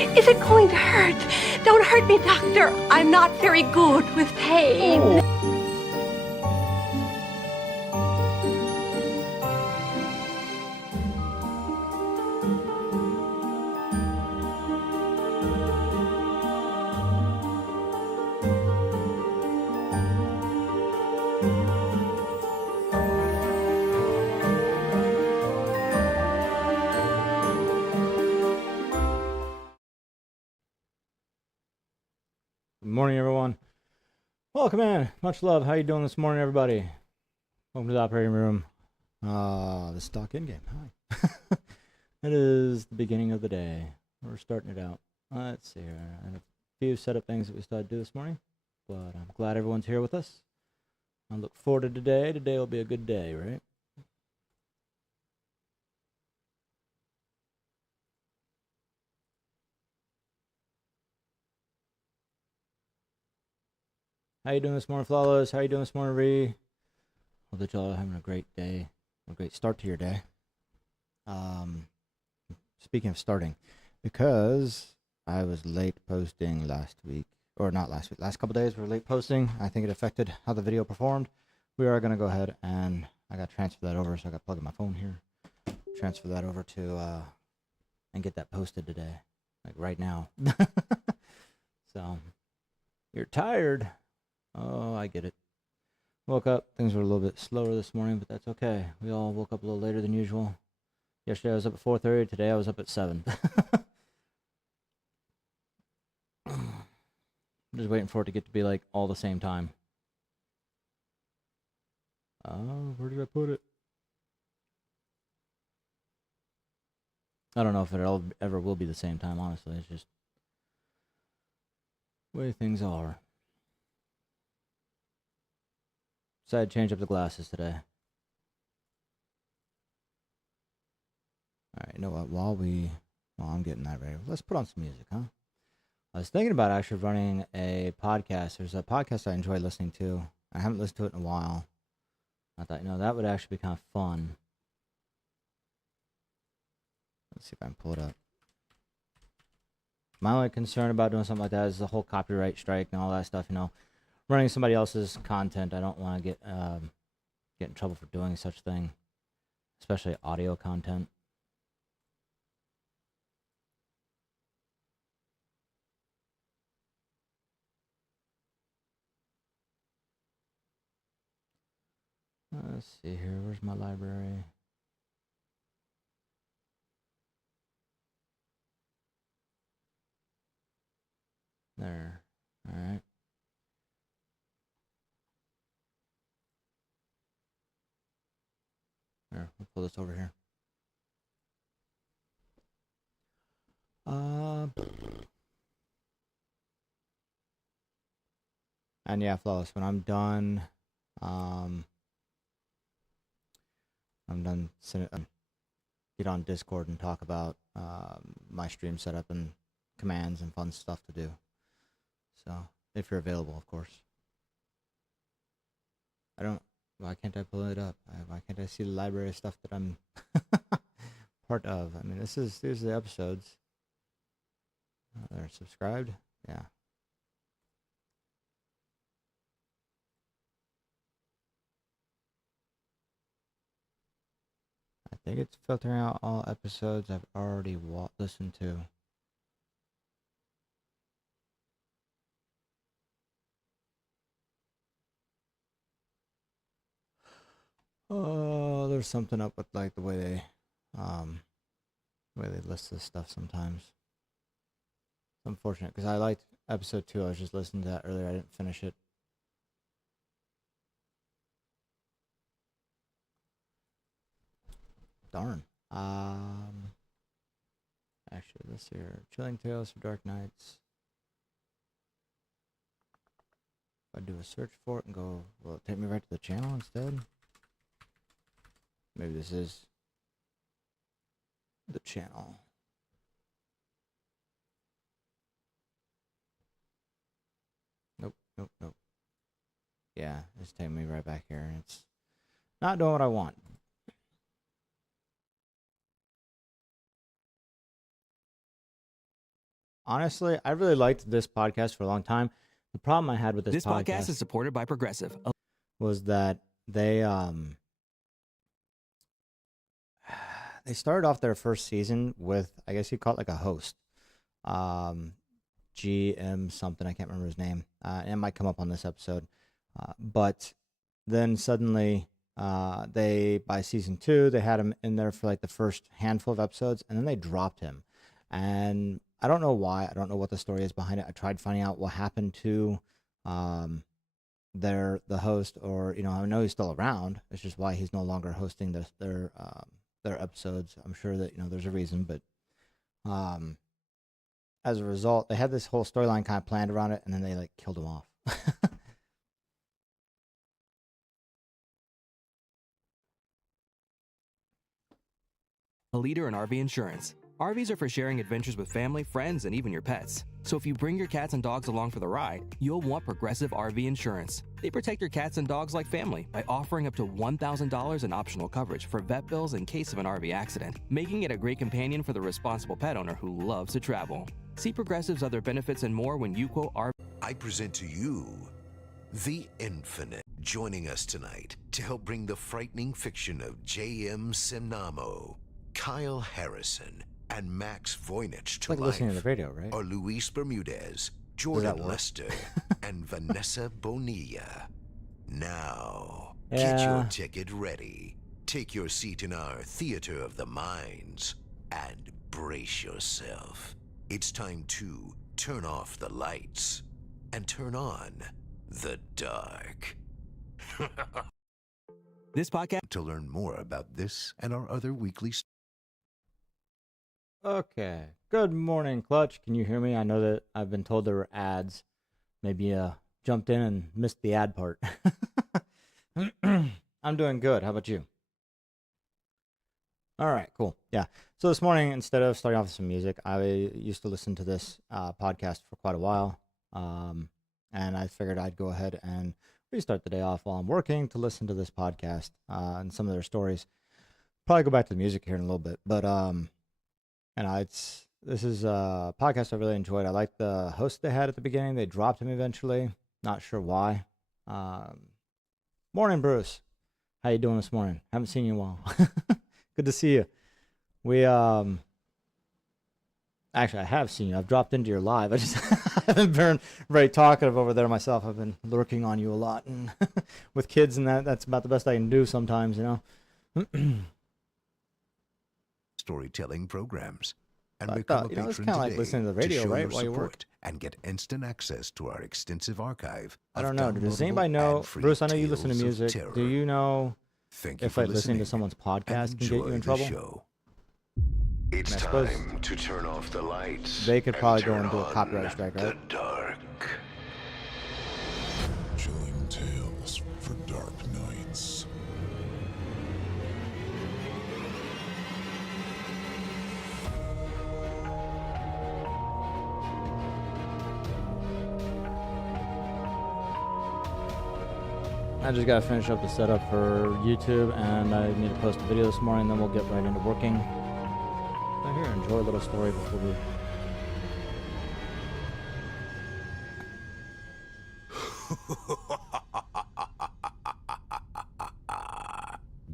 Is it going to hurt? Don't hurt me, doctor. I'm not very good with pain. Good morning, everyone. Welcome in. Much love. How you doing this morning, everybody? Welcome to the operating room. The stock in game. Hi. It is the beginning of the day. We're starting it out. Let's see here. I have a few setup things that we started to do this morning, but I'm glad everyone's here with us. I look forward to today. Today will be a good day, right? How you doing this morning, Flawless? How you doing this morning, Ree? Hope that y'all are having a great day, a great start to your day. Speaking of starting, because I was late posting last week, or not last week, last couple days we were late posting. I think it affected how the video performed. We are going to go ahead and I got to transfer that over, so I got to plug in my phone here. Transfer that over to, and get that posted today, like right now. So, you're tired. Oh, I get it. Woke up. Things were a little bit slower this morning, but that's okay. We all woke up a little later than usual. Yesterday I was up at 4:30. Today I was up at 7. I'm just waiting for it to get to be like all the same time. Where did I put it? I don't know if it ever will be the same time, honestly. It's just the way things are. Decided to change up the glasses today. Alright, you know what? While I'm getting that ready, let's put on some music, huh? I was thinking about actually running a podcast. There's a podcast I enjoy listening to. I haven't listened to it in a while. I thought, that would actually be kind of fun. Let's see if I can pull it up. My only concern about doing something like that is the whole copyright strike and all that stuff, Running somebody else's content, I don't want to get in trouble for doing such a thing, especially audio content. Let's see here. Where's my library? There. All right. There, we'll pull this over here. And yeah, Flawless, when I'm done, get on Discord and talk about my stream setup and commands and fun stuff to do. So, if you're available, of course. Why can't I pull it up? Why can't I see the library of stuff that I'm part of? I mean, these are the episodes. They're subscribed? Yeah. I think it's filtering out all episodes I've already listened to. Oh, there's something up with like the way they list this stuff sometimes. It's unfortunate because I liked episode 2. I was just listening to that earlier. I didn't finish it. Darn. Actually, let's see here. Chilling Tales for Dark Nights. If I do a search for it and go, will it take me right to the channel instead? Maybe this is the channel. Nope. Yeah, it's taking me right back here, and it's not doing what I want. honestly, I really liked this podcast for a long time. The problem I had with This podcast is supported by Progressive. was that they they started off their first season with, I guess you call it like a host, GM something, I can't remember his name. It might come up on this episode, but then suddenly they, by season 2, they had him in there for like the first handful of episodes, and then they dropped him. And I don't know why. I don't know what the story is behind it. I tried finding out what happened to the host, or I know he's still around. It's just why he's no longer hosting their episodes. I'm sure that there's a reason, but as a result, they had this whole storyline kind of planned around it, and then they like killed him off. A leader in RV insurance. RVs are for sharing adventures with family, friends, and even your pets. So if you bring your cats and dogs along for the ride, you'll want Progressive RV Insurance. They protect your cats and dogs like family by offering up to $1,000 in optional coverage for vet bills in case of an RV accident, making it a great companion for the responsible pet owner who loves to travel. See Progressive's other benefits and more when you quote RV. I present to you the Infinite. Joining us tonight to help bring the frightening fiction of J.M. Simnamo, Kyle Harrison, and Max Voynich to like life listening to the radio, right? are Luis Bermudez, Jordan Lester, and Vanessa Bonilla. Now, get your ticket ready. Take your seat in our theater of the minds and brace yourself. It's time to turn off the lights and turn on the dark. This podcast. To learn more about this and our other weekly Okay. Good morning, Clutch. Can you hear me? I know that I've been told there were ads. Maybe jumped in and missed the ad part. I'm doing good. How about you? All right, cool. Yeah. So this morning, instead of starting off with some music, I used to listen to this podcast for quite a while. And I figured I'd go ahead and restart the day off while I'm working to listen to this podcast and some of their stories. Probably go back to the music here in a little bit, but this is a podcast I really enjoyed. I liked the host they had at the beginning. They dropped him eventually. Not sure why. Morning, Bruce. How you doing this morning? Haven't seen you in a while. Good to see you. We actually, I have seen you. I've dropped into your live. I just haven't been very talkative over there myself. I've been lurking on you a lot, and with kids and that's about the best I can do sometimes, storytelling programs. And But, become a it's patron kinda like today listening to the to radio, show right, your while you work. support and get instant access to our extensive archive. I of don't know. Does downloadable anybody know, ad-free Bruce? I know you listen to tales of music. terror. Do you know Thank you if for like listening to someone's and podcast can get you enjoy in the trouble? show. It's I suppose time to turn off the lights. They could and probably go turn and do a on copyright strike, the right? dark. Chilling tales for dark nights. I just gotta finish up the setup for YouTube, and I need to post a video this morning. Then we'll get right into working. So here, enjoy a little story before we.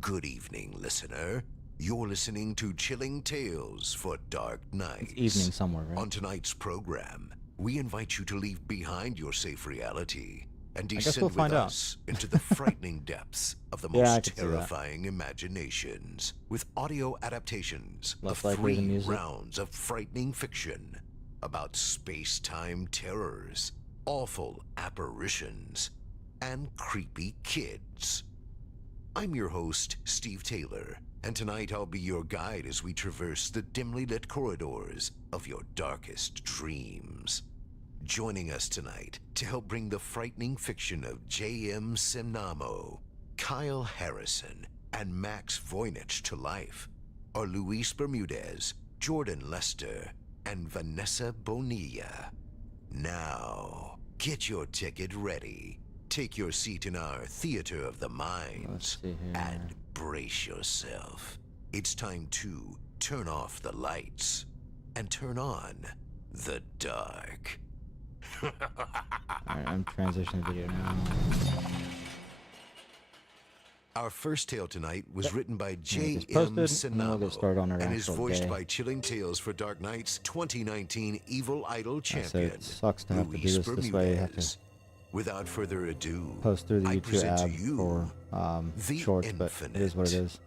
Good evening, listener. You're listening to Chilling Tales for Dark Nights. It's evening somewhere, right? On tonight's program, we invite you to leave behind your safe reality and guess descend we'll with find out. us into the frightening depths of the Yeah, I most could see that. terrifying imaginations with audio adaptations Less of likely than 3 music. rounds of frightening fiction about space-time terrors, awful apparitions, and creepy kids. I'm your host, Steve Taylor, and tonight I'll be your guide as we traverse the dimly lit corridors of your darkest dreams. Joining us tonight to help bring the frightening fiction of J.M. Simnamo, Kyle Harrison, and Max Voynich to life are Luis Bermudez, Jordan Lester, and Vanessa Bonilla. Now, get your ticket ready. Take your seat in our theater of the minds Let's see here. and brace yourself. It's time to turn off the lights and turn on the dark. Alright, I'm transitioning the video now. Our first tale tonight was written by Get this J.M. posted, and then we'll get started on our and is actual voiced day. by Chilling Tales for Dark Knight's 2019 Evil Idol So champion, it sucks to have to do Luis this way. You have to Bermudez. Without further ado, post through the I YouTube present to app you for the shorts, but it is what it Infinite. is.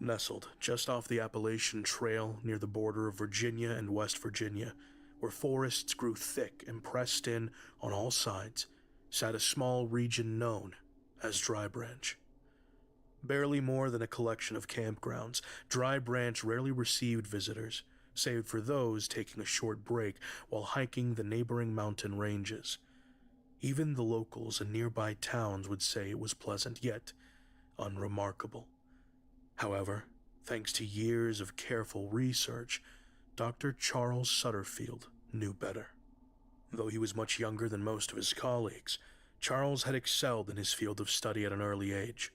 Nestled just off the Appalachian Trail near the border of Virginia and West Virginia, where forests grew thick and pressed in on all sides, sat a small region known as Dry Branch. Barely more than a collection of campgrounds, Dry Branch rarely received visitors, save for those taking a short break while hiking the neighboring mountain ranges. Even the locals in nearby towns would say it was pleasant, yet unremarkable. However, thanks to years of careful research, Dr. Charles Sutterfield knew better. Though he was much younger than most of his colleagues, Charles had excelled in his field of study at an early age.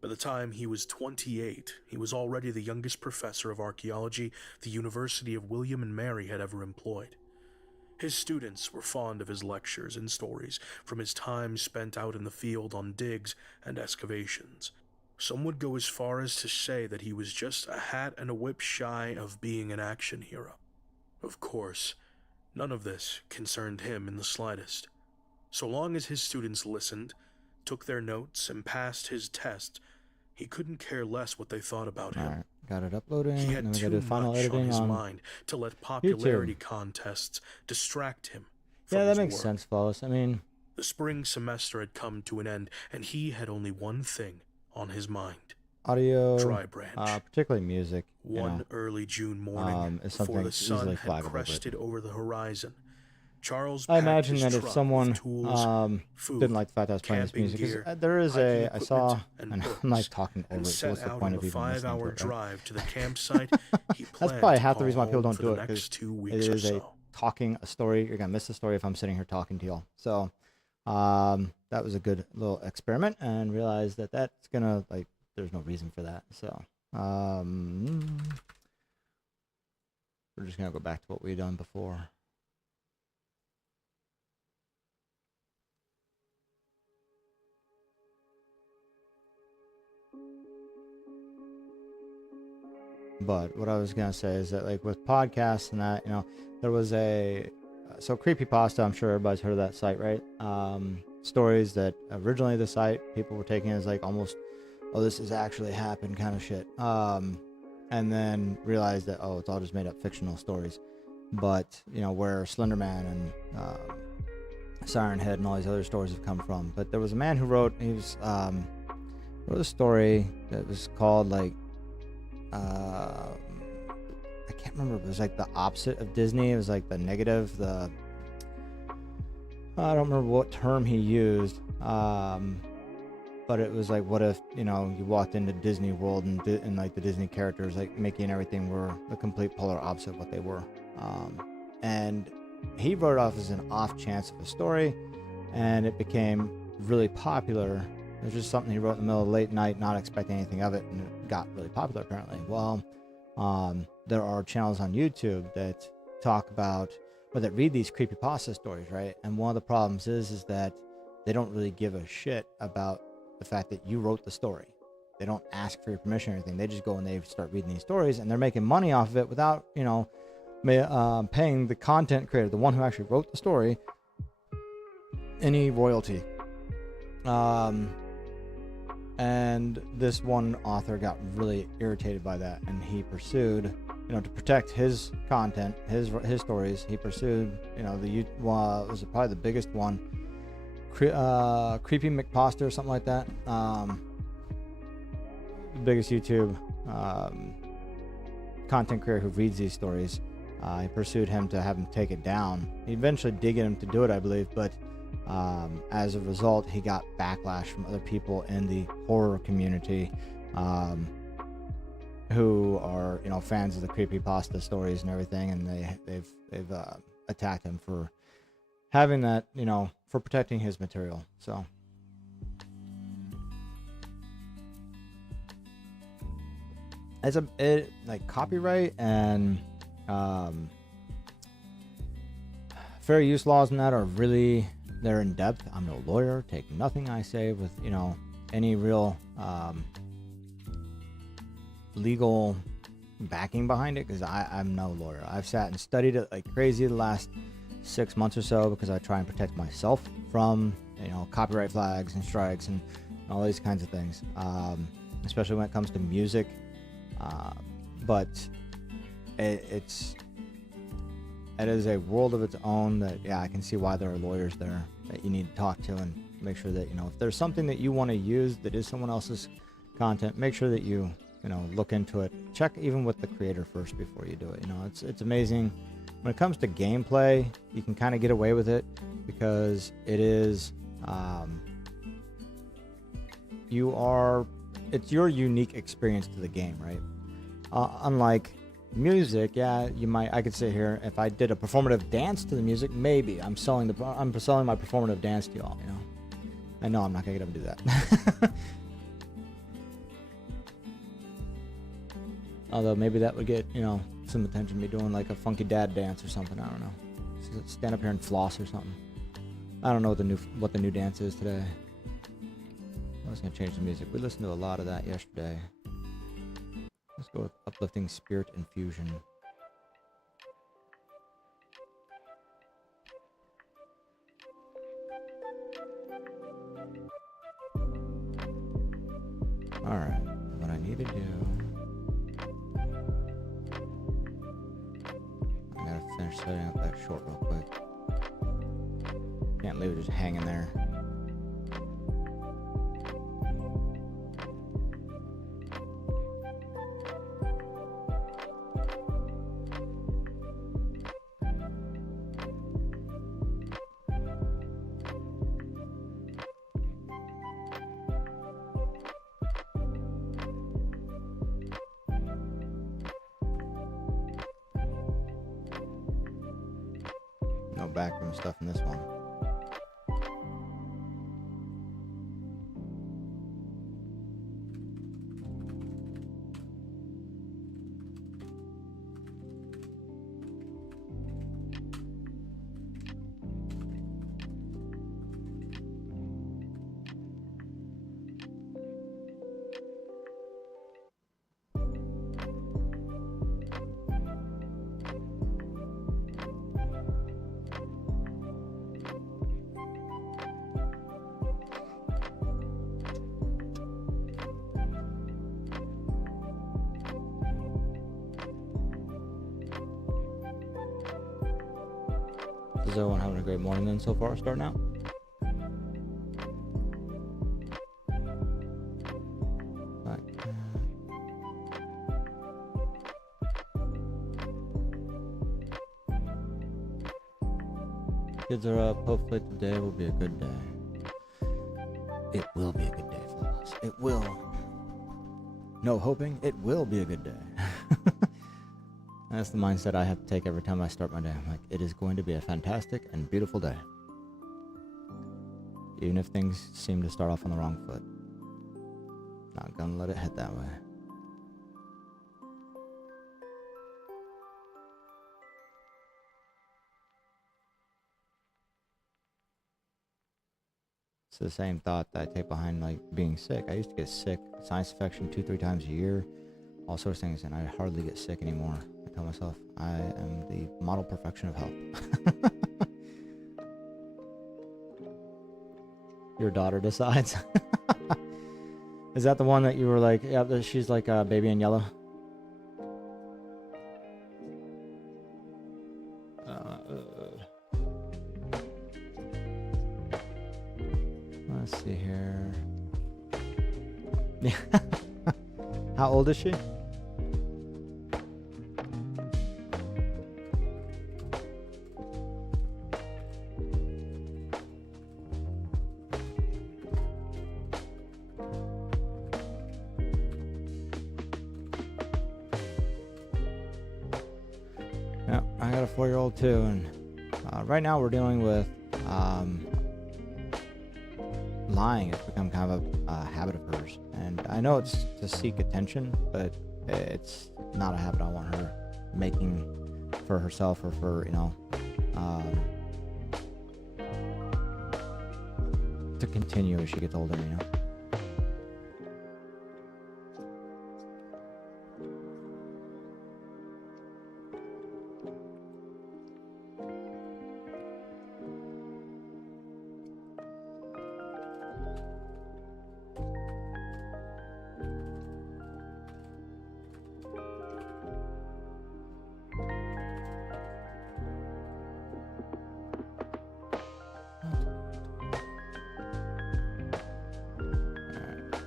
By the time he was 28, he was already the youngest professor of archaeology the University of William and Mary had ever employed. His students were fond of his lectures and stories from his time spent out in the field on digs and excavations. Some would go as far as to say that he was just a hat and a whip shy of being an action hero. Of course, none of this concerned him in the slightest. So long as his students listened, took their notes, and passed his tests, he couldn't care less what they thought about him. Alright, got it uploading, He and had then we too gotta do final much editing on his on mind to let popularity YouTube. contests distract him from Yeah, that his makes work. sense, fellas. I mean, The spring semester had come to an end, and he had only one thing on his mind. audio, Dry Branch. particularly music, One early June morning, is before something the sun easily had flaggable, but crested over the horizon, Charles I packed imagine his that if truck someone with tools, food, didn't like the fact I was playing this camping music, 'cause, gear, there is hiking I saw, equipment, and and books, I'm like talking over and it, so set what's the out point on of the even listening to 5-hour it, right? drive to the campsite he That's planned probably to half the call reason why people home don't for do the it, because next 2 it weeks or is a so. talking a story. You're gonna miss the story if I'm sitting here talking to y'all. So, that was a good little experiment, and realized that that's gonna, like, there's no reason for that. So, we're just gonna go back to what we've done before. But what I was gonna say is that, like, with podcasts and that, there was so Creepypasta, I'm sure everybody's heard of that site, right? Stories that originally the site people were taking as like almost, oh, this has actually happened kind of shit. And then realized that, oh, it's all just made up fictional stories. But where Slenderman and Siren Head and all these other stories have come from. But there was a man who wrote a story that was called, like, I can't remember. It was like the opposite of Disney. It was like the negative. I don't remember what term he used. But it was like, what if you walked into Disney World and like the Disney characters, like Mickey and everything, were the complete polar opposite of what they were. And he wrote it off as an off chance of a story, and it became really popular. It was just something he wrote in the middle of late night, not expecting anything of it, and it got really popular apparently. Well, there are channels on YouTube that talk about, or that read these creepypasta stories, right? And one of the problems is that they don't really give a shit about the fact that you wrote the story. They don't ask for your permission or anything. They just go and they start reading these stories, and they're making money off of it without, paying the content creator, the one who actually wrote the story, any royalty. And this one author got really irritated by that, and he pursued, to protect his content, his stories. He pursued, was probably the biggest one, Creepy McPoster or something like that. The biggest YouTube content creator who reads these stories. He pursued him to have him take it down. He eventually did get him to do it, I believe, but as a result, he got backlash from other people in the horror community, who are fans of the creepypasta stories and everything, and they've attacked him for having that, for protecting his material. So like copyright and fair use laws and that are really, they're in depth. I'm no lawyer. Take nothing I say with, you know, any real legal backing behind it, because I'm no lawyer. I've sat and studied it like crazy the last 6 months or so, because I try and protect myself from, you know, copyright flags and strikes and all these kinds of things, especially when it comes to music. But it is a world of its own that, yeah, I can see why there are lawyers there that you need to talk to and make sure that, you know, if there's something that you want to use that is someone else's content, make sure that you know, look into it. Check even with the creator first before you do it. You know, it's amazing. When it comes to gameplay, you can kind of get away with it because it is, it's your unique experience to the game, right? Unlike music, yeah, I could sit here, if I did a performative dance to the music, maybe I'm selling my performative dance to y'all, you know. I know I'm not gonna get them to do that. Although maybe that would get, you know, some attention, me doing like a funky dad dance or something. I don't know. Stand up here and floss or something. I don't know what the new dance is today. I was gonna change the music. We listened to a lot of that yesterday. Let's go with uplifting spirit infusion. All right, what I need to do. I gotta finish setting up that short real quick. Can't leave it just hanging there. No backroom stuff in this one. Is everyone having a great morning then so far, starting out? Kids are up. Hopefully today will be a good day. It will be a good day for us. It will. No hoping. It will be a good day. That's the mindset I have to take every time I start my day. I'm like, it is going to be a fantastic and beautiful day. Even if things seem to start off on the wrong foot. Not gonna let it head that way. It's the same thought that I take behind like being sick. I used to get sick, sinus infection 2-3 times a year, all sorts of things, and I hardly get sick anymore. I tell myself I am the model perfection of health. Your daughter decides. Is that the one that you were like, yeah, she's like a baby in yellow? Let's see here. How old is she? Yeah, I got a 4-year-old too, and right now we're dealing with lying. It's become kind of a habit of hers, and I know it's to seek attention, but it's not a habit I want her making for herself or for, you know, to continue as she gets older, you know.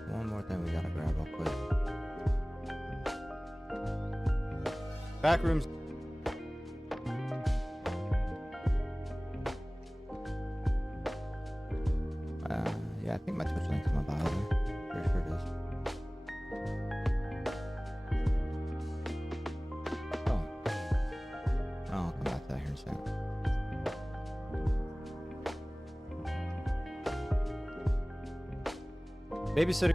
One more thing we gotta grab real quick. Back rooms. Yeah, I think my Twitch link's in my bio there. Pretty sure it is. Oh. I'll come back to that here in a second. Babysitting.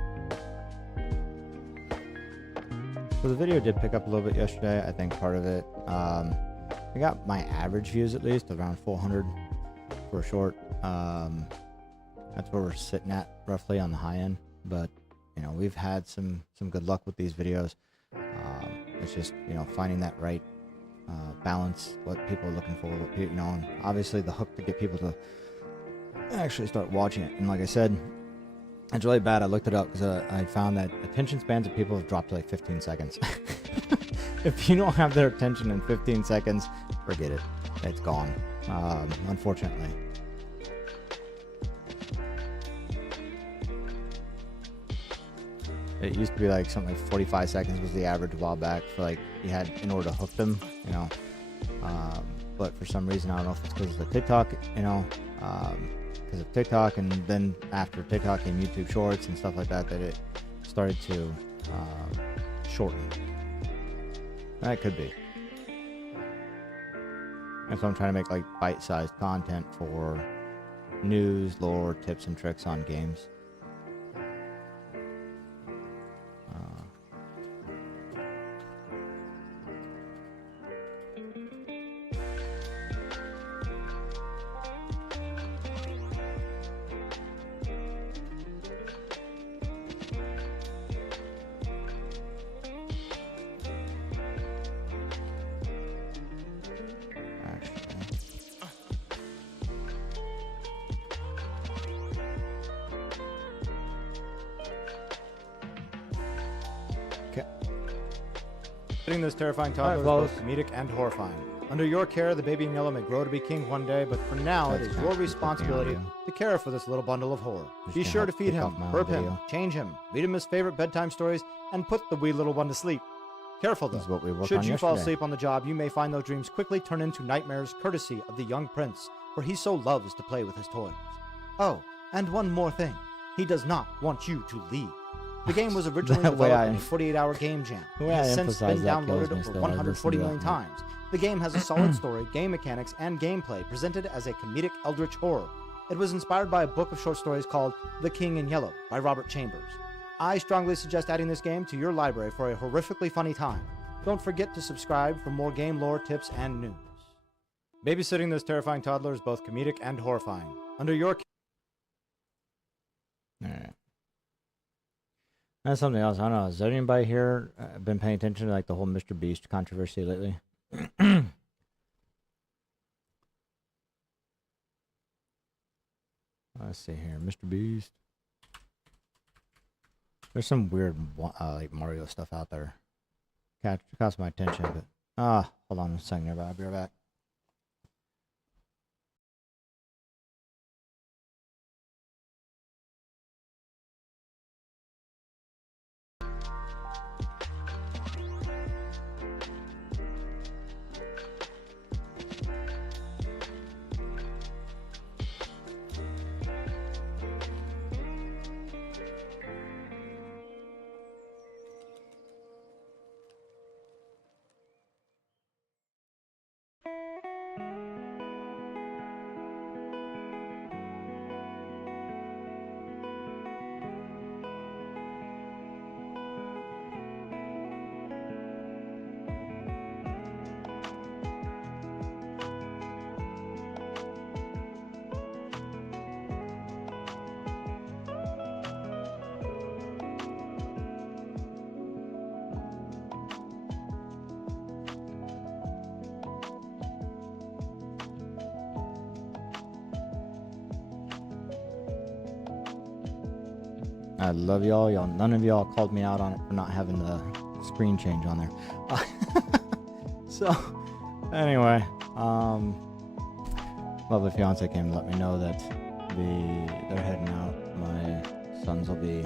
So the video did pick up a little bit yesterday. I think part of it, I got my average views at least around 400 for a short. That's where we're sitting at roughly on the high end. But you know, we've had some good luck with these videos. It's just, you know, finding that right balance, what people are looking for, what people, you know, and obviously the hook to get people to actually start watching it. And like I said, it's really bad. I looked it up because I found that attention spans of people have dropped to like 15 seconds. If you don't have their attention in 15 seconds, forget it. It's gone, unfortunately. It used to be like something like 45 seconds was the average a while back for like you had in order to hook them, you know. But for some reason, I don't know if it's because of the TikTok, you know, because of TikTok, and then after TikTok came YouTube Shorts and stuff like that, that it started to shorten. That could be. And so I'm trying to make like bite-sized content for news, lore, tips, and tricks on games. This terrifying toddler is both comedic and horrifying. Under your care, the baby in yellow may grow to be king one day, but for now, it is your responsibility to care for this little bundle of horror. Be sure to feed him, burp him, change him, read him his favorite bedtime stories, and put the wee little one to sleep. Careful though, should you fall asleep on the job, you may find those dreams quickly turn into nightmares courtesy of the young prince, for he so loves to play with his toys. Oh, and one more thing. He does not want you to leave. The game was originally developed in a 48-hour game jam. It has since been downloaded over 140 million times. The game has a solid story, game mechanics, and gameplay presented as a comedic eldritch horror. It was inspired by a book of short stories called The King in Yellow by Robert Chambers. I strongly suggest adding this game to your library for a horrifically funny time. Don't forget to subscribe for more game lore, tips, and news. Babysitting this terrifying toddler is both comedic and horrifying. Under your care... Alright. That's something else. I don't know. Has anybody here been paying attention to like the whole Mr. Beast controversy lately? Let's see here. Mr. Beast. There's some weird like Mario stuff out there. Caught my attention, but hold on a second, everybody. I'll be right back. I love y'all. None of y'all called me out on it for not having the screen change on there. So, anyway, lovely fiance came and let me know that they're heading out. My sons will be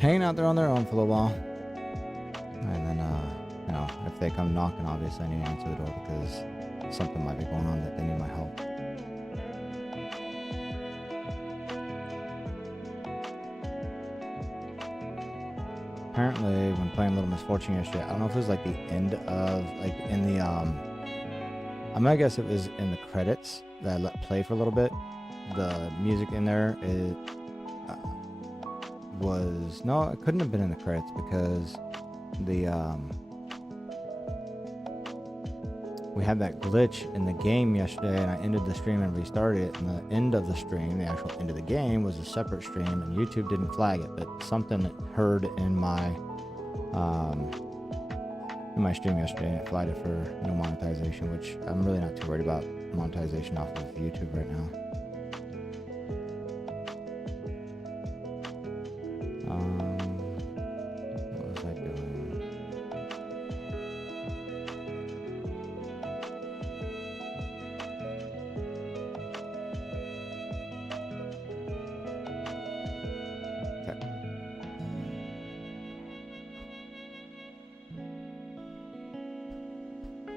hanging out there on their own for a little while, and then you know, if they come knocking, obviously I need to answer the door because something might be going on that they need my help. Apparently, when playing Little Misfortune yesterday, I don't know if it was like the end of, like in the, I'm gonna guess it was in the credits that I let play for a little bit. The music in there, it was, no, it couldn't have been in the credits because we had that glitch in the game yesterday, and I ended the stream and restarted it, and the end of the stream, the actual end of the game, was a separate stream, and YouTube didn't flag it, but something heard in my stream yesterday, and it flagged it for no monetization, which I'm really not too worried about monetization off of YouTube right now. What was I doing?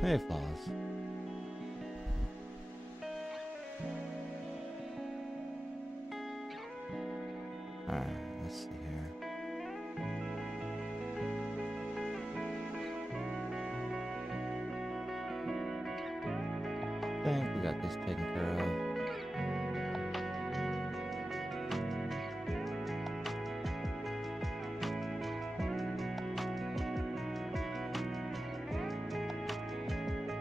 Hey, Flawless. Alright, let's see here. I think we got this taken care of.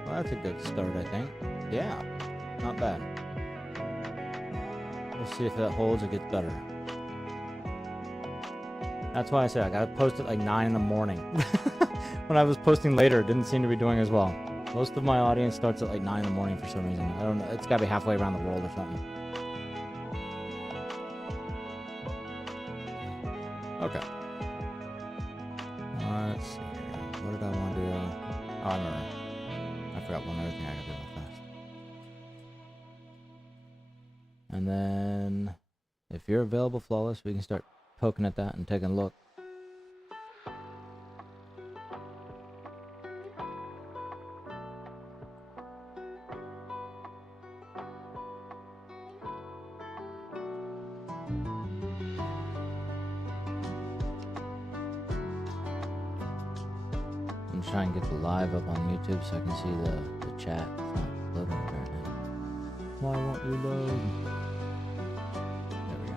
Well, that's a good start, I think. Yeah, not bad. We'll see if that holds or gets better. That's why I said I gotta post it like 9 in the morning. When I was posting later, it didn't seem to be doing as well. Most of my audience starts at like 9 in the morning for some reason. I don't know. It's gotta be halfway around the world or something. Okay. Let's see here. What did I want to do? Oh, I remember. I forgot one other thing I gotta do real fast. And then, if you're available, Flawless, we can start poking at that and taking a look. I'm trying to get the live up on YouTube so I can see the chat. It's not loading apparently. Why won't you load? There we go.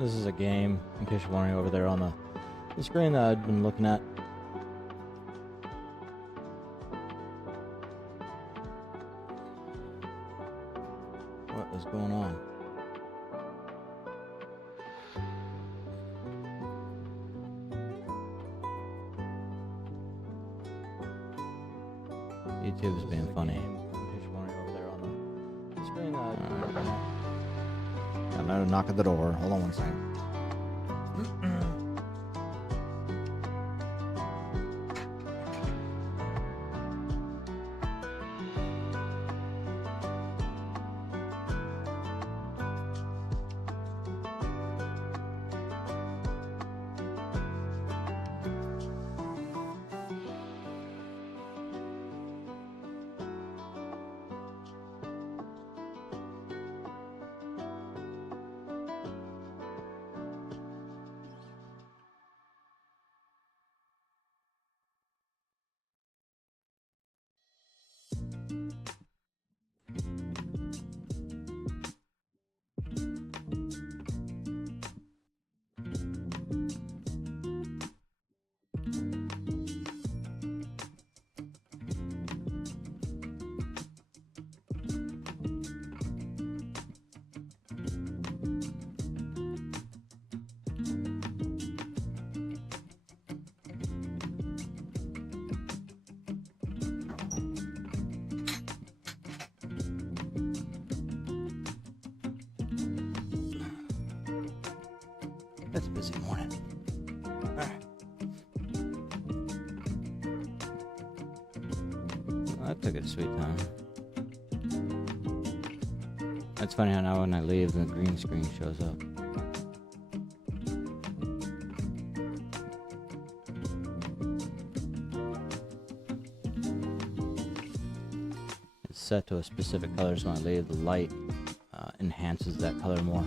This is a game, in case you're wondering, over there on the screen that I'd been looking at. What is going on? YouTube's being funny. In case you're wondering, over there on the screen that I'd been looking at. Got another knock at the door. Hold on one second. It's a busy morning. Alright. Well, that took its sweet time. It's funny how now when I leave, the green screen shows up. It's set to a specific color, so when I leave, the light enhances that color more.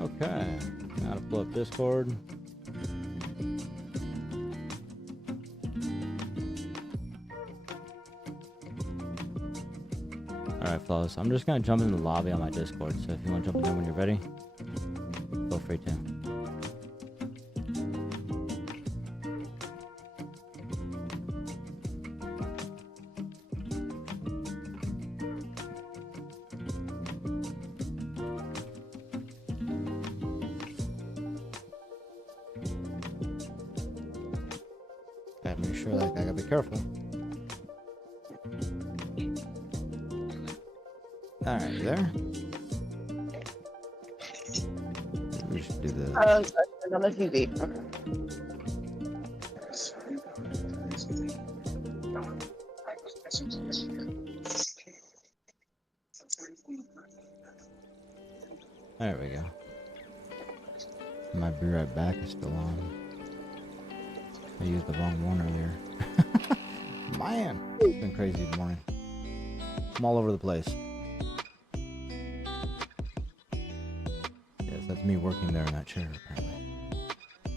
Okay, now to pull up Discord. Alright, fellas, I'm just gonna jump in the lobby on my Discord, so if you want to jump in there when you're ready, feel free to. Gotta make sure that I gotta be careful. Alright, you there? We should do this. On the TV. There we go. My Be Right Back is still on. I used the wrong one earlier. Man, it's been crazy morning. I'm all over the place. Yes, that's me working there in that chair, apparently.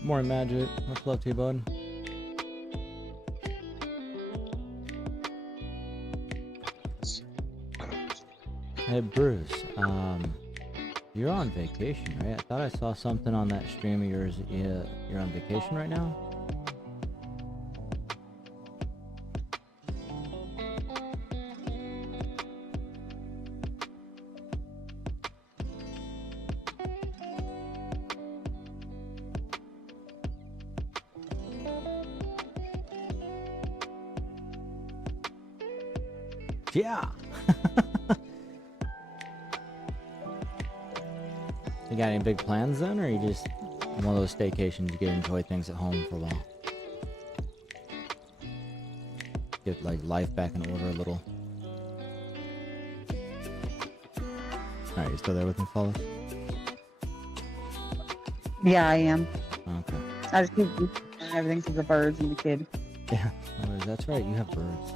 Morning, Magic. Much love to you, bud. Hey, Bruce. You're on vacation, right? I thought I saw something on that stream of yours. Yeah, you're on vacation right now? Yeah. You got any big plans then, or you just one of those staycations you get to enjoy things at home for a while? Get like life back in order a little. Alright, you still there with me, fellas? Yeah, I am. Okay. I just keep everything for the birds and the kid. Yeah, that's right, you have birds.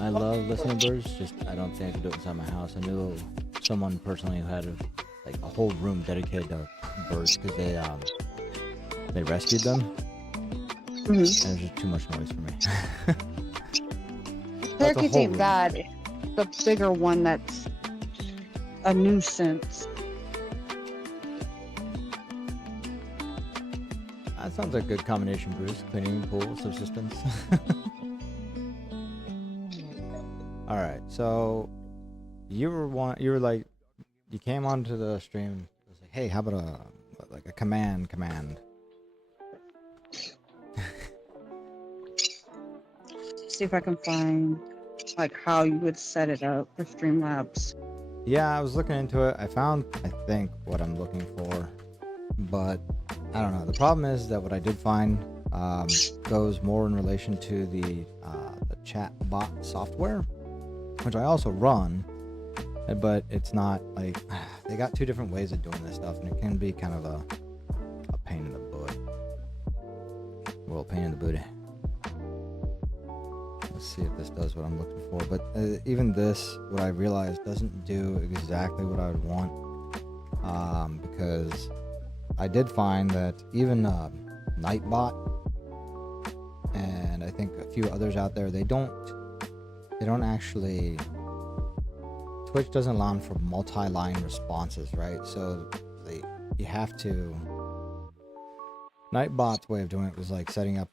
I love listening to birds, just I don't think I could do it inside my house. I knew someone personally who had a whole room dedicated to birds because they rescued them. And it was just too much noise for me. Parakeets ain't bad. It's the bigger one that's a nuisance. That sounds like a good combination, Bruce. Cleaning, pool, subsistence. All right, so you came onto the stream. It was like, hey, how about a command? See if I can find like how you would set it up for Streamlabs. Yeah, I was looking into it. I found, I think, what I'm looking for, but I don't know. The problem is that what I did find goes more in relation to the chat bot software, which I also run, but it's not like they got two different ways of doing this stuff, and it can be kind of a pain in the butt. Well, pain in the booty. Let's see if this does what I'm looking for. But even this, what I realized, doesn't do exactly what I would want, because I did find that even Nightbot and I think a few others out there, they don't actually, Twitch doesn't allow for multi-line responses, right? So you have to, Nightbot's way of doing it was like setting up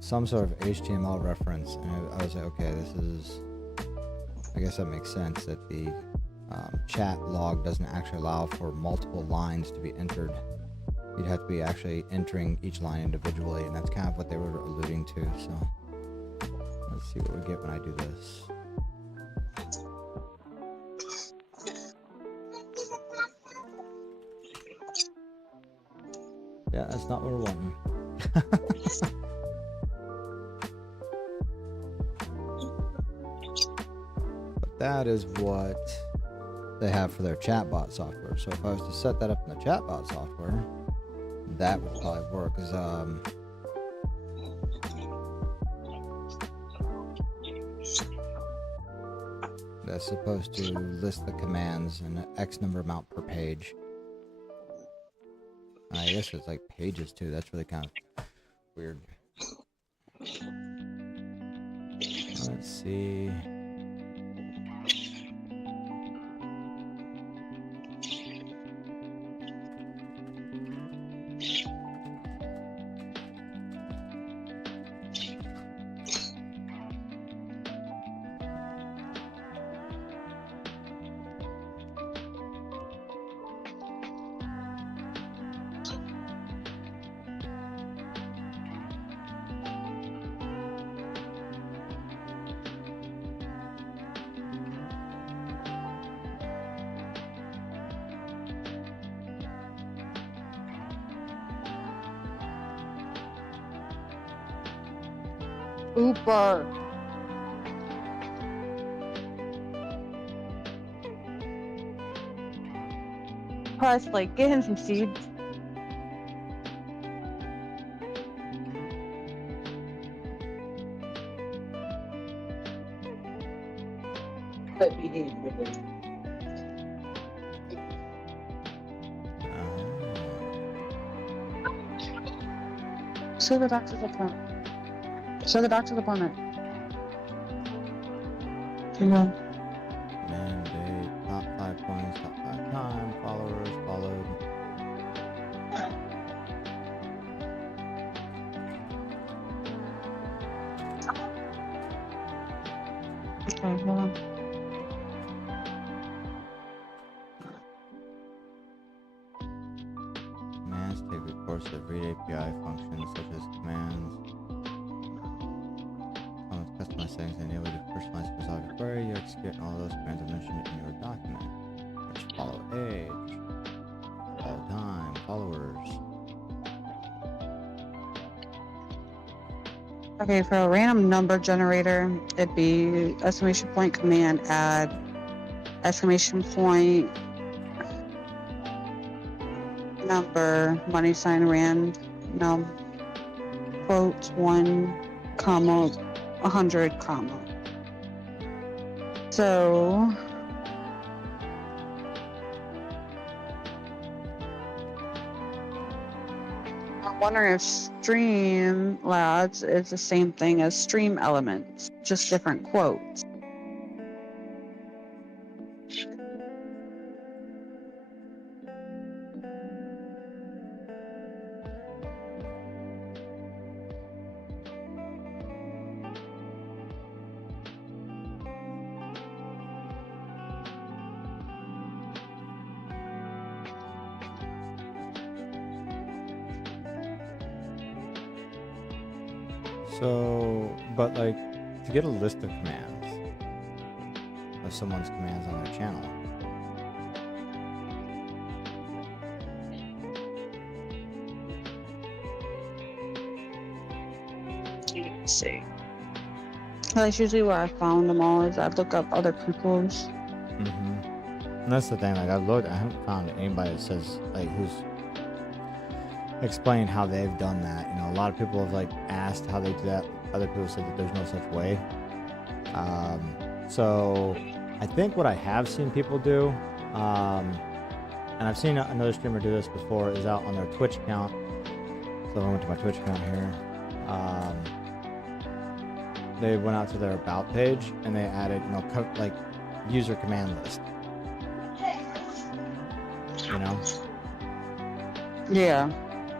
some sort of HTML reference, and I was like, okay, I guess that makes sense that the chat log doesn't actually allow for multiple lines to be entered you'd have to be actually entering each line individually, and that's kind of what they were alluding to. So let's see what we get when I do this. Yeah, that's not what we're wanting. But that is what they have for their chatbot software. So if I was to set that up in the chatbot software, that would probably work. Because that's supposed to list the commands in an X number amount per page. I guess it's like pages too. That's really kind of weird. Let's see. Uber. Presley, get him some seeds. But behave. Show the doctor's appointment. Show the doctor's appointment. Come on. Mandate, top 5 points, top 5 time, followers, followed. Okay, hold on. Commands take reports of read API functions such as commands. Customize settings enable you to personalize specific query. You execute all those commands I mentioned in your document. Which follow age, follow time, followers. Okay, for a random number generator, it'd be exclamation point command add, exclamation point number, money sign rand, num, quote 1, comma, 100, comma. So I'm wondering if Streamlabs is the same thing as Stream Elements, just different quotes. So, but like, to get a list of commands, of someone's commands on their channel, Let's see. That's usually where I found them all, is I look up other people's. And that's the thing, like I've looked, I haven't found anybody that says, like, who's explained how they've done that. You know, a lot of people have like asked how they do that. Other people said that there's no such way. So I think what I have seen people do, and I've seen another streamer do this before, is out on their Twitch account. So I went to my Twitch account here. They went out to their about page and they added, you know, like user command list. You know? Yeah.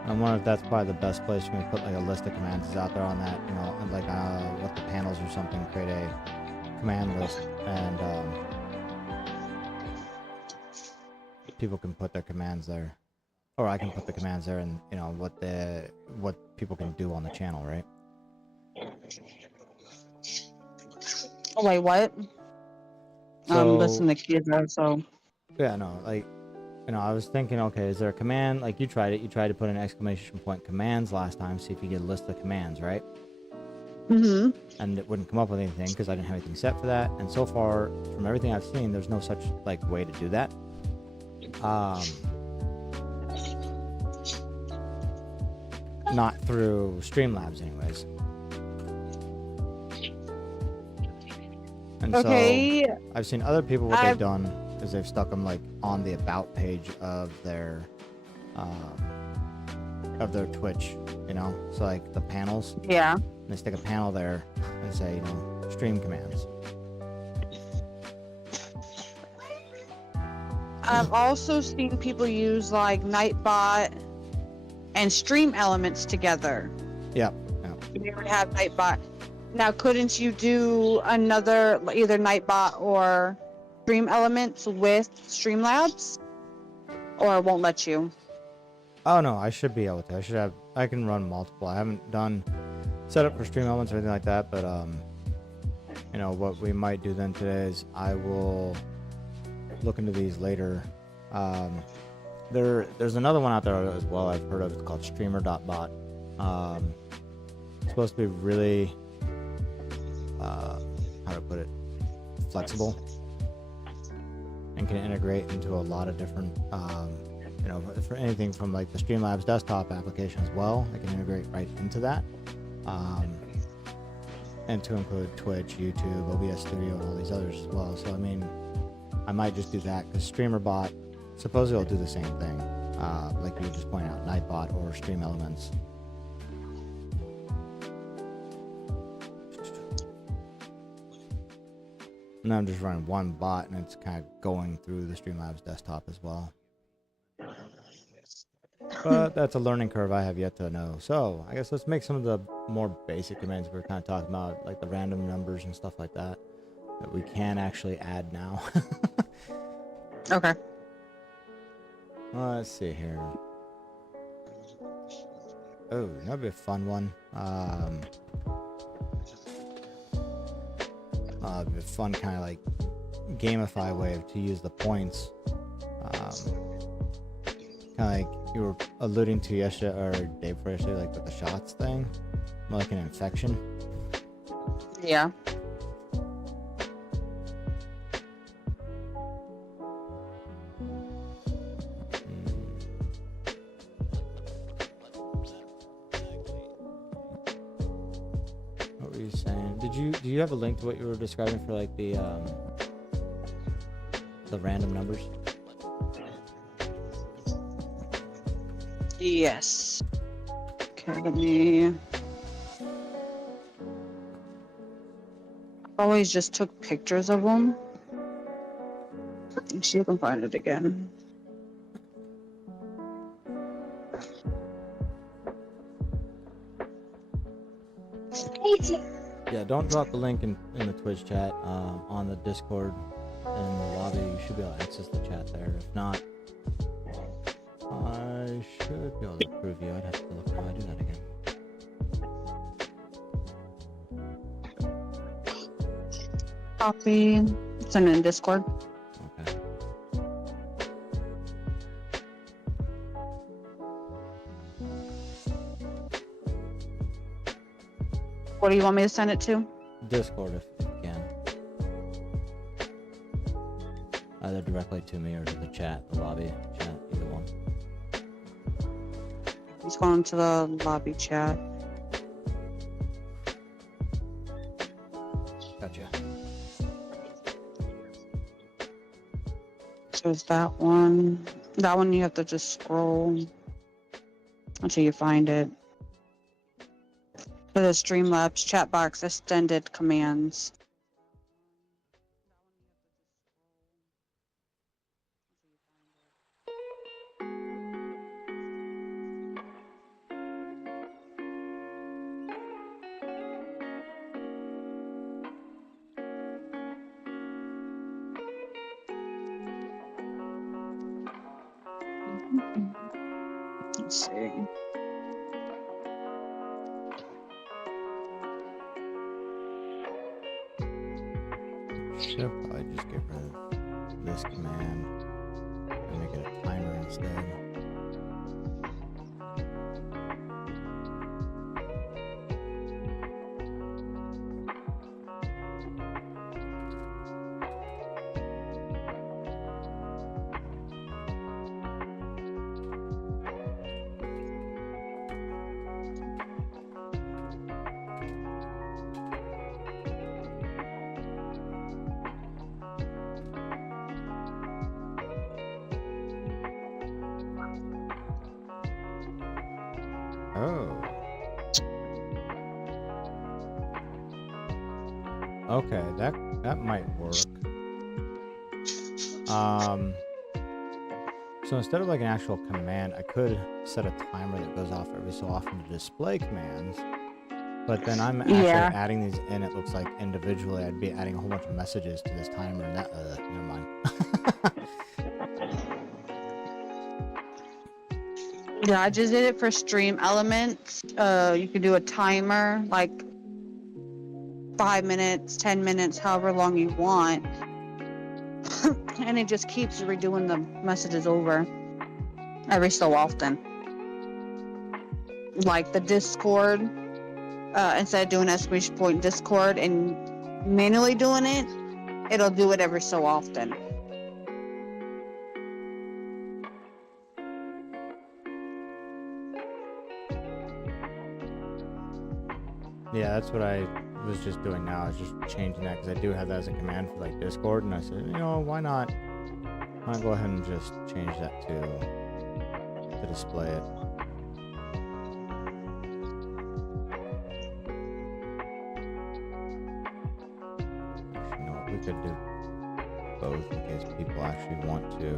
I wonder if that's probably the best place for me to put like a list of commands is out there on that, you know, and like what the panels or something, create a command list, and people can put their commands there. or I can put the commands there, and you know what people can do on the channel, right? Oh, wait, what? I'm So listening to kids also. yeah, no, like, you know, I was thinking, okay, is there a command? Like, you tried it. You tried to put an exclamation point commands last time, see if you get a list of commands, right? Mm-hmm. And it wouldn't come up with anything because I didn't have anything set for that. And so far, from everything I've seen, there's no such like way to do that. Not through Streamlabs, anyways. And Okay. so I've seen other people, what they've done is they've stuck them like on the about page of their Twitch, you know, so like the panels. Yeah. They stick a panel there and say, you know, stream commands. I've also seen people use like Nightbot and Stream Elements together. Yep. You would have Nightbot. Now, couldn't you do another, either Nightbot or Stream Elements with Streamlabs? Or it won't let you? Oh no, I should be able to. I can run multiple. I haven't done setup for Stream Elements or anything like that, but you know, what we might do then today is I will look into these later. There's another one out there as well I've heard of. It's called streamer.bot. It's supposed to be really how to put it, flexible, and can integrate into a lot of different you know, for anything from like the Streamlabs desktop application as well. I can integrate right into that, and to include Twitch, YouTube, OBS Studio, and all these others as well. So I mean, I might just do that because StreamerBot supposedly will do the same thing, like you were just pointing out, Nightbot or Stream Elements. And I'm just running one bot, and it's kind of going through the Streamlabs desktop as well. But that's a learning curve I have yet to know. So I guess let's make some of the more basic commands we were kind of talking about, like the random numbers and stuff like that, that we can actually add now. Okay. Let's see here. Oh, that'd be a fun one. It'd be a fun kind of like gamify way to use the points. Kind of like you were alluding to yesterday or day before yesterday, like with the shots thing, more like an infection. Yeah. What were you saying? Do you have a link to what you were describing for like the random numbers? Yes. Okay, let me. Always just took pictures of them. And see if I can find it again. Yeah, don't drop the link in the Twitch chat, on the Discord in the lobby. You should be able to access the chat there. If not, I should be able to approve you. I'd have to look how I do that again. Copy. Send it in Discord. Okay. What do you want me to send it to? Discord if you can. Either directly to me or to the chat, the lobby chat, either one. He's going to the lobby chat. Gotcha. So it's that one. That one you have to just scroll until you find it. For the Streamlabs chat box extended commands. Let's see. Should probably just get rid of this command and make it a timer instead. Oh. Okay, that might work. So instead of like an actual command, I could set a timer that goes off every so often to display commands. But then I'm actually adding these in, it looks like individually. I'd be adding a whole bunch of messages to this timer, and that, never mind. Yeah, I just did it for stream elements. You can do a timer, like 5 minutes, 10 minutes, however long you want. And it just keeps redoing the messages over every so often. Like the Discord, instead of doing exclamation point Discord and manually doing it, it'll do it every so often. Yeah, that's what I was just doing now. I was just changing that because I do have that as a command for like Discord, and I said, you know, why not? Why not go ahead and just change that to display it? Actually, you know what? We could do both in case people actually want to.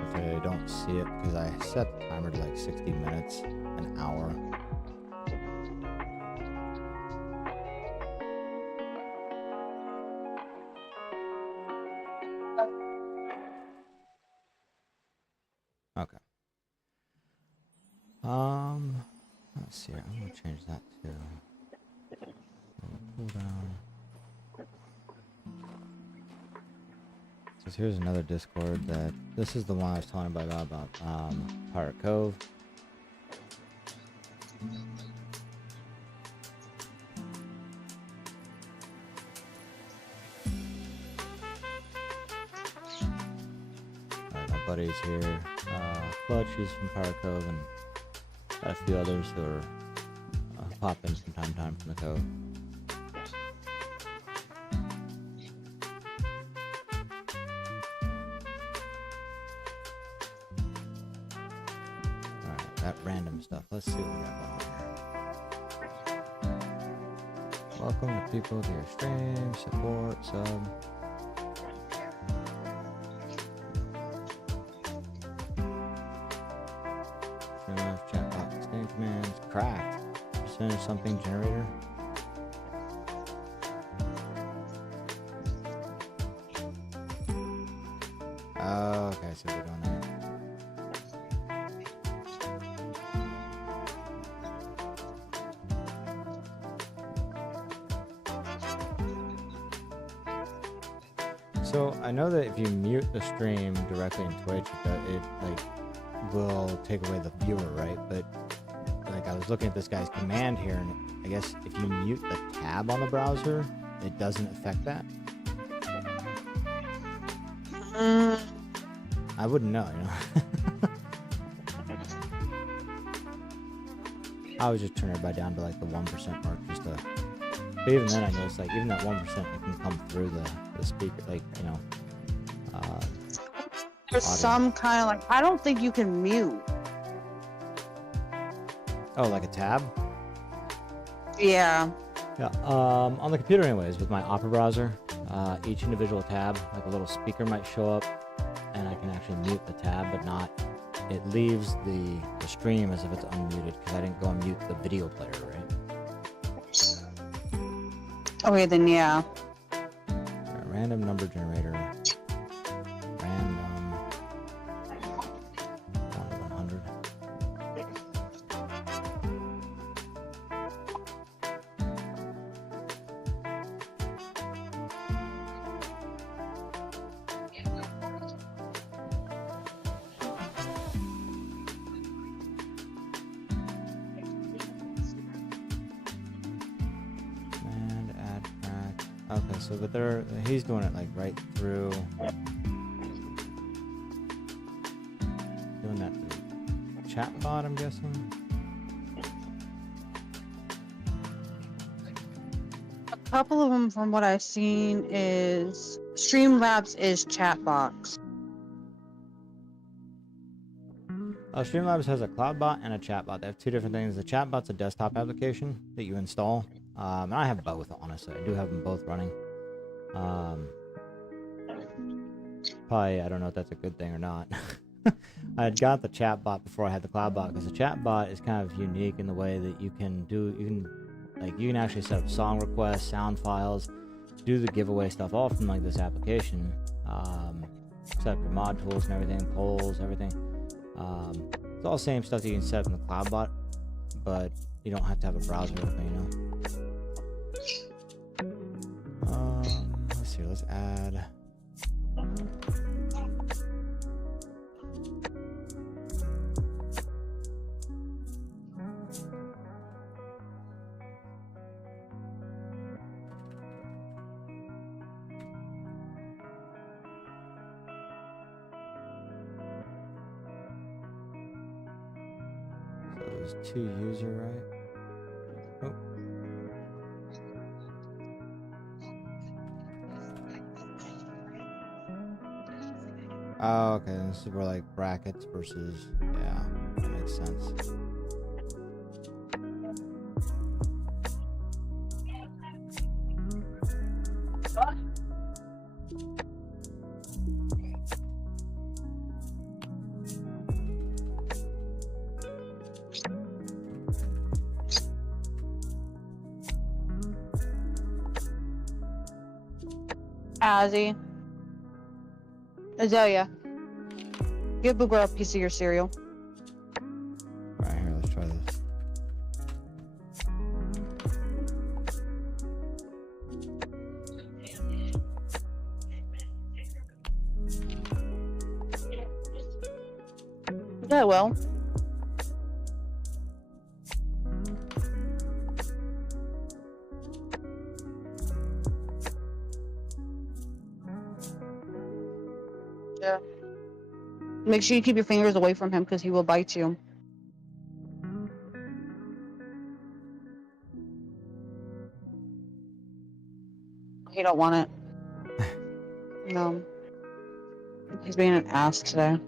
If they don't see it, because I set the timer to like 60 minutes, an hour. Okay. Let's see. I'm gonna change that to pull down. Because here's another Discord that this is the one I was telling about Pirate Cove. Alright, my buddy's here. Clutch, he's from Pirate Cove, and got a few others who are popping from time to time from the Cove. Alright, that random stuff. Let's see what we got going on here. Welcome to people to your stream, support, sub. Chat box, extend commands, cracked. Percentage something generator. Oh, okay, so we're doing that. So I know that if you mute the stream directly in Twitch, it like will take away the viewer, right? But like I was looking at this guy's command here, and I guess if you mute the tab on the browser, it doesn't affect that. I wouldn't know, you know. I would just turn everybody down to like the 1% mark, just to. But even then, I noticed like even that 1%, it can come through the speaker, like you know. There's some kind of like, I don't think you can mute. Oh, like a tab? Yeah. Yeah. On the computer, anyways, with my Opera browser, each individual tab, like a little speaker might show up, and I can actually mute the tab, but not. It leaves the stream as if it's unmuted because I didn't go and mute the video player, right? Okay, then yeah. Random number generator. Random 1 to 100. Okay, so but he's doing it like right through. Doing that through chatbot, I'm guessing. A couple of them, from what I've seen, is Streamlabs is Chatbox. Streamlabs has a cloudbot and a chatbot. They have two different things. The chatbot's a desktop application that you install. And I have both, honestly. I do have them both running. Probably, I don't know if that's a good thing or not. I had got the chatbot before I had the cloudbot, because the chatbot is kind of unique in the way that you can actually set up song requests, sound files, do the giveaway stuff all from like this application. Set up your mod tools and everything, polls, everything. It's all the same stuff that you can set up in the cloudbot, but you don't have to have a browser open, you know. Let's see, let's add. There's 2 user, right? Oh. Oh, okay. This is where like brackets versus, yeah, that makes sense. Azzy. Azalea. Give Boo Girl a piece of your cereal. Alright, here, let's try this. Yeah, well. Yeah. Make sure you keep your fingers away from him, because he will bite you. He don't want it. No. He's being an ass today.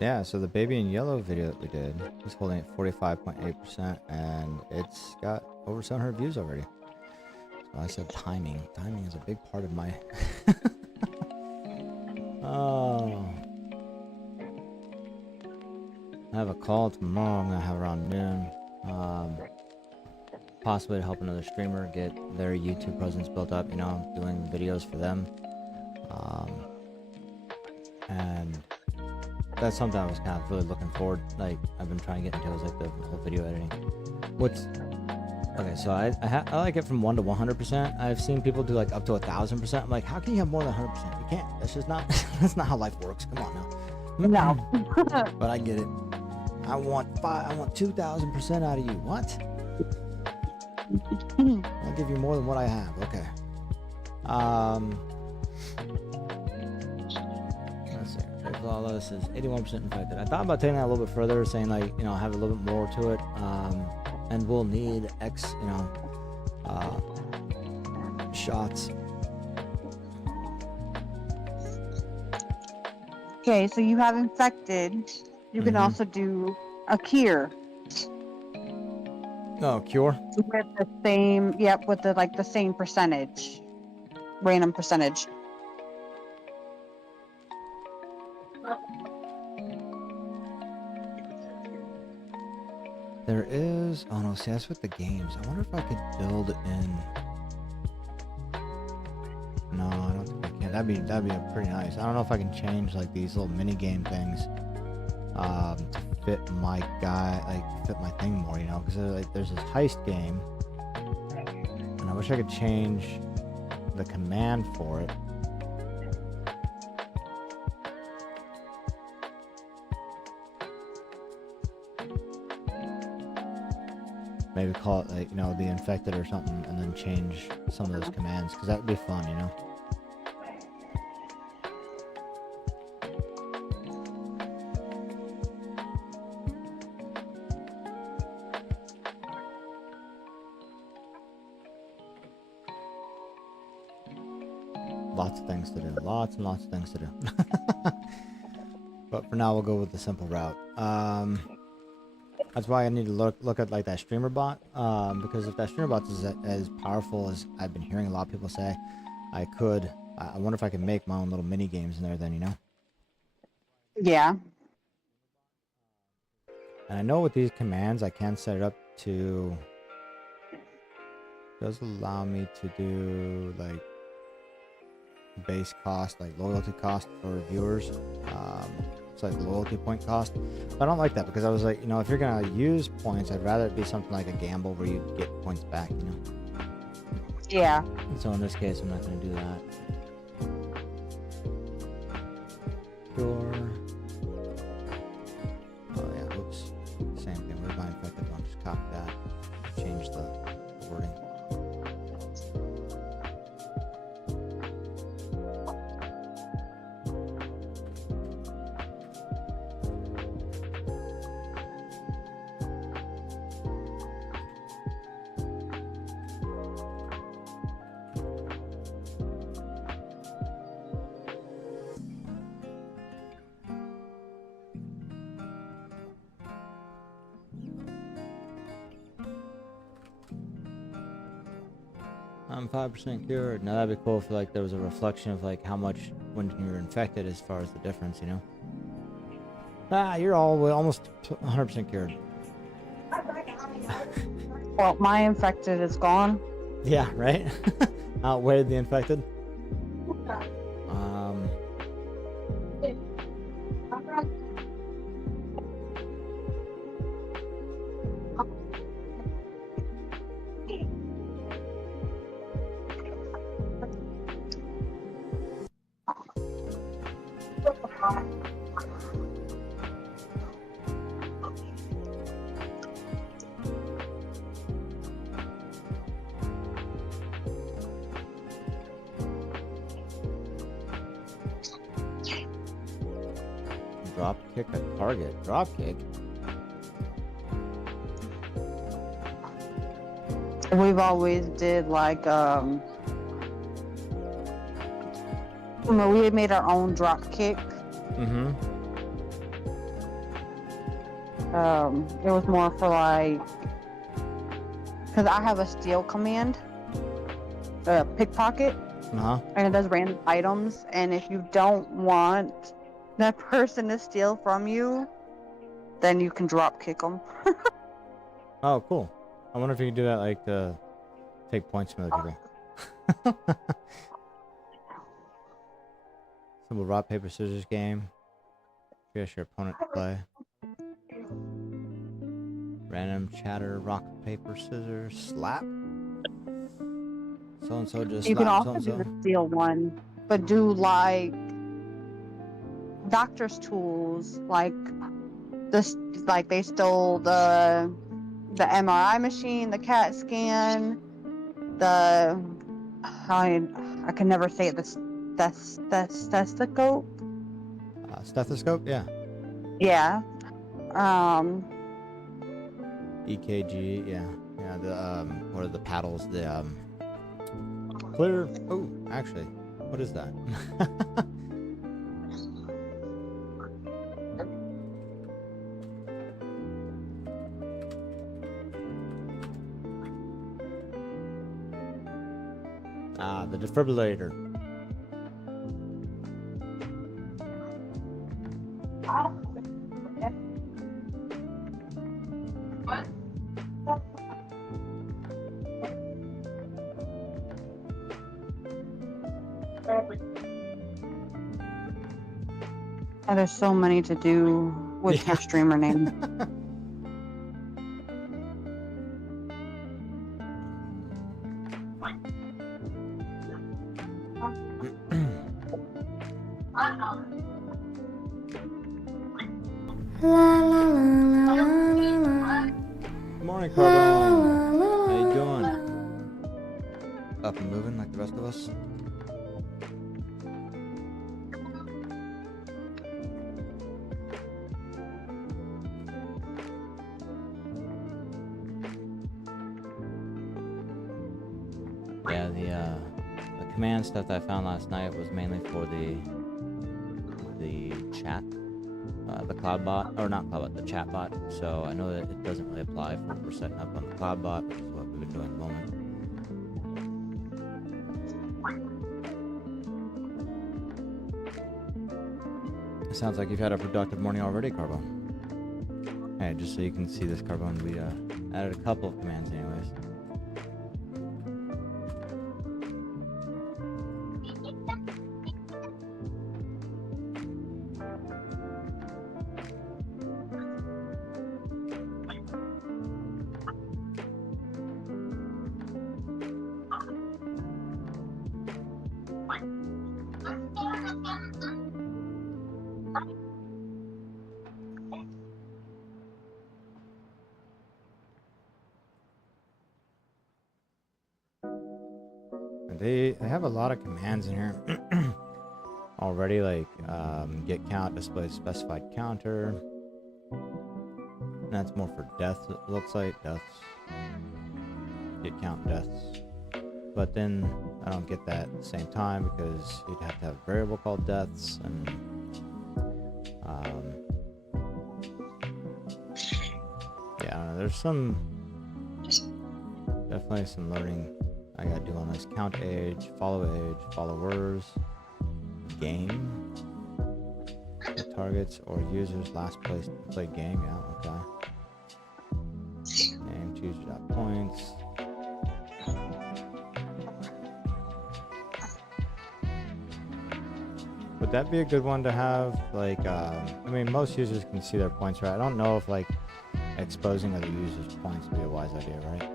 Yeah, so the baby in yellow video that we did is holding at 45.8%, and it's got over 700 views already. So I said timing. Timing is a big part of my... Oh. I have a call tomorrow. I'm going to have around noon. Possibly to help another streamer get their YouTube presence built up, you know, doing videos for them. And that's something I was kind of really looking forward. Like, I've been trying to get into, is like the whole video editing. Okay, so I like it from 1 to 100%. I've seen people do like up to 1,000%. I'm like, how can you have more than 100%? You can't. That's just not. That's not how life works. Come on now. No. But I get it. I want 2,000% out of you. What? I'll give you more than what I have. Okay. Let's see. Flawless is 81% infected. I thought about taking that a little bit further, saying like, you know, have a little bit more to it. And we'll need X, you know, shots. Okay, so you have infected. You can also do a cure. Oh, cure? With the same, yep, with the same percentage. Random percentage. There is, oh no, see, that's with the games. I wonder if I could build in. No, I don't think I can. That'd be pretty nice. I don't know if I can change like these little mini game things to fit my fit my thing more, you know, because like there's this heist game, and I wish I could change the command for it. Maybe call it like, you know, the infected or something, and then change some of those commands, because that would be fun, you know. Lots of things to do. Lots and lots of things to do. But for now, we'll go with the simple route. That's why I need to look at like that streamer bot. Because if that streamer bot is as powerful as I've been hearing a lot of people say, I wonder if I can make my own little mini games in there then, you know? Yeah. And I know with these commands, I can set it up to... does allow me to do like base cost, like loyalty cost for viewers. It's like loyalty point cost. But I don't like that, because I was like, you know, if you're gonna use points, I'd rather it be something like a gamble where you get points back, you know. Yeah. So in this case, I'm not gonna do that. Pure. Oh yeah, whoops. Same thing. Where's my infected one? Just copy that. Change the wording. I'm 5% cured. Now that'd be cool if like there was a reflection of like how much when you're infected as far as the difference, you know? Ah, you're almost 100% cured. Well, my infected is gone. Yeah, right? Outweighed the infected. Drop kick a target. Drop kick. We've always did like you know, we had made our own drop kick. Mm-hmm. It was more for like, because I have a steal command, pickpocket, and it does random items, and if you don't want that person to steal from you, then you can drop kick them. Oh, cool. I wonder if you can do that, like, to take points from other people. Simple rock, paper, scissors game. Force your opponent to play. Random chatter, rock, paper, scissors, slap. So-and-so just You can slapped also so-and-so. do the steal one, but do like doctor's tools, like this, like they stole the MRI machine, the CAT scan, the I can never say it. That's stethoscope. Stethoscope, yeah. Yeah. EKG, yeah. Yeah, the what are the paddles? The clear. Oh, actually, what is that? The defibrillator. Oh, there's so many to do with your streamer name. Good morning, Carbone. How you doing? Up and moving like the rest of us? Yeah, the command stuff that I found last night was mainly for the chat, the cloud bot, or not cloud bot, the chat bot. So I know that it doesn't really apply for what we're setting up on the cloud bot, which is what we've been doing at the moment. It sounds like you've had a productive morning already, Carbone. Hey, just so you can see this, Carbone, we added a couple of commands anyways. They have a lot of commands in here already, like get count, display specified counter. And that's more for deaths, it looks like. Deaths. Get count deaths. But then I don't get that at the same time because you'd have to have a variable called deaths, and yeah, I don't know, there's definitely some learning I gotta do on this. Count age, followers, game, the targets or users last place to play game. Yeah, okay. Name, choose your dot points. Would that be a good one to have? Like, I mean, most users can see their points, right? I don't know if like exposing other users' points would be a wise idea, right?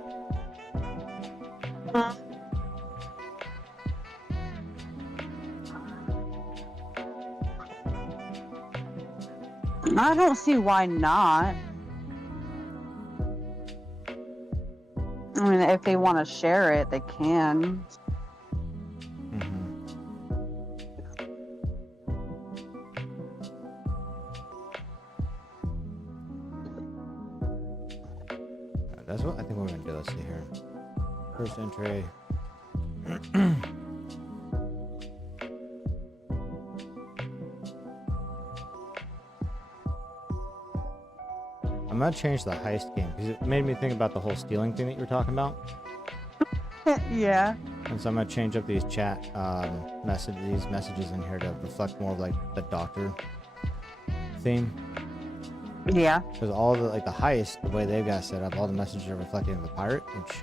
I don't see why not. I mean, if they want to share it, they can. That's what I think we're gonna do. Let's see here. First entry. I'm gonna change the heist game because it made me think about the whole stealing thing that you were talking about. Yeah. And so I'm gonna change up these chat these messages in here to reflect more of like the doctor theme. Yeah. Because all the like the heist, the way they've got it set up, all the messages are reflecting the pirate, which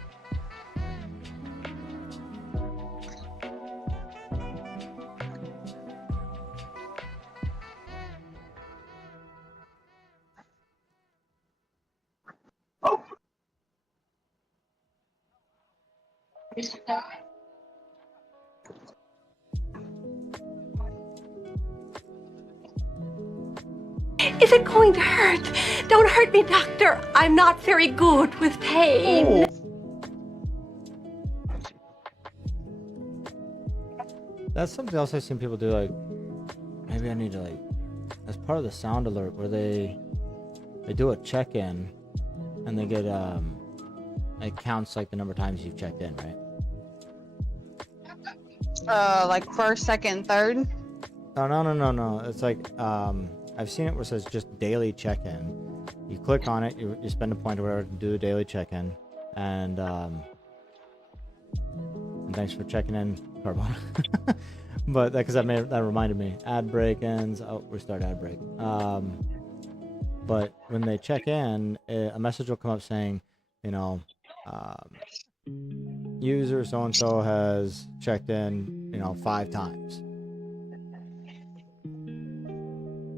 Is it going to hurt? Don't hurt me, doctor. I'm not very good with pain. that's something else I've seen people do. Like, maybe I need to like, as part of the sound alert, where they do a check-in, and they get it counts like the number of times you've checked in, right? Like first, second, third. Oh no. It's like I've seen it where it says just daily check-in. You click on it, you spend a point or whatever to do the daily check-in, and thanks for checking in, Carbone. But because that reminded me, ad break ends. Oh, restart ad break. But when they check in, a message will come up saying, you know, user so and so has checked in, 5 times.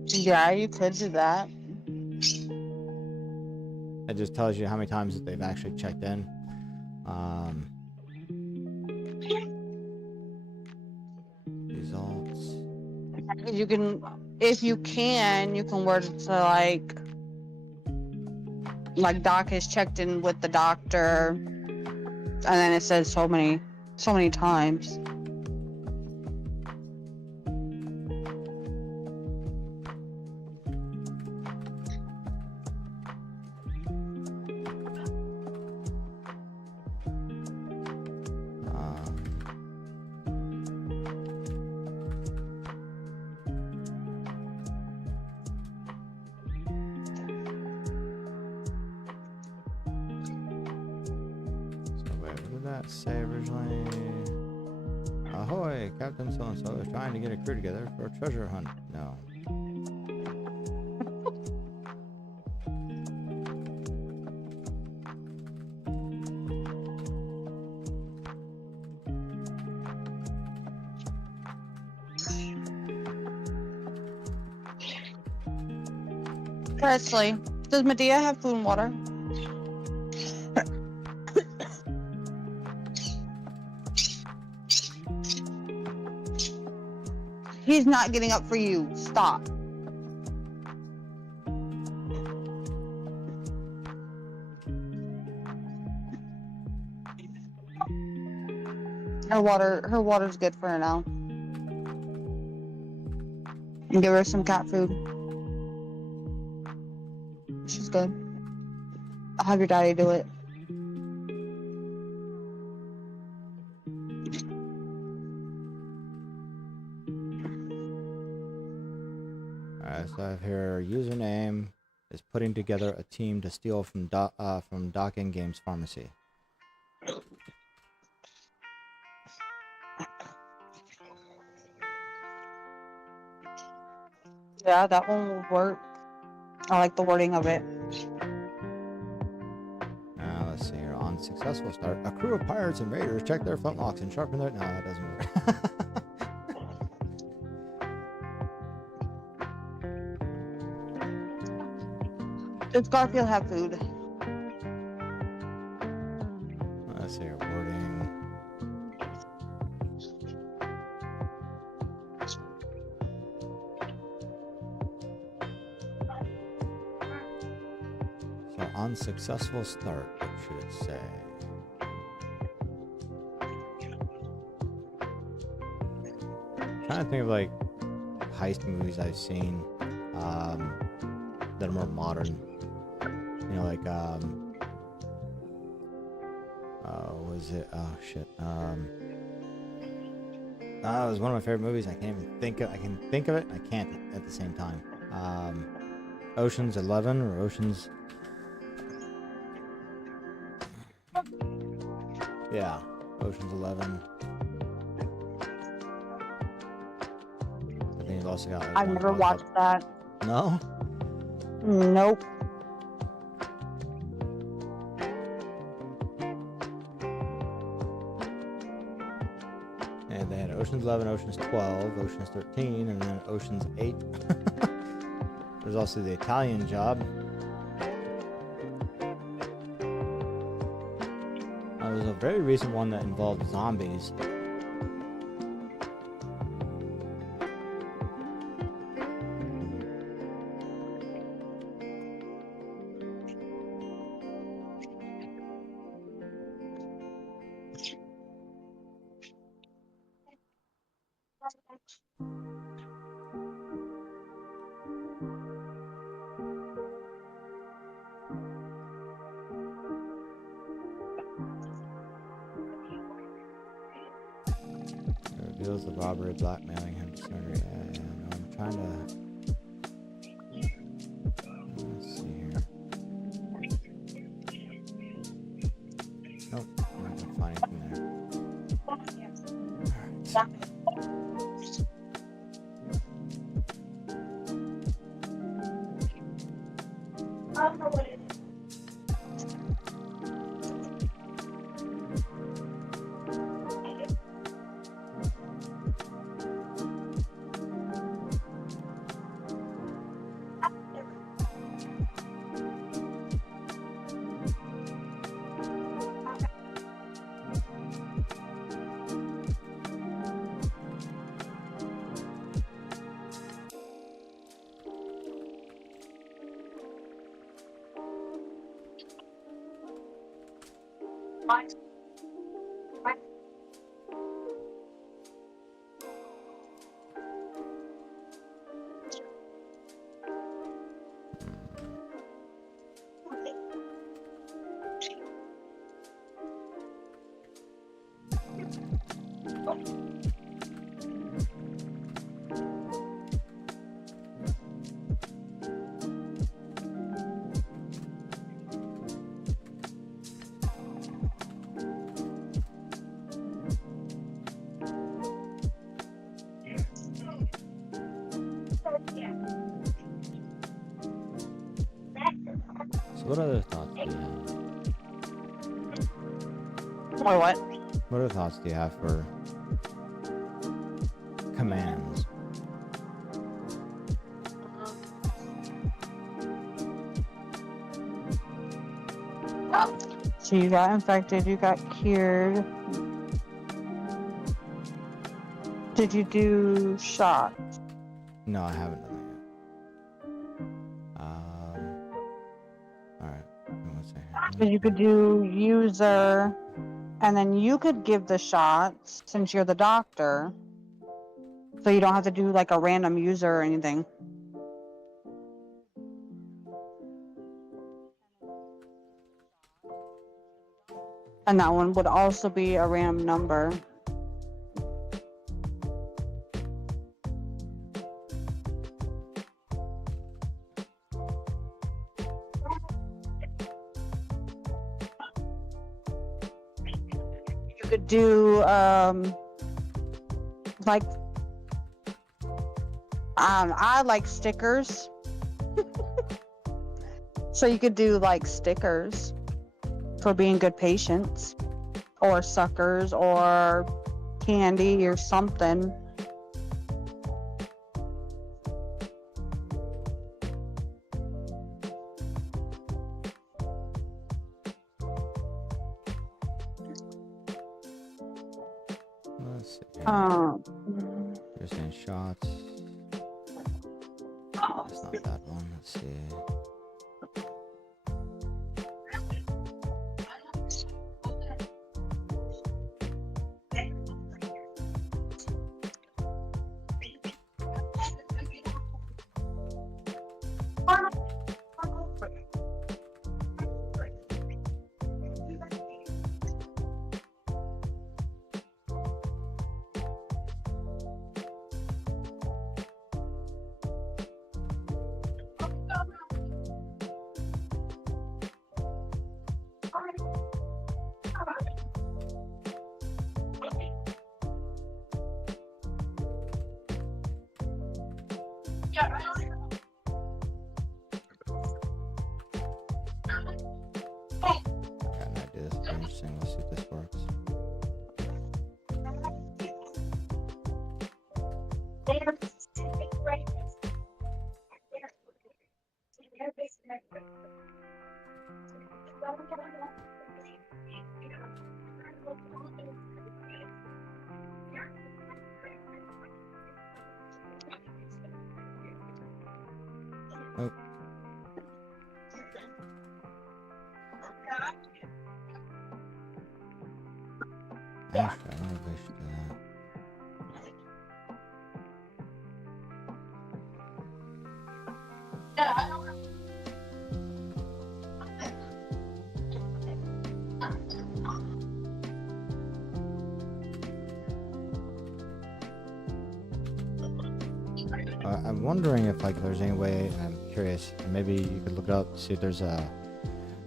Yeah, you could do that. It just tells you how many times that they've actually checked in. Results. You can, if you can word it to like doc has checked in with the doctor, and then it says so many times. Say originally, ahoy, Captain so-and-so is trying to get a crew together for a treasure hunt. No. Presley, does Medea have food and water? He's not getting up for you. Stop. Her water's good for her now. And give her some cat food. She's good. I'll have your daddy do it. Alright, so I have here username is putting together a team to steal from Doc and Games Pharmacy. Yeah, that one will work. I like the wording of it. Let's see here. On successful start, a crew of pirates and raiders check their flintlocks and sharpen their... No, that doesn't work. Does Garfield have food? Let's see here. Wording. So on successful start, what should it say? I'm trying to think of like heist movies I've seen that are more modern. You know, like was it? Oh shit. It was one of my favorite movies. I can't even think of. I can think of it. I can't at the same time. Ocean's 11 or Ocean's. Yeah, Ocean's 11. I think it's also got. Like, I've never watched that. No. Nope. And they had Ocean's 11, Ocean's 12, Ocean's 13, and then Ocean's 8. There's also the Italian Job. There was a very recent one that involved zombies. It reveals the robbery, blackmailing him to surrender. Yeah, no, I'm trying to. Let's see here. Nope, I'm not gonna find anything there. Alright. I don't know what it is. So what other thoughts do you have? Or what? What other thoughts do you have for commands? So you got infected, you got cured. Did you do shot? No, I haven't done that yet. Alright. One second. So you could do user, and then you could give the shots since you're the doctor. So you don't have to do like a random user or anything. And that one would also be a random number. You could do like I like stickers. So you could do like stickers for being good patients, or suckers, or candy, or something. Let's see. You're saying shots. That's not that one. Let's see. Got an idea. This is interesting. Let's see if this works. Oh. Actually, I don't know if I should do that. I'm wondering if like there's any way, I'm curious, maybe you could look it up, see if there's a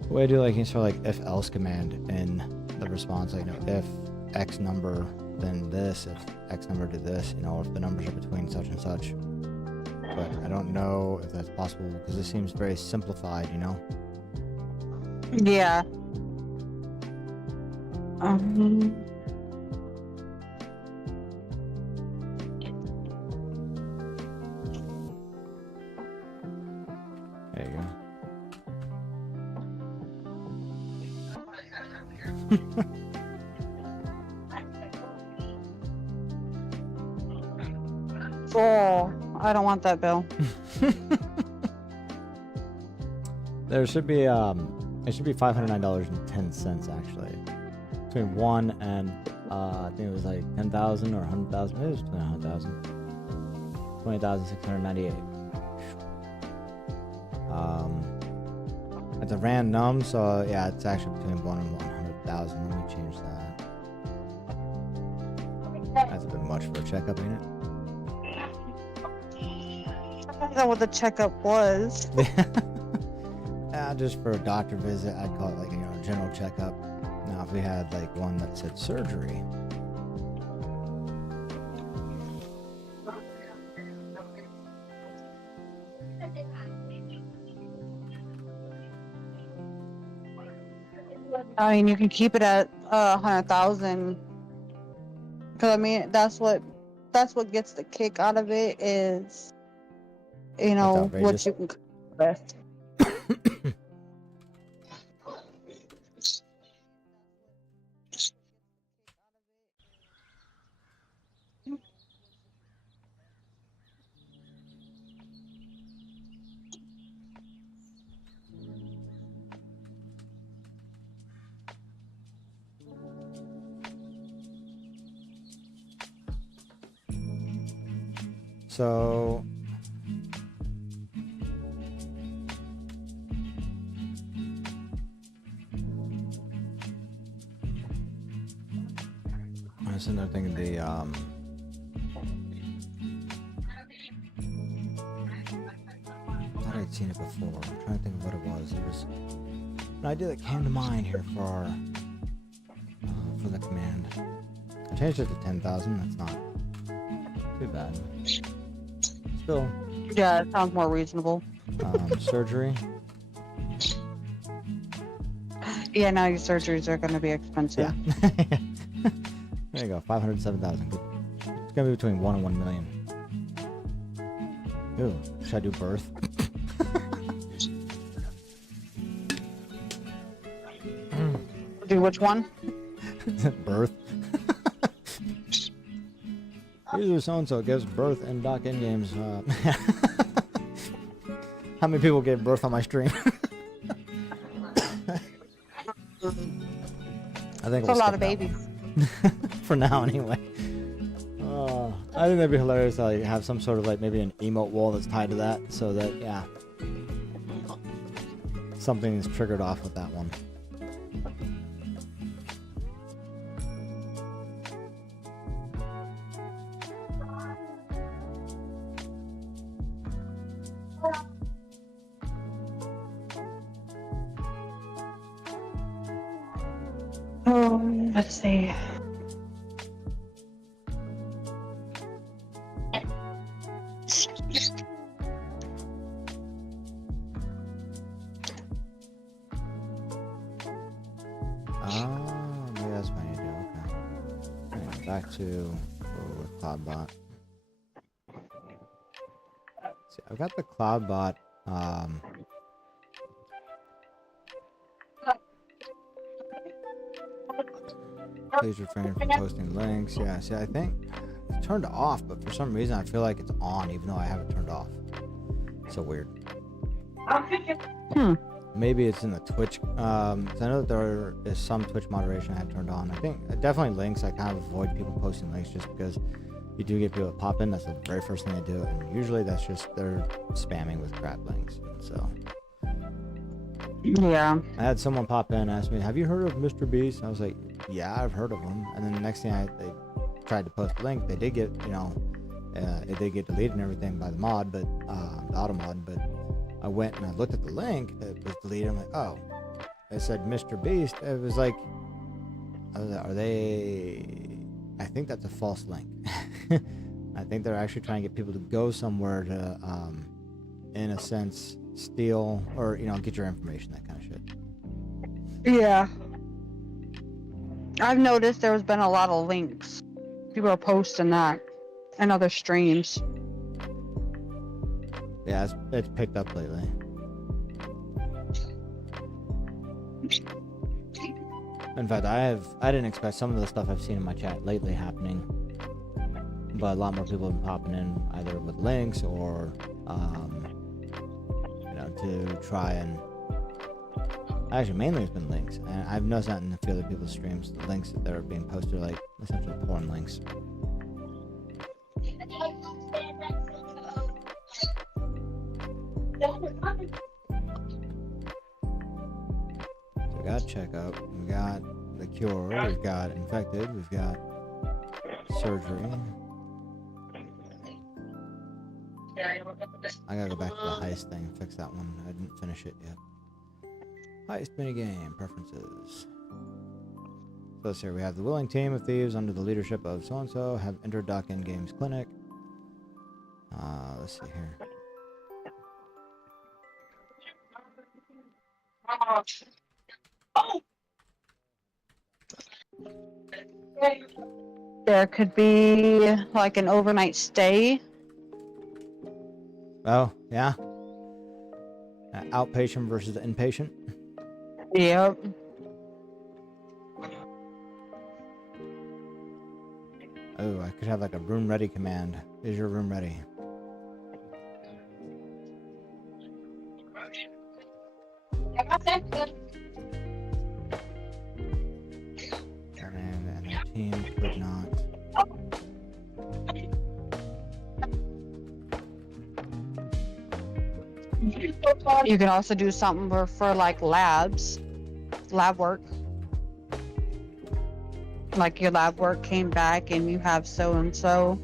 way to do like any sort of like if else command in the response, like, you know, if X number then this, if X number did this, you know, if the numbers are between such and such. But I don't know if that's possible because this seems very simplified, you know? Yeah. There you go. Oh, I don't want that bill. There should be it should be $509.10 actually. between 1 and I think it was like 10,000 or 100,000. Maybe it was between 100,000. 20,698. It's a random, so yeah, it's actually between 1 and 100,000. Let me change that. That's a bit much for a checkup, ain't I don't know what the checkup was. it? Yeah, just for a doctor visit, I'd call it like, a general checkup. Now, if we had like one that said surgery, I mean, you can keep it at 100,000. Because I mean, that's what gets the kick out of it is, what outrageous. you can come up with. so that's another thing. The I thought I'd seen it before. I'm trying to think of what it was. It was an idea that came to mind here for our for the command. I changed it to 10,000. That's not too bad. Still, Yeah, it sounds more reasonable. surgery. Yeah, now your surgeries are going to be expensive. Yeah. There you go. 507,000. It's gonna be between 1 and 1 million. Ooh, should I do birth? Do which one? Birth. User so-and-so gives birth in dock in games. How many people gave birth on my stream? I think It's a lot of babies. For now, anyway. I think that'd be hilarious to like have some sort of like maybe an emote wall that's tied to that, so that something is triggered off with that one. Let's see. Maybe that's what I need to do. Okay. Anyway, back to CloudBot. See, I've got the CloudBot. Please refrain from posting links. Yeah, see, I think it's turned off, but for some reason I feel like it's on, even though I have it turned off. So weird. Maybe it's in the Twitch. 'Cause I know that there is some Twitch moderation I have turned on. I think definitely links. I kind of avoid people posting links just because you do get people that pop in. That's the very first thing I do, and usually that's just they're spamming with crap links. So Yeah. I had someone pop in and ask me, "Have you heard of Mr. Beast?" And I was like, "Yeah, I've heard of him." And then the next thing they tried to post a link. They did get it did get deleted and everything by the mod, but the auto mod. But I went and I looked at the link. It was deleted. I'm like, oh, it said Mr. Beast. It was like, are they? I think that's a false link. I think they're actually trying to get people to go somewhere to, in a sense, steal or get your information, that kind of shit. Yeah. I've noticed there's been a lot of links. People are posting that and other streams. Yeah, it's picked up lately. In fact, I didn't expect some of the stuff I've seen in my chat lately happening, but a lot more people have been popping in either with links or to try and Actually, mainly it's been links, and I've noticed that in a few other people's streams. The links that are being posted are like essentially porn links. So we got checkup, we got the cure, we've got infected, we've got surgery. I gotta go back to the heist thing and fix that one. I didn't finish it yet. Heist minigame preferences. So let's see, we have the willing team of thieves under the leadership of so-and-so have entered Dock-In Games Clinic. Let's see here. There could be like an overnight stay. Oh, yeah? Outpatient versus the inpatient? Yep. Oh, I could have like a room ready command. Is your room ready? And the team could not. You can also do something for like lab work. Like your lab work came back and you have so and so.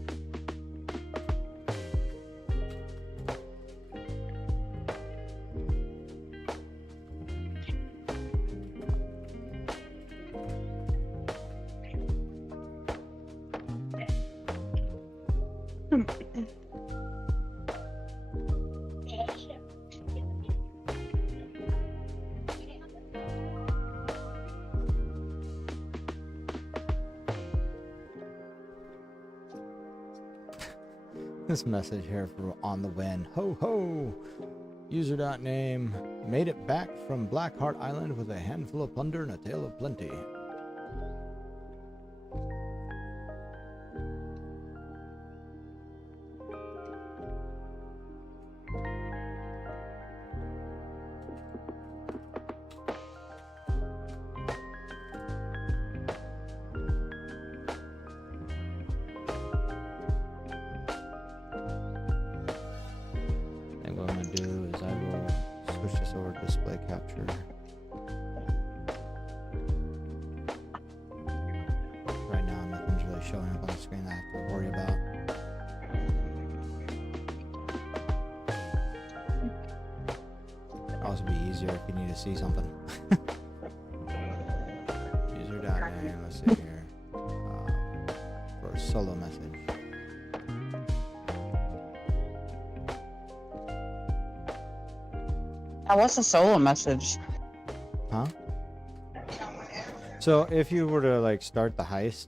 This message here for On the Win. Ho ho! User.name made it back from Blackheart Island with a handful of plunder and a tale of plenty. Display capture. Right now, nothing's really showing up on the screen that I have to worry about. It'd also be easier if you need to see something. User.name, let's see here. For a solo message. What's a solo message? Huh? So if you were to like start the heist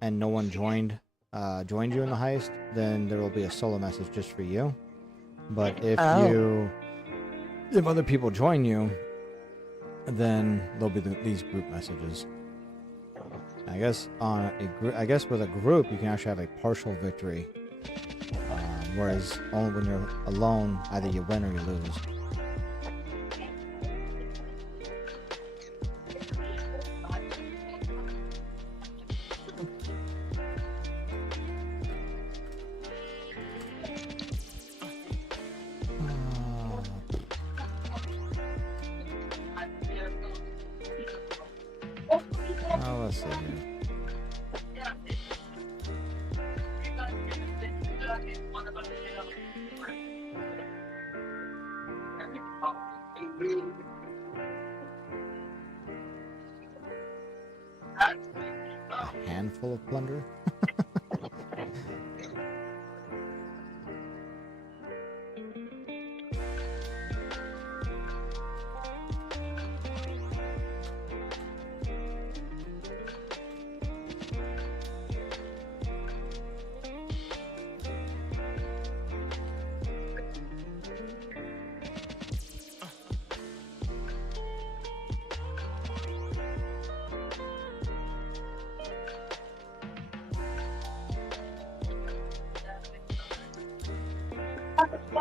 and no one joined you in the heist, then there will be a solo message just for you. But if if other people join you, then there'll be these group messages. I guess with a group you can actually have a partial victory, whereas only when you're alone, either you win or you lose. Let's see here. A handful of plunder?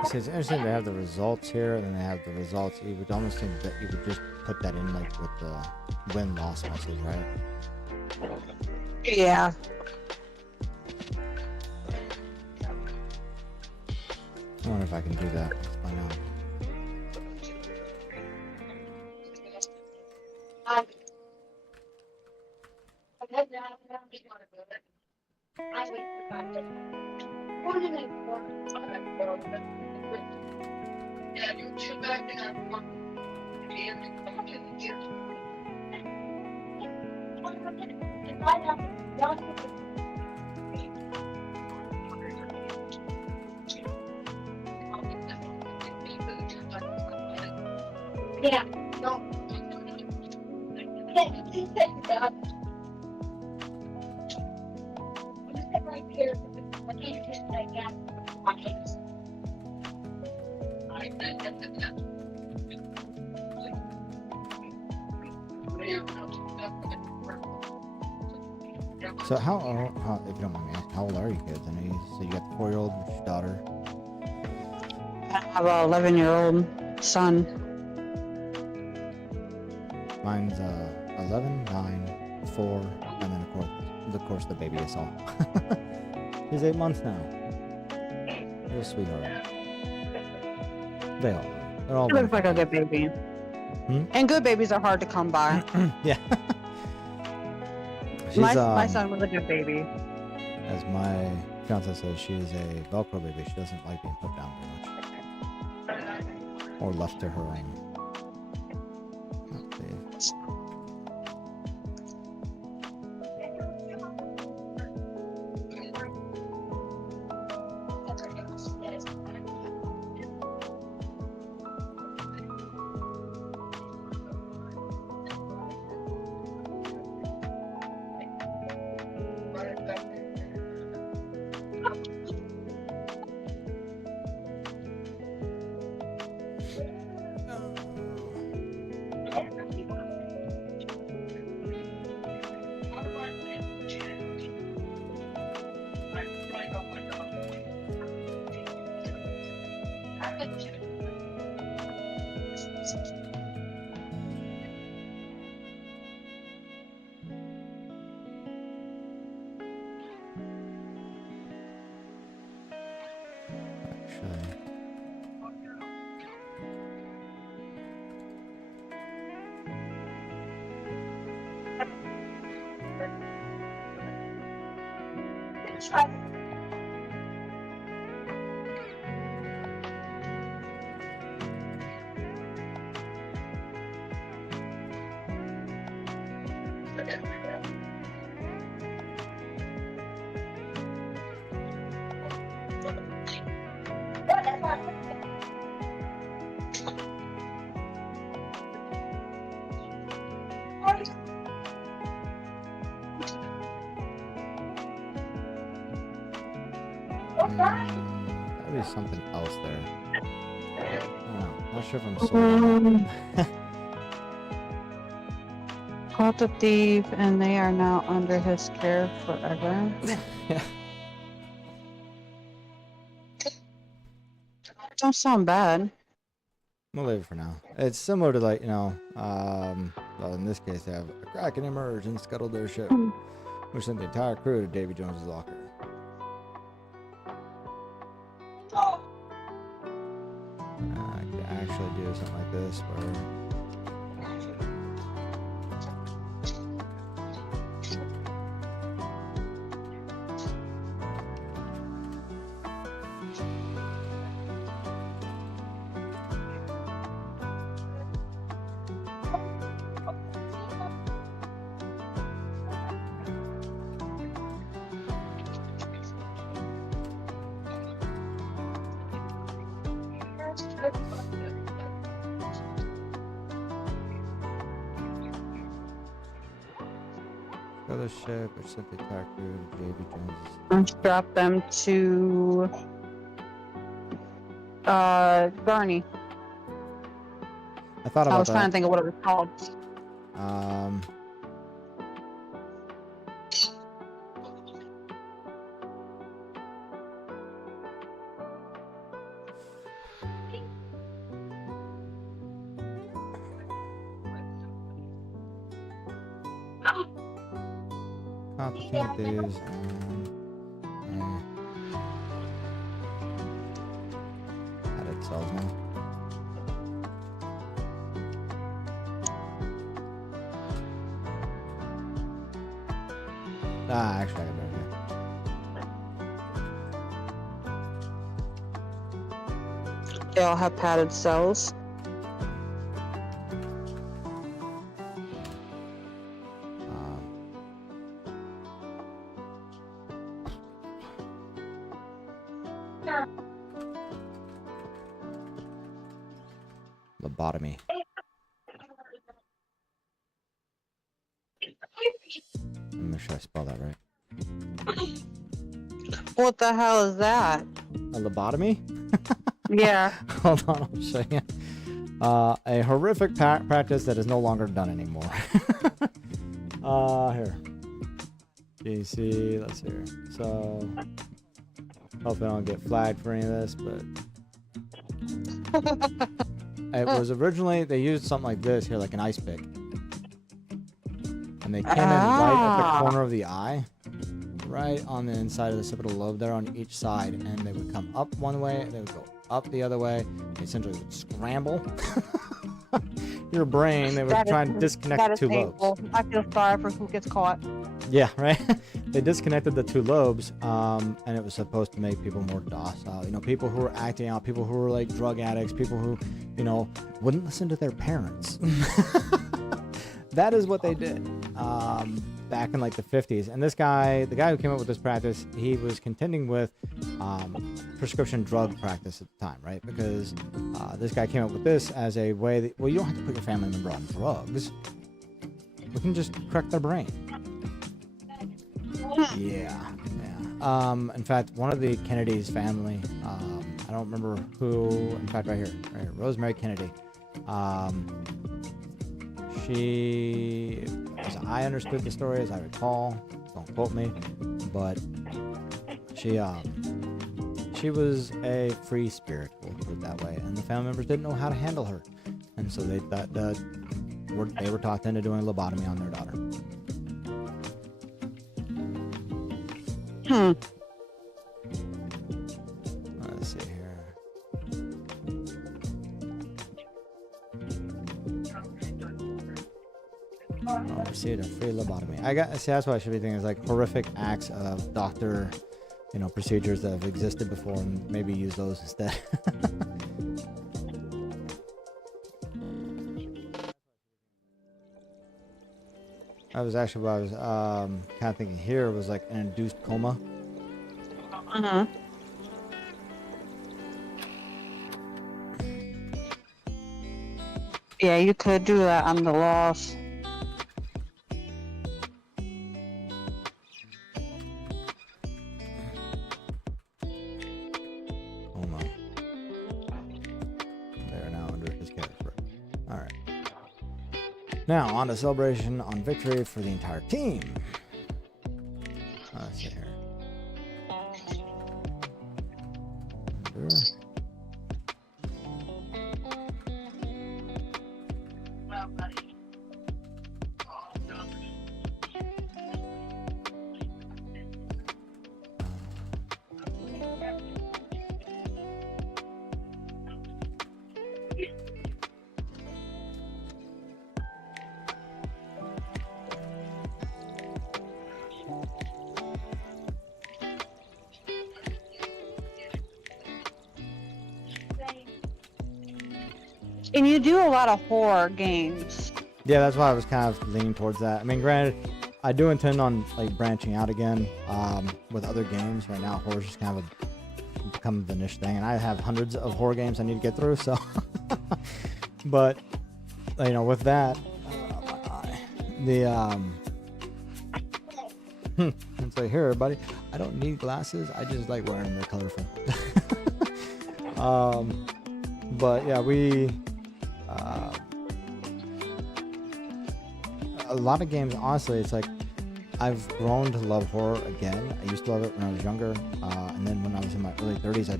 See, it's interesting they have the results here, and then they have the results. You would almost think that you would just put that in like with the win-loss message, right? Yeah. I wonder if I can do that. Let's find out. So how if you don't mind me asking, how old are you kids? I know you said you got the 4-year-old, which is your daughter. I have an 11-year-old son. Mine's 11, 9, 4, and then of course the baby I saw. He's 8 months now. What a sweetheart. They all are. They're all He looks like a wonderful. good baby. Hmm? And good babies are hard to come by. Yeah. She's, My son was a good baby. as my fiance says, she is a Velcro baby. She doesn't like being put down very much. Or left to her own. Let's see. Actually. Gotta be something else there. I don't know. Not sure if I'm sold on that. Caught the thief, and they are now under his care forever. Yeah. Don't sound bad. We'll leave it for now. It's similar to like, well, in this case, they have a Kraken emerged and scuttled their ship, which sent the entire crew to Davy Jones's locker. I could actually do something like this where the ship, which sent the entire crew to Davy Jones's. Let's drop them to Barney. I thought I about was trying to that. think of what it was called. Not the King of Thieves and padded cells now. Actually, I got better here. They all have padded cells. Lobotomy. Let me make sure I spell that right. What the hell is that? A lobotomy? Yeah. Hold on, I'll show you. A horrific practice that is no longer done anymore. Here. DC, let's see here. So, hopefully I don't get flagged for any of this, but it was originally, they used something like this here, like an ice pick. And they came in right at the corner of the eye, right on the inside of the occipital lobe there on each side, and they would come up one way, they would go up the other way. They essentially would scramble your brain. They would try and disconnect the two lobes. I feel sorry for who gets caught. Yeah, right. They disconnected the two lobes, and it was supposed to make people more docile. You know, people who were acting out, people who were like drug addicts, people who, you know, wouldn't listen to their parents. That is what they did back in like the 50s. And this guy, the guy who came up with this practice, he was contending with prescription drug practice at the time, right? Because this guy came up with this as a way that, well, you don't have to put your family member on drugs. We can just correct their brain. Yeah. In fact, one of the Kennedy's family, I don't remember who, in fact, right here, Rosemary Kennedy. She, as I understood the story, as I recall, don't quote me, but she was a free spirit, we'll put it that way, and the family members didn't know how to handle her, and so they thought they were talked into doing a lobotomy on their daughter. Let's see here. Received a free lobotomy. See, that's what I should be thinking, is like horrific acts of doctor, you know, procedures that have existed before, and maybe use those instead. That was actually what I was kind of thinking here, was like an induced coma. Yeah, you could do that on the loss. Oh my. They are now under his care. Alright. Now, on to celebration on victory for the entire team. Let's see here. And you do a lot of horror games. Yeah, that's why I was kind of leaning towards that. I mean, granted, I do intend on like branching out again with other games. Right now, horror's just kind of become the niche thing, and I have hundreds of horror games I need to get through. So, but you know, with that, it's like, here, everybody, I don't need glasses. I just like wearing them. They're colorful. But yeah, a lot of games, honestly, it's like I've grown to love horror again. I used to love it when I was younger, and then when I was in my early 30s,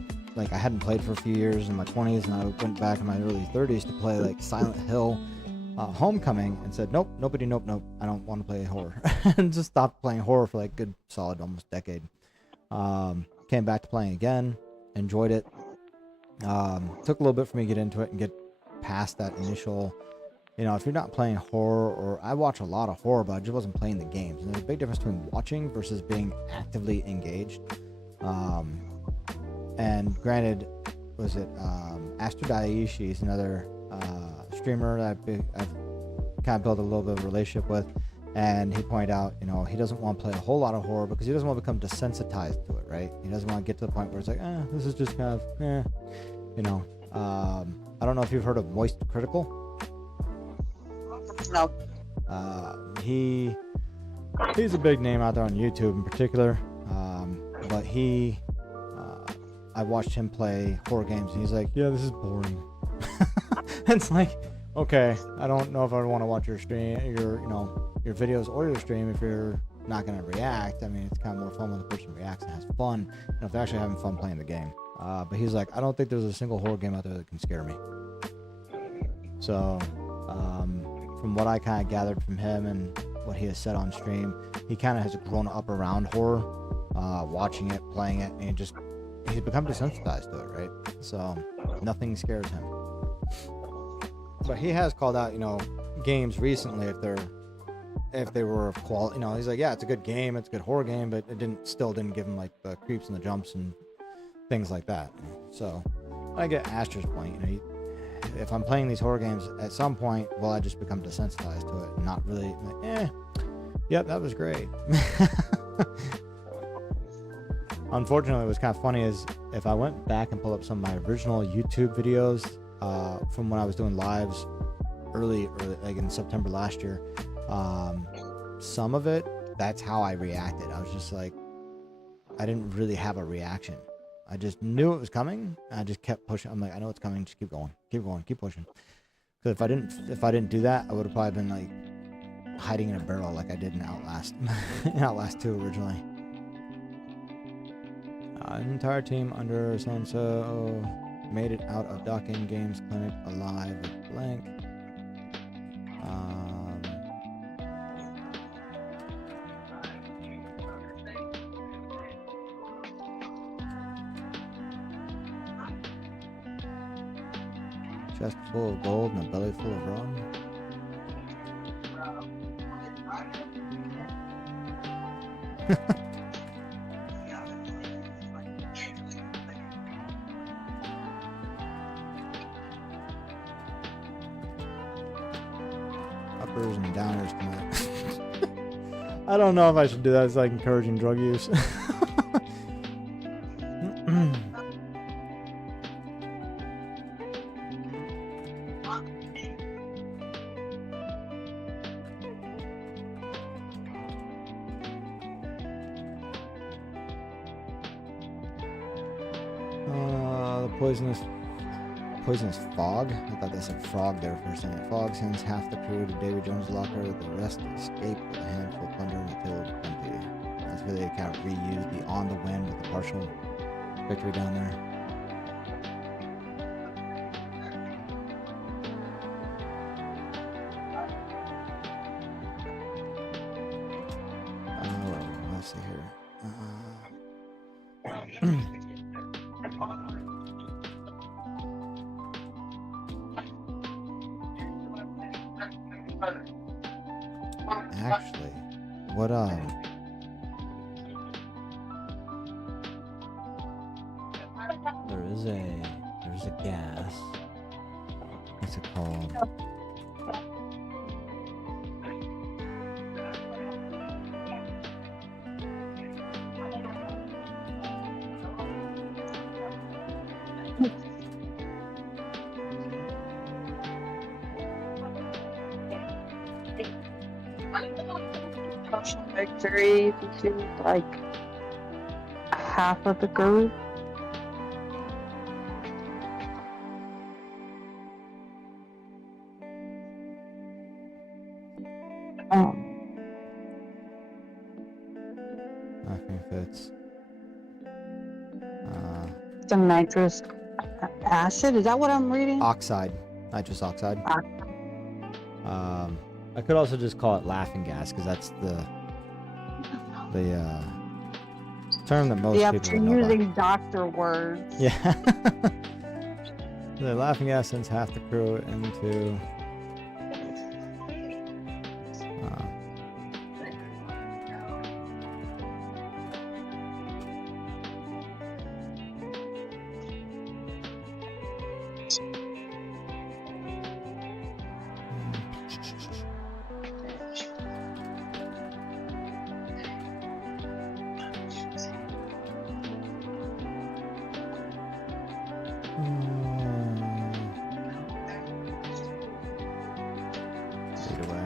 I hadn't played for a few years in my 20s, and I went back in my early 30s to play like Silent Hill Homecoming and said, nope, nope, I don't want to play horror. And just stopped playing horror for like good solid almost decade. Came back to playing again, enjoyed it. Took a little bit for me to get into it and get past that initial, you know, if you're not playing horror, or I watch a lot of horror, but I just wasn't playing the games. And there's a big difference between watching versus being actively engaged. And granted, was it Astro Daiichi is another streamer that I've kind of built a little bit of a relationship with, and he pointed out, you know, he doesn't want to play a whole lot of horror because he doesn't want to become desensitized to it, right? He doesn't want to get to the point where it's like, this is just kind of, you know. I don't know if you've heard of Moist Critical. No. He's a big name out there on YouTube in particular, but I watched him play horror games, and he's like, yeah, this is boring. It's like, okay, I don't know if I want to watch your stream, your videos or your stream if you're not going to react. I mean, it's kind of more fun when the person reacts and has fun, and if they're actually having fun playing the game. But he's like, I don't think there's a single horror game out there that can scare me. So, from what I kind of gathered from him and what he has said on stream, he kind of has grown up around horror, watching it, playing it, and he's become desensitized to it, right? So nothing scares him. But he has called out, you know, games recently if they were of quality. You know, he's like, yeah, it's a good game, it's a good horror game, but it still didn't give him like the creeps and the jumps and things like that. So I get Astra's point. You know, if I'm playing these horror games, at some point, will I just become desensitized to it and not really like, yep, that was great. Unfortunately, what's kind of funny is if I went back and pulled up some of my original YouTube videos from when I was doing lives early like in September last year, some of it, that's how I reacted. I was just like, I didn't really have a reaction. I just knew it was coming. And I just kept pushing. I'm like, I know it's coming. Just keep going, keep pushing. Because if I didn't do that, I would have probably been like hiding in a barrel like I did in Outlast, Outlast 2 originally. An entire team under so made it out of Docking Games Clinic alive with blank. Chest full of gold and a belly full of rum. Uppers and downers tonight. I don't know if I should do that. It's like encouraging drug use. Poisonous fog. I thought that said frog there for a second. Fog sends half the crew to David Jones' locker. The rest escape with a handful of plunder and a tail of plenty. That's where they kind of reused the on the wind with the partial victory down there. Let's see here. Actually, what there's a gas. What's it called? Victory, like half of the group. Nothing fits. The nitrous acid, is that what I'm reading? Oxide. Nitrous oxide. I could also just call it laughing gas because that's the term that most Yep, people you're would know using doctor words. by. Yeah. The laughing gas sends half the crew into. Either way.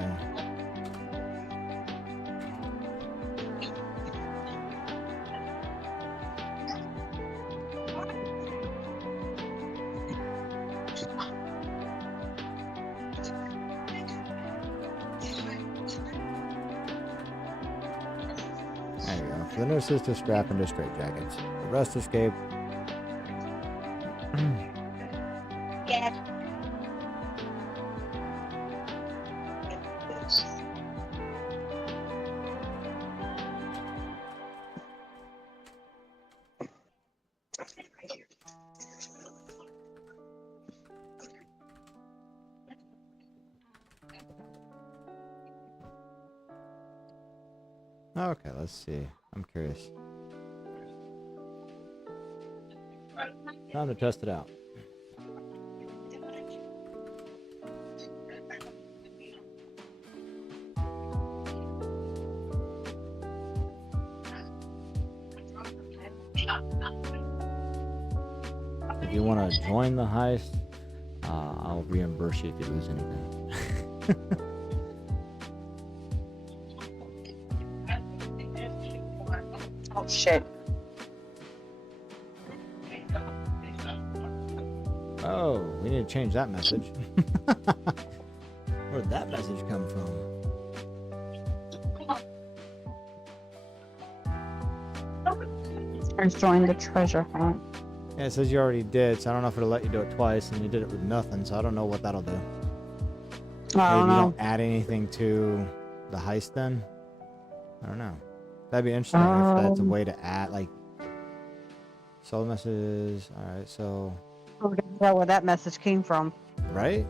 There you go. For the nurses to strap into straitjackets. The rest escape. Okay, let's see. I'm curious. Time to test it out. If you want to join the heist, I'll reimburse you if you lose anything. Oh shit. Oh, we need to change that message. Where'd that message come from? First join the treasure hunt. Yeah, it says you already did, so I don't know if it'll let you do it twice, and you did it with nothing, so I don't know what that'll do. I Maybe don't you know. don't add anything to the heist then? I don't know. That'd be interesting if that's a way to add, like, solo messages. Alright, so... I don't know where that message came from. Right?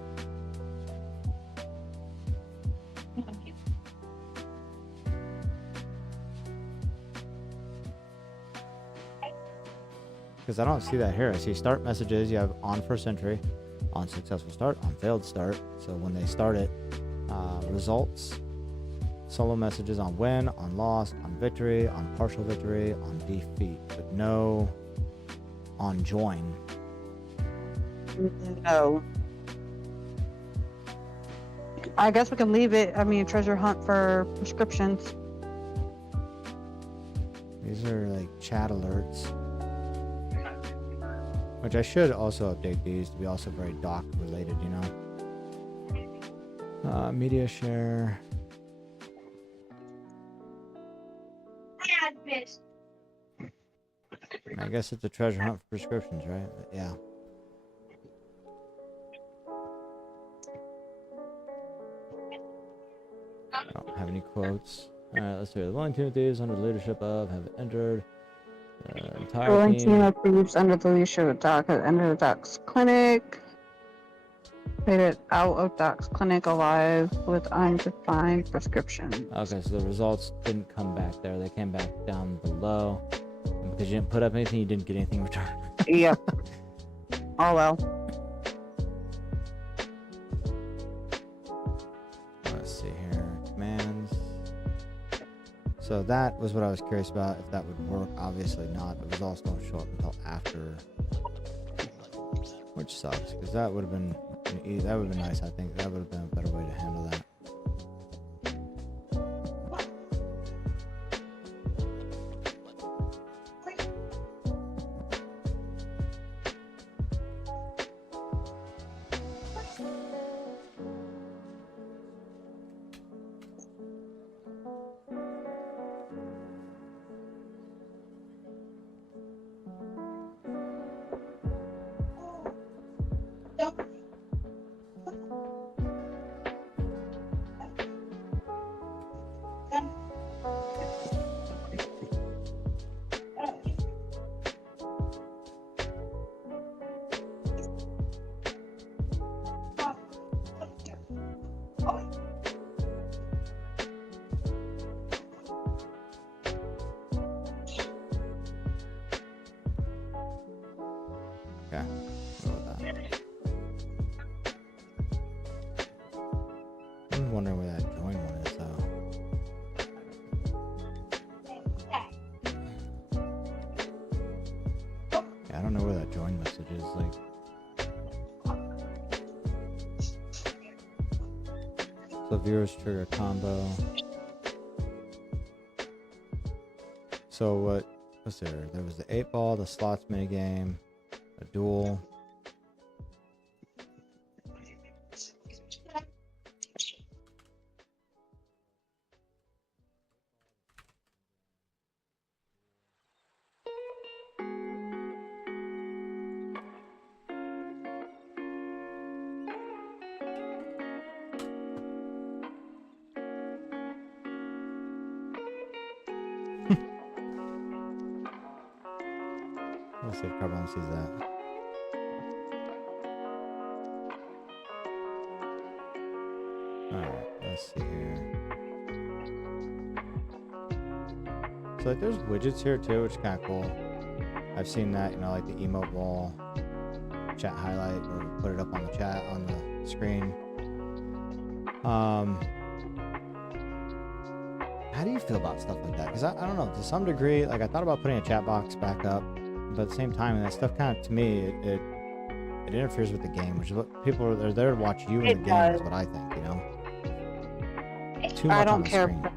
Because I don't see that here. I see start messages. You have on first entry, on successful start, on failed start. So when they start it, results, solo messages on win, on loss, on victory, on partial victory, on defeat, but no on join. No. I guess we can leave it. I mean, treasure hunt for prescriptions. These are like chat alerts. Which I should also update these to be also very doc related, you know. Media share. I guess it's a treasure hunt for prescriptions, right? Yeah. I don't have any quotes. Alright, let's see. The one team of thieves under the leadership of have entered. The entire One team. team of thieves under the leadership of Doc has entered Doc's clinic. Made it out of Doc's clinic alive with undefined prescription. Okay, so the results didn't come back there. They came back down below. And because you didn't put up anything, you didn't get anything in return. Yep. Oh well. Let's see here. Commands. So that was what I was curious about, if that would work. Obviously not. The results don't show up until after. Which sucks, because that would have been nice, I think. That would have been a better way to handle that. I'm wondering where that join one is though. Yeah, I don't know where that join message is. Like, so viewers trigger combo. So what was there? There was the 8-ball, the slots minigame, a duel. Let's see if Carbon sees that. Alright, let's see here. So like there's widgets here too, which is kinda cool. I've seen that, you know, like the emote wall, chat highlight, or put it up on the chat on the screen. How do you feel about stuff like that? Because I don't know, to some degree, like I thought about putting a chat box back up, but at the same time, that stuff kind of, to me, it interferes with the game, which is what people are there to watch you in the game, is what I think, you know? Too much I don't on the care. screen.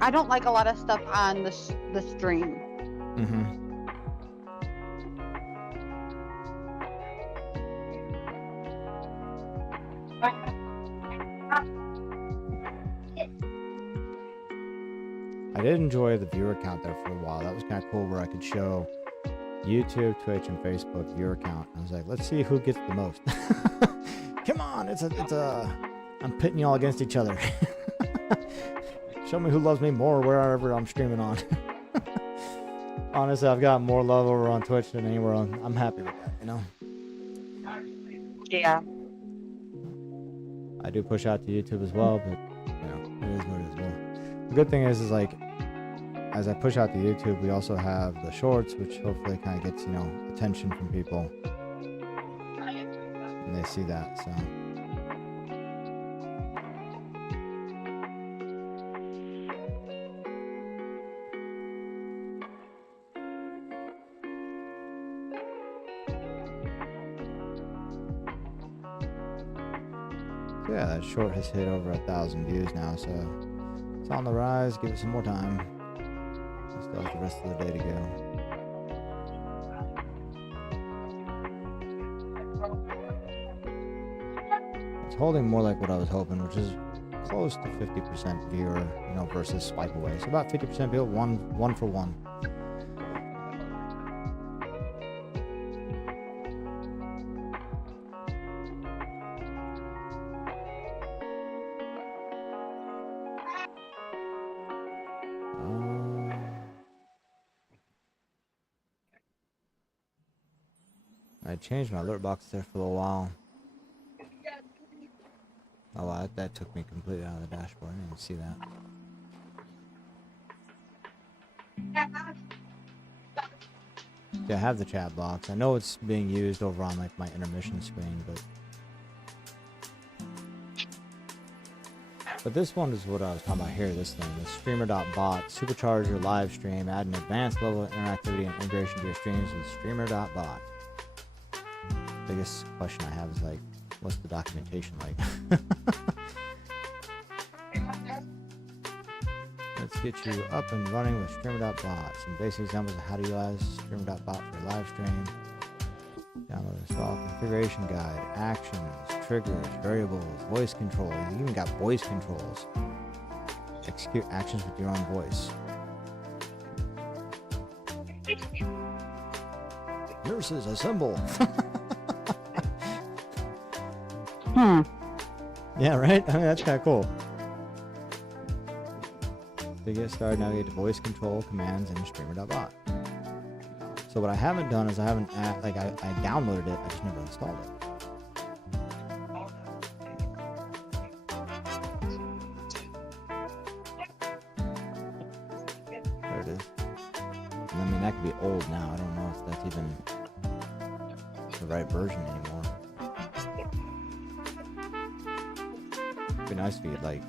I don't like a lot of stuff on the stream. Mm-hmm. I did enjoy the viewer count there for a while. That was kind of cool, where I could show YouTube, Twitch, and Facebook viewer count. I was like, let's see who gets the most. Come on, I'm pitting y'all against each other. Show me who loves me more wherever I'm streaming on. Honestly, I've got more love over on Twitch than anywhere on. I'm happy with that, you know? Yeah. I do push out to YouTube as well, but, you know, it is what it is. Well, the good thing is like, as I push out to YouTube, we also have the shorts, which hopefully kind of gets, you know, attention from people. And they see that, so. So yeah, that short has hit over 1,000 views now, so it's on the rise. Give it some more time. Still has the rest of the day to go. It's holding more like what I was hoping, which is close to 50% viewer, you know, versus swipe away. So about 50% viewer, one for one. I changed my alert box there for a while. Oh wow, that took me completely out of the dashboard. I didn't even see that. Yeah, I have the chat box. I know it's being used over on like my intermission screen, but this one is what I was talking about here. This thing, the streamer.bot, supercharge your live stream, add an advanced level of interactivity and integration to your streams with streamer.bot. Biggest question I have is like, what's the documentation like? Let's get you up and running with streamer.bot. Some basic examples of how to utilize streamer.bot for your live stream. Download and install configuration guide, actions, triggers, variables, voice control. You even got voice controls. Execute actions with your own voice. Nurses, assemble. Yeah, right? I mean, that's kind of cool. To get started, navigate to voice control commands in streamer.bot. So what I haven't done is I haven't, I downloaded it, I just never installed it. There it is. And I mean, that could be old now. I don't know if that's even the right version anymore. It'd be nice if you could, like,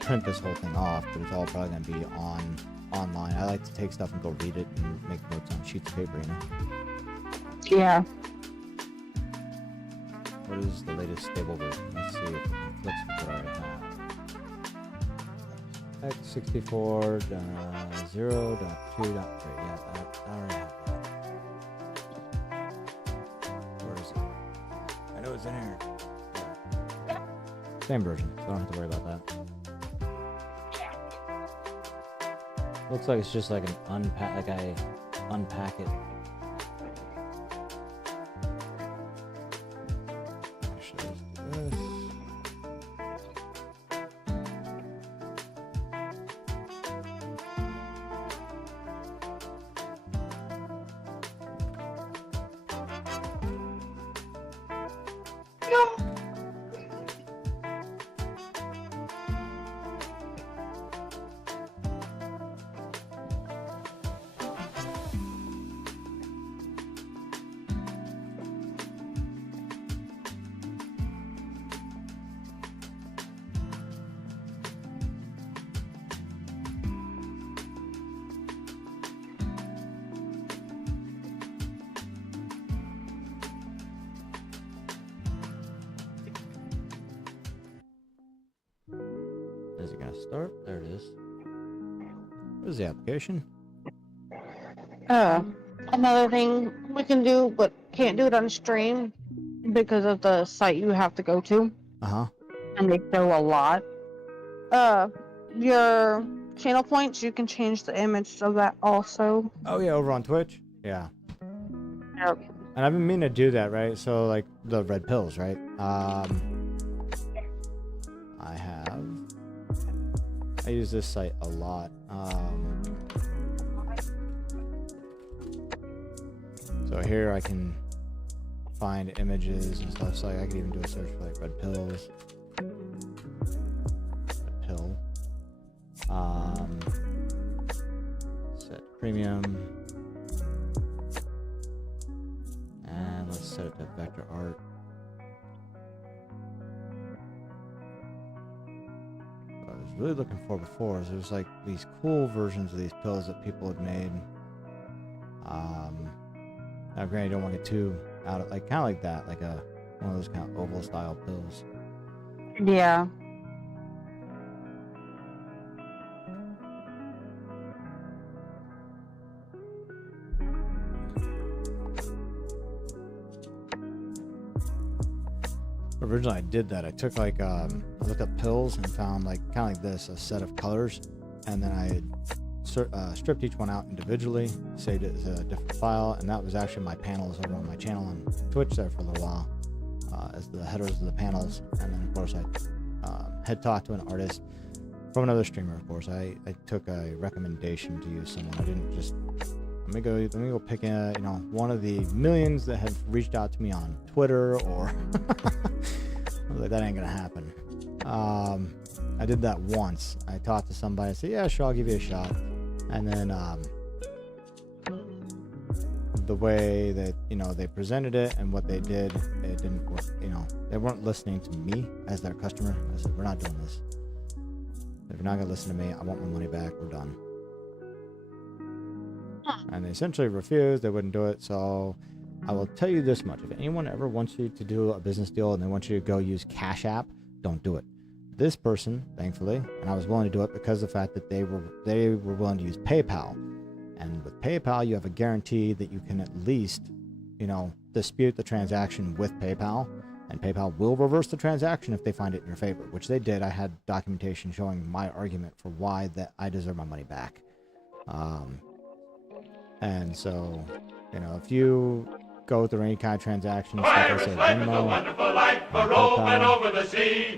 print this whole thing off, but it's all probably going to be online. I like to take stuff and go read it and make notes on sheets of paper, you know? Yeah. What is the latest stable version? Let's see if it conflicts with what I already have. X64 0.2.3. Yeah, I already have that. Where is it? I know it's in here. Same version, so I don't have to worry about that. Looks like it's just like an unpack, like I unpack it. Actually, let's do this. Is it gonna start? There it is. What is the application? Another thing we can do, but can't do it on stream because of the site you have to go to. Uh-huh. And they show a lot. Your channel points, you can change the image of that also. Oh yeah, over on Twitch? Yeah. Yep. And I've been meaning to do that, right? So like the red pills, right? I use this site a lot. So here I can find images and stuff. So like I could even do a search for like red pills. Red pill. Set premium. And let's set it to vector art. What I was really looking for before is there's like these cool versions of these pills that people have made. Now granted, you don't want to get too out of, like, kind of like that, like one of those kind of oval style pills. Yeah. Originally I did that. I took like I looked up pills and found like kind of like this, a set of colors, and then I stripped each one out individually, saved it as a different file, and that was actually my panels over on my channel on Twitch there for a little while, as the headers of the panels. And then of course I had talked to an artist from another streamer. Of course I took a recommendation to use someone. I didn't just let me go pick one of the millions that have reached out to me on Twitter, or I was like, that ain't gonna happen. I did that once. I talked to somebody and said, yeah, sure, I'll give you a shot. And then the way that they presented it and what they did, it didn't work. They weren't listening to me as their customer. I said, we're not doing this. If you're not gonna listen to me, I want my money back. We're done. And they essentially refused. They wouldn't do it. So I will tell you this much: if anyone ever wants you to do a business deal and they want you to go use Cash App, don't do it. This person, thankfully, and I was willing to do it because of the fact that they were willing to use PayPal. And with PayPal, you have a guarantee that you can at least, dispute the transaction with PayPal, and PayPal will reverse the transaction if they find it in your favor, which they did. I had documentation showing my argument for why that I deserve my money back. And so, if you go through any kind of transactions, like I said, Venmo, PayPal.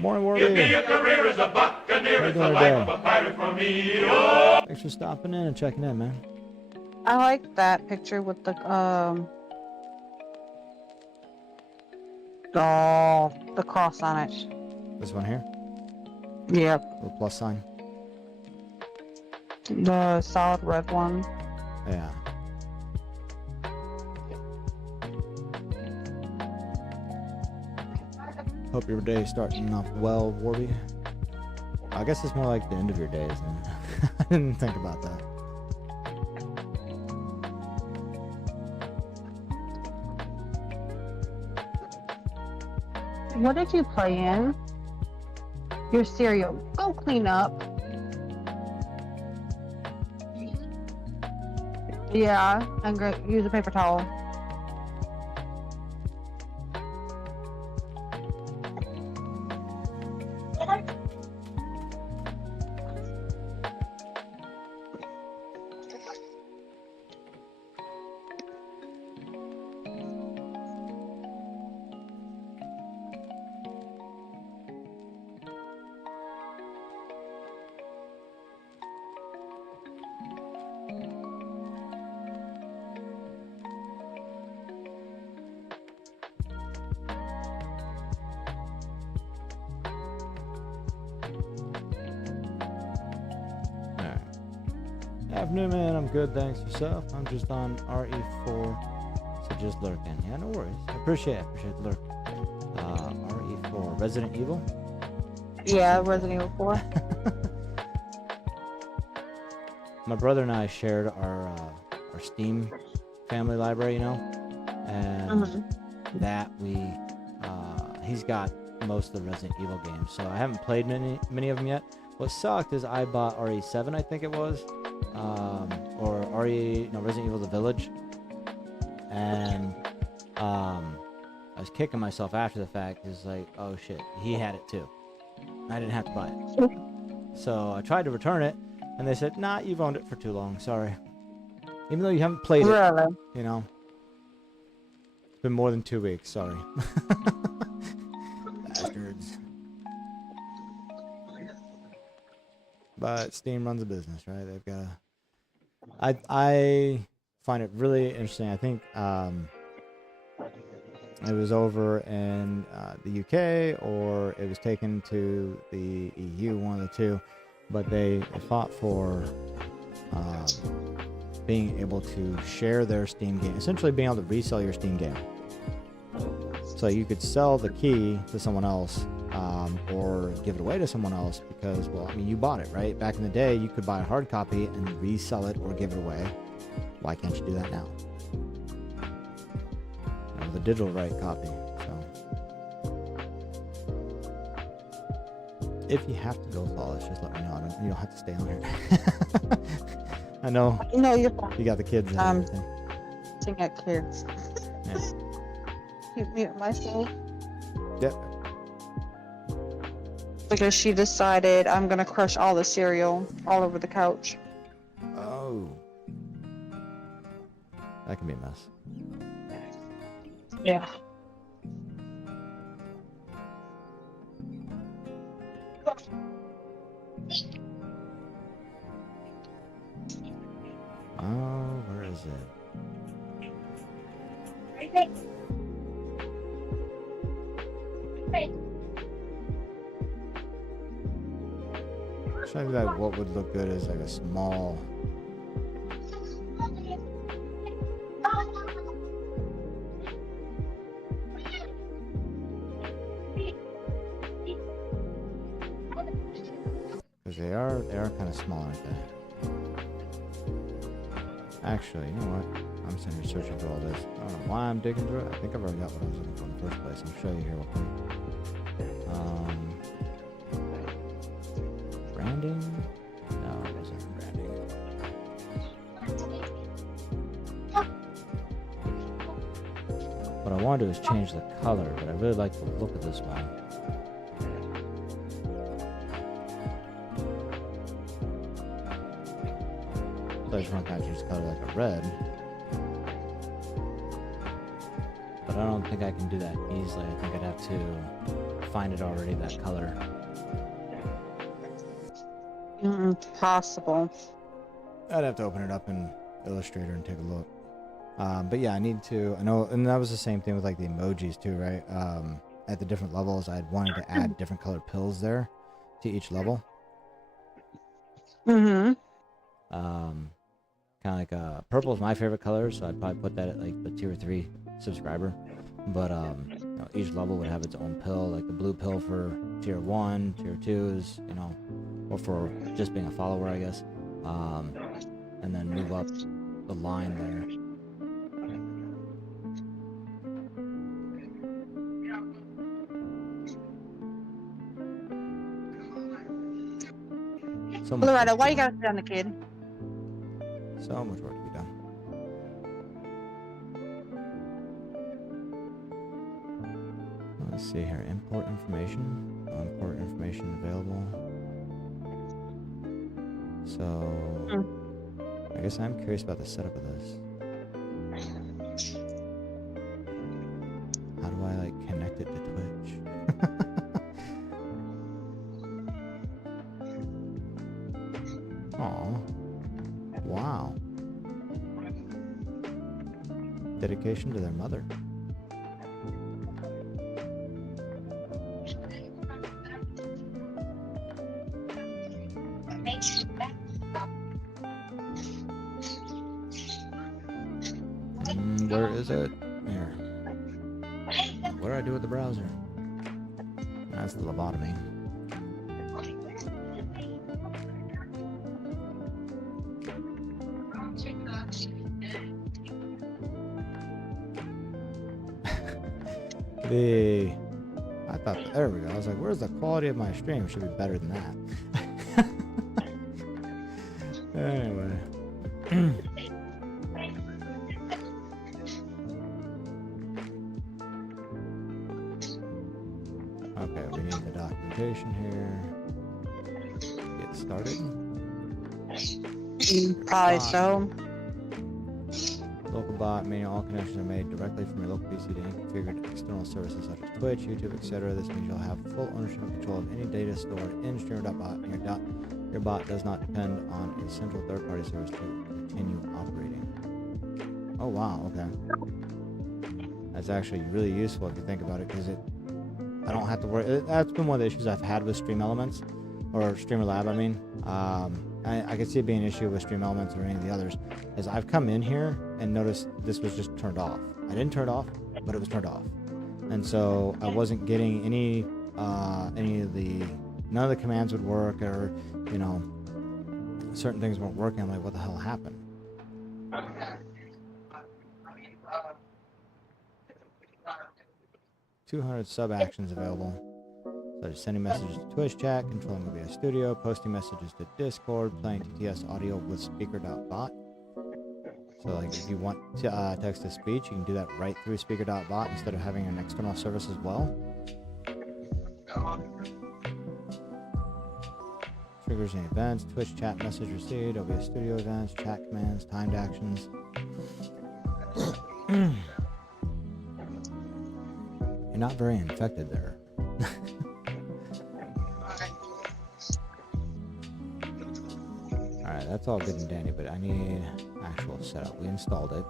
Morning, Warby. How you doing today? Thanks for stopping in and checking in, man. I like that picture with the cross on it. This one here? Yep. Little plus sign? The solid red one. Yeah. Hope your day is starting off well, Warby. I guess it's more like the end of your day, isn't it? I didn't think about that. What did you play in? Your cereal. Go clean up. Yeah, and go use a paper towel. Afternoon, man. I'm good, thanks. Yourself? I'm just on RE4, so just lurking. Yeah, no worries. I appreciate the lurk. RE4, Resident Evil? Yeah, Resident Evil 4. My brother and I shared our Steam family library, you know, and that he's got most of the Resident Evil games, so I haven't played many of them yet. What sucked is I bought RE7, I think it was, or Resident Evil: The Village, and I was kicking myself after the fact. It's like, oh shit, he had it too. I didn't have to buy it. So I tried to return it, and they said, nah, you've owned it for too long, sorry. Even though you haven't played it, you know. It's been more than 2 weeks, sorry. Bastards. But Steam runs a business, right? They've got I find it really interesting. I think it was over in the UK, or it was taken to the EU, one of the two. But they fought for being able to share their Steam game, essentially being able to resell your Steam game. So you could sell the key to someone else, or give it away to someone else because, well, I mean, you bought it, right? Back in the day, you could buy a hard copy and resell it or give it away. Why can't you do that now? You know, the digital right copy. So, if you have to go flawless, just let me know. You don't have to stay on here. I know. No, you're fine. You got the kids and everything. Sing at kids. Yeah. You mute myself. Yep. Because she decided I'm gonna crush all the cereal all over the couch. Oh. That can be a mess. Yeah. Oh, where is it? Trying to do that. What would look good is like a small. Because they are kind of small, aren't they? Actually, you know what? I'm sitting here searching for all this. I don't know why I'm digging through it. I think I've already got what I was looking for in the first place. I'll show you here real quick. Branding? No, it wasn't branding. What I want to do is change the color, but I really like the look of this one. So I just want to kind of change the color like a red. But I don't think I can do that easily. I think I'd have to find it already, that color. Impossible. I'd have to open it up in Illustrator and take a look. But yeah, I need to. I know, and that was the same thing with like the emojis too, right? At the different levels, I'd wanted to add different colored pills there to each level. Mm-hmm. Kind of like purple is my favorite color, so I'd probably put that at like the tier 3 subscriber. But each level would have its own pill, like the blue pill for tier 1, tier 2 is, or for just being a follower, I guess. And then move up the line there. So much Loretta, work why to you be gotta sit on the kid? done. So much work to be done. Let's see here. Import information. Import information available. So, I guess I'm curious about the setup of this. How do I, like, connect it to Twitch? Aw. Wow. Dedication to their mother. Where is it? Here. What do I do with the browser? That's the lobotomy. I thought, there we go. I was like, where's the quality of my stream? Should be better than that. Anyway. Okay, we need the documentation here. Get started. Probably so. Local bot, meaning all connections are made directly from your local PC to any configured external services such as Twitch, YouTube, etc. This means you'll have full ownership and control of any data stored in streamer.bot, and your bot does not depend on a central third-party service to continue operating. Oh wow, okay. That's actually really useful if you think about it, because I don't have to worry. That's been one of the issues I've had with Stream Elements, or Streamer Lab, I mean. I could see it being an issue with Stream Elements or any of the others, is I've come in here and noticed this was just turned off. I didn't turn it off, but it was turned off. And so I wasn't getting none of the commands would work, or, certain things weren't working. I'm like, what the hell happened? $200 sub actions available. So just sending messages to Twitch chat, controlling OBS Studio, posting messages to Discord, playing TTS audio with speaker.bot. So like if you want to text to speech, you can do that right through speaker.bot instead of having an external service as well. Triggers and events, Twitch chat message received, OBS Studio events, chat commands, timed actions. You're not very infected there. Alright, that's all good and dandy, but I need actual setup. We installed it.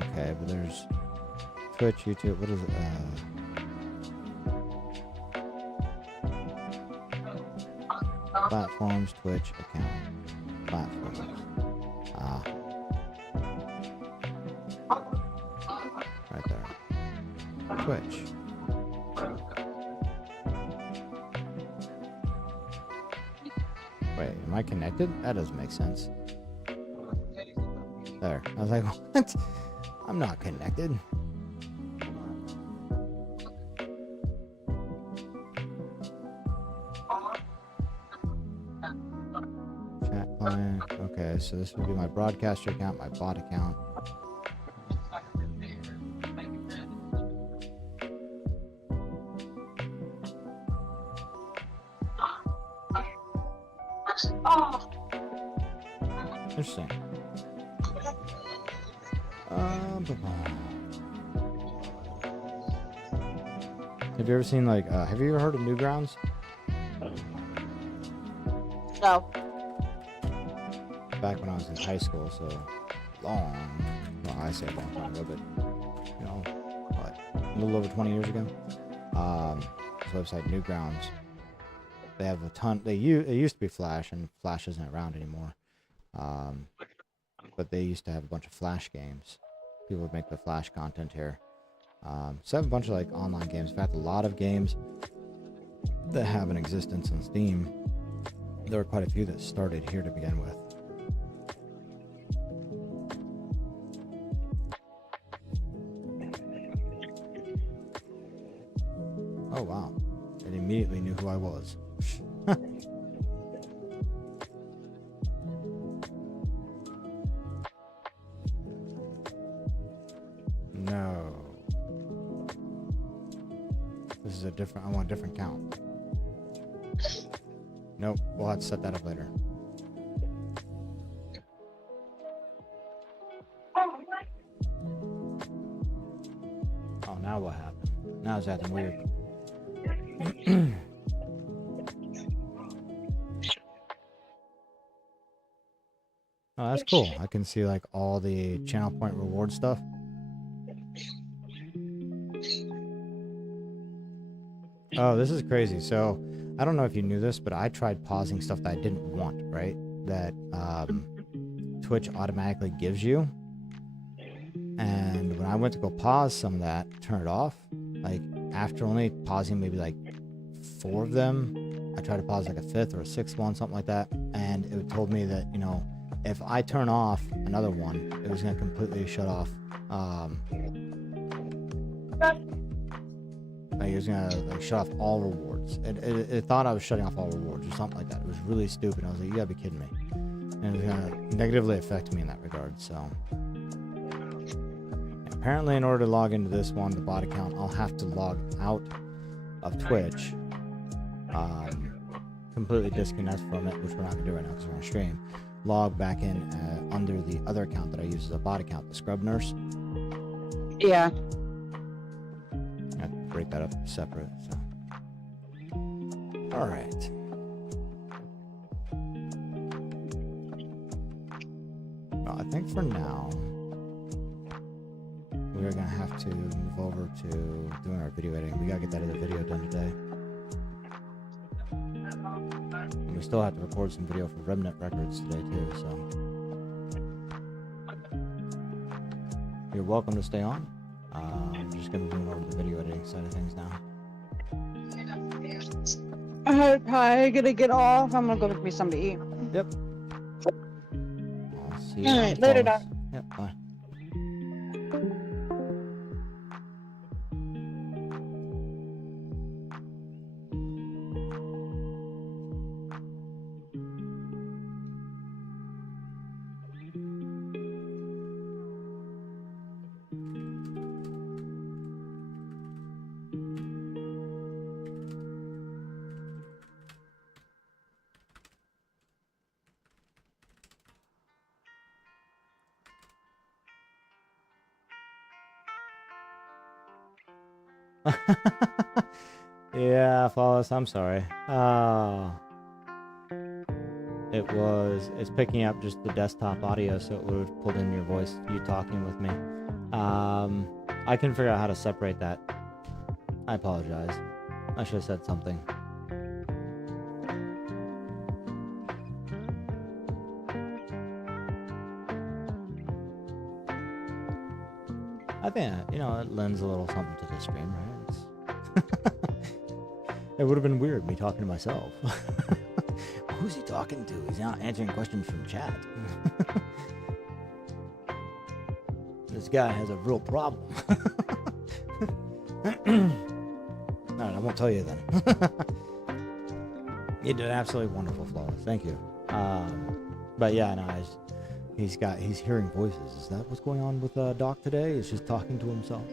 Okay, but there's Twitch, YouTube, what is it? Platforms, Twitch, account. Platforms. Right there. Twitch. Wait, am I connected? That doesn't make sense. There. I was like, what? I'm not connected. Chat client. Okay, so this would be my broadcaster account, my bot account. Interesting. Have you ever seen, like, have you ever heard of Newgrounds? No. Back when I was in high school, so well, I say a long time ago, but, what, a little over 20 years ago? This website, Newgrounds, they have a ton, it used to be Flash, and Flash isn't around anymore. but they used to have a bunch of Flash games. People would make the Flash content here. So I have a bunch of like online games. In fact, a lot of games that have an existence on Steam. There were quite a few that started here to begin with. Oh wow, it immediately knew who I was. No. This is a different, I want a different count. Nope, we'll have to set that up later. Oh, now what happened? Now it's acting weird. Oh, that's cool. I can see like all the channel point reward stuff. Oh, this is crazy. So, I don't know if you knew this, but I tried pausing stuff that I didn't want, right? That Twitch automatically gives you. And when I went to go pause some of that, turn it off, like after only pausing maybe like 4 of them, I tried to pause like a 5th or a 6th one, something like that. And it told me that, you know, if I turn off another one, it was going to completely shut off. Like it was going to like shut off all rewards. It thought I was shutting off all rewards or something like that. It was really stupid. I was like, you gotta be kidding me. And it was going to negatively affect me in that regard. So apparently in order to log into this one, the bot account, I'll have to log out of Twitch. Completely disconnect from it, which we're not going to do right now because we're on stream. Log back in under the other account that I use as a bot account, the Scrub Nurse. Yeah. I have to break that up separate. So. All right. Well, I think for now we're gonna have to move over to doing our video editing. We gotta get that other video done today. And we still have to record some video for Remnant Records today too, so you're welcome to stay on. I'm just gonna move over to the video editing side of things now. I'm probably gonna get off. I'm gonna go make me something to eat. Yep. I'll see you. All right, later, Doc. Yep, bye. Yeah, Flawless, I'm sorry. It's picking up just the desktop audio, so it would have pulled in your voice, you talking with me. I can figure out how to separate that. I apologize. I should have said something. I think, you know, it lends a little something to the stream, right? It would have been weird, me talking to myself. Who's he talking to? He's not answering questions from chat. This guy has a real problem. Alright, I won't tell you then. You did absolutely wonderful, Flawless. Thank you. But yeah, no, he's hearing voices. Is that what's going on with Doc today? He's just talking to himself.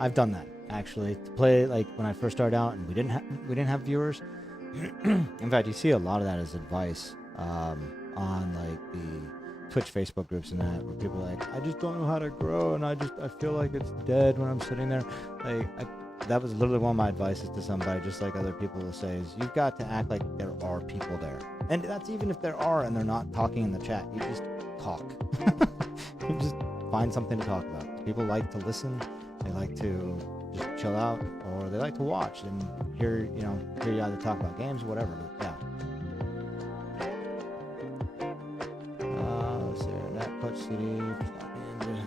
I've done that actually to play like when I first started out and we didn't have viewers. In fact, you see a lot of that as advice on like the Twitch Facebook groups and that, where people are like, I just don't know how to grow and I feel like it's dead when I'm sitting there. Like that was literally one of my advices to somebody, just like other people will say, is you've got to act like there are people there. And that's even if there are and they're not talking in the chat. You just talk. You just find something to talk about. People like to listen. They like to just chill out, or they like to watch and hear you either talk about games or whatever. But yeah. Let's see. That you for stopping in.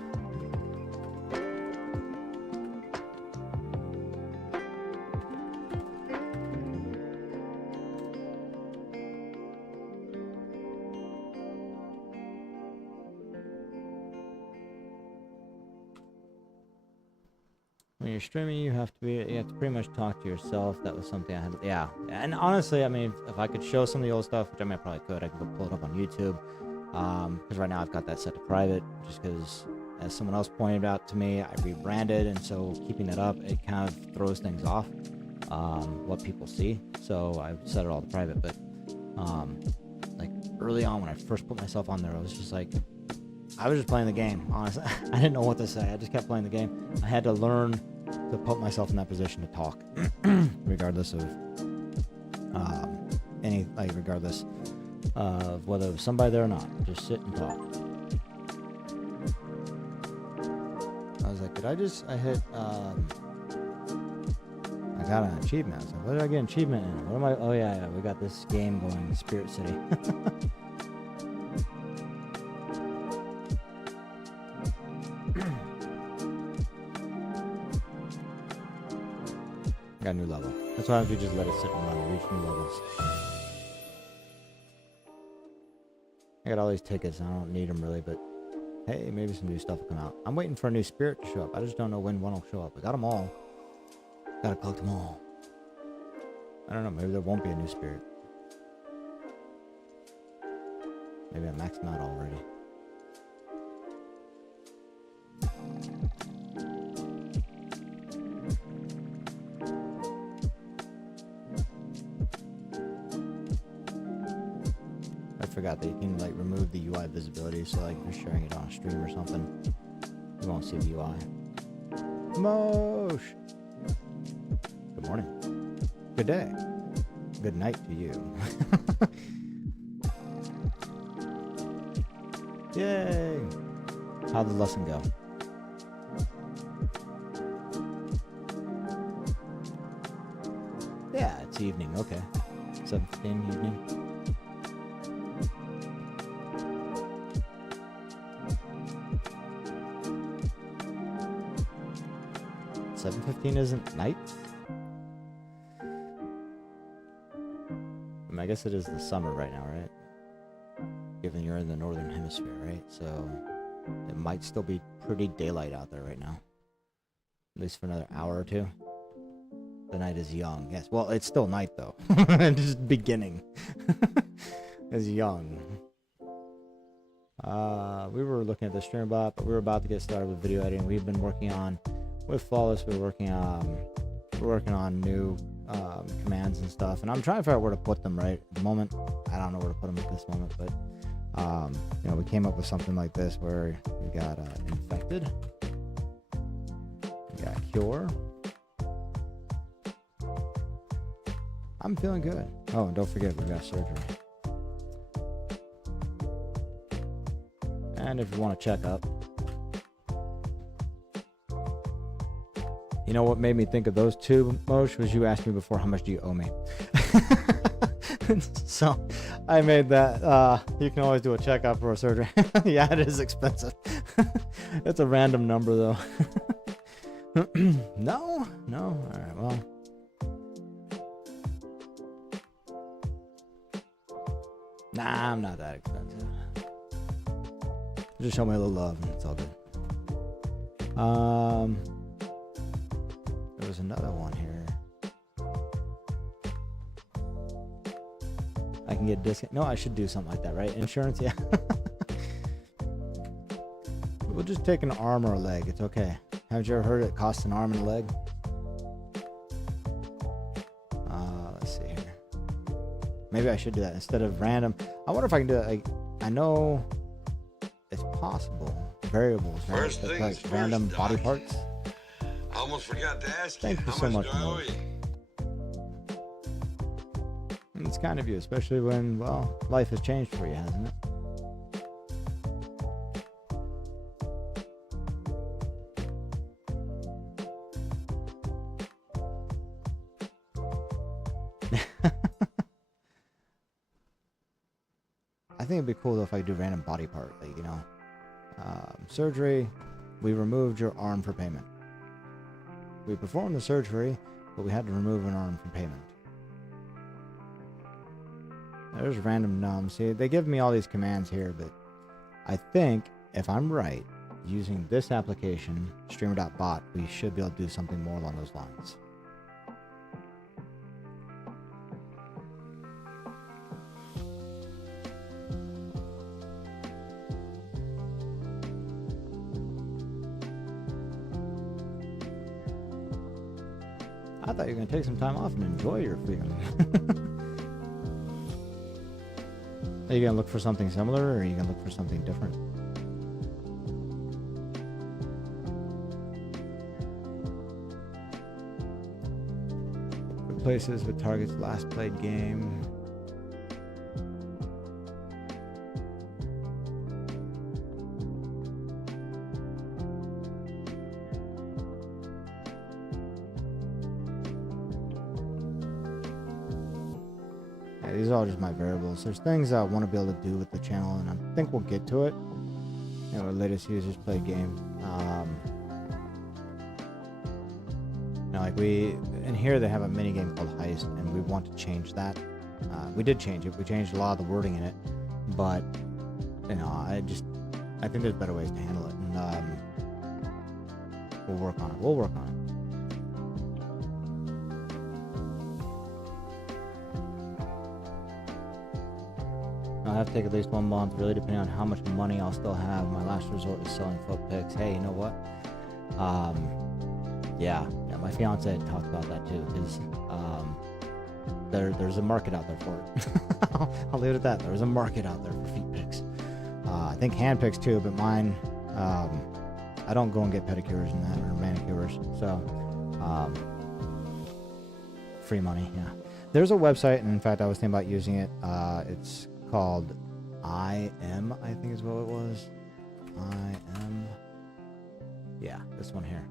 When you're streaming, you have to pretty much talk to yourself. That was something I had, yeah. And honestly, I mean, if I could show some of the old stuff, which I mean, I probably could, I could go pull it up on YouTube. Because right now I've got that set to private, just because, as someone else pointed out to me, I rebranded, and so keeping that up, it kind of throws things off, what people see. So I set it all to private. But like early on, when I first put myself on there, I was just like, I was just playing the game, honestly. I didn't know what to say. I just kept playing the game. I had to learn to put myself in that position to talk, regardless of regardless of whether it was somebody there or not. Just sit and talk. I was like, I hit, I got an achievement. I was like, what did I get an achievement in? What am I, oh yeah, we got this game going in Spirit City. Got a new level. That's why we just let it sit and run and reach new levels. I got all these tickets. I don't need them really, but hey, maybe some new stuff will come out. I'm waiting for a new Spirit to show up. I just don't know when one will show up. I got them all. Gotta collect them all. I don't know. Maybe there won't be a new Spirit. Maybe I maxed them out already. I forgot that you can like remove the UI visibility, so like if you're sharing it on a stream or something, you won't see the UI. Mosh! Good morning. Good day. Good night to you. Yay! How'd the lesson go? Yeah, it's evening, okay. 7:15 evening. $7:15 isn't night? I mean, I guess it is the summer right now, right? Given you're in the northern hemisphere, right? So it might still be pretty daylight out there right now. At least for another hour or two. The night is young, yes. Well, it's still night though. It's just beginning. It's young. We were looking at the stream bot, but we were about to get started with video editing. We've been working on with Flawless. We're working on new commands and stuff, and I'm trying to figure out where to put them. Right at the moment, I don't know where to put them at this moment, but you know, we came up with something like this where we got infected, we got cure. I'm feeling good. Oh, and don't forget, we got surgery. And if you want to check up, you know what made me think of those two, Mosh, was you asked me before, how much do you owe me? So I made that, you can always do a checkup for a surgery. Yeah, it is expensive. It's a random number though. No? All right, well. Nah, I'm not that expensive. Just show me a little love and it's all good. There was another one here. I can get discount. No, I should do something like that, right? Insurance, yeah. We'll just take an arm or a leg. It's okay. Haven't you ever heard it costs an arm and a leg? Let's see here. Maybe I should do that instead of random. I wonder if I can do it. Like, I know it's possible. Variables, right? First things like first, random Doc. body parts. I almost forgot to ask Thank you how so much much, do I owe Mose. you? And it's kind of you, especially when, well, life has changed for you, hasn't it? I think it'd be cool though if I do random body part, like, you know, Surgery, we removed your arm for payment. We performed the surgery, but we had to remove an arm for payment. There's random numbs. See, they give me all these commands here, but I think, if I'm right, using this application, streamer.bot, we should be able to do something more along those lines. I thought you were going to take some time off and enjoy your freedom. Are you going to look for something similar, or are you going to look for something different? Places with targets last played game. These are all just my variables. There's things I want to be able to do with the channel, and I think we'll get to it. You know, our latest users play game. You know, like in here they have a mini game called Heist, and we want to change that. We did change it. We changed a lot of the wording in it, but you know, I think there's better ways to handle it, and we'll work on it. We'll work on it. I'll have to take at least 1 month, really, depending on how much money I'll still have. My last resort is selling foot pics. Hey, you know what? Yeah, my fiance had talked about that too, because there's a market out there for it. I'll leave it at that. There's a market out there for feet pics. I think hand pics too, but mine, I don't go and get pedicures and that, or manicures. So, free money, yeah. There's a website, and in fact, I was thinking about using it. It's called IM, I think is what it was. IM. Yeah, this one here.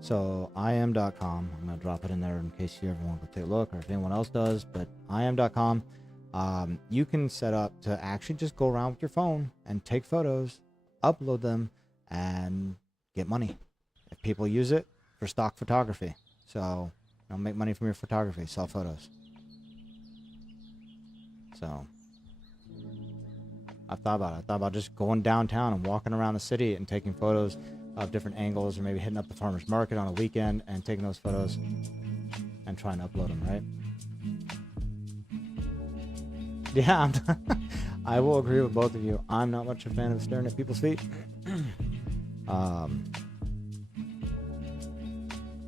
So im.com. I'm gonna drop it in there in case you ever want to take a look, or if anyone else does. But im.com. You can set up to actually just go around with your phone and take photos, upload them, and get money. If people use it for stock photography, so you know, make money from your photography, sell photos. So I thought about just going downtown and walking around the city and taking photos of different angles, or maybe hitting up the farmer's market on a weekend and taking those photos and trying to upload them, right? Yeah, I will agree with both of you. I'm not much a fan of staring at people's feet.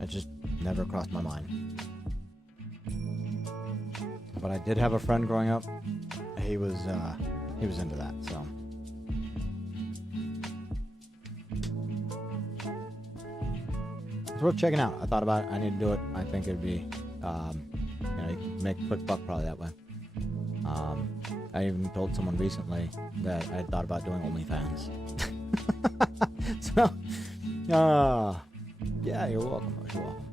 It just never crossed my mind. But I did have a friend growing up. He was into that, so. It's worth checking out. I thought about it. I need to do it. I think it'd be, you know, you can make a quick buck probably that way. I even told someone recently that I had thought about doing OnlyFans. So, yeah, you're welcome. You're welcome.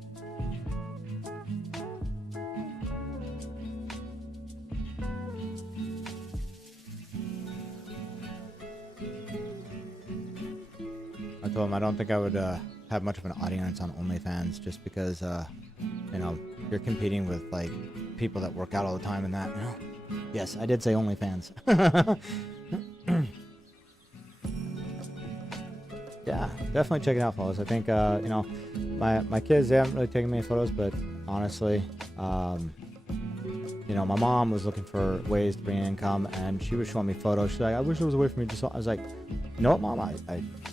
I told him I don't think I would have much of an audience on OnlyFans, just because you know, you're competing with like people that work out all the time and that, you know. Yes, I did say OnlyFans. Yeah, definitely check it out, fellas. I think you know, my kids, they haven't really taken many photos, but honestly, you know, my mom was looking for ways to bring in income, and she was showing me photos. She's like, I wish there was a way for me to just. I was like, you know what, Mom?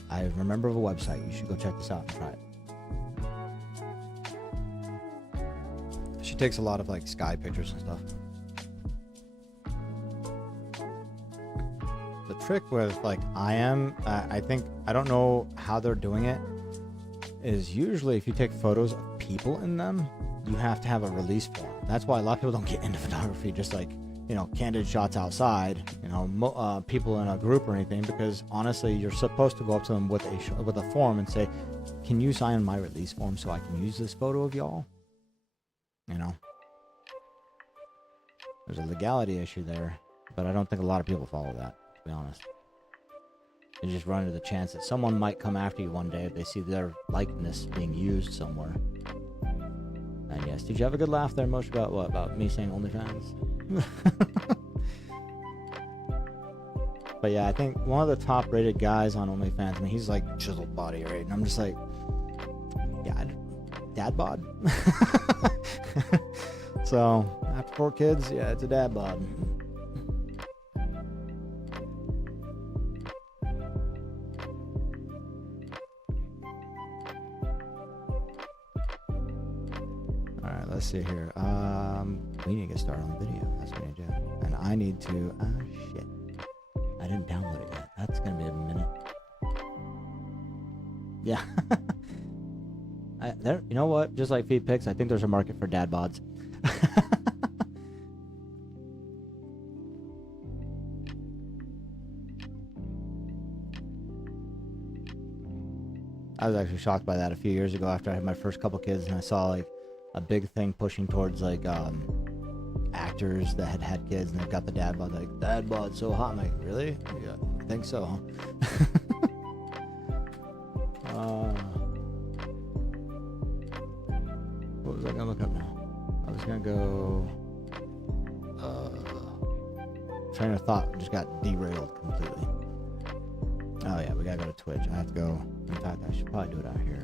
I remember of a website. You should go check this out and try it. She takes a lot of like sky pictures and stuff. The trick with like I think, I don't know how they're doing it, is usually if you take photos of people in them, you have to have a release form. That's why a lot of people don't get into photography, just like, you know, candid shots outside, you know, people in a group or anything, because honestly, you're supposed to go up to them with a form and say, can you sign my release form so I can use this photo of y'all? You know, there's a legality issue there, but I don't think a lot of people follow that, to be honest. you just run into the chance that someone might come after you one day if they see their likeness being used somewhere. And yes, did you have a good laugh there, Mosh, about what? About me saying OnlyFans? But yeah, I think one of the top rated guys on OnlyFans, I mean, he's like chiseled body, right? And I'm just like, yeah, dad bod? So, after 4 kids, yeah, it's a dad bod. Alright, let's see here. We need to get started on the video. That's what we need to do. And I need to, shit. I didn't download it yet. That's gonna be a minute. Yeah. You know what? Just like feed pics, I think there's a market for dad bods. I was actually shocked by that a few years ago after I had my first couple kids, and I saw like a big thing pushing towards like actors that had kids, and they've got the dad bod, like dad bod so hot. I'm like, really? Yeah, I think so. What was I gonna look up now? I was gonna go. Train of thought just got derailed completely. Oh yeah, we gotta go to Twitch. I have to go. In fact, I should probably do it out here.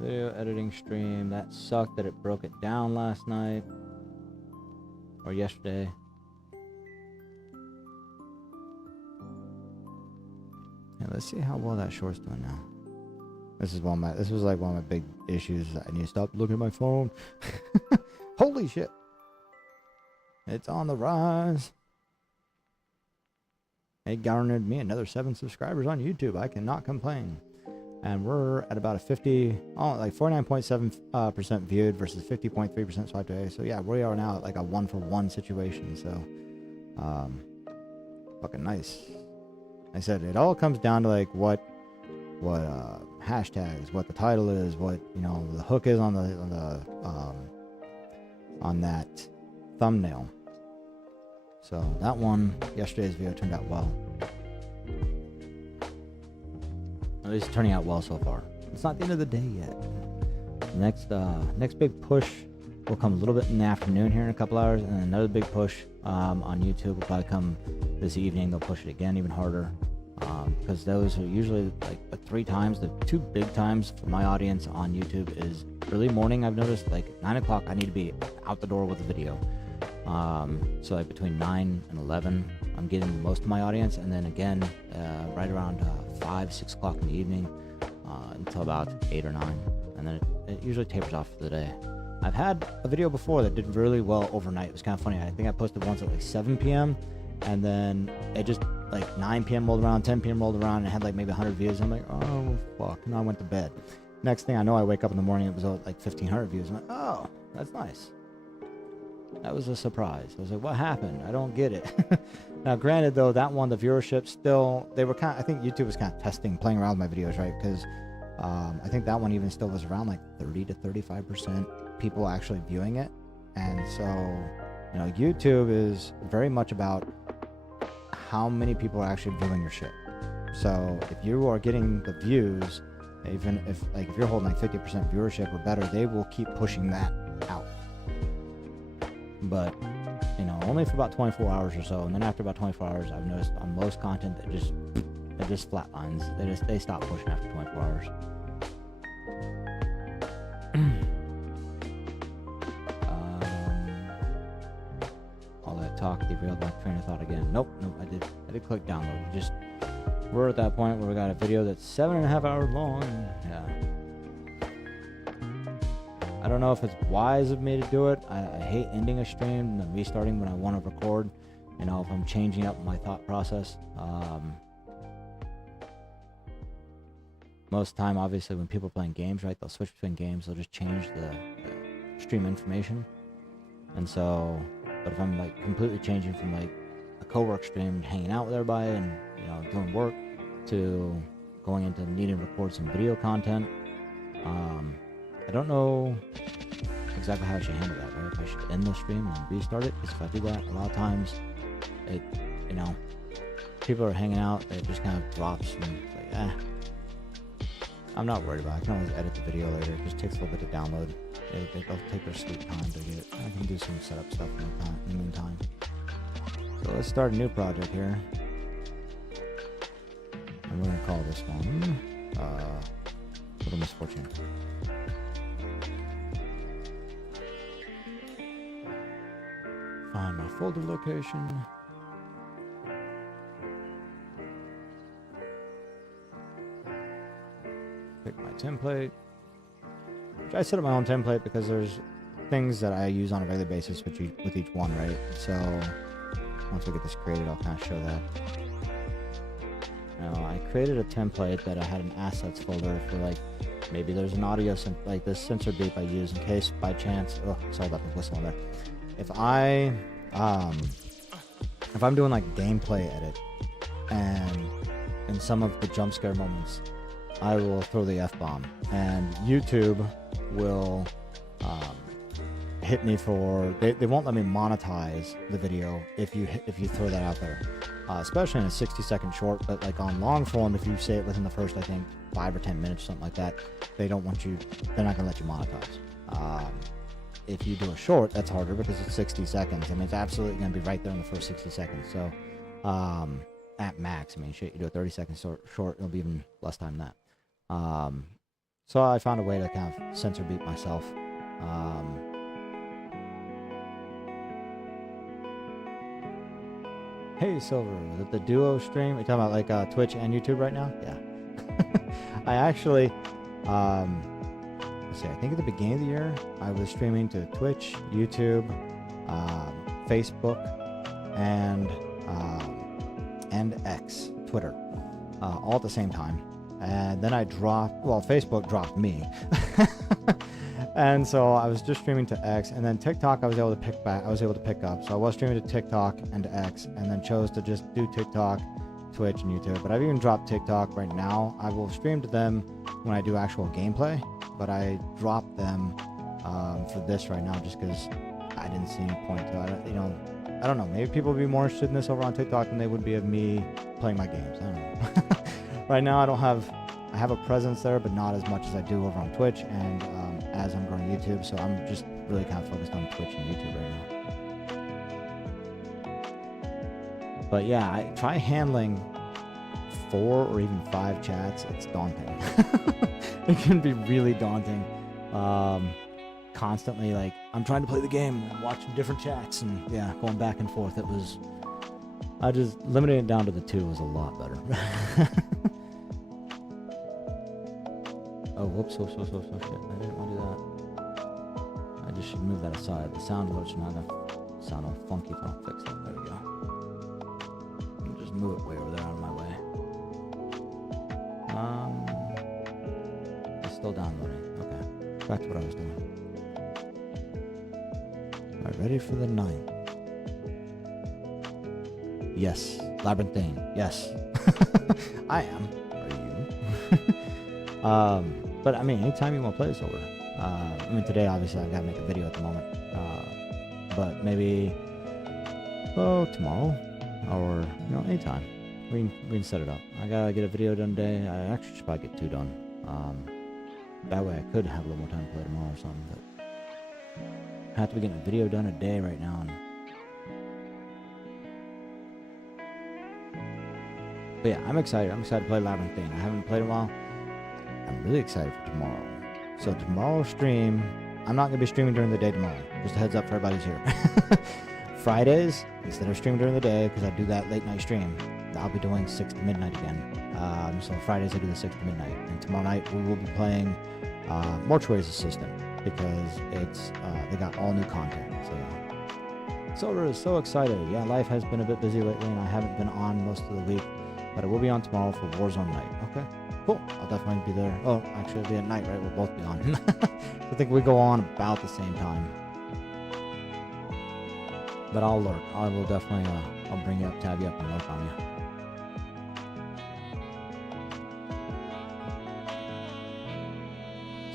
Video editing stream. That sucked that it broke it down last night. Or yesterday. Yeah, let's see how well that short's doing now. This was like one of my big issues. I need to stop looking at my phone. Holy shit. It's on the rise. It garnered me another 7 subscribers on YouTube. I cannot complain. And we're at about a 49.7% viewed versus 50.3% swipe today. So yeah, we are now at like a 1-for-1 situation. So, fucking nice. I said it all comes down to like what hashtags, what the title is, what the hook is on that thumbnail. So that one, yesterday's video turned out well. At least it's turning out well so far. It's not the end of the day yet. Next big push will come a little bit in the afternoon here in a couple hours, and then another big push on YouTube will probably come this evening. They'll push it again even harder, because those are usually like the 3 times. The 2 big times for my audience on YouTube is early morning. I've noticed like 9 o'clock I need to be out the door with a video. So like between 9 and 11 I'm getting most of my audience, and then again right around 5-6 o'clock in the evening until about 8 or 9, and then it usually tapers off for the day. I've had a video before that did really well overnight. It was kind of funny. I think I posted once at like 7 p.m. and then it just like 9 p.m. rolled around, 10 p.m. rolled around, and it had like maybe 100 views. I'm like, oh fuck, and I went to bed. Next thing I know, I wake up in the morning, it was like 1,500 views. I'm like, oh, that's nice. That was a surprise. I was like, what happened? I don't get it. Now, granted, though, that one, the viewership still, they were kind of, I think YouTube was kind of playing around with my videos, right? Because I think that one even still was around like 30 to 35% people actually viewing it. And so, YouTube is very much about how many people are actually viewing your shit. So if you are getting the views, even if you're holding like 50% viewership or better, they will keep pushing that out. But only for about 24 hours or so, and then after about 24 hours, I've noticed on most content that it just flatlines. They stop pushing after 24 hours. All that talk derailed my train of thought again. Nope, I did click download. We're at that point where we got a video that's 7.5 hours long. Yeah. I don't know if it's wise of me to do it. I hate ending a stream and then restarting when I want to record. If I'm changing up my thought process. Most of the time, obviously, when people are playing games, right, they'll switch between games. They'll just change the stream information. And so, but if I'm like completely changing from like a Cowork stream, hanging out with everybody and, you know, doing work, to going into needing to record some video content. I don't know exactly how I should handle that, right? If I should end the stream and then restart it, because if I do that, a lot of times it, you know, people are hanging out, it just kind of drops and it's like, I'm not worried about it. I can always edit the video later. It just takes a little bit to download. They'll take their sweet time to get it. I can do some setup stuff in the meantime. So let's start a new project here. And we're gonna call this one Little Misfortune. Find my folder location. Pick my template. I set up my own template because there's things that I use on a regular basis with each one, right? So once we get this created, I'll kind of show that. Now, I created a template that I had an assets folder for, like, maybe there's an audio like this sensor beep I use in case by chance. Oh, sorry about the whistle on there. If I'm doing like gameplay edit, and in some of the jump scare moments, I will throw the F-bomb, and YouTube will hit me for, they won't let me monetize the video if you throw that out there, especially in a 60-second short. But like on long form, if you say it within the first, I think 5 or 10 minutes, something like that, they're not gonna let you monetize. If you do a short, that's harder because it's 60 seconds. I mean, it's absolutely gonna be right there in the first 60 seconds. So at max, I mean, shit, you do a 30-second short, it'll be even less time than that. So I found a way to kind of censor beat myself. Hey Silver, was it the duo stream? You're talking about like Twitch and YouTube right now? Yeah. I actually, let's see, I think at the beginning of the year, I was streaming to Twitch, YouTube, Facebook, and X, Twitter, all at the same time. And then Facebook dropped me. And so I was just streaming to X, and then TikTok I was able to pick up. So I was streaming to TikTok and to X, and then chose to just do TikTok, Twitch, and YouTube. But I've even dropped TikTok right now. I will stream to them when I do actual gameplay, but I dropped them for this right now just because I didn't see any point to it. You know, I don't know. Maybe people would be more interested in this over on TikTok than they would be of me playing my games. I don't know. Right now, I have a presence there, but not as much as I do over on Twitch and as I'm growing YouTube. So I'm just really kind of focused on Twitch and YouTube right now. But yeah, I try handling 4 or even 5 chats. It's daunting. It can be really daunting. Constantly, like, I'm trying to play the game and watching different chats and yeah, going back and forth. I just limiting it down to the 2 was a lot better. Oh, whoops, shit. I didn't want to do that. I just should move that aside. The sound alert's not gonna sound all funky if I don't fix that. There we go. And just move it way over there out of my way. It's still downloading. Okay. Back to what I was doing. Alright, ready for the 9th. Yes. Labyrinthine. Yes. I am. Are you? But I mean, anytime you want to play this over. I mean, today obviously I gotta make a video at the moment. But maybe, tomorrow, or you know, anytime. We can set it up. I gotta get a video done today. I actually should probably get 2 done. That way I could have a little more time to play tomorrow or something. But I have to be getting a video done a day right now. But yeah, I'm excited. I'm excited to play Labyrinthine. I haven't played in a while. I'm really excited for tomorrow. So tomorrow's stream, I'm not going to be streaming during the day tomorrow. Just a heads up for everybody's here. Fridays, instead of streaming during the day, because I do that late night stream, I'll be doing 6 to midnight again. So Fridays I do the 6 to midnight. And tomorrow night we will be playing Mortuary's Assistant, because they got all new content. So yeah. Silver is so excited. Yeah, life has been a bit busy lately and I haven't been on most of the week. But I will be on tomorrow for Warzone night. Okay. Cool. I'll definitely be there. Oh, actually, it'll be at night, right? We'll both be on. I think we go on about the same time. But I'll lurk. I will definitely, I'll bring you up, tab you up, and lurk on you.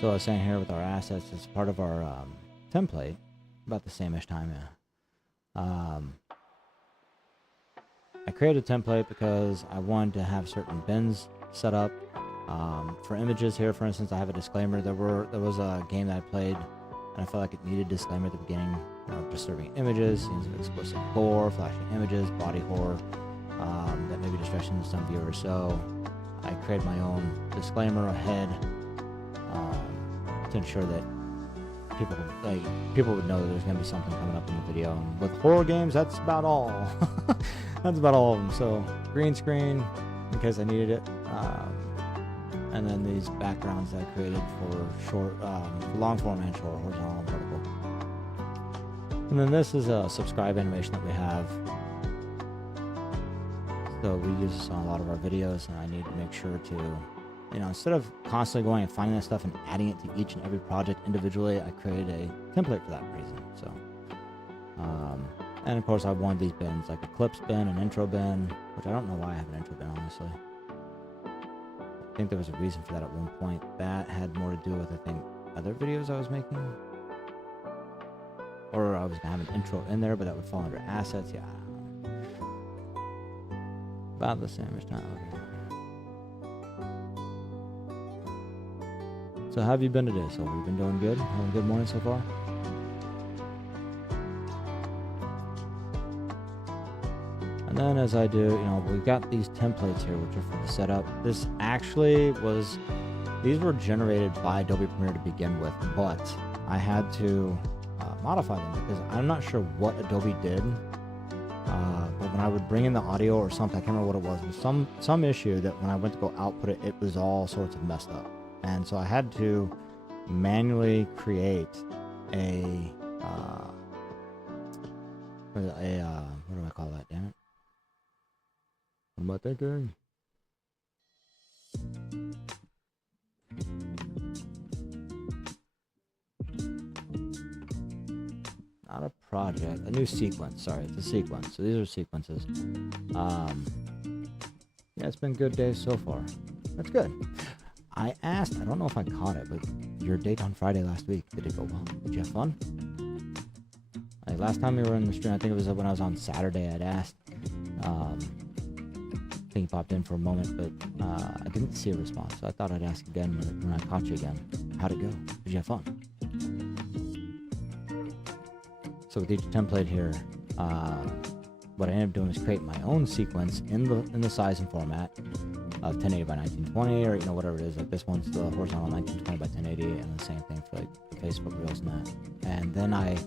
So I was saying here with our assets, it's part of our template, about the same-ish time, yeah. I created a template because I wanted to have certain bins set up. For images here, for instance, I have a disclaimer. There was a game that I played, and I felt like it needed a disclaimer at the beginning. You know, just serving images, scenes of explicit gore, flashing images, body horror, that may be distressing to some viewers. So I created my own disclaimer ahead to ensure that people would know that there's going to be something coming up in the video. And with horror games, that's about all. That's about all of them. So green screen in case I needed it, and then these backgrounds that I created for short, for long form and short, horizontal and vertical. And then this is a subscribe animation that we have. So we use this on a lot of our videos, and I need to make sure to, you know, instead of constantly going and finding that stuff and adding it to each and every project individually, I created a template for that reason. So, and of course I wanted these bins, like a clips bin, an intro bin, which I don't know why I have an intro bin, honestly. I think there was a reason for that at one point. That had more to do with, I think, other videos I was making. Or I was gonna have an intro in there, but that would fall under assets. Yeah, I don't know. About the same as time. So how have you been today, Silver? You been doing good? Having a good morning so far? And then as I do, you know, we've got these templates here, which are for the setup. This actually was, these were generated by Adobe Premiere to begin with, but I had to modify them because I'm not sure what Adobe did. But when I would bring in the audio or something, I can't remember what it was. It was some issue that when I went to go output it, it was all sorts of messed up. And so I had to manually create a what do I call that, damn it? What am I thinking? Not a project, a new sequence. Sorry, it's a sequence. So these are sequences. Yeah, it's been good days so far. That's good. I asked, I don't know if I caught it, but your date on Friday last week, did it go well? Did you have fun? Like last time we were in the stream, I think it was when I was on Saturday, I'd asked. I think he popped in for a moment, but I didn't see a response, so I thought I'd ask again when I caught you again. How'd it go? Did you have fun? So with each template here, what I ended up doing is create my own sequence in the size and format of 1080 by 1920, or you know, whatever it is. Like this one's the horizontal 1920 by 1080, and the same thing for like the Facebook Reels and that. And then I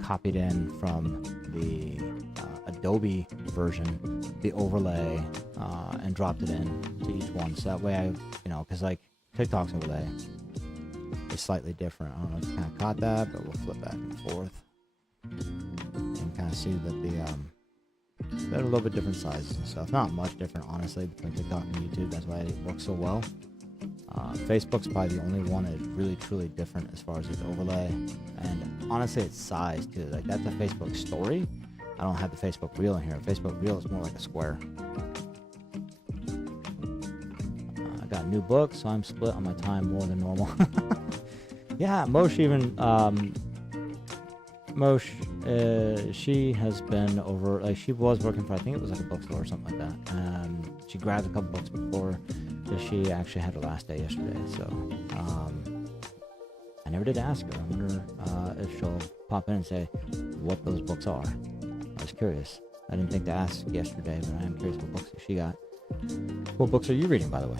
copied in from the Adobe version the overlay and dropped it in to each one. So that way I, you know, because like TikTok's overlay is slightly different. I don't know if you kind of caught that, but we'll flip back and forth and kind of see that they're a little bit different sizes and stuff. Not much different, honestly, between TikTok and YouTube. That's why it works so well. Facebook's probably the only one that is really truly different as far as its overlay, and honestly its size too. Like that's a Facebook story. I don't have the Facebook Reel in here. Facebook Reel is more like a square. I got a new book, so I'm split on my time more than normal. Yeah, Mosh even she has been over, like she was working for, I think it was like a bookstore or something like that. She grabbed a couple books before, because she actually had her last day yesterday. So I never did ask her. I wonder if she'll pop in and say what those books are. I was curious. I didn't think to ask yesterday, but I am curious what books she got. What books are you reading, by the way?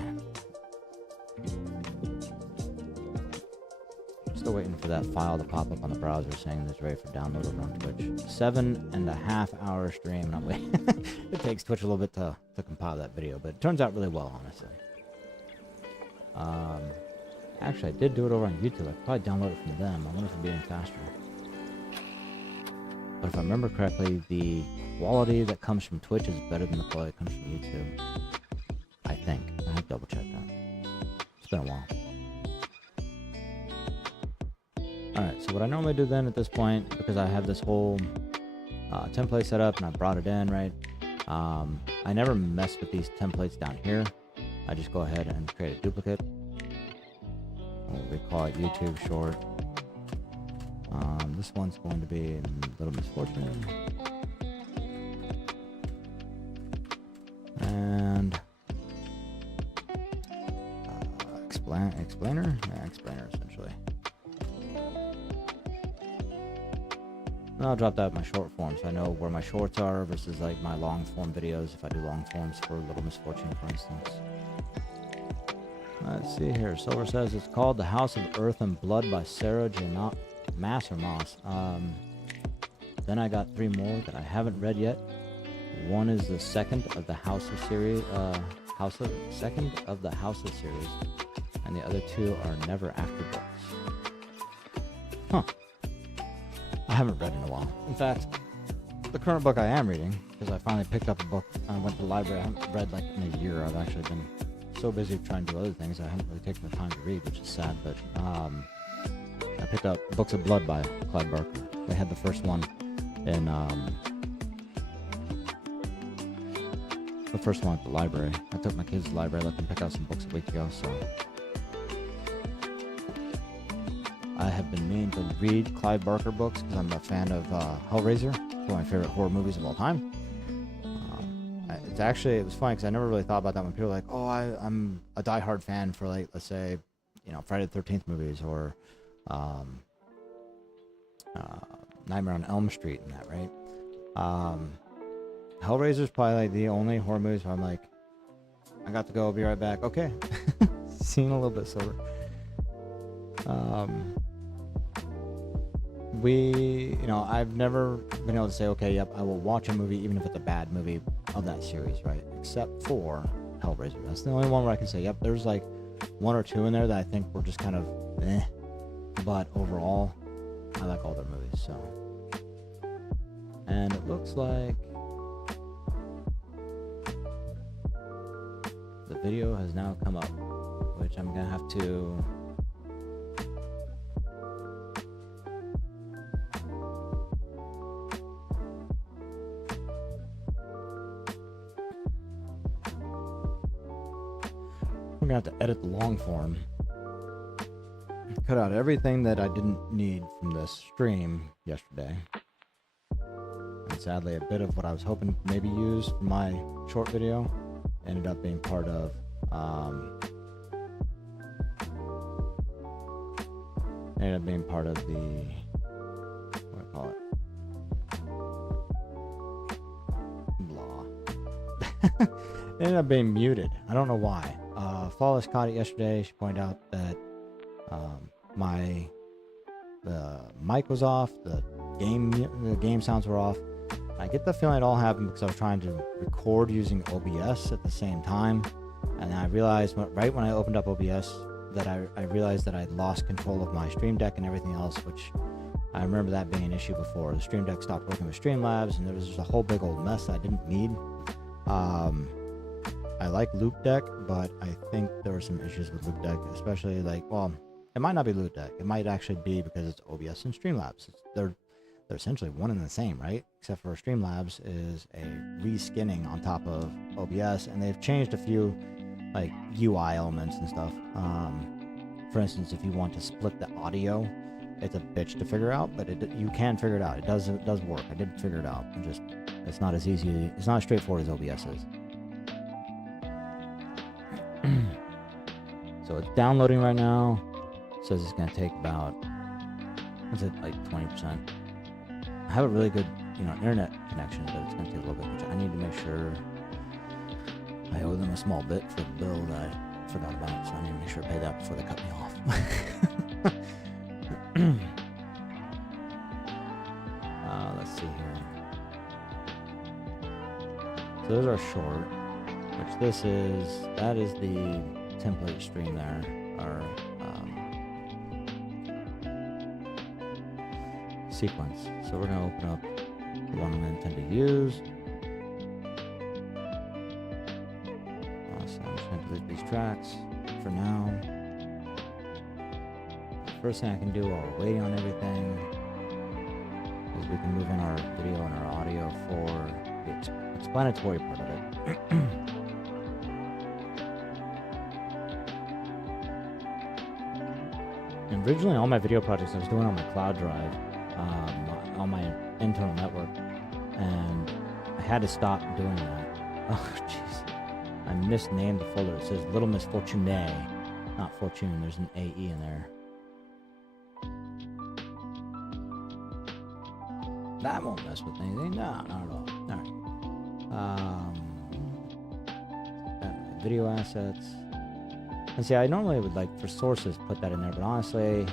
Still waiting for that file to pop up on the browser saying that it's ready for download over on Twitch. 7.5 hour stream, and I'm waiting. It takes Twitch a little bit to compile that video, but it turns out really well, honestly. Actually, I did do it over on YouTube. I could probably download it from them. I wonder if it'd be any faster. But if I remember correctly, the quality that comes from Twitch is better than the quality that comes from YouTube. I think. I have to double check that. It's been a while. Alright, so what I normally do then at this point, because I have this whole template set up, and I brought it in, right? I never mess with these templates down here. I just go ahead and create a duplicate. We call it YouTube short. This one's going to be Little Misfortune. And explainer? Yeah, explainer essentially. And I'll drop that in my short form so I know where my shorts are versus like my long form videos if I do long forms for Little Misfortune, for instance. Let's see here. Silver says it's called The House of Earth and Blood by Sarah J. Maas. Then I got 3 more that I haven't read yet. One is the second of the House of series, second of the House of series, and the other 2 are Never After books. Huh. I haven't read in a while. In fact, the current book I am reading, because I finally picked up a book. I went to the library. I haven't read like in a year. I've actually been so busy trying to do other things. I haven't really taken the time to read, which is sad. But I picked up Books of Blood by Clive Barker. They had the first one in the first one at the library. I took my kids to the library, let them pick out some books a week ago. So I have been meaning to read Clive Barker books because I'm a fan of Hellraiser, one of my favorite horror movies of all time. It was funny because I never really thought about that when people were like, oh, I'm a diehard fan for, like, let's say, Friday the 13th movies or Nightmare on Elm Street and that, right? Hellraiser's probably like the only horror movies where I'm like, I got to go, I'll be right back. Okay. Seeing a little bit sober. I've never been able to say, okay, yep, I will watch a movie even if it's a bad movie of that series, right? Except for Hellraiser. That's the only one where I can say, yep, there's like 1 or 2 in there that I think were just kind of eh. But overall, I like all their movies, so. And it looks like the video has now come up, which I'm gonna have to have to edit the long form, cut out everything that I didn't need from this stream yesterday, and sadly a bit of what I was hoping to maybe use for my short video ended up being part of the what do I call it, blah. It ended up being muted. I don't know why. Flawless caught it yesterday. She pointed out that the mic was off, the game sounds were off. I get the feeling it all happened because I was trying to record using OBS at the same time, and I realized right when I opened up OBS that I realized that I'd lost control of my Stream Deck and everything else, which I remember that being an issue before. The Stream Deck stopped working with Streamlabs, and there was just a whole big old mess I didn't need. I like Loop Deck, but I think there were some issues with Loop Deck, especially it might not be Loop Deck. It might actually be because it's OBS and Streamlabs. They're essentially one and the same, right? Except for Streamlabs is a reskinning on top of OBS, and they've changed a few like UI elements and stuff. For instance, if you want to split the audio, it's a bitch to figure out, but you can figure it out. It does work. I did figure it out. It's not as easy. It's not as straightforward as OBS is. So it's downloading right now. It says it's going to take about, what's it, like 20%. I have a really good, internet connection, but it's going to take a little bit, which I need to make sure I owe them a small bit for the bill that I forgot about, so I need to make sure I pay that before they cut me off. Let's see here. So those are short, which that is the template stream there, or sequence. So we're going to open up the one I intend to use. So I'm just going to delete these tracks for now. First thing I can do while we're waiting on everything is we can move in our video and our audio for the explanatory part of it. And originally, all my video projects I was doing on my cloud drive, on my internal network, and I had to stop doing that. Oh, jeez. I misnamed the folder. It says Little Miss Fortune, not Fortune. There's an AE in there. That won't mess with anything. No, not at all. All right. Video assets. And see, I normally would like for sources put that in there, but honestly,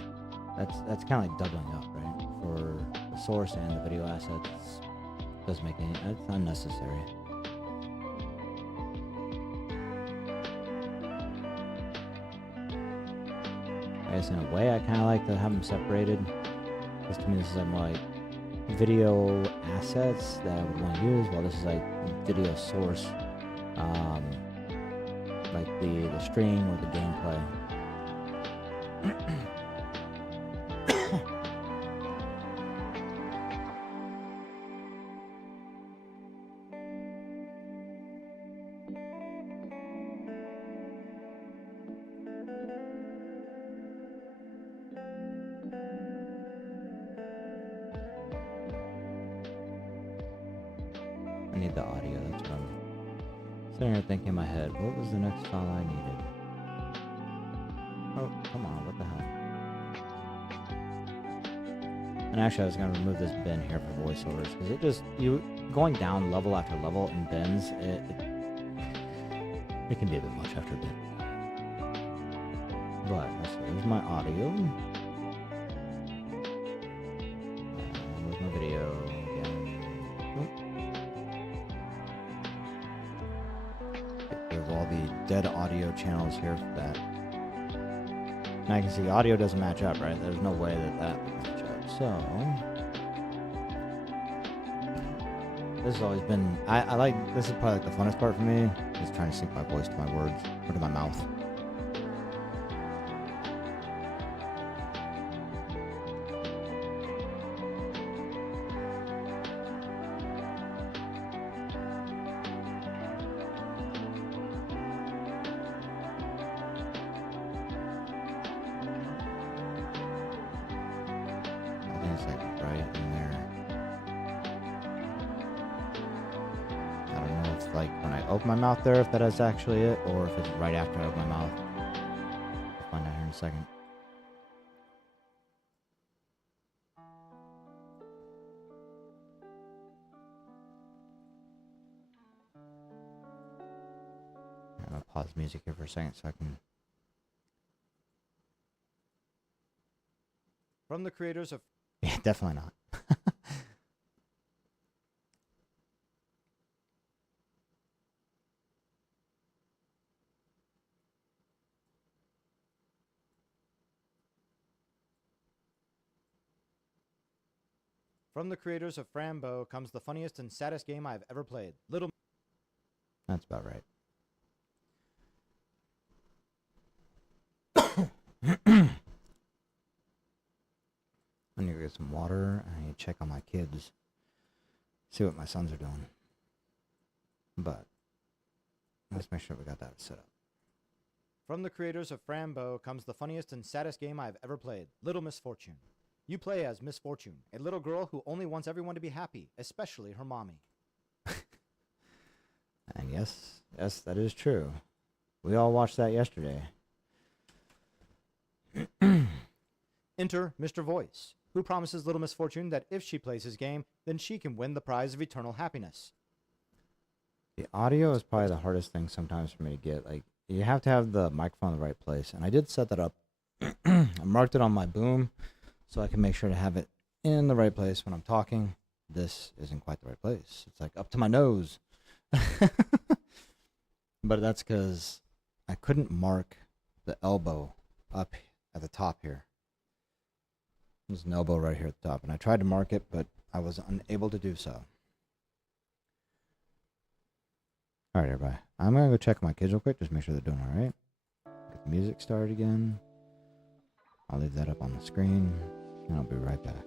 that's kind of like doubling up, right? For the source and the video assets, doesn't make any. It's unnecessary. I guess in a way, I kind of like to have them separated. Because to me, this is like more like video assets that I would want to use, while this is like video source, like the stream or the gameplay. I need the audio, that's what I'm sitting here thinking in my head. What was the next file I needed? Oh, come on, what the hell? And actually, I was going to remove this bin here for voiceovers, because it just, going down level after level in bins, it can be a bit much after a bit. But, let's see, there's my audio. Where's my video? There's all the dead audio channels here for that. Now you can see the audio doesn't match up, right? There's no way that would match up. So, this has always been, I like, this is probably like the funnest part for me, is trying to sync my voice to my words, or to my mouth. My mouth there, if that is actually it, or if it's right after I open my mouth. I'll find out here in a second. I'm gonna pause the music here for a second so I can. From the creators of. Yeah, definitely not. From the creators of Frambo comes the funniest and saddest game I've ever played. Little. That's about right. I need to get some water. I need to check on my kids. See what my sons are doing. But let's make sure we got that set up. From the creators of Frambo comes the funniest and saddest game I've ever played. Little Misfortune. You play as Miss Fortune, a little girl who only wants everyone to be happy, especially her mommy. And yes, that is true. We all watched that yesterday. Enter Mr. Voice, who promises little Miss Fortune that if she plays his game, then she can win the prize of eternal happiness. The audio is probably the hardest thing sometimes for me to get. Like, you have to have the microphone in the right place, and I did set that up. I marked it on my boom, so I can make sure to have it in the right place when I'm talking. This isn't quite the right place. It's like up to my nose. But that's because I couldn't mark the elbow up at the top here. There's an elbow right here at the top, and I tried to mark it, but I was unable to do so. All right, everybody. I'm going to go check my kids real quick, just make sure they're doing all right. Get the music started again. I'll leave that up on the screen, and I'll be right back.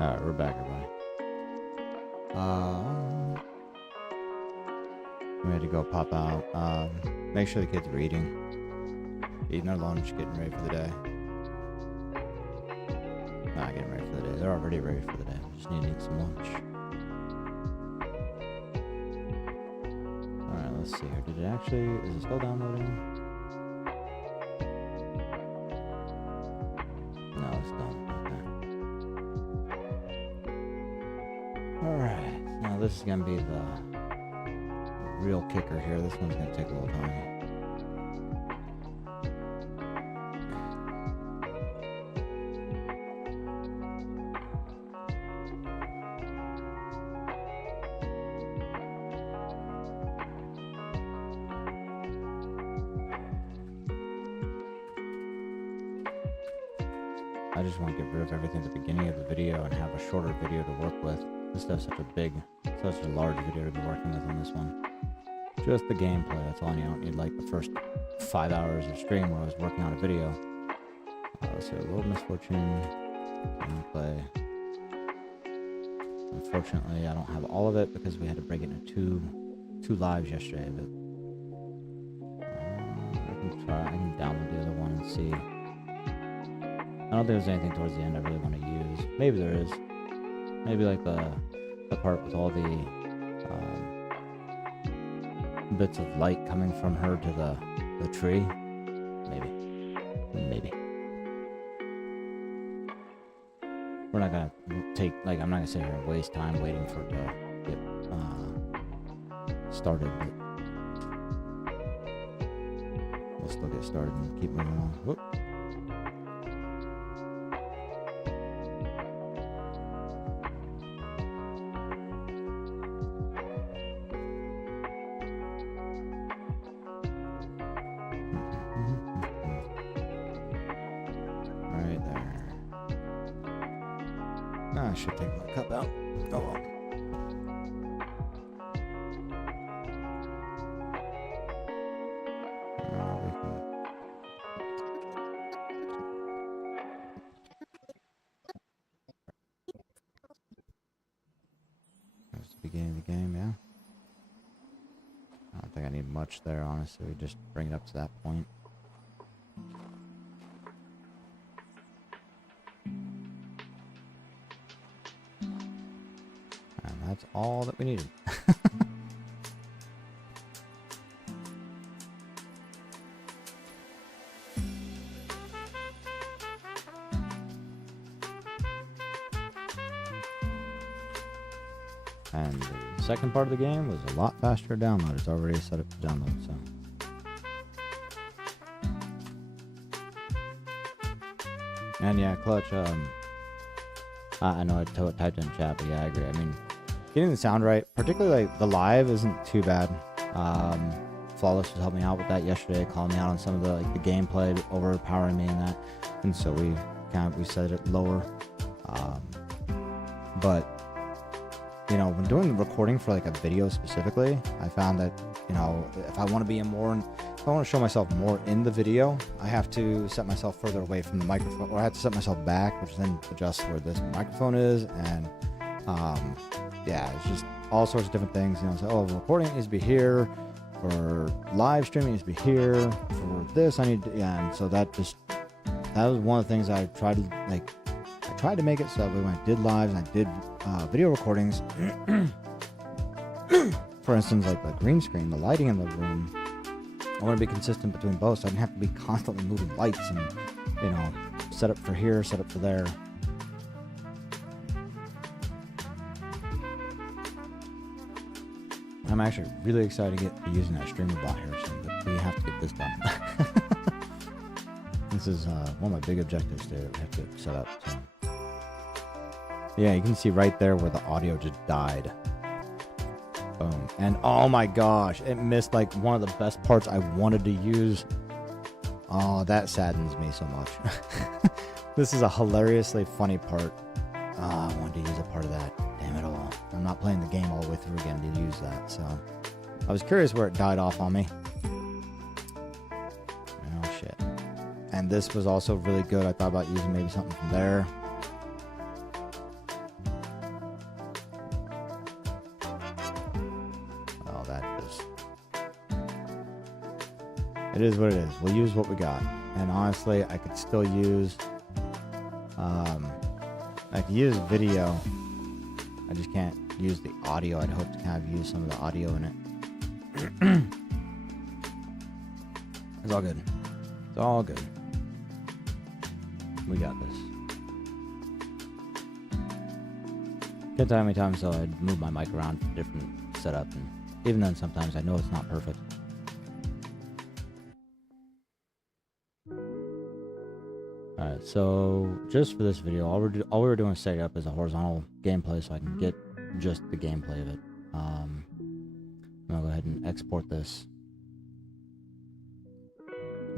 Alright, we're back, everybody. We had to go pop out. Make sure the kids are eating their lunch, getting ready for the day. Not getting ready for the day. They're already ready for the day. Just need to eat some lunch. Alright, let's see here. Did it actually... Is it still downloading? No, it's done. Okay. Alright. Now this is going to be the real kicker here. This one's going to take a little time. I just want to get rid of everything at the beginning of the video and have a shorter video to work with instead of such a large video to be working with on this one. Just the gameplay, that's all I need. I don't need like the first 5 hours of stream where I was working on a video. Let's see, World Misfortune, gameplay. Unfortunately, I don't have all of it because we had to break it into two lives yesterday, but I can download the other one and see. I don't think there's anything towards the end I really want to use. Maybe there is. Maybe like the part with all the bits of light coming from her to the tree. Maybe. We're not gonna I'm not gonna sit here and waste time waiting for it to get started, but we'll still get started and keep moving on. Whoop. I should take my cup out. Oh well. That's the beginning of the game, yeah. I don't think I need much there, honestly. We just bring it up to that point. That's all that we needed. And the second part of the game was a lot faster to download. It's already set up to download, so. And yeah, Clutch, I know I typed in chat, but yeah, I agree. I mean, getting the sound right, particularly like the live, isn't too bad. Flawless was helping me out with that yesterday, calling me out on some of the the gameplay, overpowering me and that, and so we set it lower. But you know, when doing the recording for like a video specifically, I found that if I want to be if I want to show myself more in the video, I have to set myself further away from the microphone, or I have to set myself back, which then adjusts where this microphone is, and yeah, it's just all sorts of different things. So recording needs to be here, for live streaming needs to be here, for this I need to, and so that was one of the things I tried to make it so that when I did lives and I did video recordings, for instance, like the green screen, the lighting in the room, I want to be consistent between both, so I didn't have to be constantly moving lights and set up for here, set up for there. I'm actually really excited to get using that streamer bot here soon, but we have to get this done. This is one of my big objectives there that we have to get set up. So. Yeah, you can see right there where the audio just died. Boom. And oh my gosh, it missed like one of the best parts I wanted to use. Oh, that saddens me so much. This is a hilariously funny part. I wanted to use a part of that. Damn it all. I'm not playing the game all the way through again to use that, so. I was curious where it died off on me. Oh shit. And this was also really good. I thought about using maybe something from there. It is what it is. We'll use what we got. And honestly, I could still use, I could use video. I just can't use the audio. I'd hope to kind of use some of the audio in it. It's all good. It's all good. We got this. Can't tell how many times I'd move my mic around for different setup, and even then sometimes I know it's not perfect. Alright, so just for this video, all we were doing is setting up as a horizontal gameplay so I can get just the gameplay of it. I'm gonna go ahead and export this,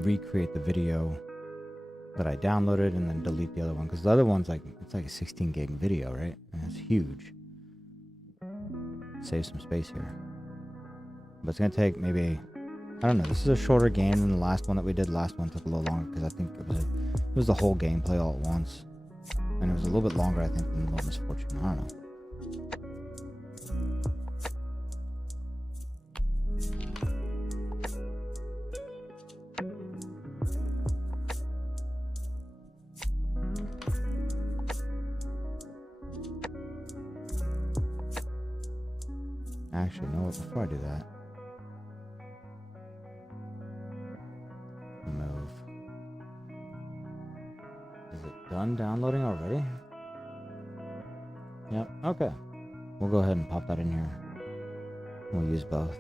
recreate the video that I downloaded, and then delete the other one, because the other one's like, it's like a 16 gig video, right? And it's huge. Save some space here. But it's gonna take maybe, I don't know, this is a shorter game than the last one that we did. The last one took a little longer because I think it was the whole gameplay all at once. And it was a little bit longer, I think, than Little Misfortune. I don't know. Actually, no, before I do that, move. Is it done downloading already? Yep, okay. We'll go ahead and pop that in here. We'll use both.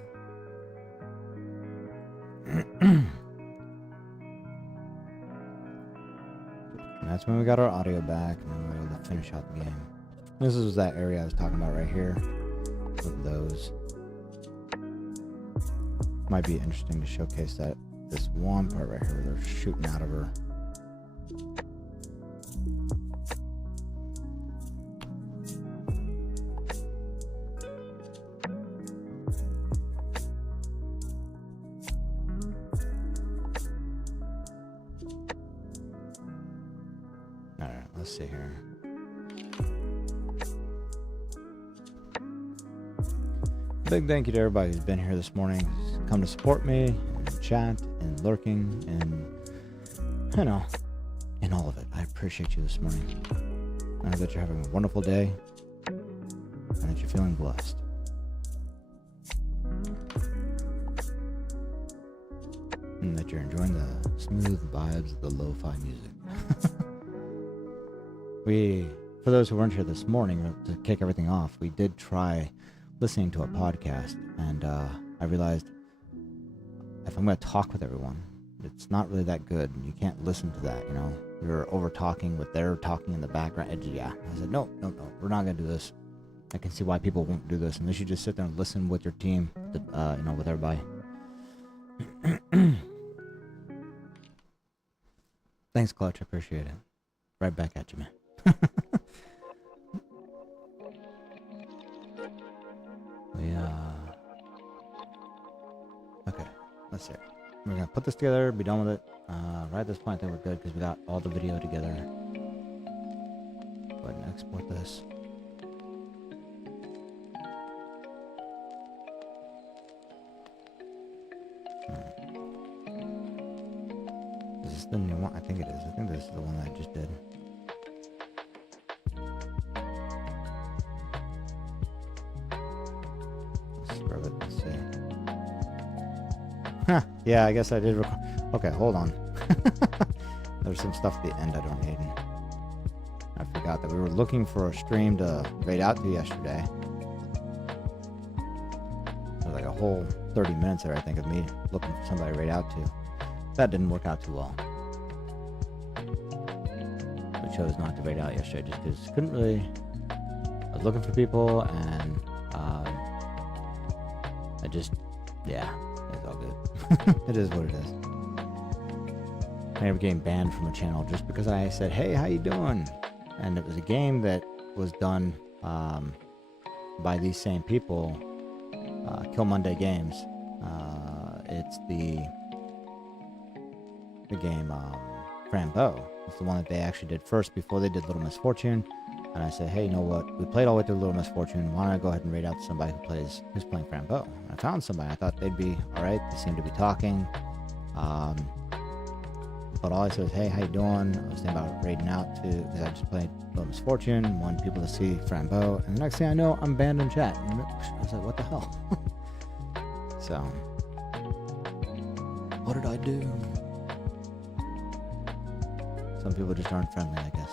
And that's when we got our audio back, and then we were able to finish out the game. This is that area I was talking about right here. With those, might be interesting to showcase that this one part right here where they're shooting out of her. All right, let's see here. Big thank you to everybody who's been here this morning, who's come to support me, and chat, and lurking, and, you know, in all of it. I appreciate you this morning. I hope that you're having a wonderful day, and that you're feeling blessed. And that you're enjoying the smooth vibes of the lo-fi music. For those who weren't here this morning, to kick everything off, we did try listening to a podcast, and I realized if I'm going to talk with everyone, it's not really that good. You can't listen to that, you know. You're over talking with their talking in the background. Yeah, I said, no, we're not going to do this. I can see why people won't do this, unless you just sit there and listen with your team, you know, with everybody. Thanks, Clutch. I appreciate it. Right back at you, man. Okay, let's see. We're gonna put this together, be done with it. Right at this point, I think we're good because we got all the video together. Go ahead and export this. Is this the new one? I think it is. I think this is the one that I just did. Let's see. Huh, yeah, I guess I did record. Okay, hold on. There's some stuff at the end I don't need. I forgot that we were looking for a stream to raid out to yesterday. There was like a whole 30 minutes there, I think, of me looking for somebody to raid out to. That didn't work out too well. I chose not to raid out yesterday just because couldn't really. I was looking for people, and I just, yeah, it's all good. It is what it is. I ended up getting banned from a channel just because I said, hey, how you doing? And it was a game that was done by these same people, Kill Monday Games. It's the game Frambeau. It's the one that they actually did first before they did Little Misfortune. And I said, hey, you know what? We played all the way through Little Misfortune. Why don't I go ahead and raid out to somebody who's playing Frambeau? And I found somebody. I thought they'd be all right. They seemed to be talking. But all I said was, hey, how you doing? I was thinking about raiding out to, because I just played Bonus Fortune, wanted people to see Frambeau, and the next thing I know, I'm banned in chat. And I was like, what the hell? So, what did I do? Some people just aren't friendly, I guess.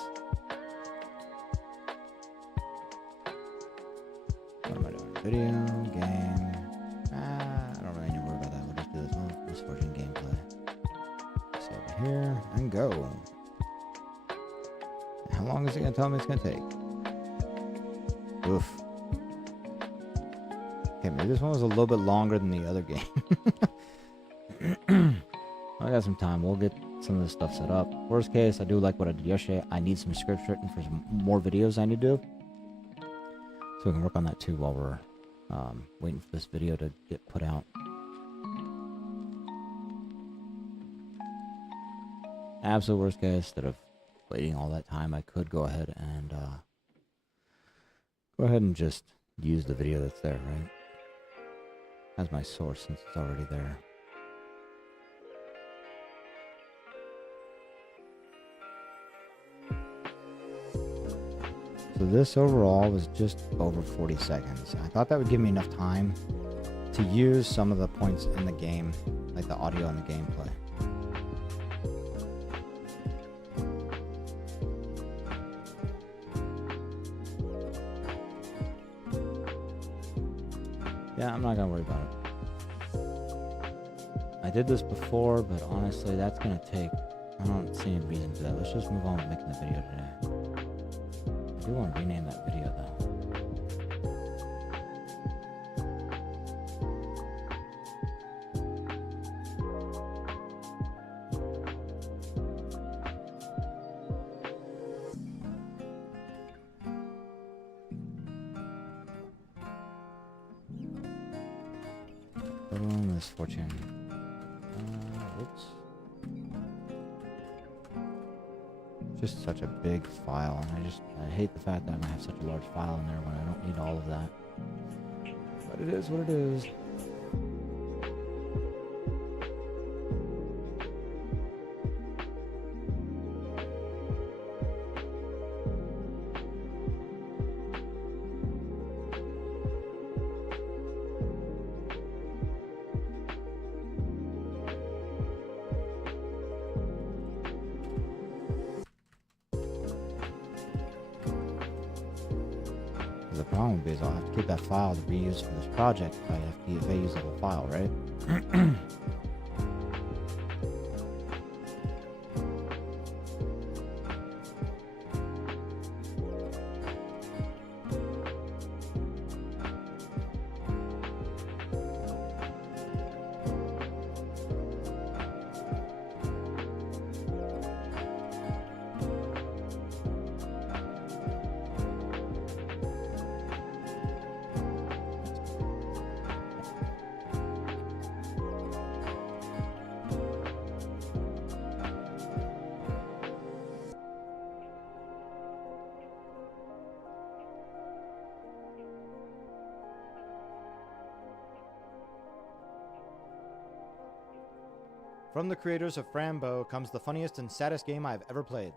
What am I doing? Video, game. I don't really need to worry about that. We'll just do this one. Bonus Fortune gameplay. Over here and go. How long is it gonna tell me it's gonna take? Oof. Okay, maybe this one was a little bit longer than the other game. I got some time. We'll get some of this stuff set up. Worst case, I do like what I did yesterday. I need some scripts written for some more videos I need to do. So we can work on that too while we're waiting for this video to get put out. Absolute worst case, instead of waiting all that time, I could go ahead and just use the video that's there, right? As my source, since it's already there. So this overall was just over 40 seconds. I thought that would give me enough time to use some of the points in the game, like the audio and the gameplay. Yeah, I'm not gonna worry about it. I did this before, but honestly, that's gonna take... I don't see any reason to that. Let's just move on with making the video today. I do want to rename that video, though. Bonus Fortune. Oops. Just such a big file, and I hate the fact that I have such a large file in there when I don't need all of that. But it is what it is. The problem is I'll have to keep that file to be used for this project if I use the whole file, right? From the creators of Frambeau comes the funniest and saddest game I've ever played.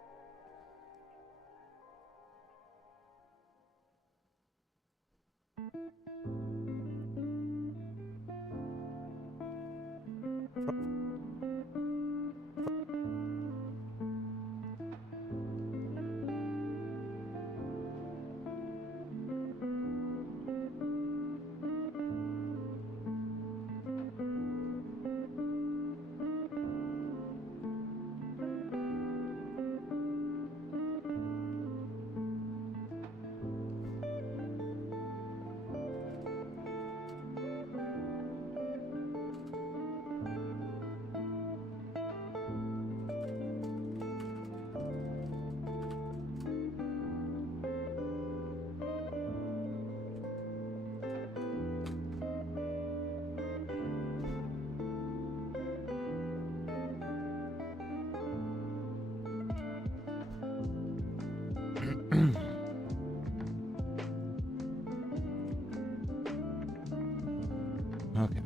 Okay.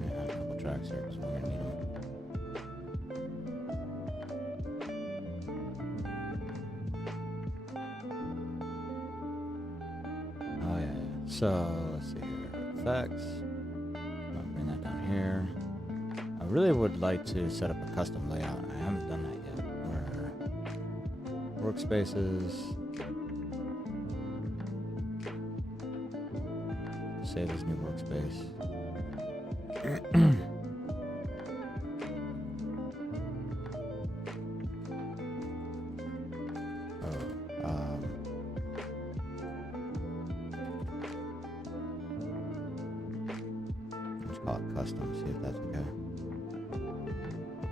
Yeah, a couple tracks faster because we're gonna meet him. Oh yeah. So let's see here. Effects. I'll bring that down here. I really would like to set up a custom layout. I haven't done that yet. Where workspaces. Save as new workspace. Let's call it custom, see if that's okay.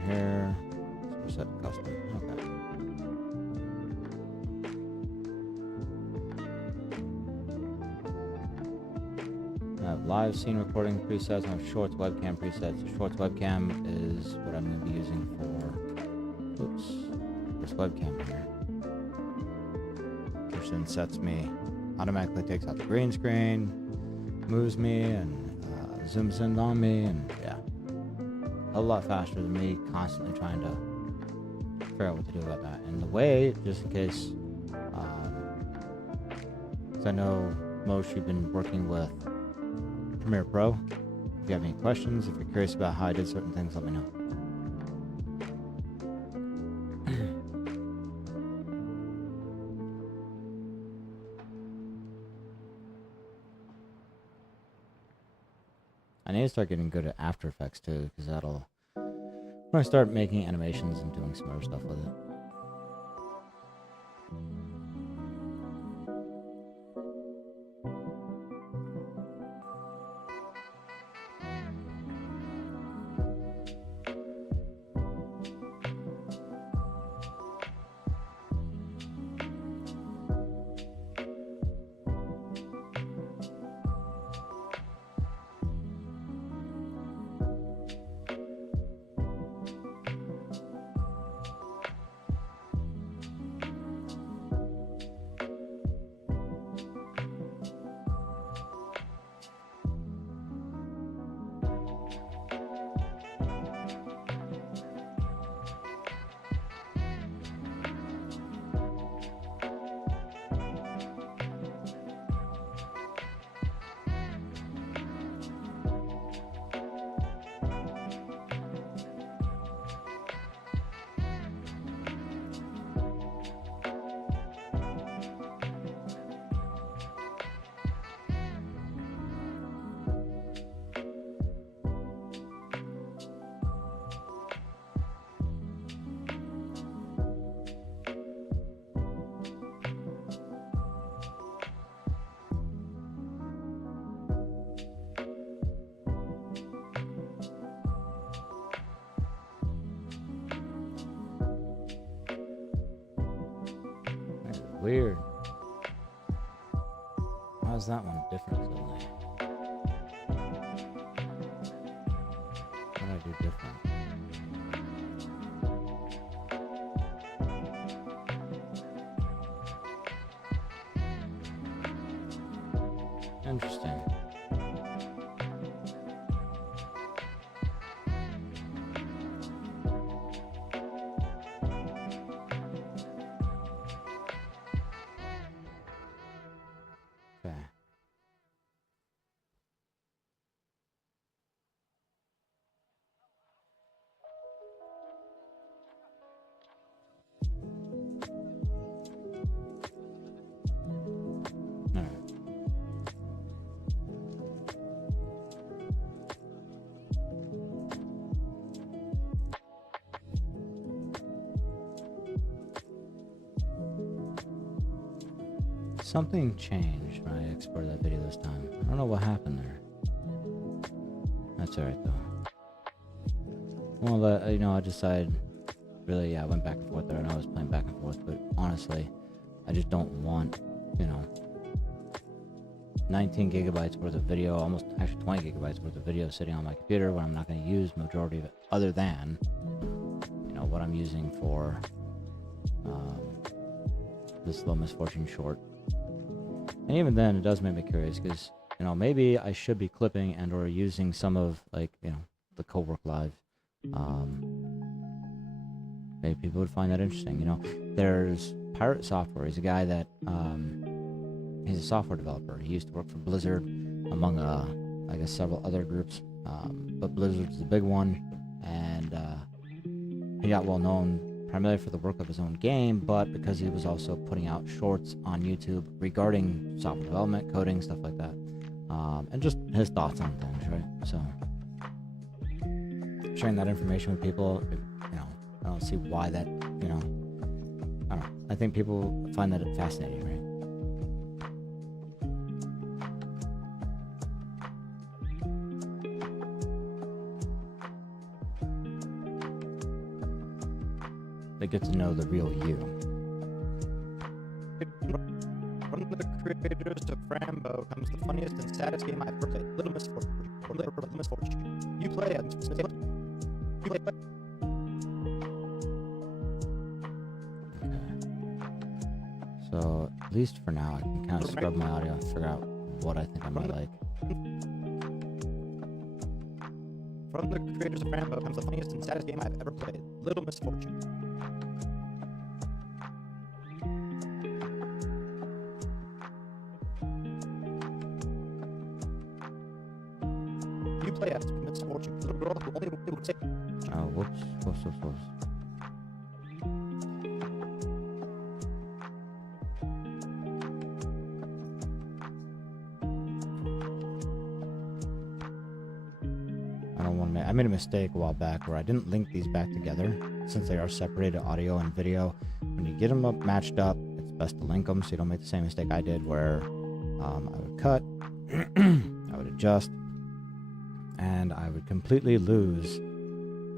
Here, so set custom, okay. I have live scene recording presets, I have shorts webcam presets. The shorts webcam is what I'm going to be using for, this webcam here. Which then sets me, automatically takes out the green screen, moves me, and zooms in on me, and yeah. A lot faster than me constantly trying to figure out what to do about that. And the way, just in case, because I know most you've been working with Premiere Pro. If you have any questions, if you're curious about how I did certain things, let me know. I need to start getting good at After Effects too, because that'll when I start making animations and doing some other stuff with it. Weird. Why is that one different suddenly? What did I do different? Interesting. Okay. All right. Something changed when I exported that video this time. I don't know what happened there. That's alright though. Well, I decided, really, yeah, I went back and forth there. I know I was playing back and forth, but honestly, I just don't want, 19 gigabytes worth of video, almost actually 20 gigabytes worth of video sitting on my computer when I'm not going to use majority of it, other than, what I'm using for this Little Misfortune short. And even then, it does make me curious, because, maybe I should be clipping and or using some of, the Cowork Live. Maybe people would find that interesting. You know, there's Pirate Software. He's a guy that he's a software developer. He used to work for Blizzard, among I guess several other groups, but Blizzard's the big one, and he got well known primarily for the work of his own game, but because he was also putting out shorts on YouTube regarding software development, coding, stuff like that, and just his thoughts on things, right? So sharing that information with people, you know, I don't see why that, you know, I don't know. I think people find that fascinating, right? They get to know the real you. From the creators of Frambo comes the funniest and saddest game I've ever played. Little Misfortune. You play as So, at least for now, I can kind of scrub my audio and figure out what I think I might like. From the creators of Frambo comes the funniest and saddest game I've ever played. Little Misfortune. You play as Misfortune, little girl who only would say. Oh, whoops. I made a mistake a while back where I didn't link these back together since they are separated audio and video. When you get them up matched up, it's best to link them so you don't make the same mistake I did where I would cut, I would adjust, and I would completely lose.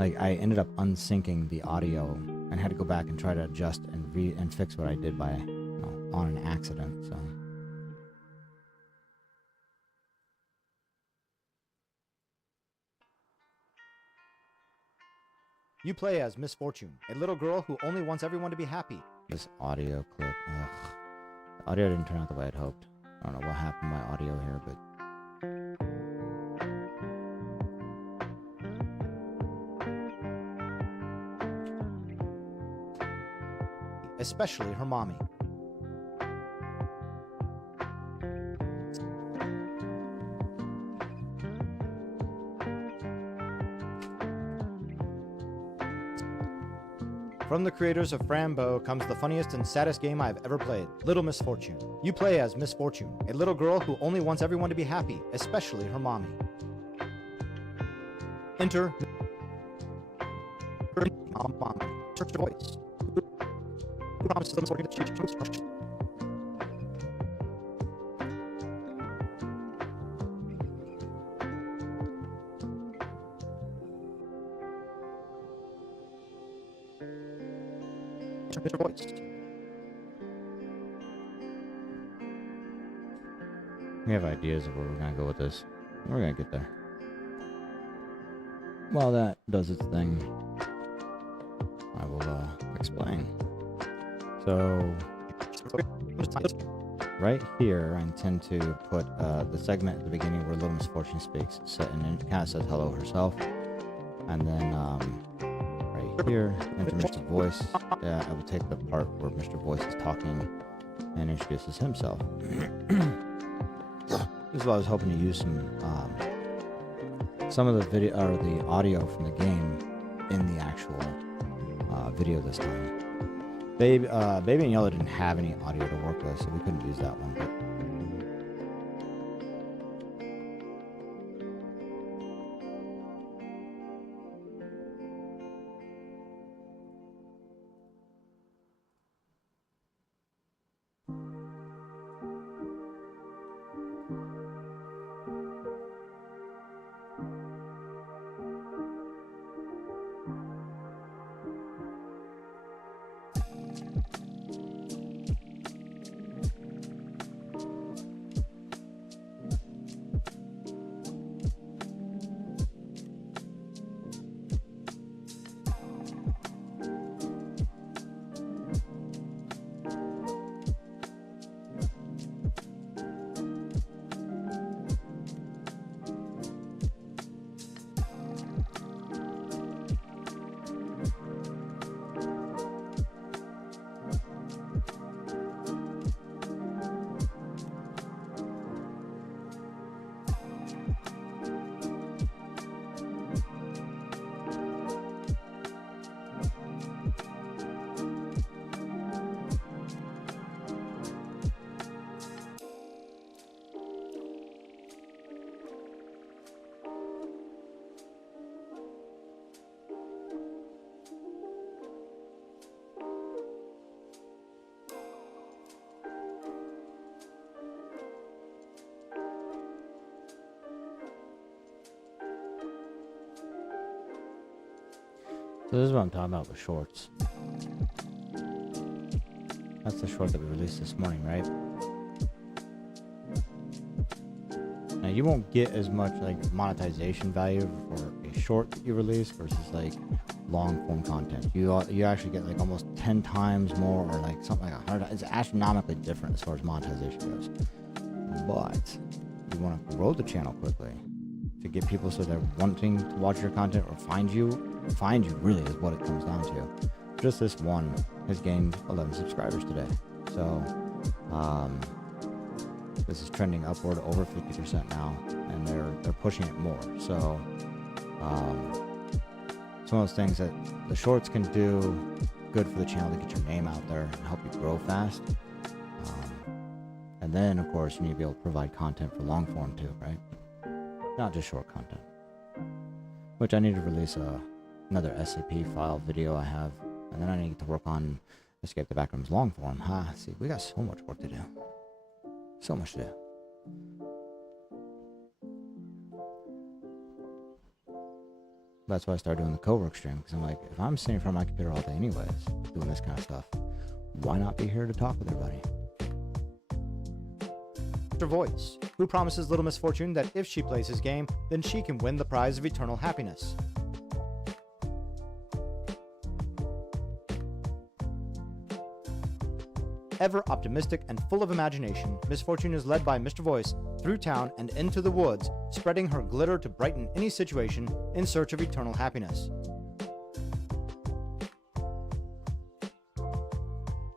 Like, I ended up unsyncing the audio and had to go back and try to adjust and fix what I did by, you know, on an accident. So. You play as Misfortune, a little girl who only wants everyone to be happy. This audio clip, ugh. The audio didn't turn out the way I'd hoped. I don't know what happened to my audio here, but... especially her mommy. From the creators of Frambo comes the funniest and saddest game I've ever played, Little Misfortune. You play as Misfortune, a little girl who only wants everyone to be happy, especially her mommy. Enter her mom. Search your voice. Who promises Misfortune that she chose? Your voice. We have ideas of where we're gonna go with this. We're gonna get there. While that does its thing, I will explain. So, right here, I intend to put the segment at the beginning where Little Misfortune speaks, and it kind of says hello herself, and then right here, enter Mr. Voice. Yeah, I will take the part where Mr. Voice is talking and introduces himself. This is what I was hoping to use some of the video or the audio from the game in the actual video this time. Baby and Yellow didn't have any audio to work with, so we couldn't use that one. But So this is what I'm talking about with shorts. That's the short that we released this morning, right? Now you won't get as much like monetization value for a short that you release versus like long form content. You actually get like almost 10 times more, or like something like 100. It's astronomically different as far as monetization goes. But you want to grow the channel quickly to get people so they're wanting to watch your content or find you really is what it comes down to. Just this one has gained 11 subscribers today. So this is trending upward over 50% now, and they're pushing it more. So it's one of those things that the shorts can do good for the channel to get your name out there and help you grow fast. And then, of course, you need to be able to provide content for long form too, right? Not just short content. Which I need to release another SAP file video I have, and then I need to work on Escape the Backrooms long form. See, we got so much work to do. So much to do. That's why I started doing the Cowork stream, because I'm like, if I'm sitting in front of my computer all day anyways, doing this kind of stuff, why not be here to talk with everybody? Mr. Voice, who promises Little Miss Fortune that if she plays his game, then she can win the prize of eternal happiness. Ever optimistic and full of imagination, Miss Fortune is led by Mr. Voice through town and into the woods, spreading her glitter to brighten any situation in search of eternal happiness.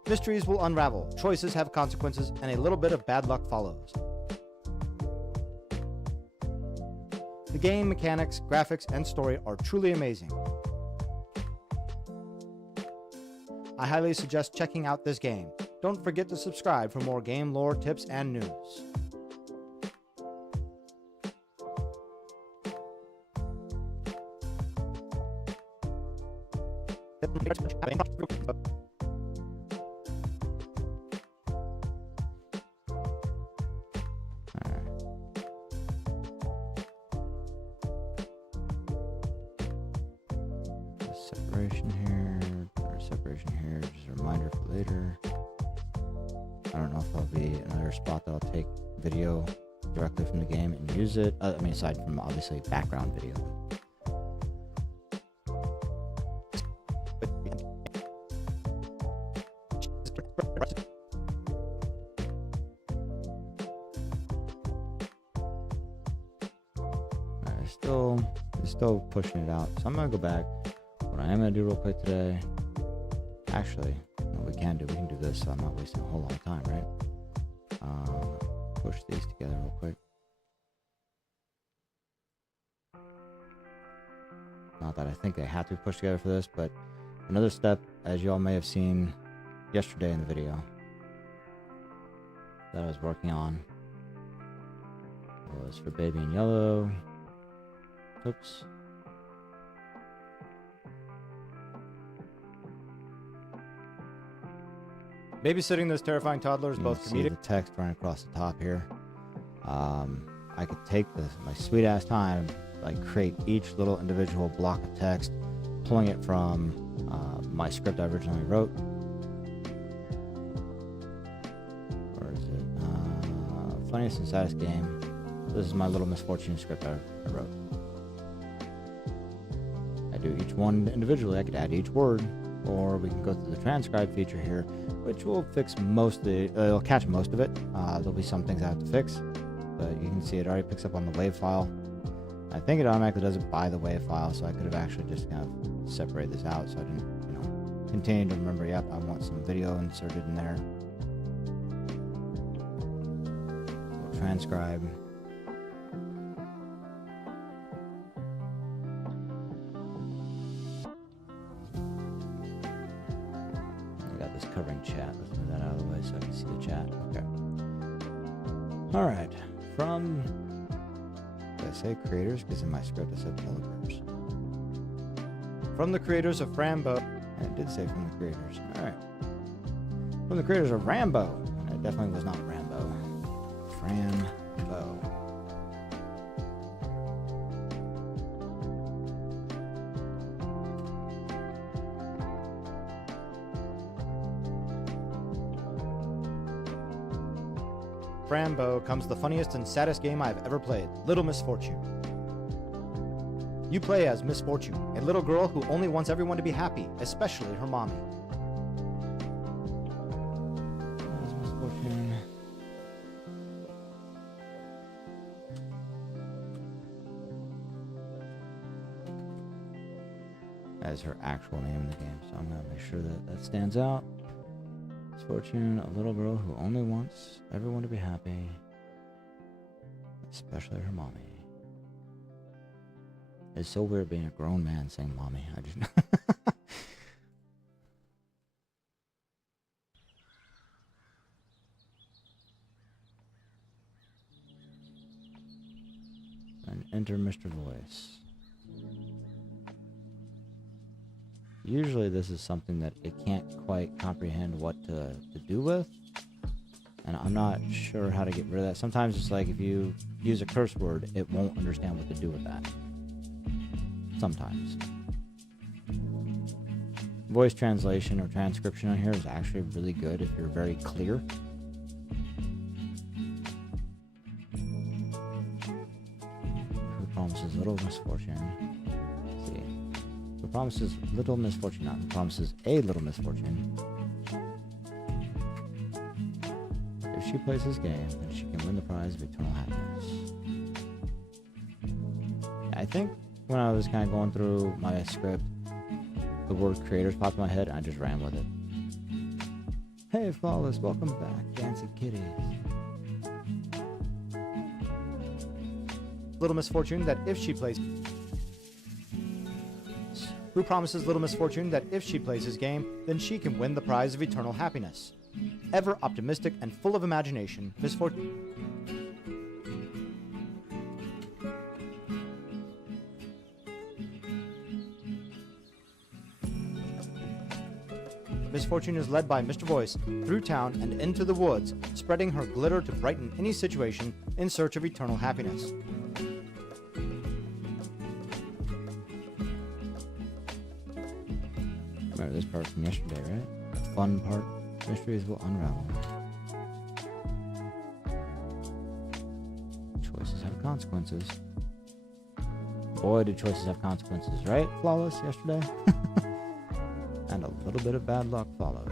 Mysteries will unravel, choices have consequences, and a little bit of bad luck follows. The game mechanics, graphics, and story are truly amazing. I highly suggest checking out this game. Don't forget to subscribe for more game lore, tips, and news. Separation here, or separation here, just a reminder for later. I don't know if there'll be another spot that I'll take video directly from the game and use it. I mean, aside from obviously background video. Still pushing it out, so I'm gonna go back. What I am gonna do real quick today, actually, what we can do this, so I'm not wasting a whole lot of time, right? Push these together real quick. Not that I think they have to be pushed together for this, but another step, as you all may have seen yesterday in the video that I was working on, was for Baby in Yellow. Oops. Babysitting those terrifying toddlers, both comedic. See the text running across the top here. I could take my sweet ass time, like create each little individual block of text, pulling it from my script I originally wrote. Where is it? Funniest and saddest game. This is my Little Misfortune script I wrote. I do each one individually. I could add each word, or we can go through the transcribe feature here, which will fix most of it. It'll catch most of it. There'll be some things I have to fix, but you can see it already picks up on the WAV file. I think it automatically does it by the WAV file, so I could have actually just kind of separated this out, so I didn't, continue to remember. Yep, I want some video inserted in there. So transcribe. Covering chat. Let's move that out of the way so I can see the chat. Okay. All right. From, did I say creators? Because in my script I said developers. From the creators of Frambo. And it did say from the creators. All right. From the creators of Rambo. And it definitely was not Rambo. Frambo. Frambo comes the funniest and saddest game I've ever played, Little Misfortune. You play as Misfortune, a little girl who only wants everyone to be happy, especially her mommy. There's Misfortune. That is her actual name in the game, so I'm going to make sure that that stands out. Misfortune, a little girl who only wants everyone to be happy, especially her mommy. It's so weird being a grown man saying mommy. I just and enter Mr. Voice. Usually this is something that it can't quite comprehend what to do with. And I'm not sure how to get rid of that. Sometimes it's like if you use a curse word, it won't understand what to do with that. Sometimes. Voice translation or transcription on here is actually really good if you're very clear. Who promises little misfortune? Let's see. Who promises little misfortune? Not who promises a little misfortune. If she plays this game, then she can win the prize of eternal happiness. I think when I was kind of going through my script, the word creators popped in my head and I just ran with it. Hey Flawless, welcome back, Dancing Kitties. Little Misfortune that if she plays... Who promises Little Misfortune that if she plays his game, then she can win the prize of eternal happiness. Ever optimistic and full of imagination, Misfortune... Misfortune is led by Mr. Voice through town and into the woods, spreading her glitter to brighten any situation in search of eternal happiness. Remember this part from yesterday, right? The fun part. Mysteries will unravel. Choices have consequences. Boy, did choices have consequences, right? Flawless yesterday. And a little bit of bad luck follows.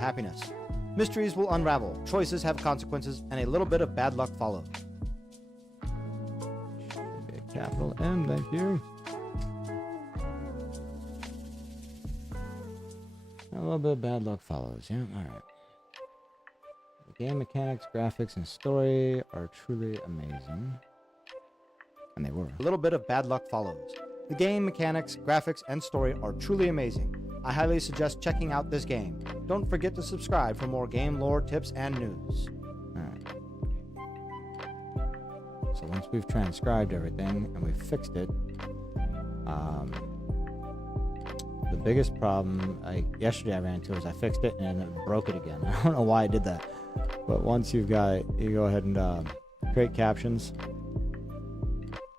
Happiness. Mysteries will unravel. Choices have consequences, and a little bit of bad luck follows. Should be a capital M, thank you. A little bit of bad luck follows, yeah? Alright. The game mechanics, graphics, and story are truly amazing. And they were. A little bit of bad luck follows. The game mechanics, graphics, and story are truly amazing. I highly suggest checking out this game. Don't forget to subscribe for more game lore, tips, and news. Alright. So once we've transcribed everything and we've fixed it, the biggest problem yesterday I ran into is I fixed it and it broke it again. I don't know why I did that. But once you've got it, you go ahead and create captions.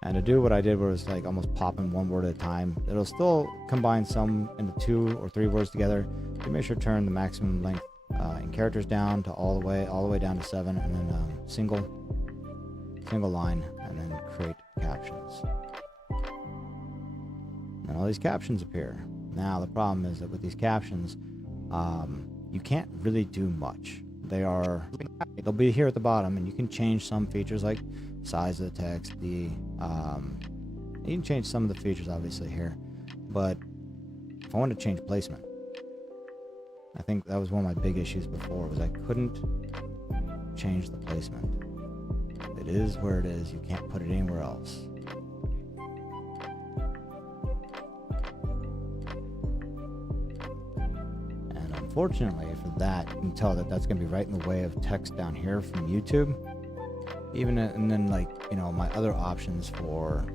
And to do what I did was like almost popping one word at a time. It'll still combine some into 2 or 3 words together. You make sure to turn the maximum length in characters down to all the way down to 7, and then single line, and then create captions. And all these captions appear. Now the problem is that with these captions, you can't really do much. They'll be here at the bottom, and you can change some features like size of the text, you can change some of the features obviously here, but if I wanted to change placement, I think that was one of my big issues before, was I couldn't change the placement. It is where it is, you can't put it anywhere else. And unfortunately for that, you can tell that that's going to be right in the way of text down here from YouTube. And then like, you know, my other options for,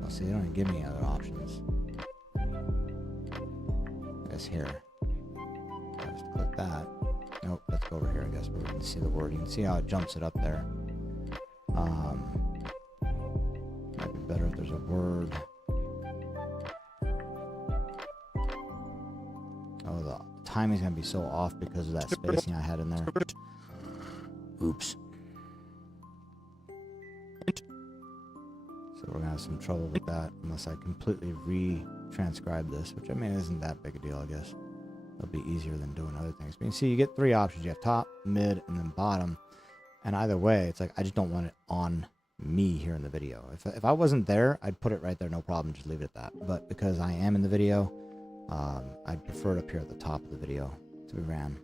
let's see, they don't even give me any other options. I guess here. I just click that. Nope, let's go over here, I guess, where we can see the word. You can see how it jumps it up there. Might be better if there's a word. Oh, the timing's gonna be so off because of that spacing I had in there. Oops. So we're gonna have some trouble with that unless I completely re-transcribe this, which I mean isn't that big a deal, I guess. It'll be easier than doing other things. But you see, you get 3 options. You have top, mid, and then bottom. And either way, it's like I just don't want it on me here in the video. If I wasn't there, I'd put it right there, no problem, just leave it at that. But because I am in the video, I'd prefer it up here at the top of the video to be ran.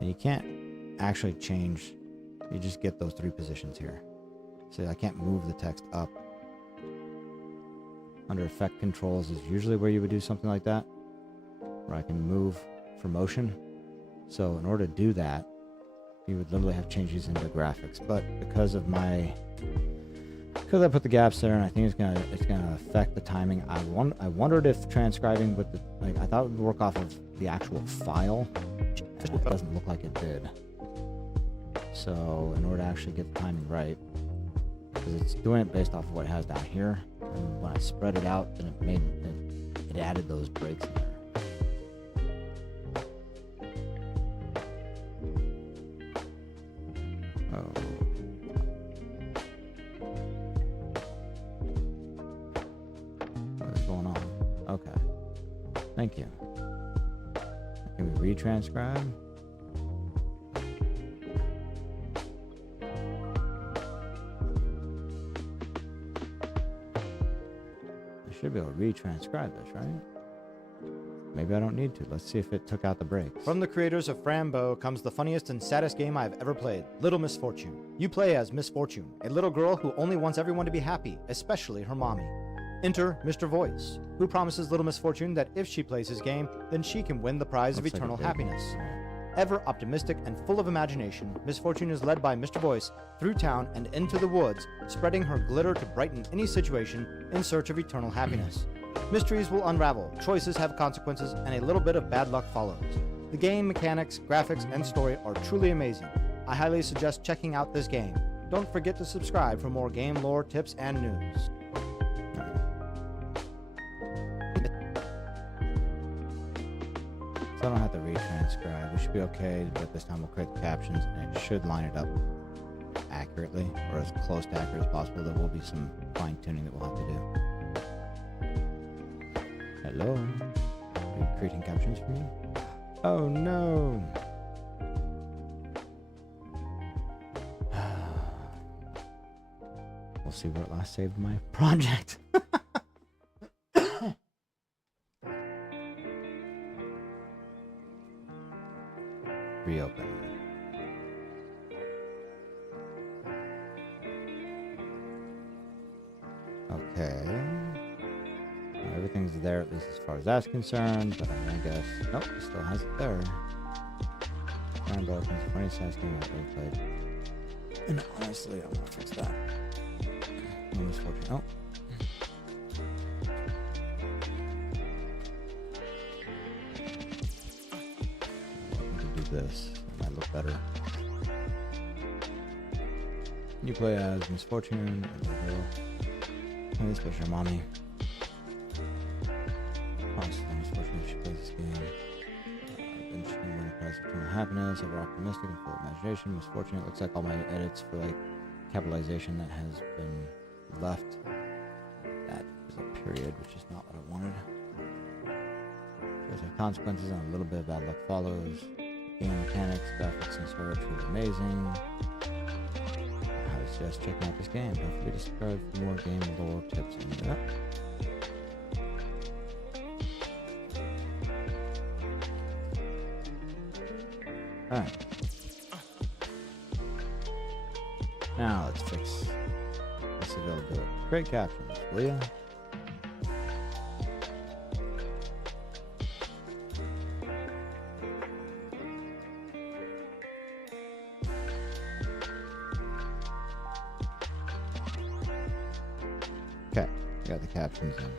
And you can't actually change, you just get those 3 positions here. So I can't move the text up. Under effect controls is usually where you would do something like that, where I can move for motion. So in order to do that, you would literally have to change these into graphics. But because I put the gaps there, and I think it's gonna affect the timing. I wondered if transcribing with the, like, I thought it would work off of the actual file. And it doesn't look like it did. So in order to actually get the timing right, because it's doing it based off of what it has down here, and when I spread it out, then it added those breaks in there. Thank you. Can we retranscribe? I should be able to retranscribe this, right? Maybe I don't need to. Let's see if it took out the breaks. From the creators of Frambo comes the funniest and saddest game I've ever played, Little Misfortune. You play as Misfortune, a little girl who only wants everyone to be happy, especially her mommy. Enter Mr. Voice, who promises Little Misfortune that if she plays his game, then she can win the prize of eternal happiness. Ever optimistic and full of imagination, Misfortune is led by Mr. Voice through town and into the woods, spreading her glitter to brighten any situation in search of eternal happiness. Mysteries will unravel, choices have consequences, and a little bit of bad luck follows. The game mechanics, graphics, and story are truly amazing. I highly suggest checking out this game. Don't forget to subscribe for more game lore, tips, and news. So I don't have to retranscribe. We should be okay, but this time we'll create the captions and it should line it up accurately, or as close to accurate as possible. There will be some fine tuning that we'll have to do. Hello? Are you creating captions for me? Oh no! We'll see where it last saved my project. Reopen. Okay. Well, everything's there, at least as far as that's concerned, but I guess... Nope, it still has it there. Frambo is the funniest size game I've ever played. And honestly, I want to fix that. No Misfortune. Oh. This might look better. You play as Misfortune, and especially your mommy. Honestly, Misfortune, if she plays this game, then she can win the prize of eternal happiness. Ever optimistic and full of imagination. Misfortune. It looks like all my edits for like capitalization that has been left. That is a period, which is not what I wanted. Shows have consequences and a little bit of bad luck follows. Game mechanics, graphics, and story are truly amazing. I would suggest checking out this game. Don't forget to subscribe for more game lore tips and that. Alright. Now let's fix this availability. Great captions, will ya? Okay, got the captions in.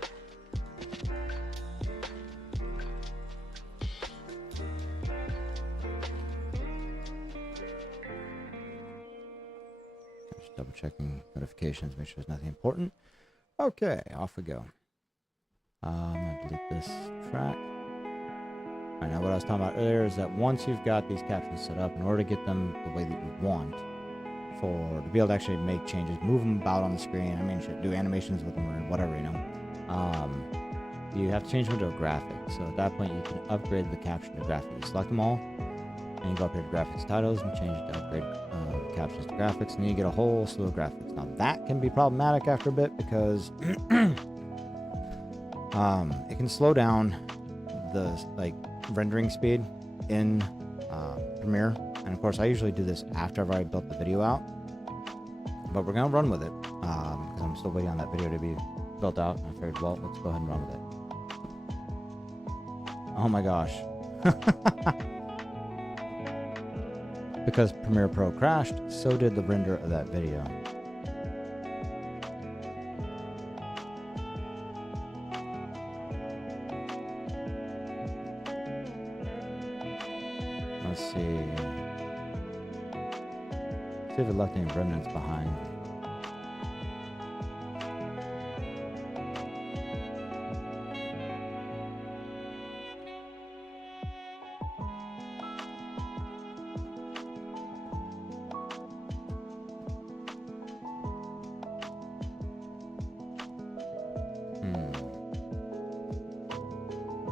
Just double checking notifications, make sure there's nothing important. Okay, off we go. I'm gonna delete this track. Alright, now what I was talking about earlier is that once you've got these captions set up, in order to get them the way that you want, to be able to actually make changes, move them about on the screen, I mean, do animations with them or whatever, you know, you have to change them to a graphic. So at that point, you can upgrade the caption to graphic. You select them all, and you go up here to graphics titles and change it to upgrade captions to graphics, and then you get a whole slew of graphics. Now that can be problematic after a bit because it can slow down the rendering speed in Premiere. And of course, I usually do this after I've already built the video out, but we're gonna run with it because I'm still waiting on that video to be built out. And I figured, well, let's go ahead and run with it. Oh my gosh. Because Premiere Pro crashed, so did the render of that video. Let's see. See if it left any remnants behind.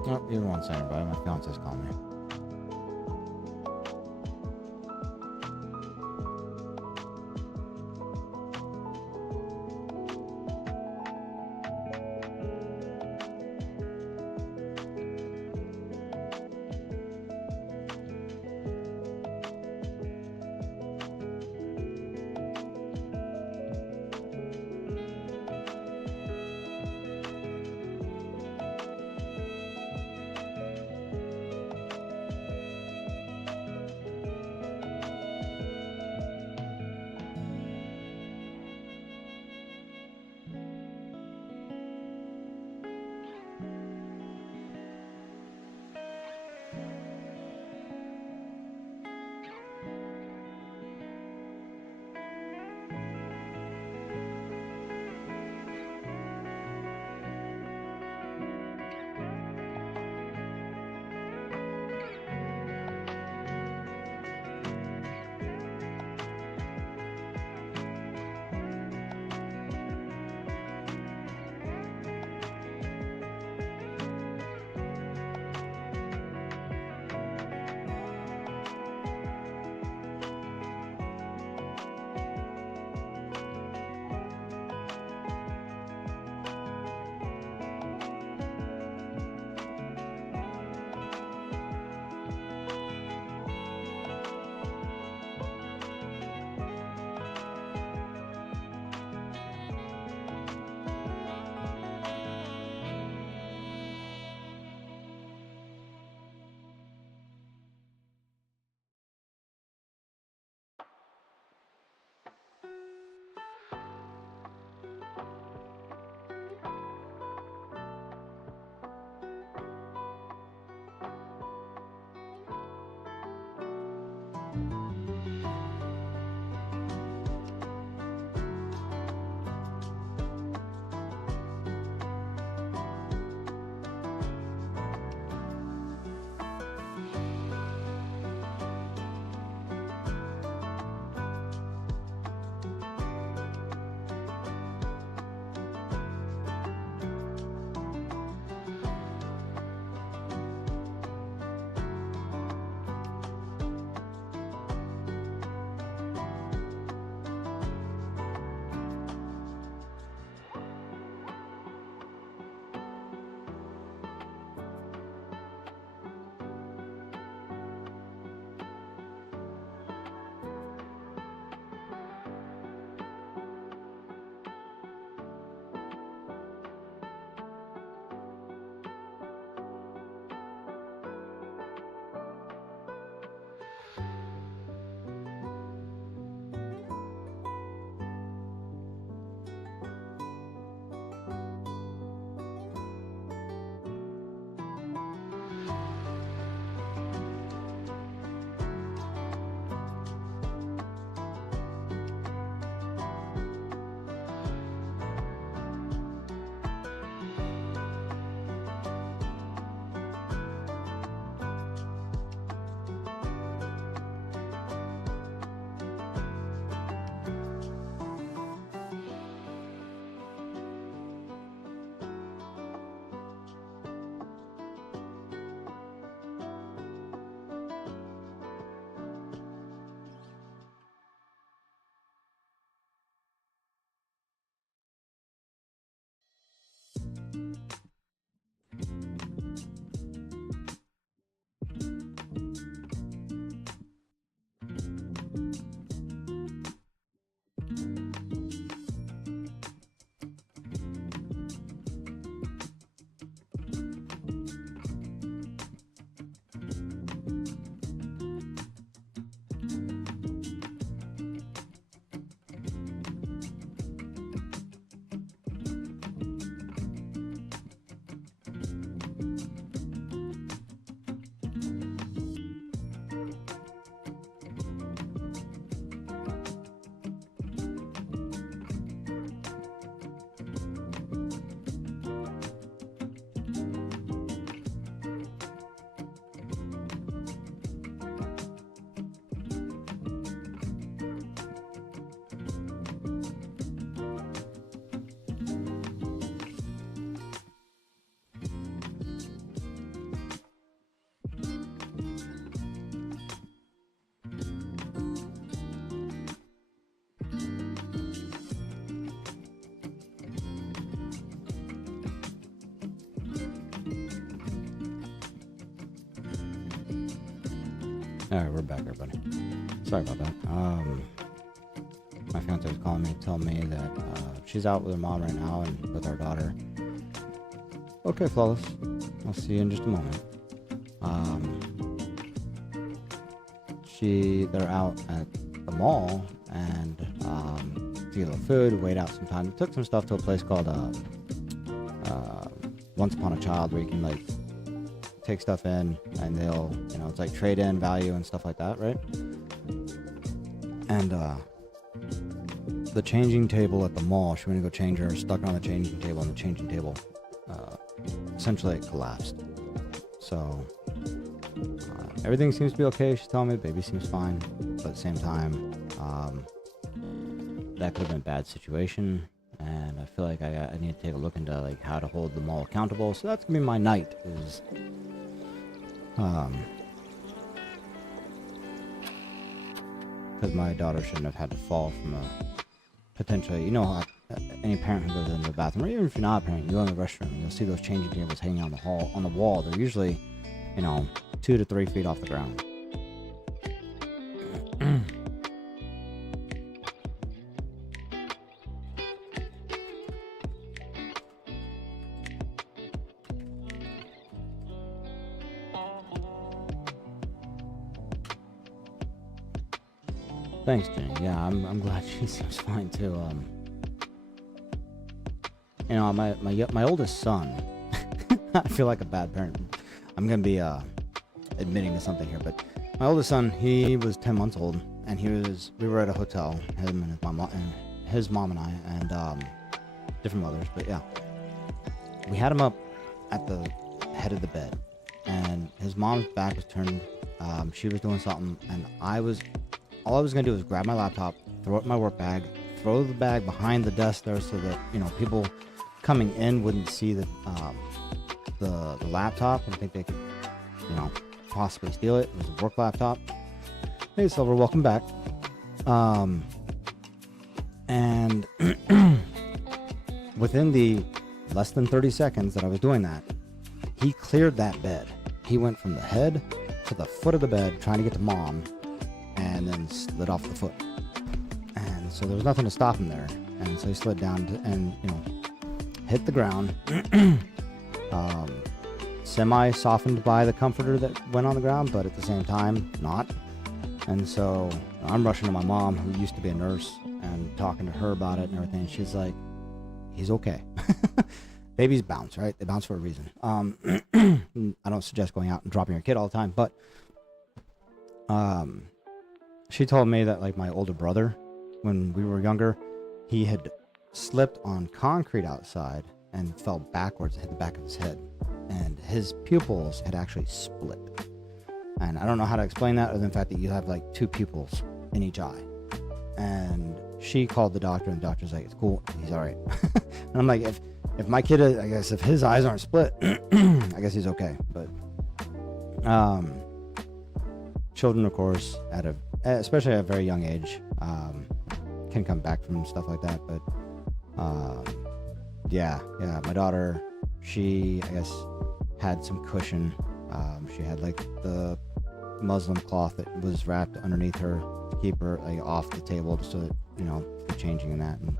Oh, give me 1 second, buddy. My fiance's calling me. All right, we're back, everybody. Sorry about that. My fiance was calling me to tell me that she's out with her mom right now and with our daughter. Okay, Flawless. I'll see you in just a moment. They're out at the mall and to get a little food, wait out some time. Took some stuff to a place called Once Upon a Child, where you can like take stuff in and they'll, you know, it's like trade in value and stuff like that, right? And the changing table at the mall, she went to go change her, stuck on the changing table, and the changing table essentially it collapsed. So everything seems to be okay. She's telling me the baby seems fine, but at the same time that could have been a bad situation, and I feel like I need to take a look into like how to hold the mall accountable. So that's gonna be my night, is because my daughter shouldn't have had to fall from a potentially, you know, any parent who goes into the bathroom, or even if you're not a parent, you go in the restroom and you'll see those changing tables hanging on the wall. They're usually, you know, 2 to 3 feet off the ground. Thanks, Jenny. Yeah, I'm glad she seems fine too. You know, my oldest son. I feel like a bad parent. I'm gonna be admitting to something here, but my oldest son, he was 10 months old, and we were at a hotel, him and his mom and I, and different mothers, but yeah, we had him up at the head of the bed, and his mom's back was turned. She was doing something, and all I was gonna do was grab my laptop, throw it in my work bag, throw the bag behind the desk there so that, you know, people coming in wouldn't see the laptop and think they could, you know, possibly steal it. It was a work laptop. Hey, Silver, welcome back. And within the less than 30 seconds that I was doing that, he cleared that bed. He went from the head to the foot of the bed trying to get to mom, and then slid off the foot. And so there was nothing to stop him there. And so he slid down and, you know, hit the ground. Semi-softened by the comforter that went on the ground, but at the same time, not. And so I'm rushing to my mom, who used to be a nurse, and talking to her about it and everything. And she's like, he's okay. Babies bounce, right? They bounce for a reason. I don't suggest going out and dropping your kid all the time, but she told me that, like, my older brother, when we were younger, he had slipped on concrete outside and fell backwards and hit the back of his head. And his pupils had actually split. And I don't know how to explain that, other than the fact that you have, like, 2 pupils in each eye. And she called the doctor, and the doctor's like, it's cool, he's all right. And I'm like, if my kid, I guess if his eyes aren't split, I guess he's okay. But children, of course, especially at a very young age, can come back from stuff like that. But yeah, my daughter, she, I guess, had some cushion. She had, like, the muslin cloth that was wrapped underneath her to keep her like off the table, so that they're changing in that. And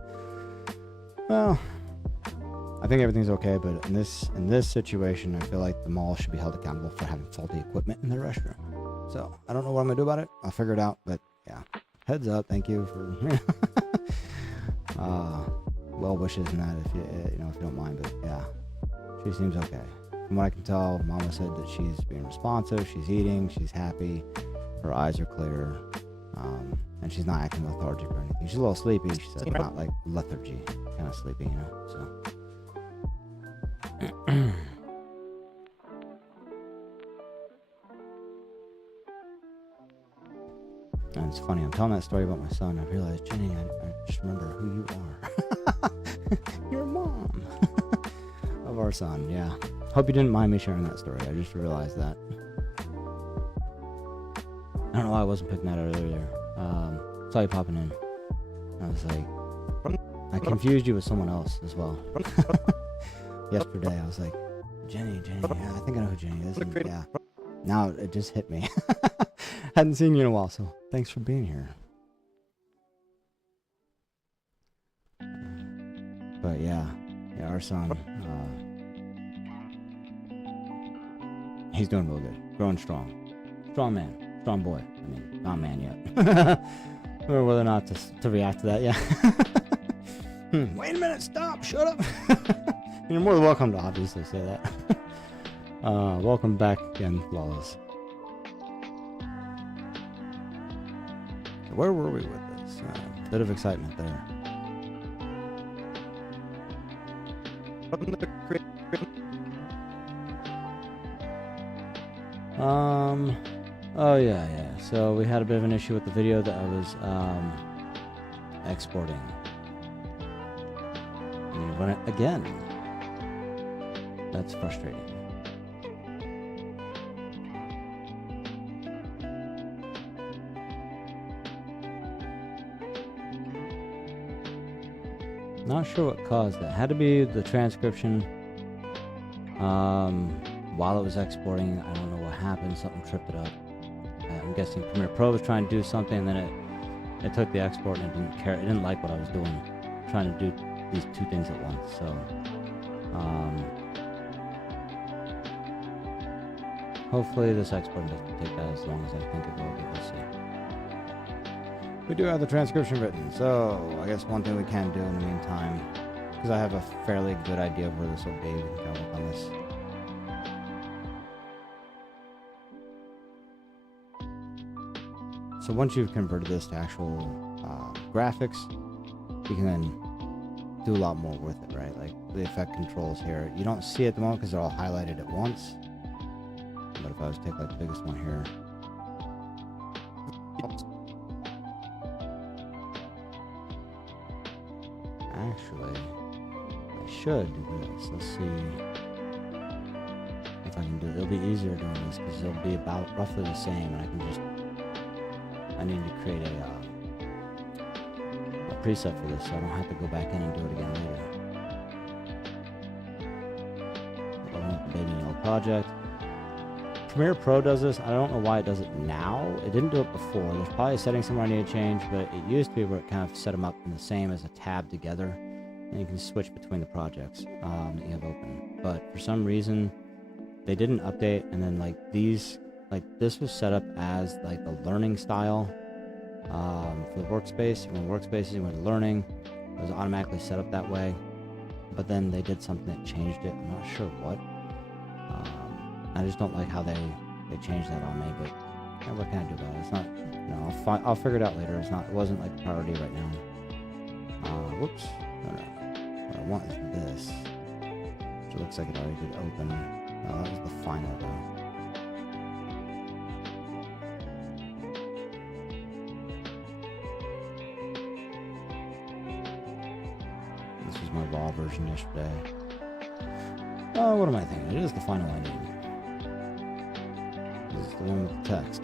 well, I think everything's okay, but in this situation, I feel like the mall should be held accountable for having faulty equipment in their restroom. So I don't know what I'm gonna do about it. I'll figure it out. But yeah, heads up. Thank you for well wishes and that, if you don't mind. But yeah, she seems okay. From what I can tell, Mama said that she's being responsive. She's eating. She's happy. Her eyes are clear, and she's not acting lethargic or anything. She's a little sleepy. She said, not like lethargy, kind of sleepy, So. And it's funny, I'm telling that story about my son. I realized, Jenny, I just remember who you are. Your mom of our son. Yeah. Hope you didn't mind me sharing that story. I just realized that. I don't know why I wasn't picking that out earlier. Saw you popping in. I was like, I confused you with someone else as well. Yesterday, I was like, Jenny, yeah, I think I know who Jenny is. And yeah. Now it just hit me. Hadn't seen you in a while, so thanks for being here. But yeah, our son, he's doing real good, growing strong man, strong boy. I mean, not man yet. Or whether or not to react to that, yeah. Wait a minute, stop, shut up. You're more than welcome to obviously say that. Welcome back again, Flawless. Where were we with this? Bit of excitement there. Oh yeah. So we had a bit of an issue with the video that I was exporting. And you run it again. That's frustrating. Not sure what caused that. Had to be the transcription. While it was exporting, I don't know what happened. Something tripped it up. I'm guessing Premiere Pro was trying to do something, and then it took the export and it didn't care. It didn't like what I was doing, trying to do these two things at once. So, hopefully this export doesn't take that as long as I think it will. But we'll see. We do have the transcription written, so I guess one thing we can do in the meantime, because I have a fairly good idea of where this will be, we can work on this. So once you've converted this to actual graphics, you can then do a lot more with it, right? Like the effect controls here, you don't see it at the moment because they're all highlighted at once. But if I was to take like the biggest one here, actually, I should do this. Let's see if I can do it. It'll be easier doing this because it'll be about roughly the same, and I can just. I need to create a preset for this, so I don't have to go back in and do it again later. Open up the baby old project. Premiere Pro does this. I don't know why it does it now. It didn't do it before. There's probably a setting somewhere I need to change, but it used to be where it kind of set them up in the same as a tab together, and you can switch between the projects that you have open. But for some reason, they didn't update, and then like these. Like this was set up as like the learning style for the workspace. When workspaces you went to learning, it was automatically set up that way. But then they did something that changed it. I'm not sure what. I just don't like how they changed that on me. But yeah, what can I do about it? It's not. I'll figure it out later. It wasn't like a priority right now. Whoops. No. What I want is this. Which it looks like it already did open. No, that was the final though. This was my raw version yesterday. Oh, what am I thinking? It is the final I need. This is the one with the text.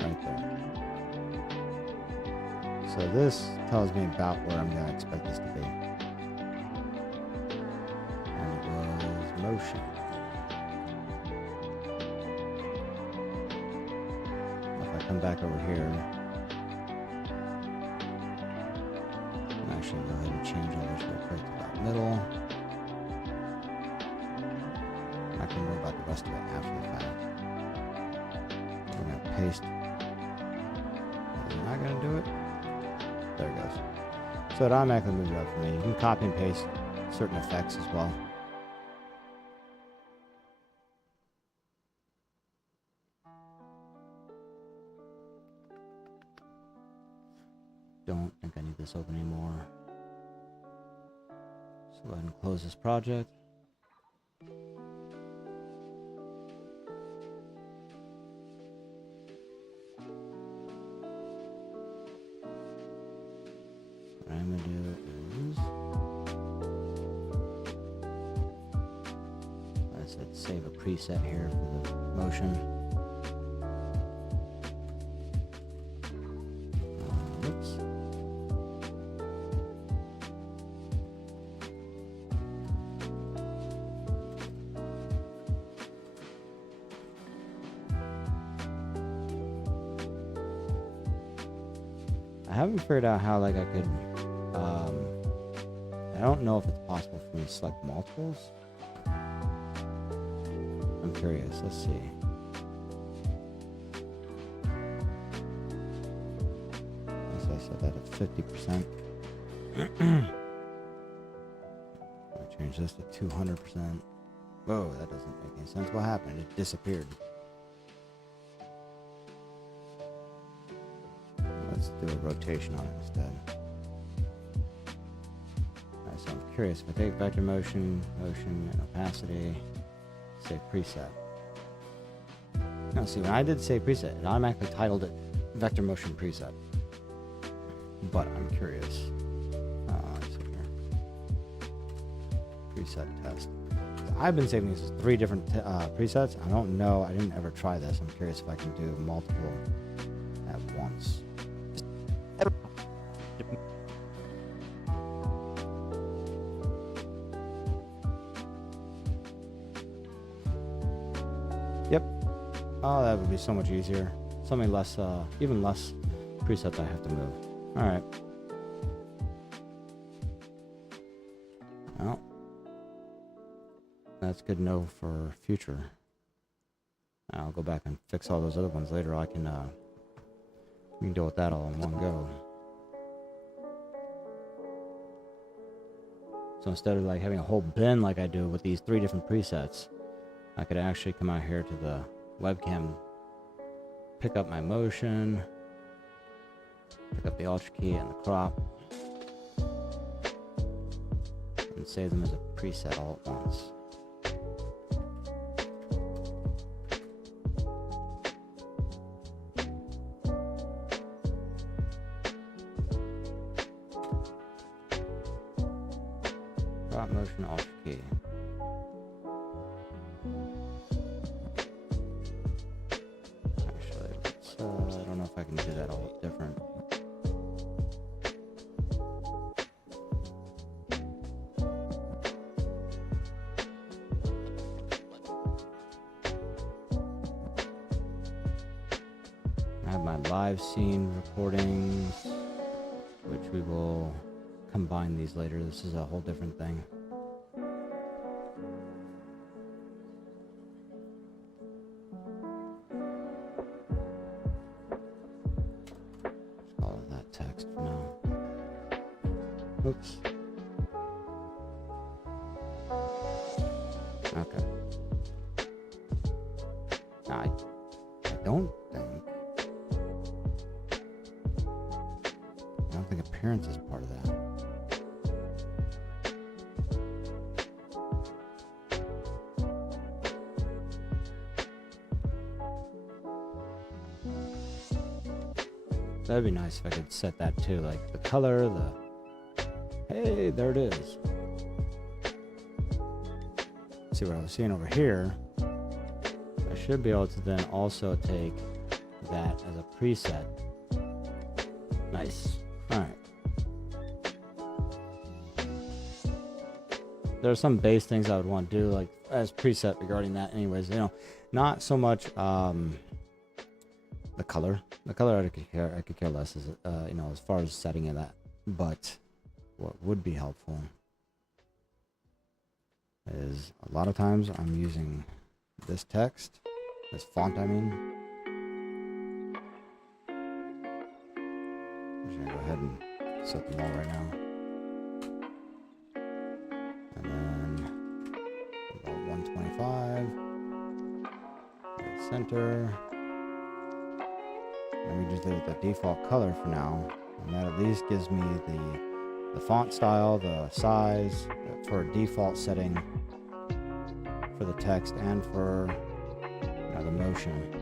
Right there. So this tells me about where I'm going to expect this to be. And it was motion. come back over here. And actually go ahead and change all this real quick to that middle. I can worry about the rest of it after the fact. We're going to paste. I'm not going to do it. There it goes. So it automatically moves it up for me. You can copy and paste certain effects as well. Don't think I need this open anymore. So go ahead and close this project. What I'm gonna do is, I said save a preset here for the motion. Oops. I haven't figured out how like I could I don't know if it's possible for me to select multiples. I'm curious. Let's see. I set that at 50%. I'll change this to 200%. Whoa, that doesn't make any sense. What happened? It disappeared. Let's do a rotation on it instead. Alright, so I'm curious. If I take vector motion, and opacity, save preset. Now see, when I did save preset, it automatically titled it vector motion preset. But I'm curious. Let's see here. Preset test. I've been saving these as 3 different presets. I don't know. I didn't ever try this. I'm curious if I can do multiple at once. Yep. Oh, that would be so much easier. So many less, even less presets I have to move. All right. Well, that's good to know for future. I'll go back and fix all those other ones later. We can deal with that all in one go. So instead of like having a whole bin like I do with these 3 different presets, I could actually come out here to the webcam, pick up my motion, pick up the Alt key and the crop, and save them as a preset all at once. Crop motion Alt key. Actually, I don't know if I can do that all different. I have my live scene recordings, which we will combine these later. This is a whole different thing. Just call it that text for now. Oops. Okay. I don't think appearance is part of that. That'd be nice if I could set that too, like the color, hey, there it is. See what I was seeing over here. I should be able to then also take that as a preset. Nice. Alright. There are some base things I would want to do, like as preset regarding that anyways, not so much the color. The color I could care less, as you know, as far as setting it at. But what would be helpful is a lot of times I'm using this text, this font, I mean. I'm just gonna go ahead and set them all right now. And then about 125. Center. Let me just leave it the default color for now. And that at least gives me the font style, the size for a default setting for the text and for, you know, the motion.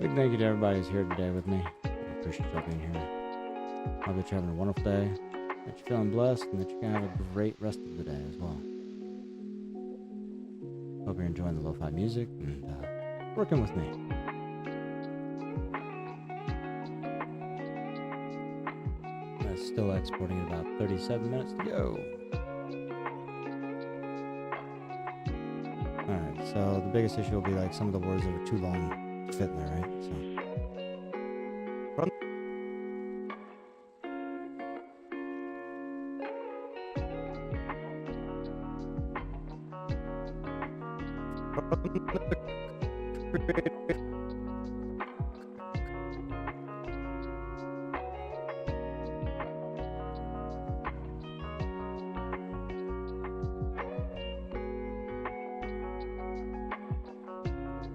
Big thank you to everybody who's here today with me. I appreciate y'all being here. I hope that you're having a wonderful day, that you're feeling blessed, and that you can have a great rest of the day as well. Hope you're enjoying the lo-fi music and working with me. That's still exporting at about 37 minutes to go. Alright, so the biggest issue will be like some of the words that are too long to fit in there, right? So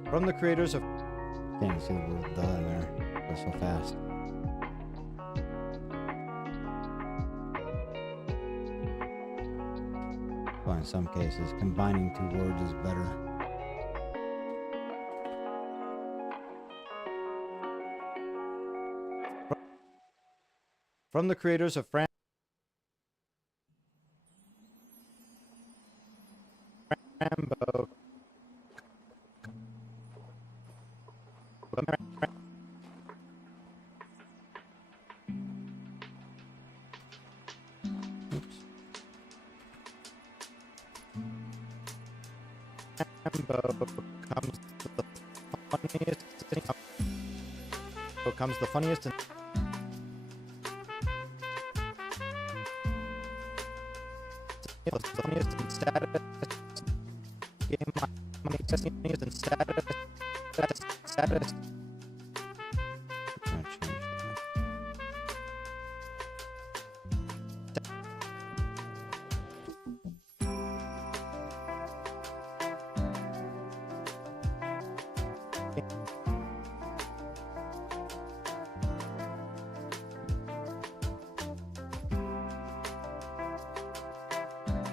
from the creators of... Can't even see the word "the" in there. It goes so fast. Well, in some cases, combining two words is better. From the creators of Rambo. Comes the funniest and saddest game funniest and saddest.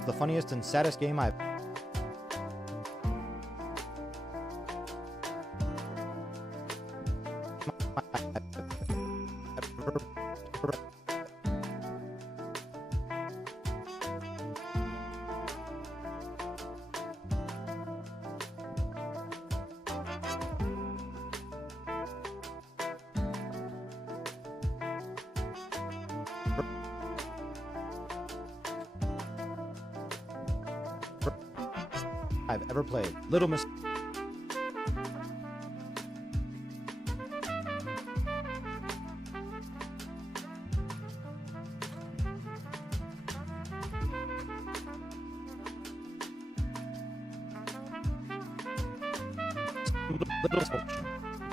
The funniest and saddest game I've ever played. Little Miss.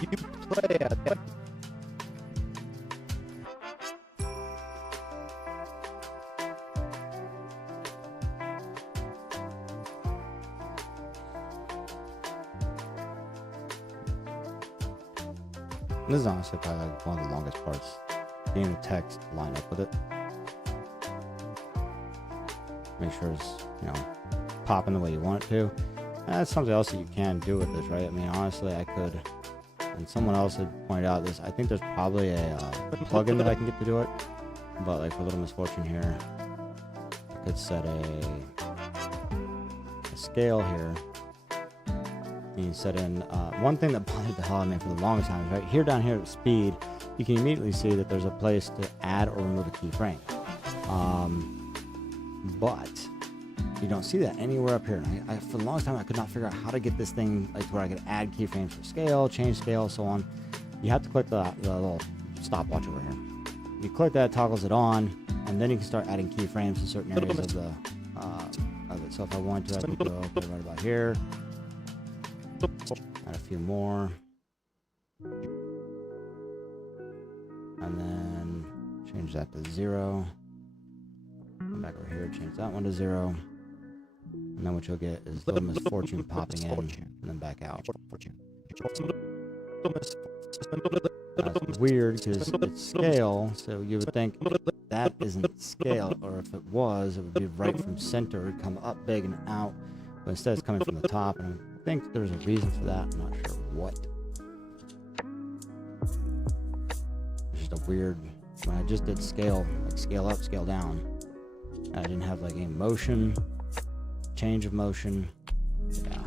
You play a This is honestly probably like one of the longest parts. Getting the text line up with it. Make sure it's, you know, popping the way you want it to. And that's something else that you can do with this, right? I mean, honestly, I could, and someone else had pointed out this, I think there's probably a plugin that I can get to do it. But like for Little Misfortune here, I could set a scale here. You can set in, one thing that bothered the hell out of me for the longest time is right here down here at speed, you can immediately see that there's a place to add or remove a keyframe. But you don't see that anywhere up here. And I, for the longest time, I could not figure out how to get this thing like to where I could add keyframes for scale, change scale, so on. You have to click the little stopwatch over here. You click that, toggles it on, and then you can start adding keyframes in certain areas of the of it. So if I want to, I can go right about here, add a few more, and then change that to 0. Come back over here, change that one to 0. And then what you'll get is Little Misfortune popping in and then back out. That's weird because it's scale, so you would think that isn't scale, or if it was, it would be right from center. It would come up big and out, but instead it's coming from the top, and I think there's a reason for that. I'm not sure what. It's just a weird, when I just did scale, like scale up, scale down, I didn't have like any motion, change of motion. Yeah.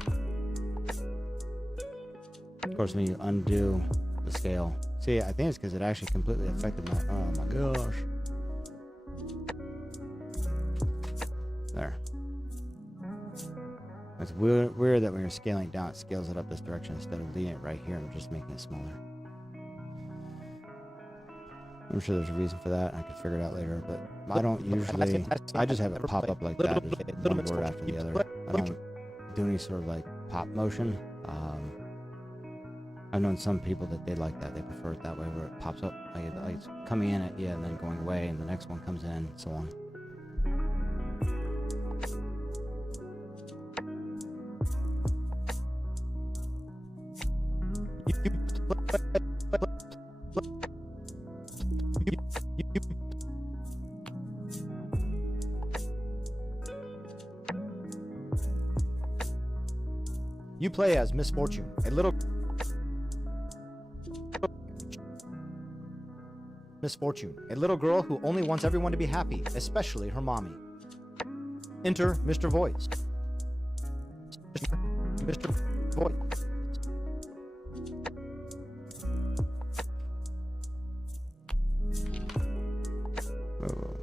Of course, when you undo the scale, see, I think it's because it actually completely affected my, oh my gosh. There. It's weird that when you're scaling down, it scales it up this direction instead of leaving it right here and just making it smaller. I'm sure there's a reason for that. I could figure it out later, but I don't usually, I just have it pop up like that, just one word after the other. I don't do any sort of like pop motion. I've known some people that they like that. They prefer it that way, where it pops up, like it's coming in at you and then going away, and the next one comes in, and so on. You play as Misfortune, a little Misfortune, a little girl who only wants everyone to be happy, especially her mommy. Enter Mr. Voice. Mr. Voice. Whoa.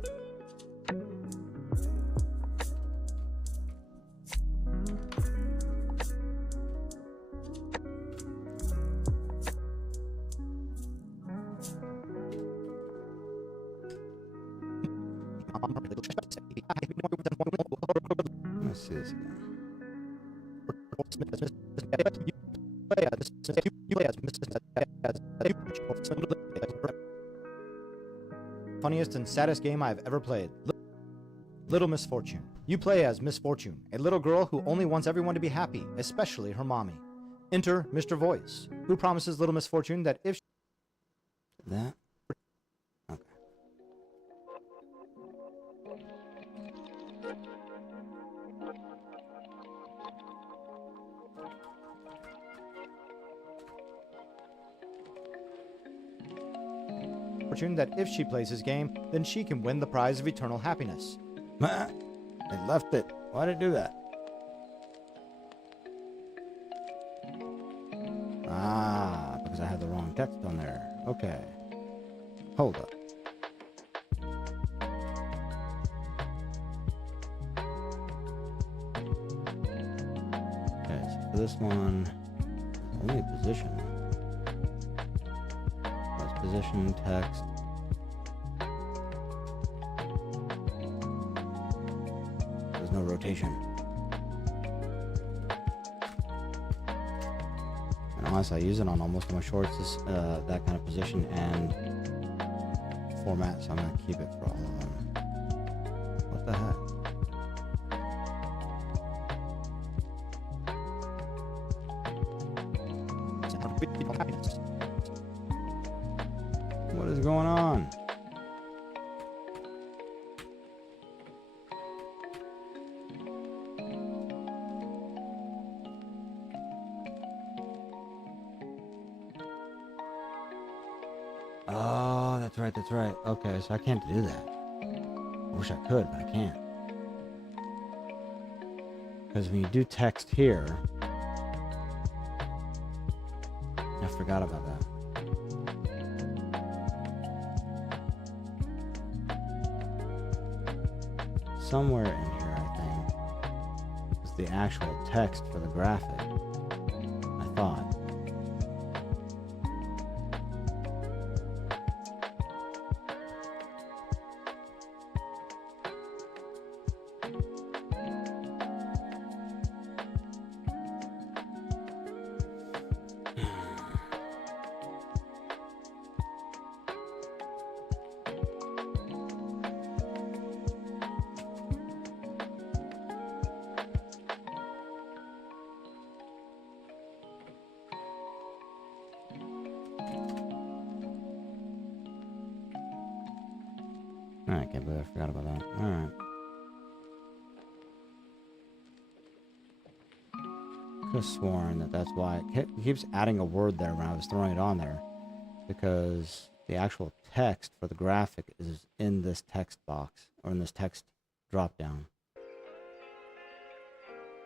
Let's see this again. Funniest and saddest game I've ever played. Little Misfortune. You play as Misfortune, a little girl who only wants everyone to be happy, especially her mommy. Enter Mr. Voice, who promises Little Misfortune that if that. Okay. Fortune that if she plays his game, then she can win the prize of eternal happiness. They left it. Why did it do that? Ah, because I had the wrong text on there. Okay. Hold up. Okay, so for this one, only a position. That's position, text. There's no rotation. And honestly, I use it on almost all my shorts, that kind of position and format, so I'm going to keep it for all of them. What the heck? is going on? Oh, that's right, that's right. Okay, so I can't do that. I wish I could, but I can't. Because when you do text here, I forgot about that. Somewhere in here, I think, is the actual text for the graphic. I thought. I can't believe I forgot about that. Alright. Could have sworn that that's why it keeps adding a word there when I was throwing it on there. Because the actual text for the graphic is in this text box, or in this text drop down.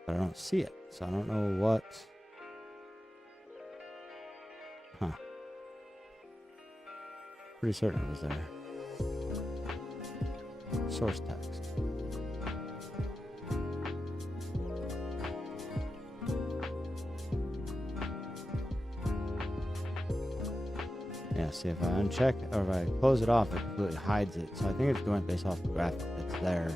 But I don't see it, so I don't know what. Huh. Pretty certain it was there. Source text. Yeah, see, if I uncheck or if I close it off, it completely hides it. So I think it's doing it based off the graphic that's there.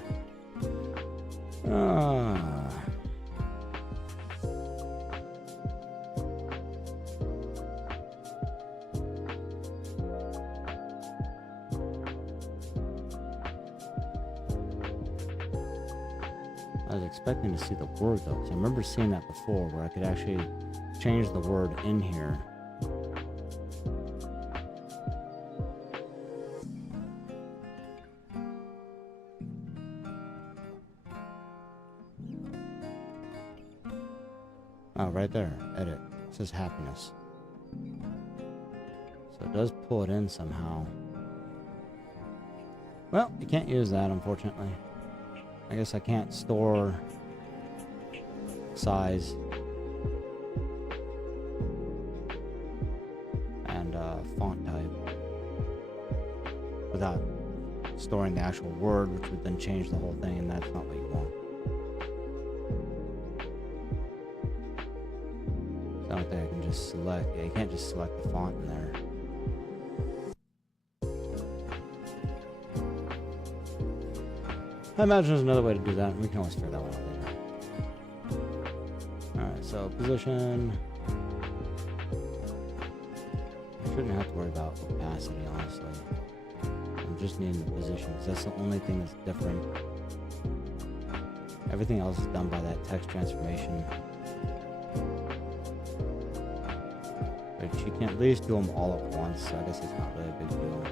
I was expecting to see the word though, because I remember seeing that before where I could actually change the word in here. Oh, right there, edit. It says happiness. So it does pull it in somehow. Well, you can't use that, unfortunately. I guess I can't store size and font type without storing the actual word, which would then change the whole thing, and that's not what you want. So I don't think I can just select. Yeah, you can't just select the font in there. I imagine there's another way to do that. We can always figure that one out later. Alright, so position. I shouldn't have to worry about opacity, honestly. I'm just needing the position, because that's the only thing that's different. Everything else is done by that text transformation. But you can at least do them all at once, so I guess it's not really a big deal.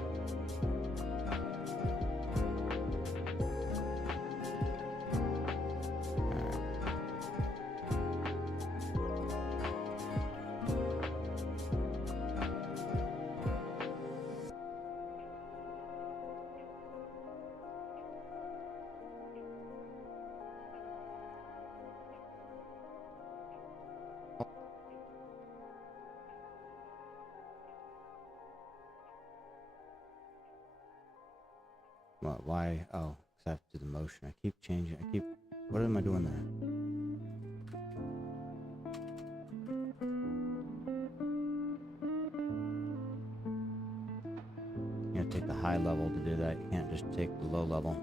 What, why? Oh, because I have to do the motion. I keep changing. What am I doing there? You have to take the high level to do that. You can't just take the low level.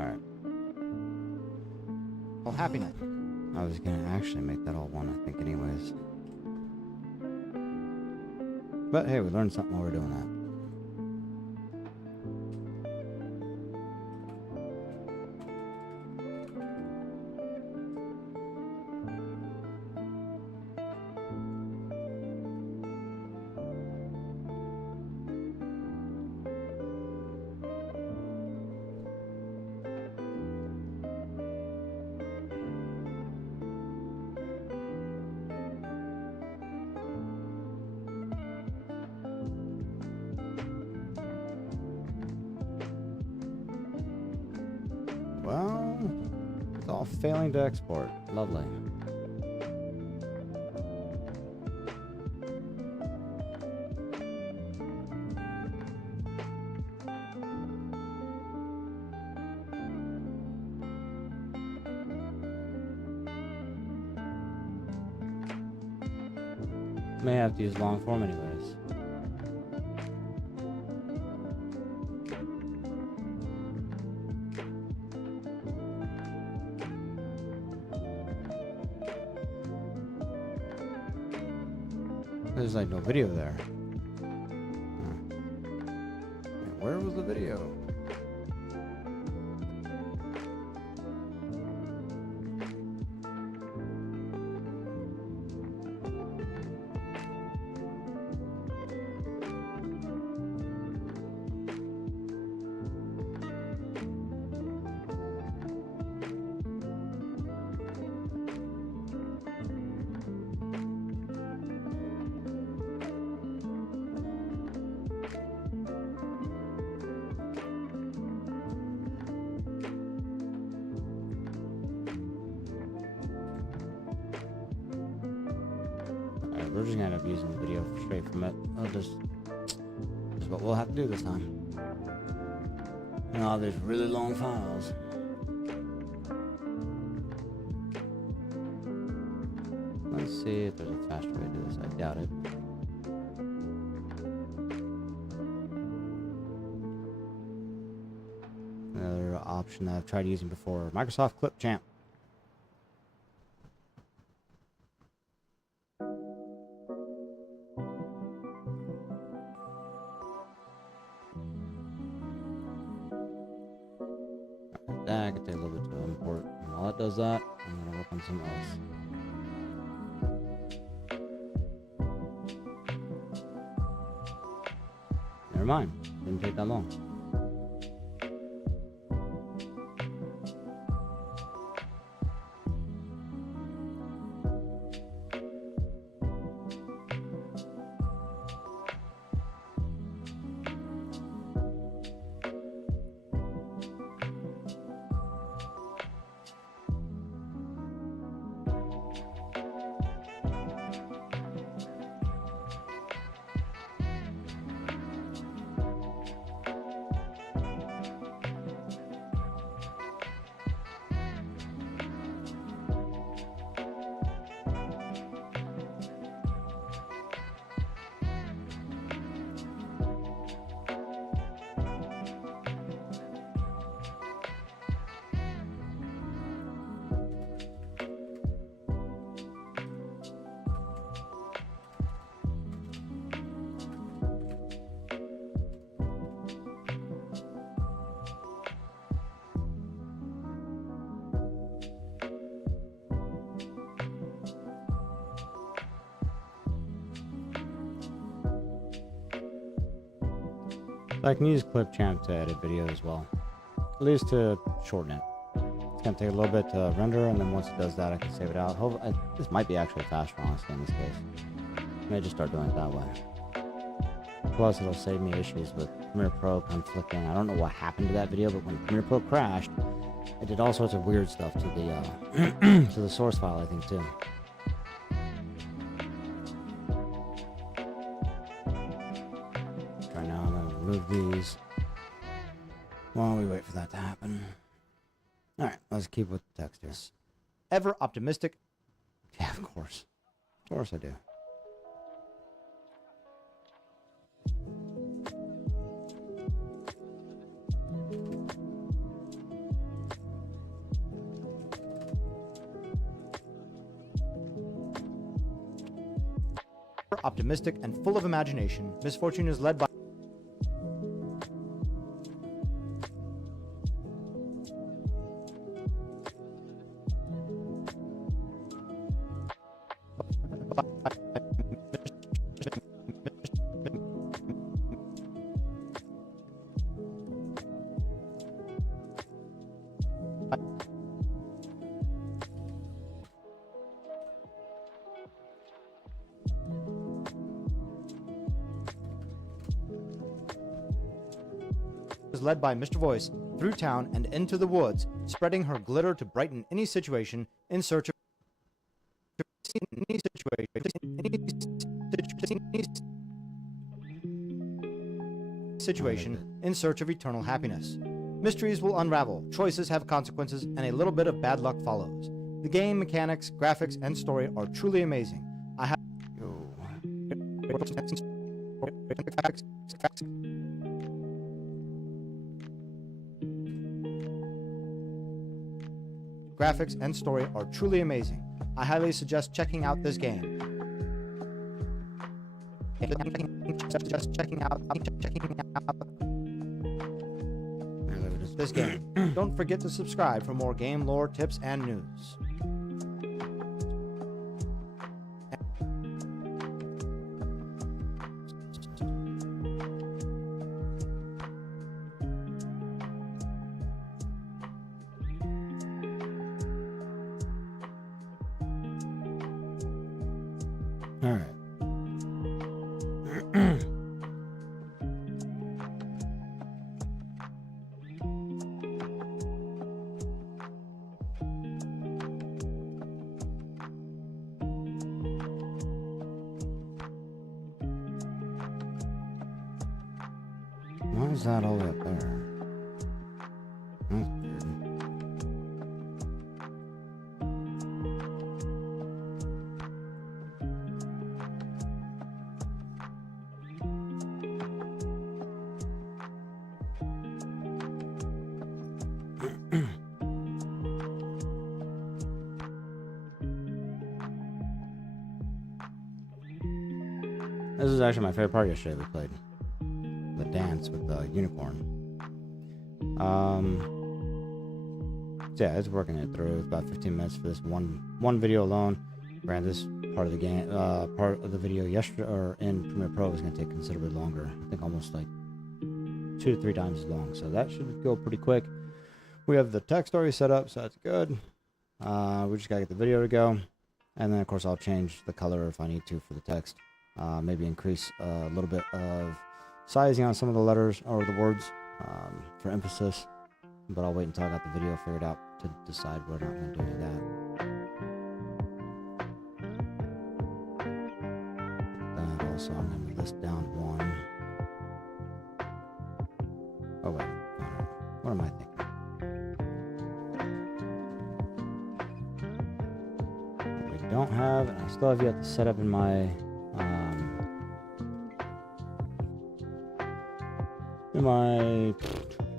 Alright. Well, happiness. I was going to actually make that all one, I think, anyways. But hey, we learned something while we're doing that. Well, it's all failing to export. Lovely. May have to use long form anyways. There's like no video there. Where was the video? We're just gonna end up using the video straight from it. This is what we'll have to do this time. Oh, there's really long files. Let's see if there's a faster way to do this. I doubt it. Another option that I've tried using before, Microsoft Clip Champ. That could take a little bit to import. And while it does that, I'm going to work on something else. Never mind. Didn't take that long. So I can use Clip Champ to edit video as well, at least to shorten it. It's gonna take a little bit to render, and then once it does that, I can save it out. This might be actually faster, honestly, in this case. I may just start doing it that way. Plus, it'll save me issues with Premiere Pro conflicting. I don't know what happened to that video, but when Premiere Pro crashed, it did all sorts of weird stuff to the to the source file, I think, too. Right now, I'm gonna remove these while we wait for that to happen. All right, let's keep with the text here. Ever optimistic? Yeah, of course. Of course I do. Optimistic and full of imagination, Misfortune is led by Mr. Voice. through town and into the woods, spreading her glitter to brighten any situation in search of in search of eternal happiness. Mysteries will unravel, choices have consequences, and a little bit of bad luck follows. The game mechanics, graphics, and story are truly amazing. I have graphics and story are truly amazing. I highly suggest checking out this game. This game. Don't forget to subscribe for more game lore, tips, and news. All right. Why is that all the way up there? That's weird. This is actually my favorite part yesterday we played. The dance with the unicorn. So yeah, it's working it through. It's about 15 minutes for this one video alone. Granted, this part of the game, part of the video yesterday or in Premiere Pro is going to take considerably longer. I think almost like 2 to 3 times as long. So that should go pretty quick. We have the text already set up, so that's good. We just gotta get the video to go, and then of course I'll change the color if I need to for the text. Maybe increase a little bit of sizing on some of the letters or the words for emphasis, but I'll wait until I got the video figured out to decide whether or not I'm going to do that. That also, I'm going to list down one. Oh wait, no. What am I thinking? What we don't have, and I still have yet to set up in my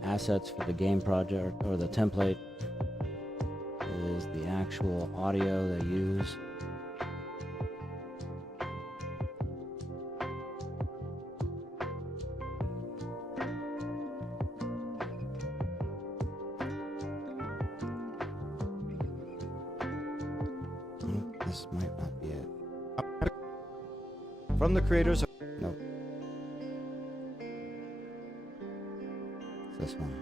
assets for the game project or the template is the actual audio they use. This might not be it. From the creators of... Nope. This one.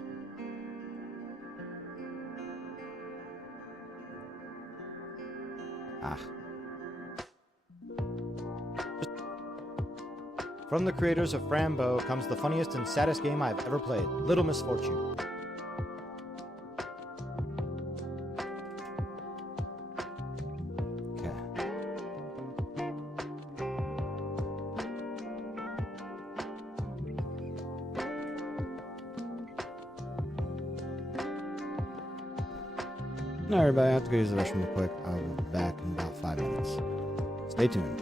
From the creators of Frambo comes the funniest and saddest game I've ever played, Little Misfortune. Alright everybody, I have to go use the restroom real quick. I'll be back in about 5 minutes. Stay tuned.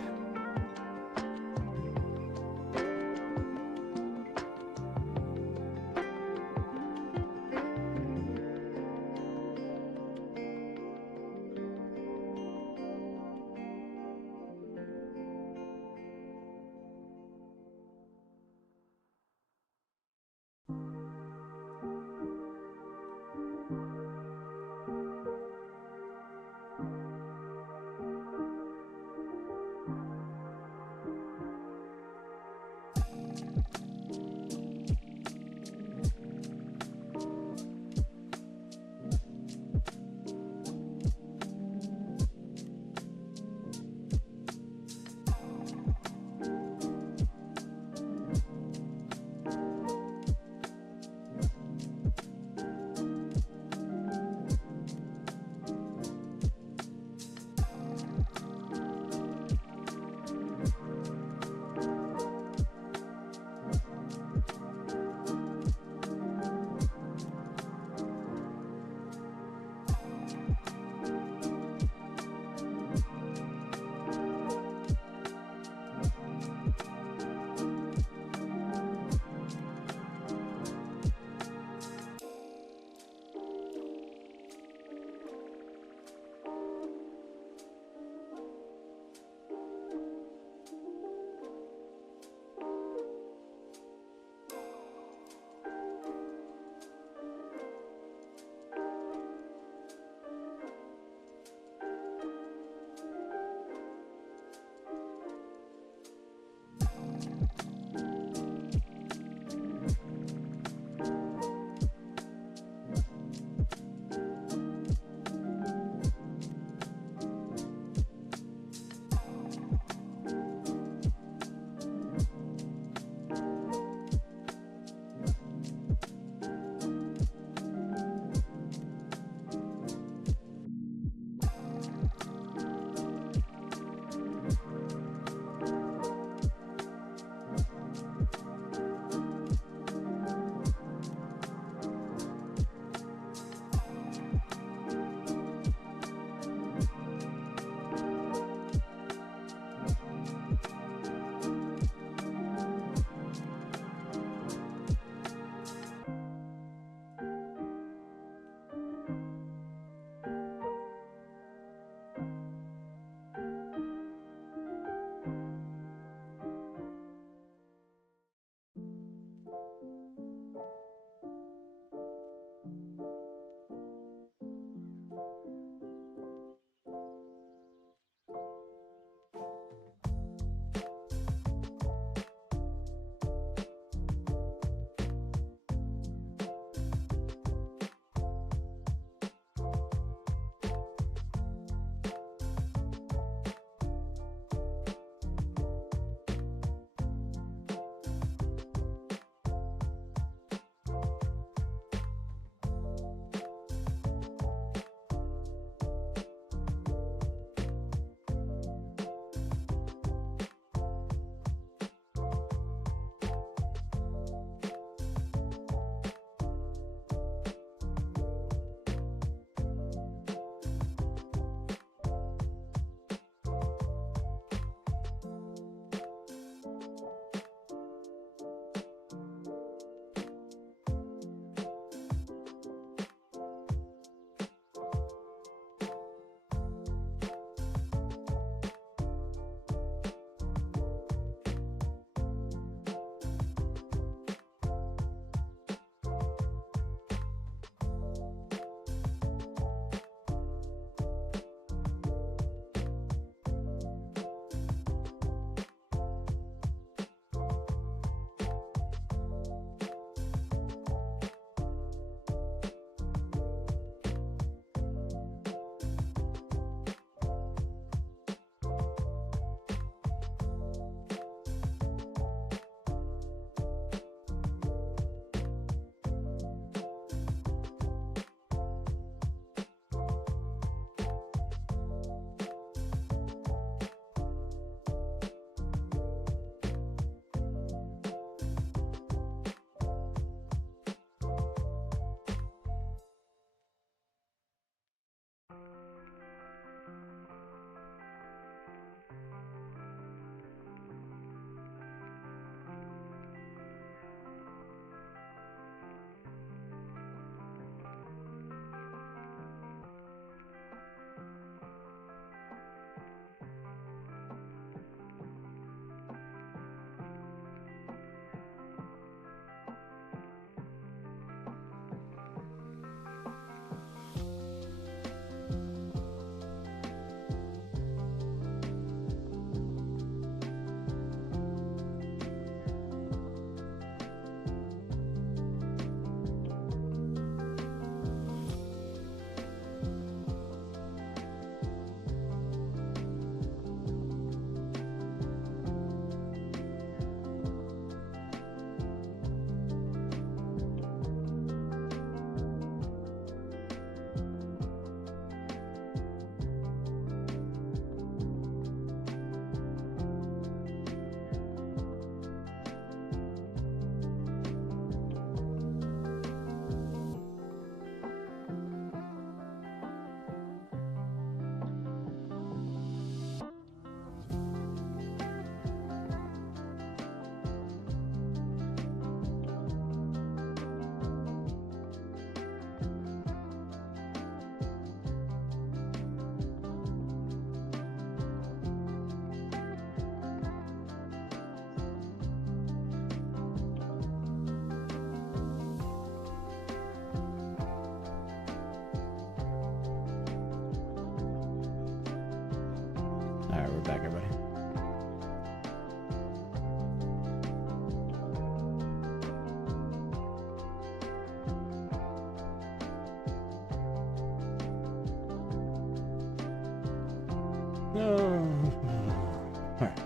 Alright.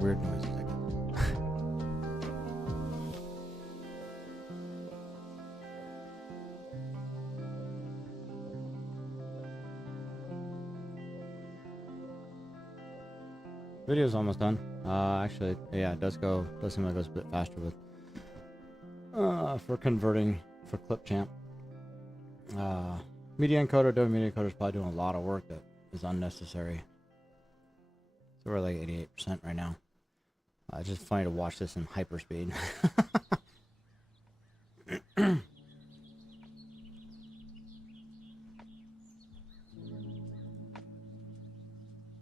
Weird noises, I guess. Video's almost done. Actually, yeah, it does seem like it goes a bit faster with for converting for clip champ. Media encoder, Adobe Media Encoder is probably doing a lot of work that is unnecessary. So we're like 88% right now. It's just funny to watch this in hyperspeed. It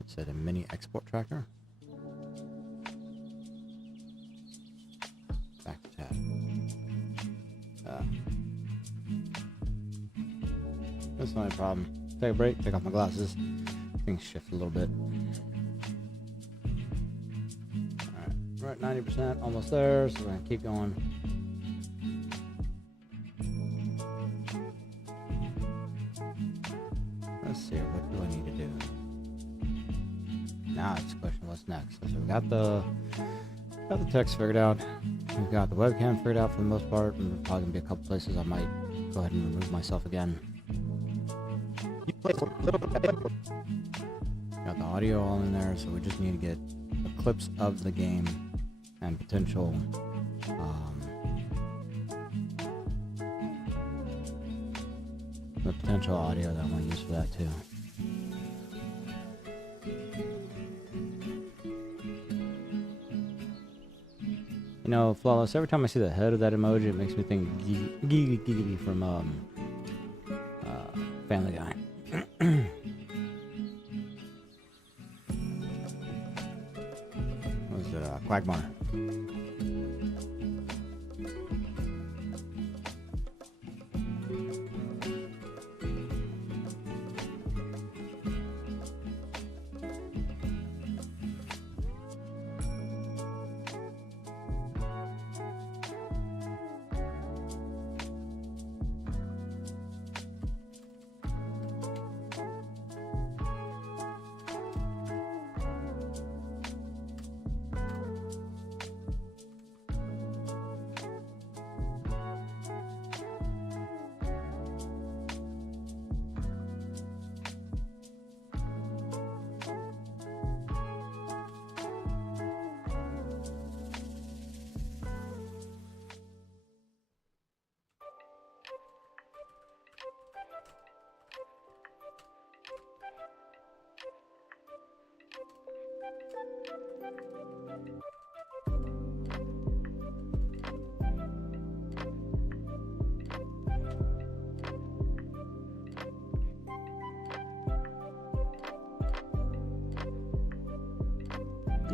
said a mini export tracker. Back to tab. That's not a problem. Take a break, take off my glasses. Things shift a little bit. Alright, we're at 90%, almost there, so we're gonna keep going. Let's see, what do I need to do? Now it's a question, what's next? So we got the text figured out. We've got the webcam figured out for the most part, and there's probably gonna be a couple places I might go ahead and remove myself again. Got the audio all in there, so we just need to get the clips of the game and potential the potential audio that I want to use for that too. You know, Flawless, every time I see the head of that emoji, it makes me think Giggity from Family Guy. What was it? Quagmire.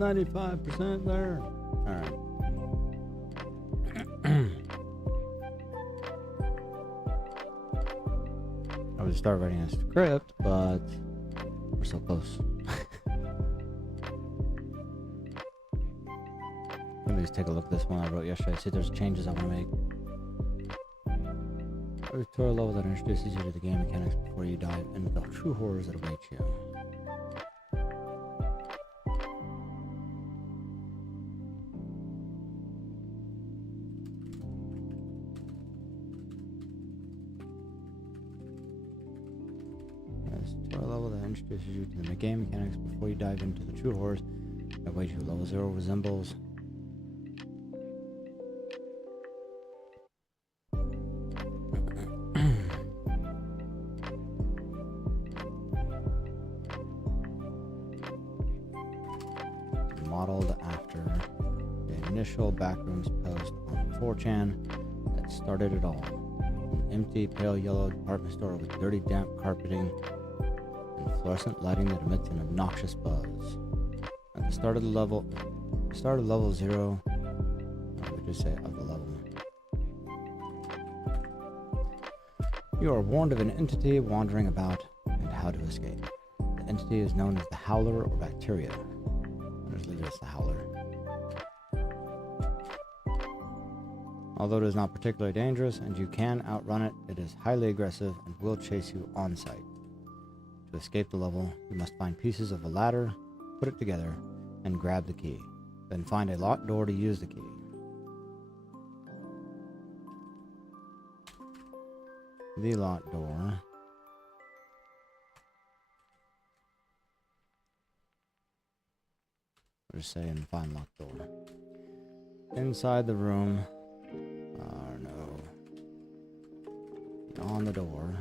%, there. Alright. I would start writing a script, but we're so close. Let me just take a look at this one I wrote yesterday. See if there's changes I want to make. A tutorial level that introduces you to the game mechanics before you dive into the true horrors that await you. Introduces you to the game mechanics before you dive into the true horrors that await you. Level 0 resembles modeled after the initial backrooms post on 4chan that started it all. An empty, pale yellow department store with dirty, damp carpeting and fluorescent lighting that emits an obnoxious buzz. At the start of level 0, what would you say of the level? You are warned of an entity wandering about and how to escape. The entity is known as the Howler or Bacteria. I'll just leave it as the Howler. Although it is not particularly dangerous and you can outrun it, it is highly aggressive and will chase you on sight. To escape the level, you must find pieces of a ladder, put it together, and grab the key. Then find a locked door to use the key. The locked door. We're just saying find locked door. Inside the room. No. On the door.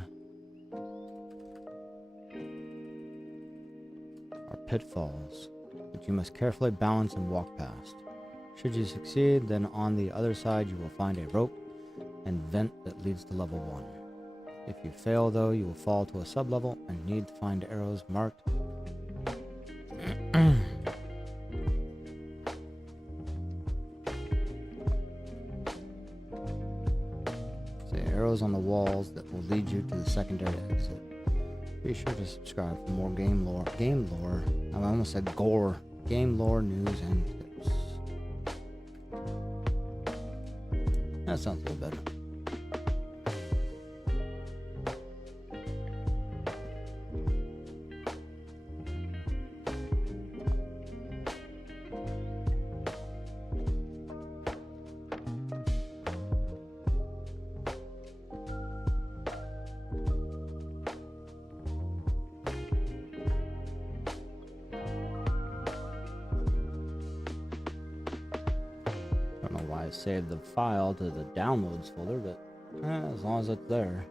Are pitfalls that you must carefully balance and walk past. Should you succeed, then on the other side you will find a rope and vent that leads to level 1. If you fail though, you will fall to a sub-level and need to find arrows marked arrows on the walls that will lead you to the secondary exit. Be sure to subscribe for more game lore, I almost said gore, game lore, news, and tips. That sounds a little better. I saved the file to the downloads folder, but as long as it's there.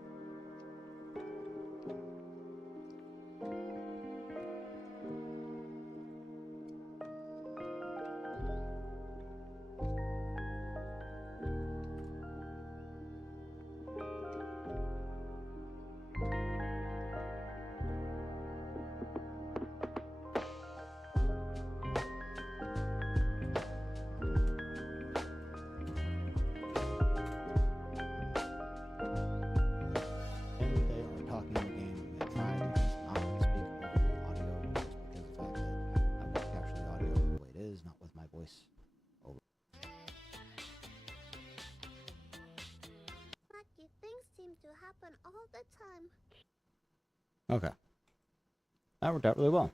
All the time. Okay. That worked out really well.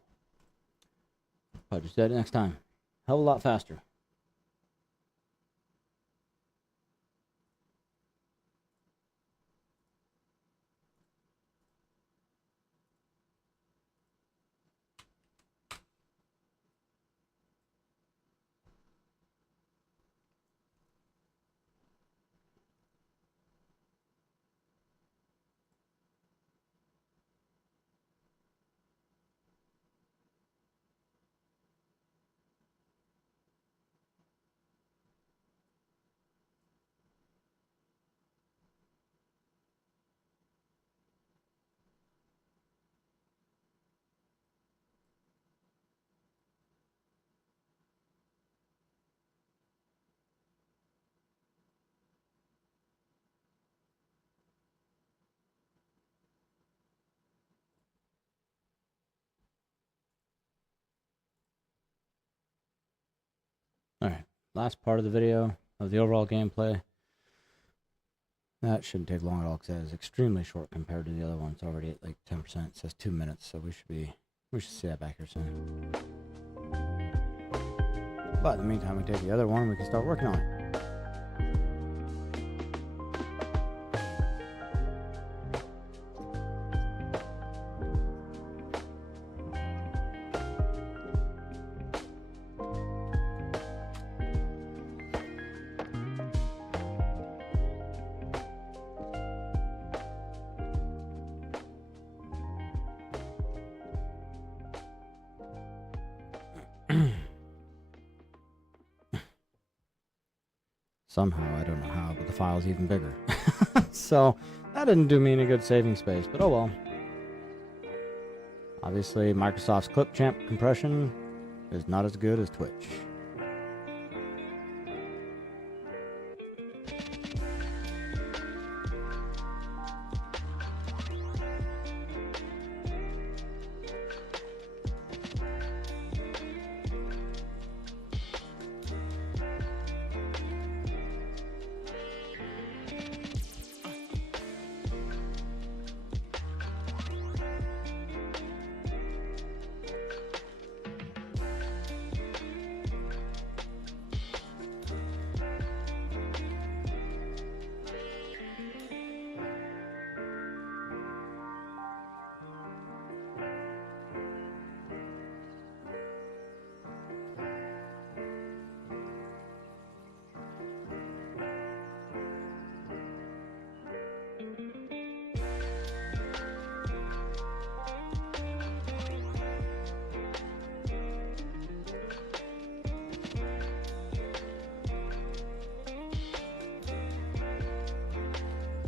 I'll just do it next time. Hell of a lot faster. Alright, last part of the video of the overall gameplay. That shouldn't take long at all because that is extremely short compared to the other one. It's already at like 10%. It says 2 minutes, so we should see that back here soon. But in the meantime, we take the other one and we can start working on it. Somehow, I don't know how, but the file's even bigger. So, that didn't do me any good saving space, but oh well. Obviously, Microsoft's clipchamp compression is not as good as Twitch.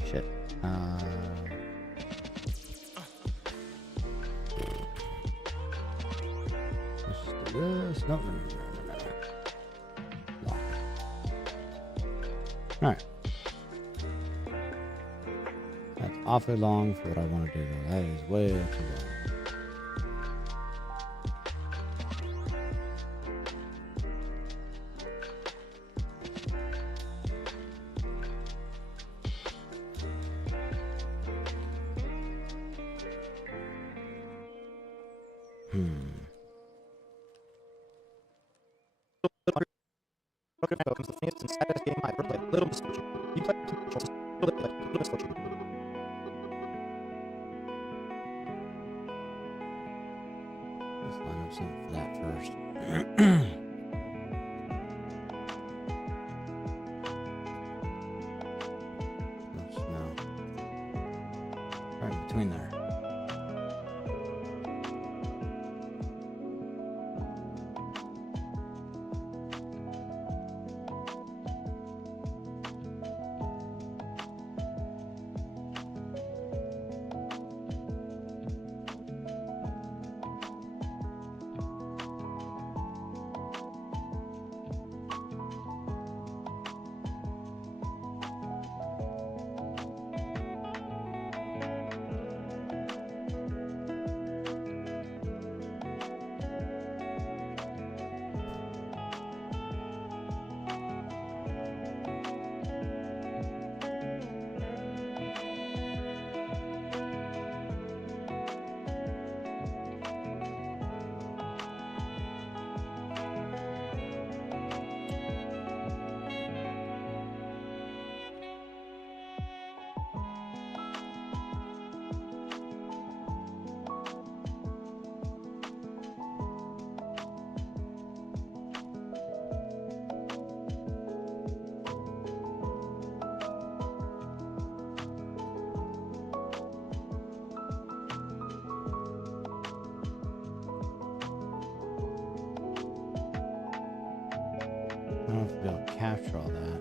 Shit. Let's just do this. No. Lock. Alright. That's awfully long for what I want to do, though. That is way too long. Comes the funniest and saddest game I've ever played. Little misfortune. You play little misfortune. Let's line up something for that first. Oops, no. Right in between there. I don't know if we'll be able to capture all that.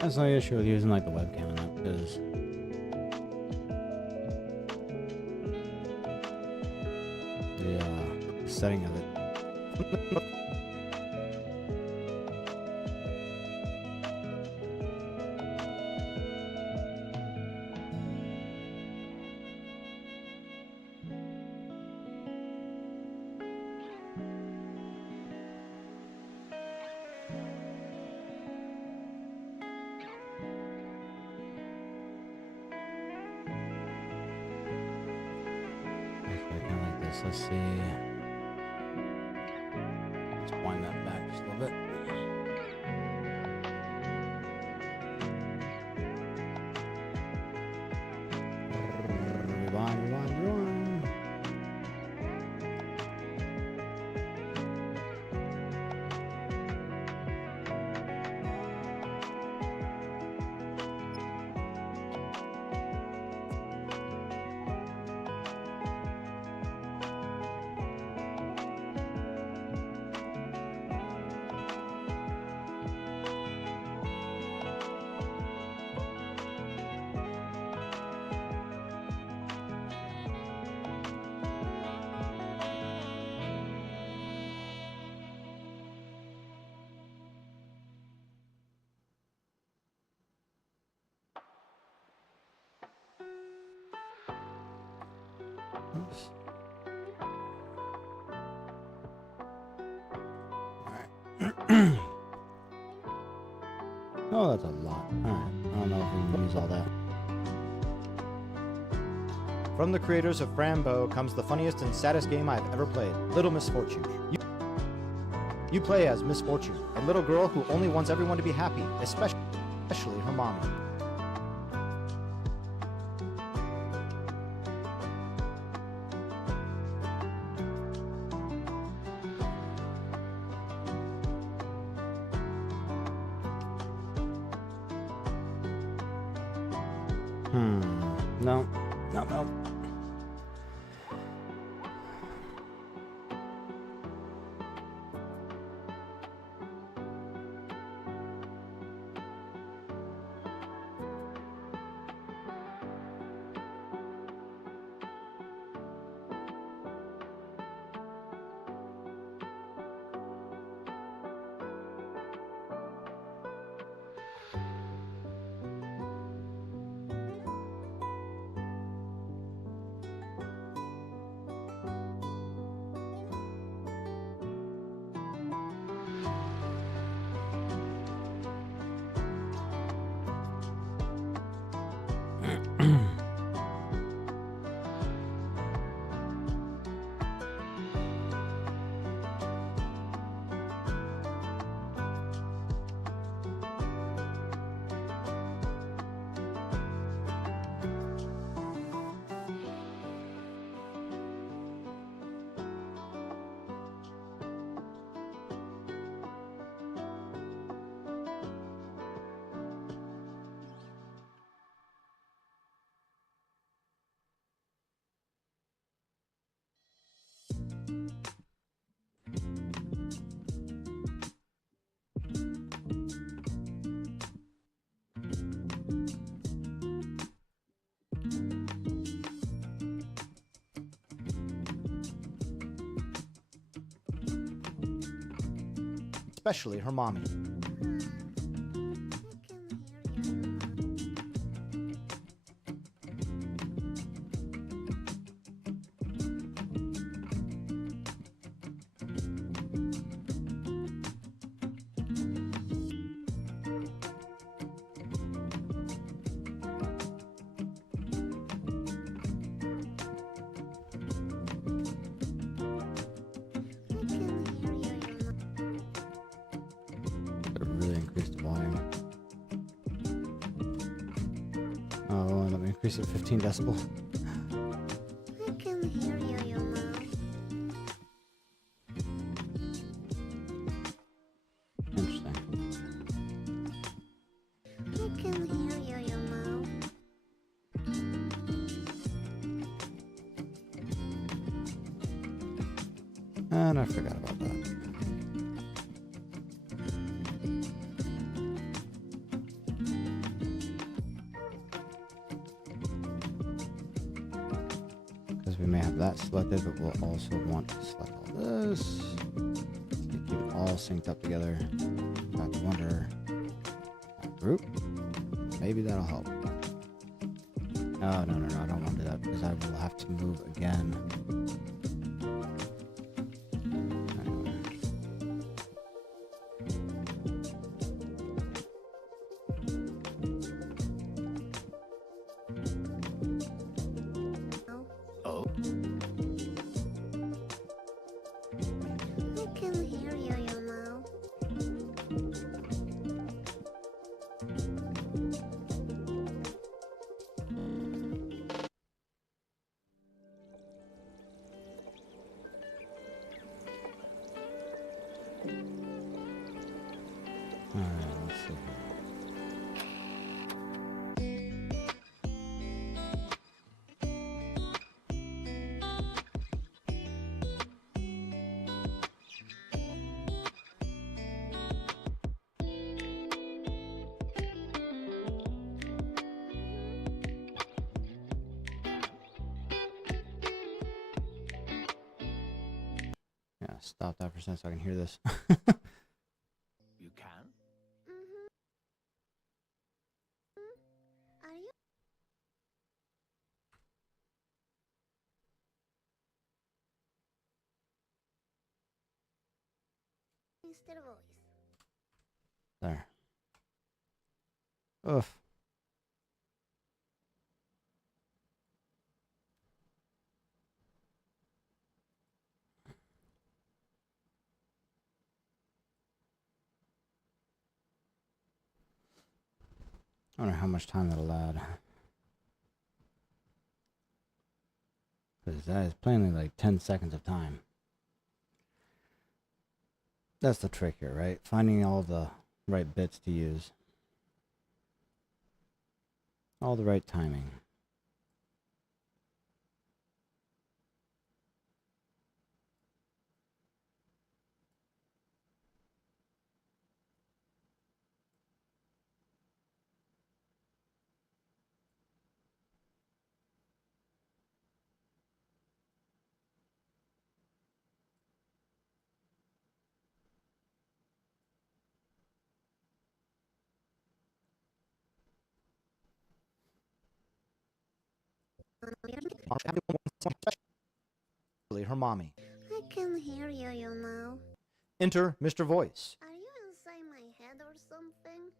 That's the only issue with using like the webcam and that, because the setting of it. Let's see. Let's wind that back just a little bit. Rewind. Oops. Alright. Oh, that's a lot. Alright. I don't know if we can use all that. From the creators of Frambo comes the funniest and saddest game I've ever played, Little Misfortune. You play as Misfortune, a little girl who only wants everyone to be happy, especially her mom. No. especially her mommy. Really increase the volume. Oh, let me increase it 15 decibel. I can hear you now. Interesting. I can hear you now. And I forgot about that. Because we may have that selected, but we'll also want to select all this. Keep it all synced up together. I have to wonder, group? Maybe that'll help. No, no, no, no, I don't want to do that because I will have to move again. I can hear you now. Alright, let's see here. Yeah, stop that for a second so I can hear this. You can? Mm-hmm. Are you? Mr. Voice. There. Oof. I don't know how much time that'll add. Because that is plainly like 10 seconds of time. That's the trick here, right? Finding all the right bits to use. All the right timing. Her mommy. I can hear you now. Enter Mr. Voice. Are you inside my head or something?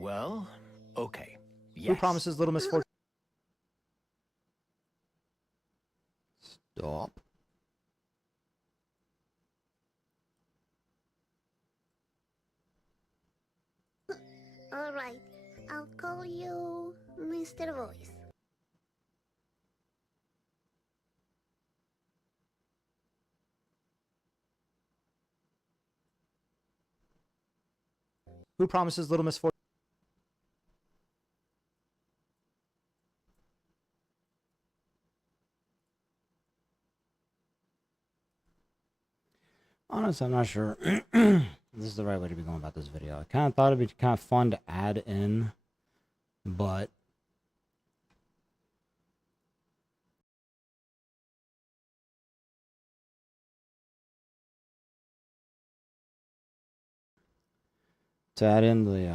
Well, okay. Who promises little misfortune? Stop. All right. I'll call you Mr. Voice. Who promises little misfortune? Honestly, I'm not sure. this is the right way to be going about this video. I kind of thought it'd be kind of fun to add in, but to add in the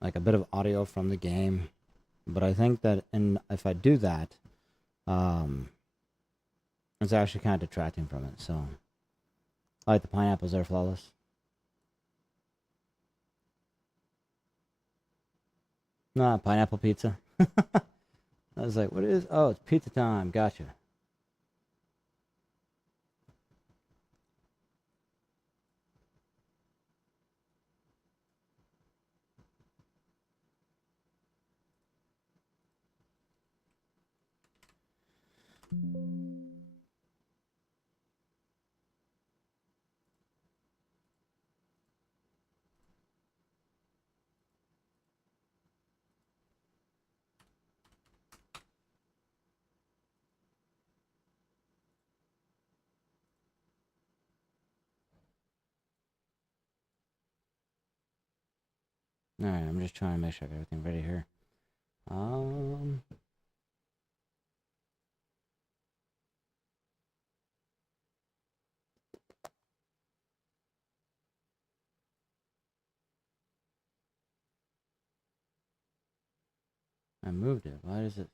like a bit of audio from the game. But I think that if I do that, it's actually kind of detracting from it. So I like the pineapples there, flawless. Nah, pineapple pizza. I was like, what is? Oh, it's pizza time. Gotcha. Alright, I'm just trying to make sure I got everything ready here. I moved it. Why does it?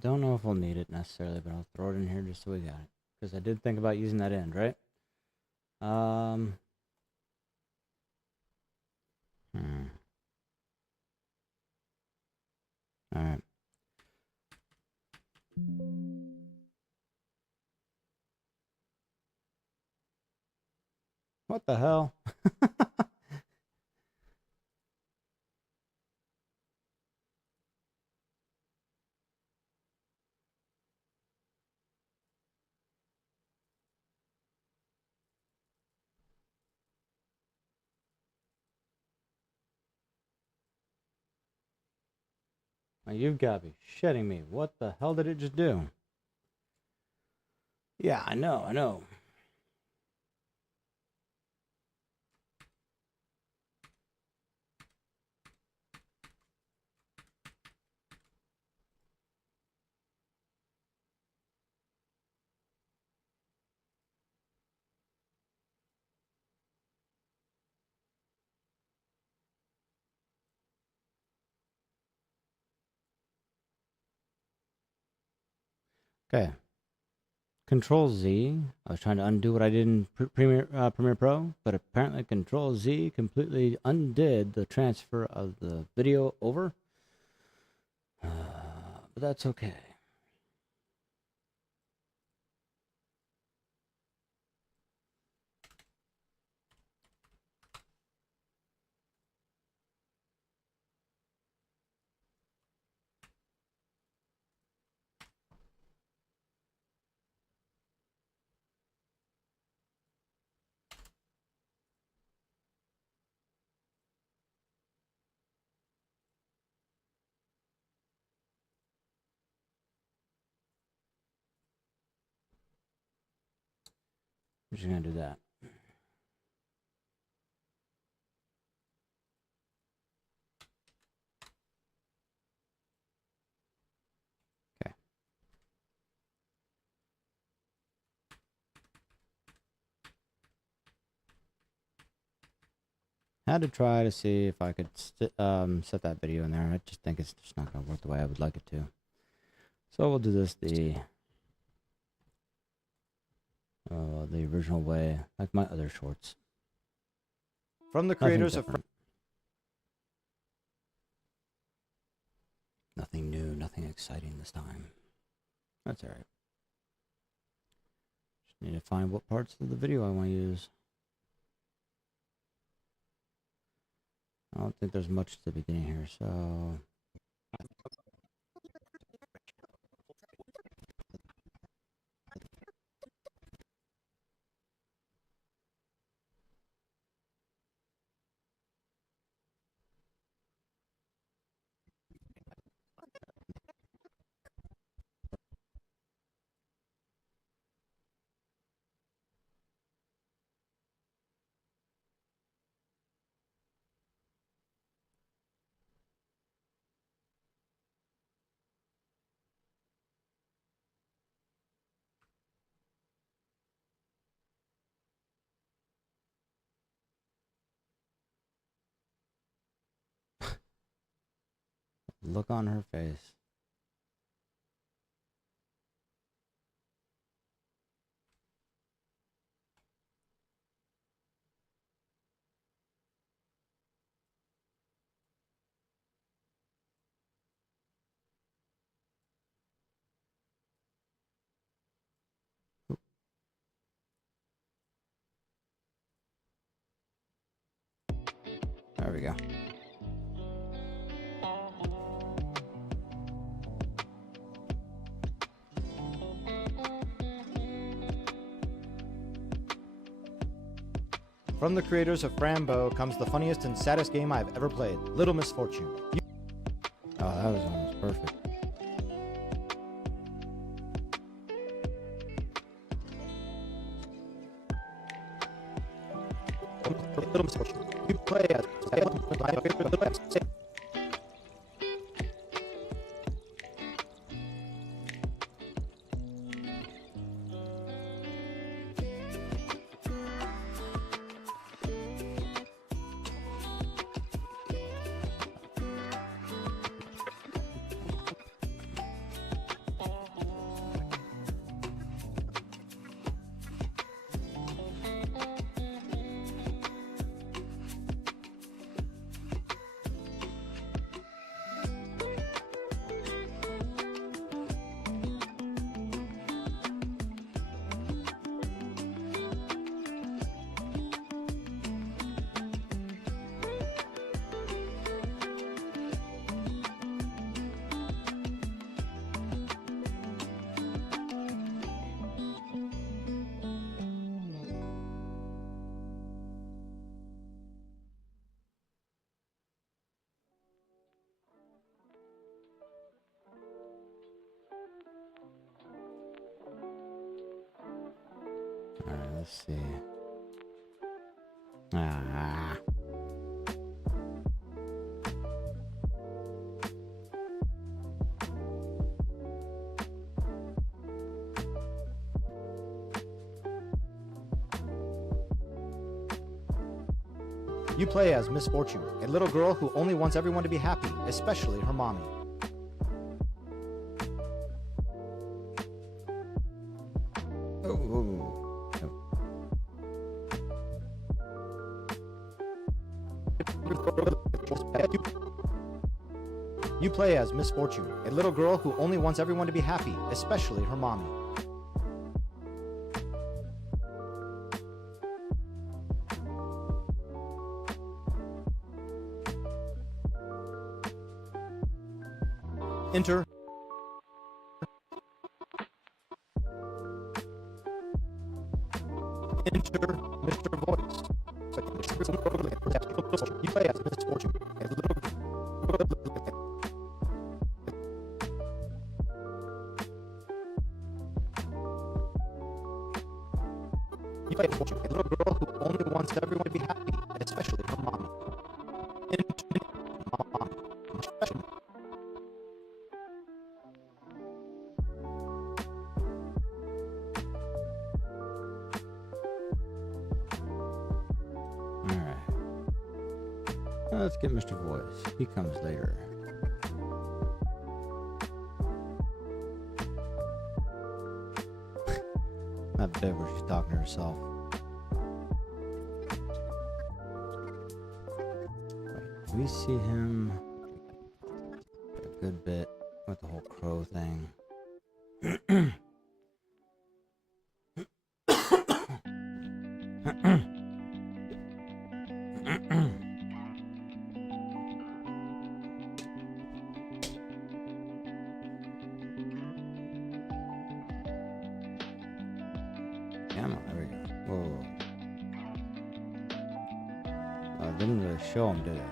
Don't know if we'll need it necessarily, but I'll throw it in here just so we got it. Because I did think about using that end, right? Alright. What the hell? Now you've got to be shitting me. What the hell did it just do? Yeah, I know. Okay. Control Z. I was trying to undo what I did in Premiere Pro, but apparently Control Z completely undid the transfer of the video over. But that's okay. I'm just gonna do that. Okay. Had to try to see if I could set that video in there. I just think it's just not gonna work the way I would like it to. So we'll do this the original way, like my other shorts. From the creators of nothing new, nothing exciting this time. That's alright. Just need to find what parts of the video I want to use. I don't think there's much to the beginning here, so look on her face. There we go. From the creators of Frambo comes the funniest and saddest game I've ever played, Little Misfortune. Oh, that was almost perfect. Little Misfortune. You play as Alright, let's see. Ah. You play as Misfortune, a little girl who only wants everyone to be happy, especially her mommy. You play as Misfortune, a little girl who only wants everyone to be happy, especially her mommy. Enter Mr. Voice. You play as Misfortune, a little You play as Misfortune, a little girl who only wants everyone to be happy, especially her mommy. Let's get Mr. Voice. He comes later. That bit where she's talking to herself. Wait, do we see him a good bit with the whole crow thing? There we go. Whoa. Didn't really show him, did it?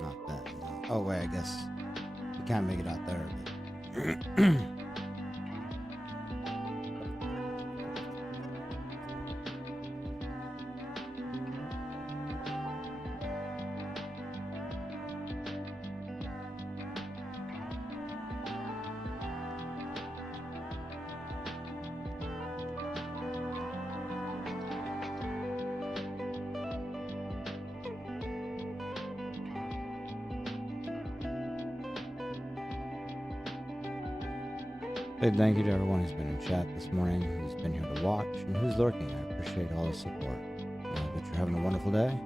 Not that. No. Oh, wait, I guess you can't make it out there. But Big thank you to everyone who's been in chat this morning, who's been here to watch, and who's lurking. I appreciate all the support. I hope that you're having a wonderful day.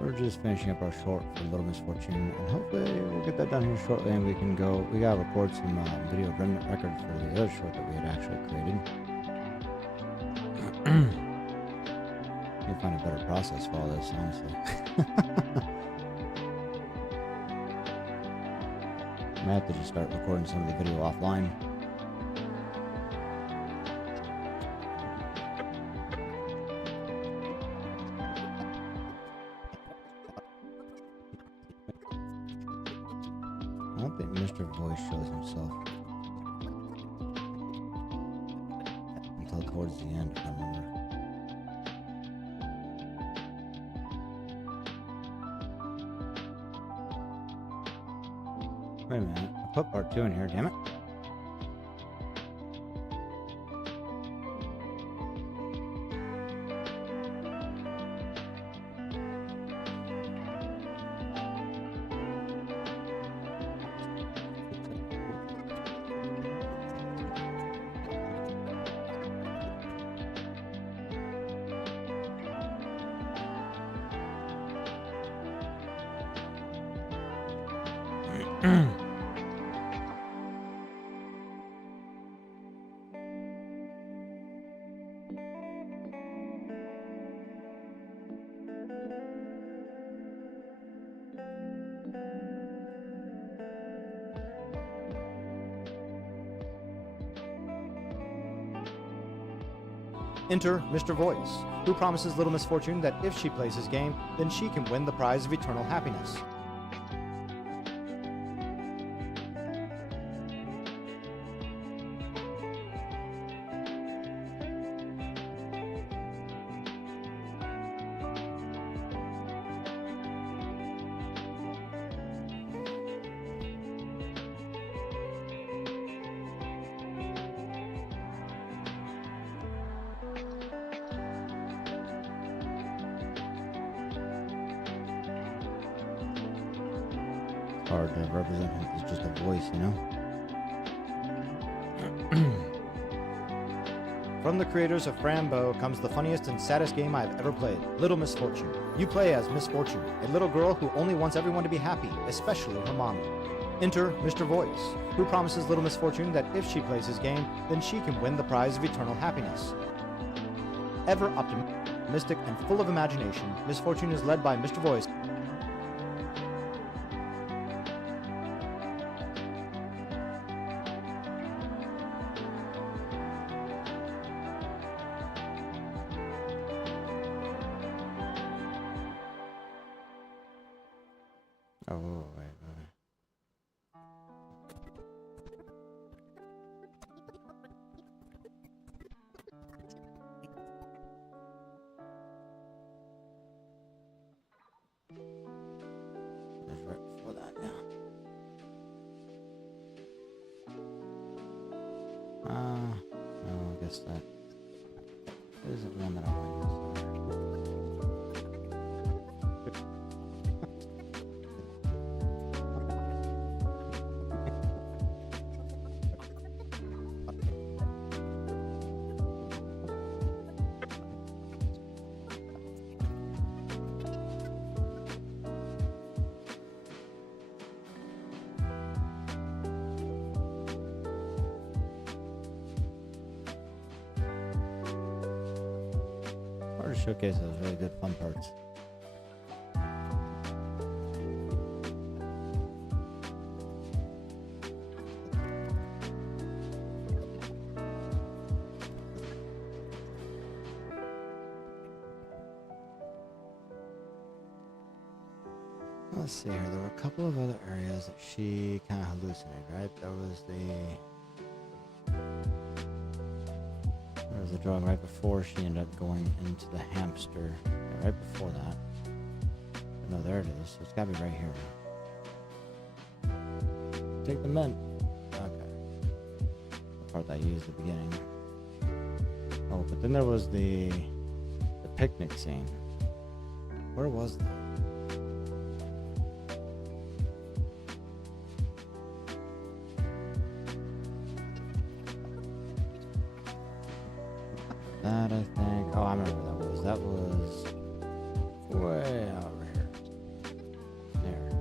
We're just finishing up our short for Little Misfortune, and hopefully we'll get that done here shortly, and we can go. We gotta record some video remnant record for the other short that we had actually created. Need to find a better process for all this, honestly. I might have to just start recording some of the video offline. I don't think Mr. Voice shows himself until towards the end, if I remember. Wait a minute, I put part 2 in here, damn it. Enter Mr. Voice, who promises Little Misfortune that if she plays his game, then she can win the prize of eternal happiness. Hard to represent him as just a voice, you know? From the creators of Frambo comes the funniest and saddest game I've ever played, Little Misfortune. You play as Misfortune, a little girl who only wants everyone to be happy, especially her mommy. Enter Mr. Voice, who promises Little Misfortune that if she plays his game, then she can win the prize of eternal happiness. Ever optimistic and full of imagination, Misfortune is led by Mr. Voice. Oh, wait. That's right before that, yeah. No, I guess that isn't one that I want to use. Hard to showcase those really good fun parts. Let's see here, there were a couple of other areas that she kind of hallucinated, right? There was the drawing right before she ended up going into the hamster. Yeah, right before that. But no, there it is. So it's gotta be right here. Take the mint. Okay. The part that I used at the beginning. Oh, but then there was the picnic scene. Where was that? that, I think. Oh, I remember what that was. That was way over here. There we go.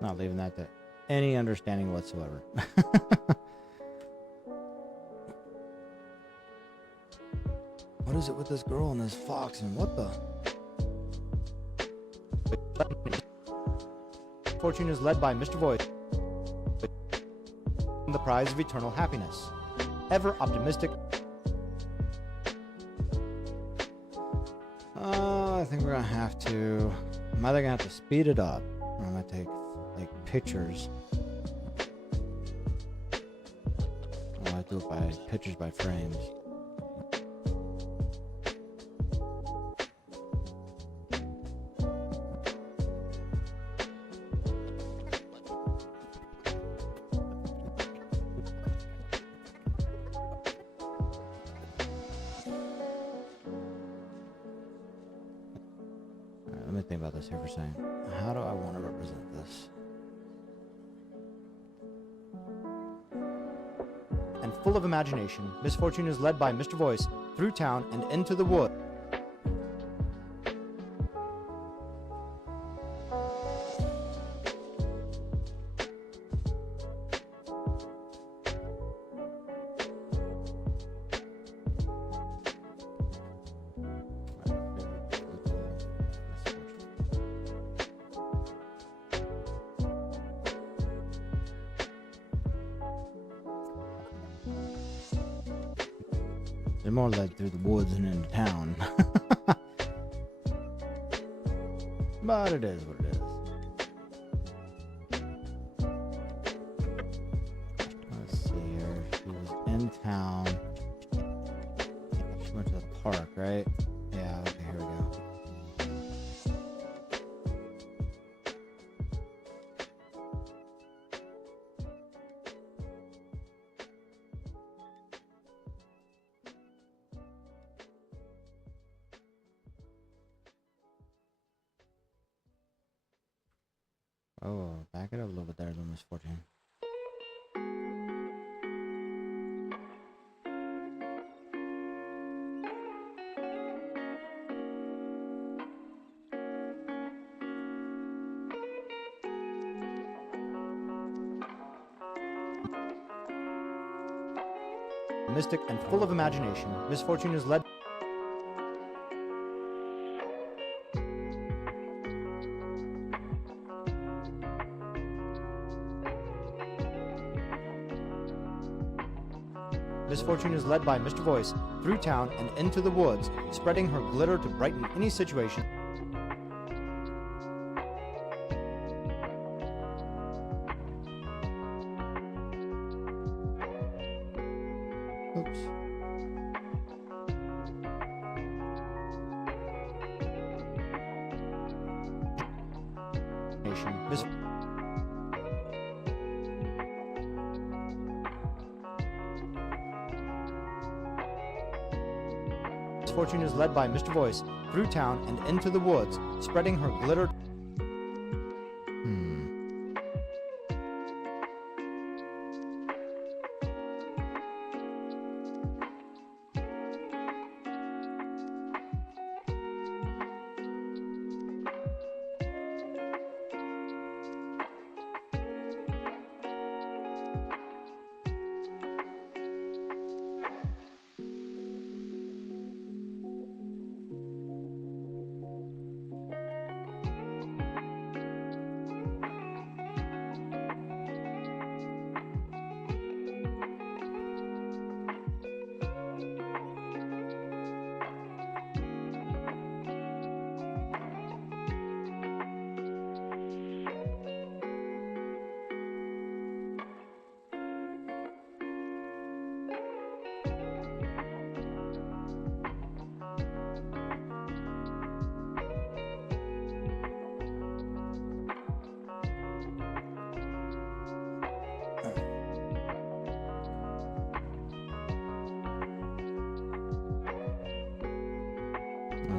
Not leaving that to any understanding whatsoever. What is it with this girl and this fox and what the? Fortune is led by Mr. Voice. The prize of eternal happiness. Ever optimistic. I think we're gonna have to. I'm either gonna have to speed it up, or I'm gonna take like pictures. I'll have to do it by pictures by frames. Let me think about this here for a second. How do I want to represent this? And full of imagination, Miss Fortune is led by Mr. Voice through town and into the wood. They're more led through the woods and into town. But it is what it is. Let's see here. She was in town. She went to the park, right? Yeah, okay, here we go. Oh, back it up a little bit there, little Miss Fortune. Mystic and full of imagination, Miss Fortune is led. Miss Fortune is led by Mr. Voice through town and into the woods, spreading her glitter to brighten any situation. Oops. Miss Fortune is led by Mr. Voice through town and into the woods, spreading her glitter.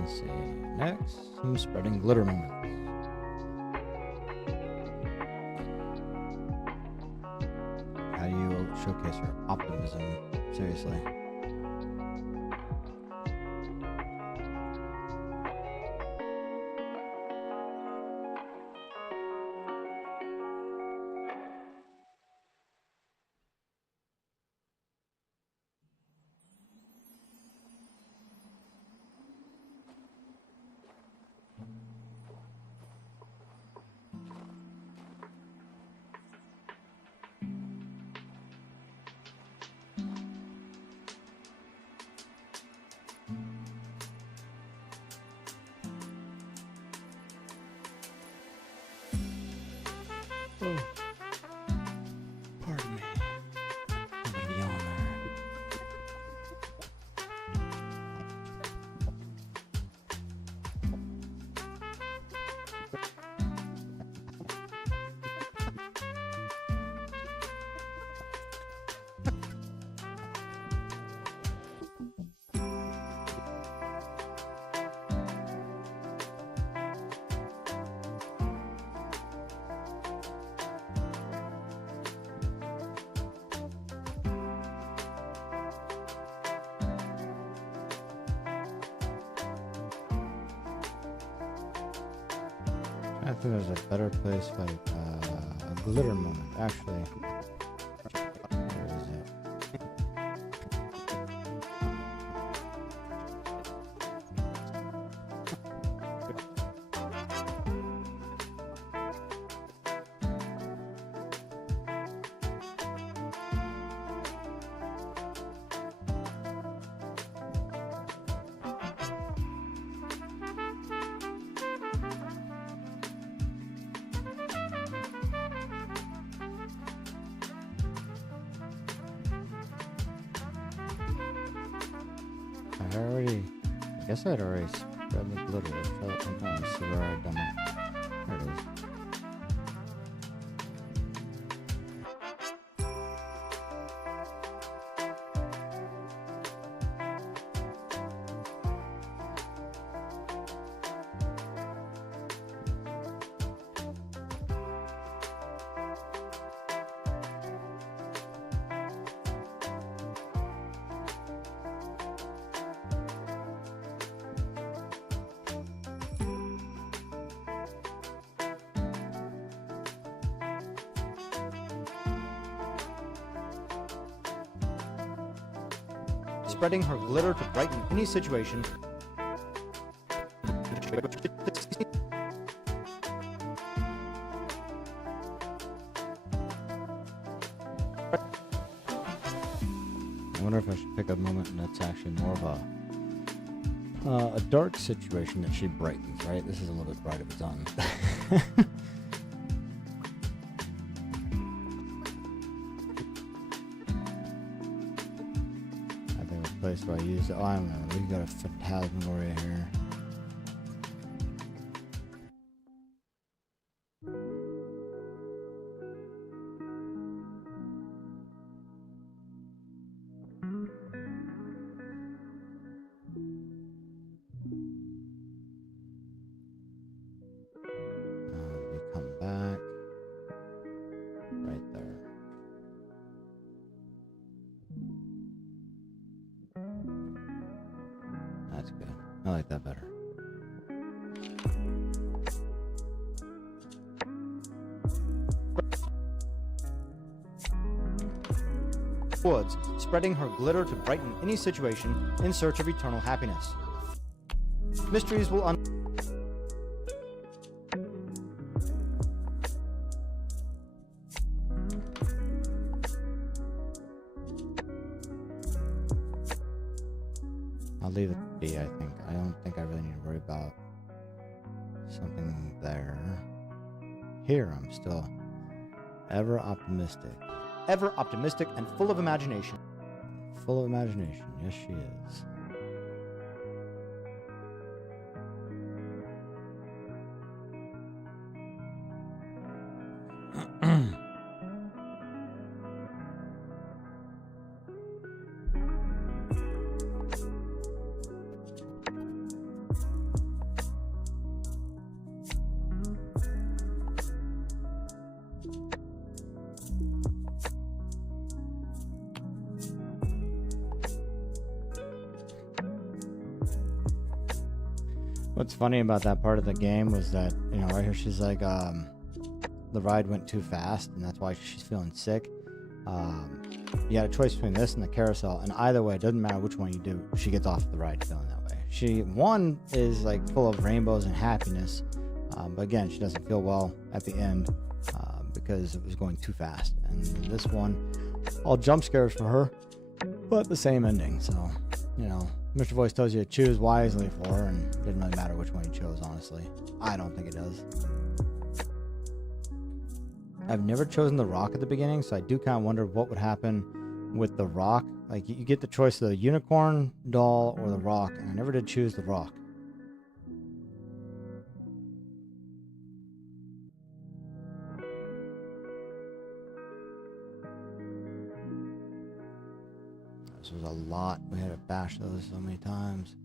Let's see. Next, some spreading glitter moments. How do you showcase your optimism? Seriously. Oh. Pardon me. I'm gonna yawn there. I think there's a better place like a glitter moment. Actually, where is it? I guess I'd already spread the glitter. Let's see where I'd done it. There it is. Spreading her glitter to brighten any situation. I wonder if I should pick a moment that's actually more of a dark situation that she brightens, right? This is a little bit bright of its own. Place where I use it. Oh, I don't know. We got a phantasmagoria here. We come back right there. That's good. I like that better. Woods, spreading her glitter to brighten any situation in search of eternal happiness. Mysteries will I'll leave it be, I think. I don't think I really need to worry about something there. Here, I'm still ever optimistic. Ever optimistic and full of imagination. Full of imagination, yes she is. What's funny about that part of the game was that, you know, right here she's like, the ride went too fast, and that's why she's feeling sick. You had a choice between this and the carousel, and either way, it doesn't matter which one you do, she gets off the ride feeling that way. One is like full of rainbows and happiness, but again, she doesn't feel well at the end because it was going too fast. And this one, all jump scares for her, but the same ending. So, you know, Mr. Voice tells you to choose wisely for her, and it didn't really matter which one you chose, honestly. I don't think it does. I've never chosen the rock at the beginning, so I do kind of wonder what would happen with the rock. Like, you get the choice of the unicorn, doll, or the rock, and I never did choose the rock. This was a lot. We had to bash those so many times.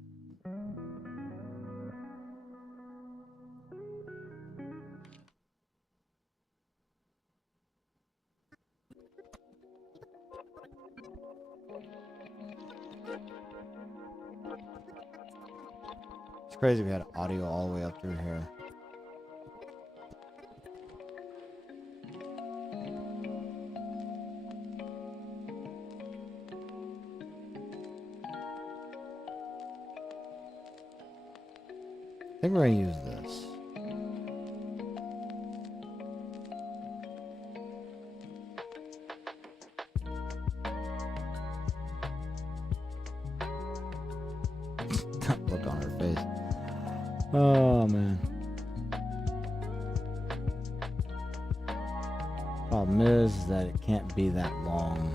It's crazy we had audio all the way up through here. I think we're gonna use this. That look on her face. Oh man. Problem is that it can't be that long.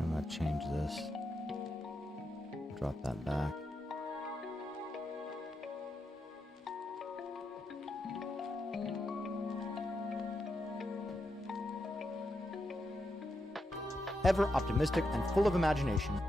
I'm gonna change this. Drop that back. Ever optimistic and full of imagination.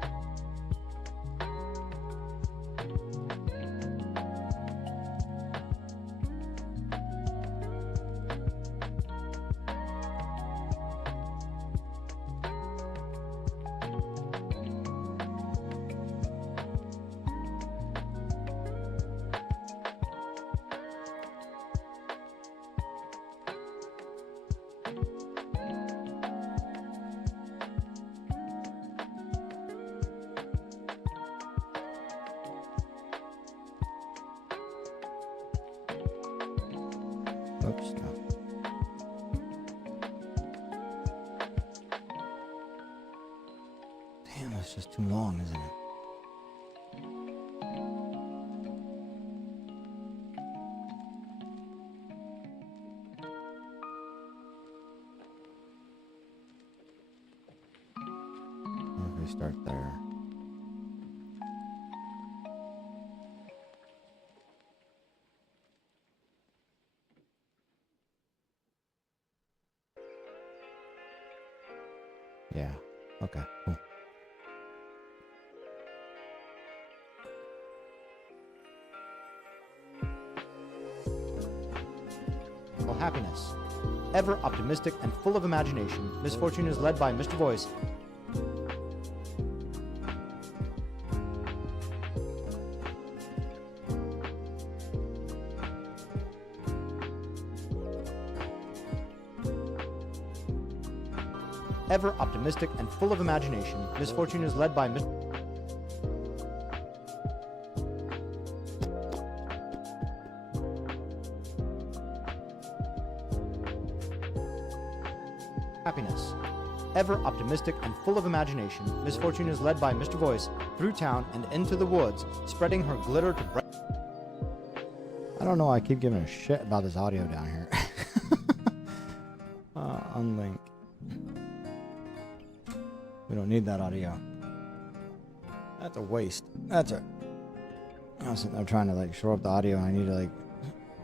Oops, no. Damn, that's just too long, isn't it? If we start there. Yeah. Okay. Cool. Well, happiness. Ever optimistic and full of imagination, misfortune is led by Mr. Voice. Ever optimistic and full of imagination, misfortune is led by Mr. Happiness. Ever optimistic and full of imagination, misfortune is led by Mr. Voice through town and into the woods, spreading her glitter to bright. I don't know why I keep giving a shit about this audio down here. Unlink. We don't need that audio. That's a waste. That's a... I was sitting there trying to like shore up the audio, and I need to like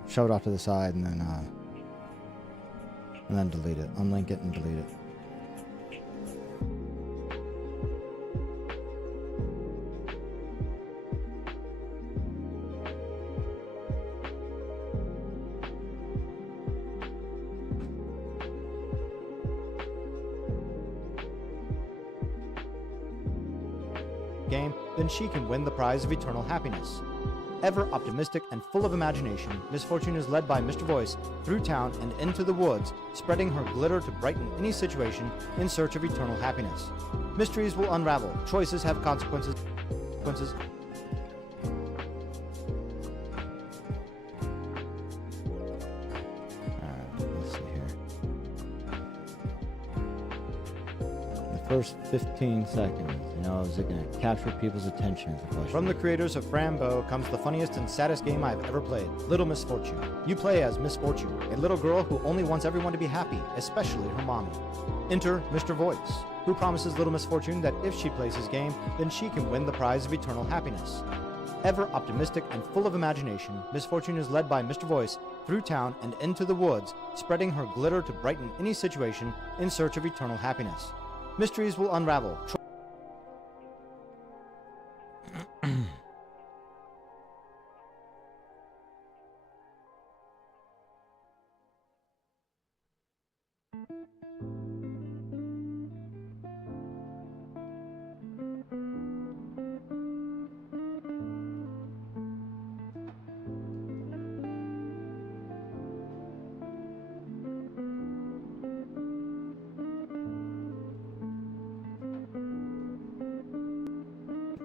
shove it off to the side and then delete it. Unlink it and delete it. Game, then she can win the prize of eternal happiness. Ever optimistic and full of imagination, Miss Fortune is led by Mr. Voice through town and into the woods, spreading her glitter to brighten any situation in search of eternal happiness. Mysteries will unravel, choices have consequences. Let's see here. The first 15 seconds, is it going to capture people's attention is the question. From the creators of Frambo comes the funniest and saddest game I've ever played, Little Miss Fortune. You play as Miss Fortune, a little girl who only wants everyone to be happy, especially her mommy. Enter Mr. Voice, who promises Little Miss Fortune that if she plays his game, then she can win the prize of eternal happiness. Ever optimistic and full of imagination, Miss Fortune is led by Mr. Voice through town and into the woods, spreading her glitter to brighten any situation in search of eternal happiness. Mysteries will unravel.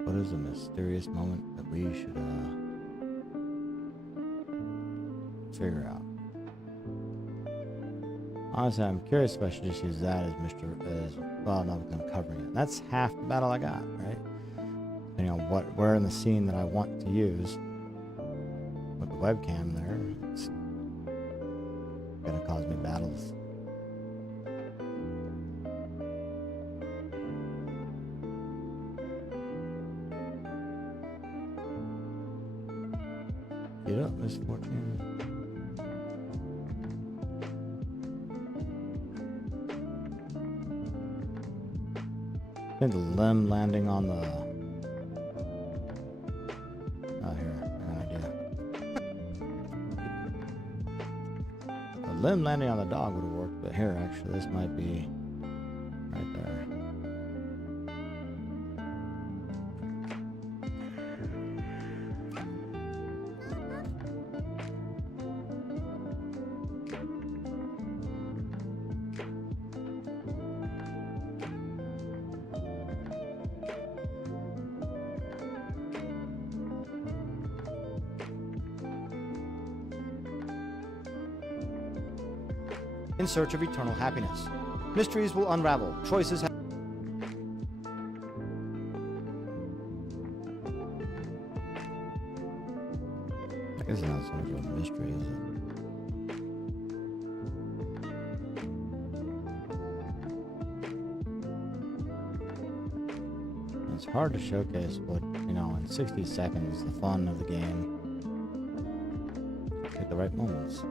What is a mysterious moment that we should figure out? Honestly, I'm curious if I should just use that as well, now that I'm covering it. That's half the battle I got, right? Depending on where in the scene that I want to use with the webcam there, it's gonna cause me battles. Get up, Miss Fortune. I think the limb landing on the... Oh, here, I have an idea. The limb landing on the dog would have worked, but here, actually, this might be right there. In search of eternal happiness. Mysteries will unravel. Choices have... I guess it's not so much of a mystery, is it? It's hard to showcase what, in 60 seconds, the fun of the game. Pick the right moments.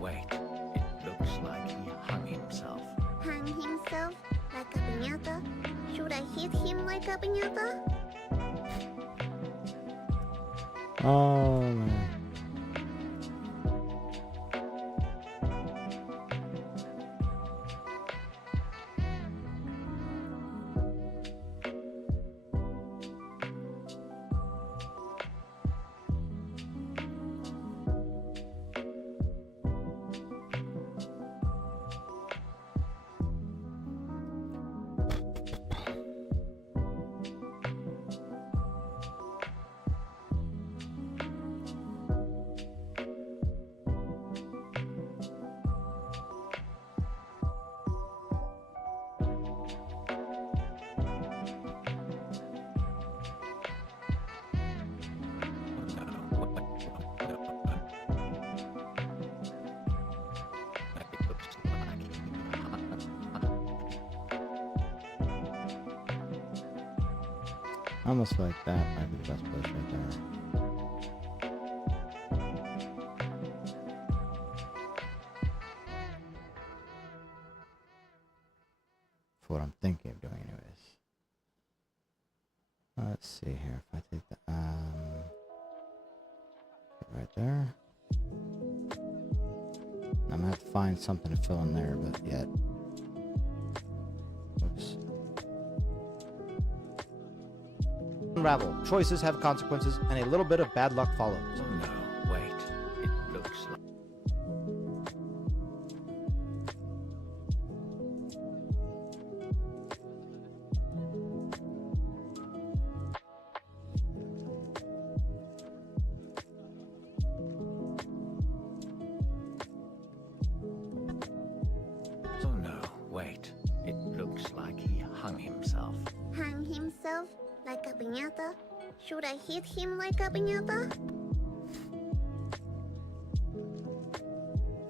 wait. It looks like he hung himself. Hang himself like a piñata? Should I hit him like a piñata? Oh man. I almost feel like that might be the best place right there. For what I'm thinking of doing anyways. Let's see here. If I take the right there. I'm gonna have to find something to fill in there, but yet. Oops. Unravel. Choices have consequences, and a little bit of bad luck follows. Oh no, wait. It looks like... Oh no, wait. It looks like he hung himself. Hang himself like a piñata? Should I hit him like a piñata?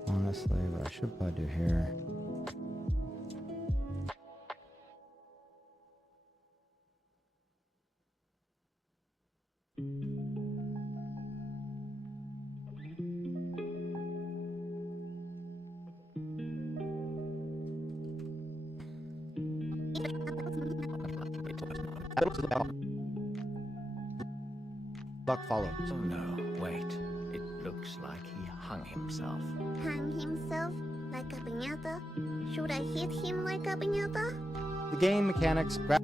Honestly, what I should probably do here. Luck follows. Oh no, wait. It looks like he hung himself. Hang himself like a piñata? Should I hit him like a piñata? The game mechanics. Alright.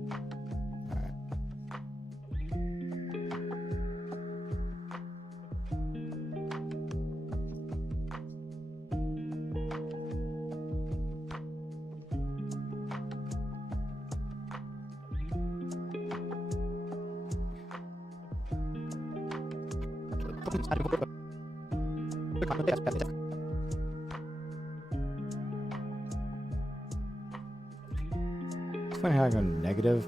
It's funny how I go negative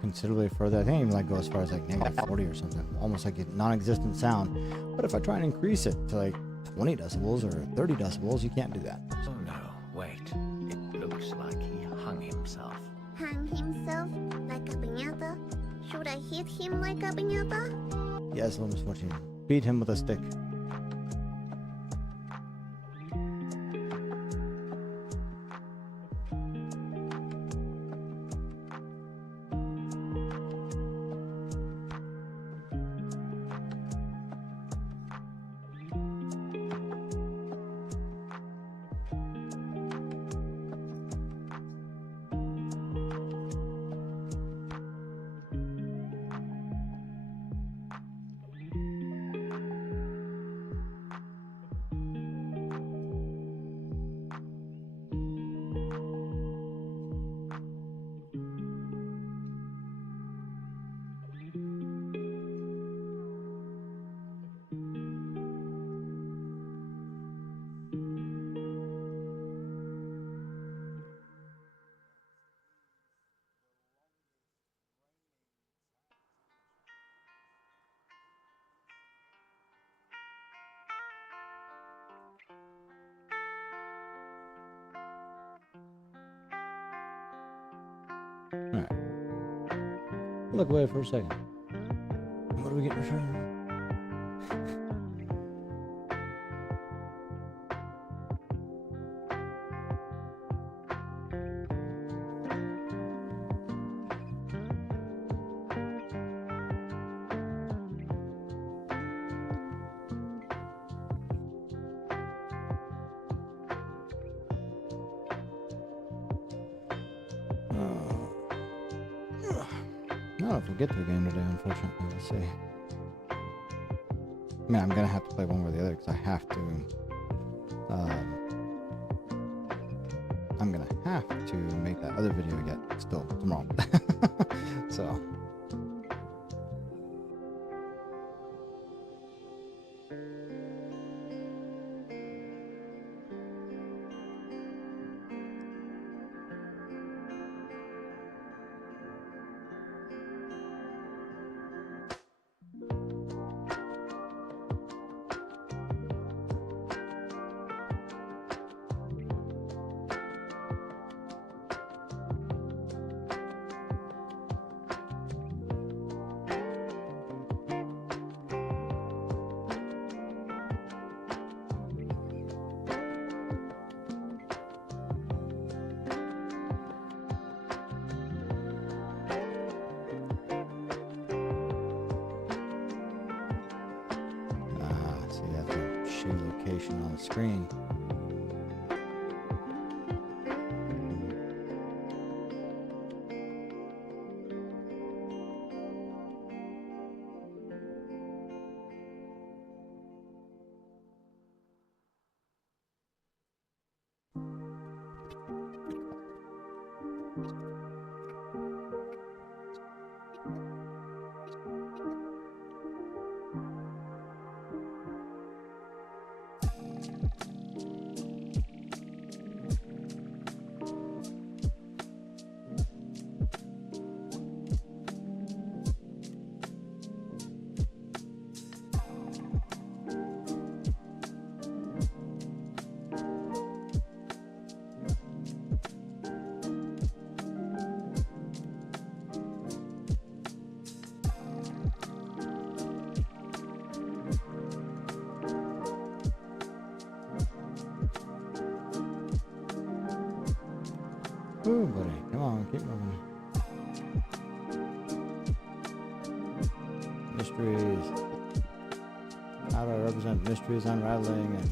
considerably further. I think I even like go as far as like negative 40 or something, almost like a non-existent sound. But if I try and increase it to like 20 decibels or 30 decibels, you can't do that. Oh no, wait. It looks like he hung himself. Hang himself like a piñata? Should I hit him like a piñata? Yes, almost what you beat him with a stick. Alright. Look away for a second. What do we get in return? don't know if we'll get to a game today, unfortunately. We'll see. I mean, I'm gonna have to play one or the other because I have to. I'm gonna have to make that other video yet still tomorrow. So. Location on the screen. Ooh, buddy, come on, keep moving. Mysteries. How do I represent mysteries unraveling and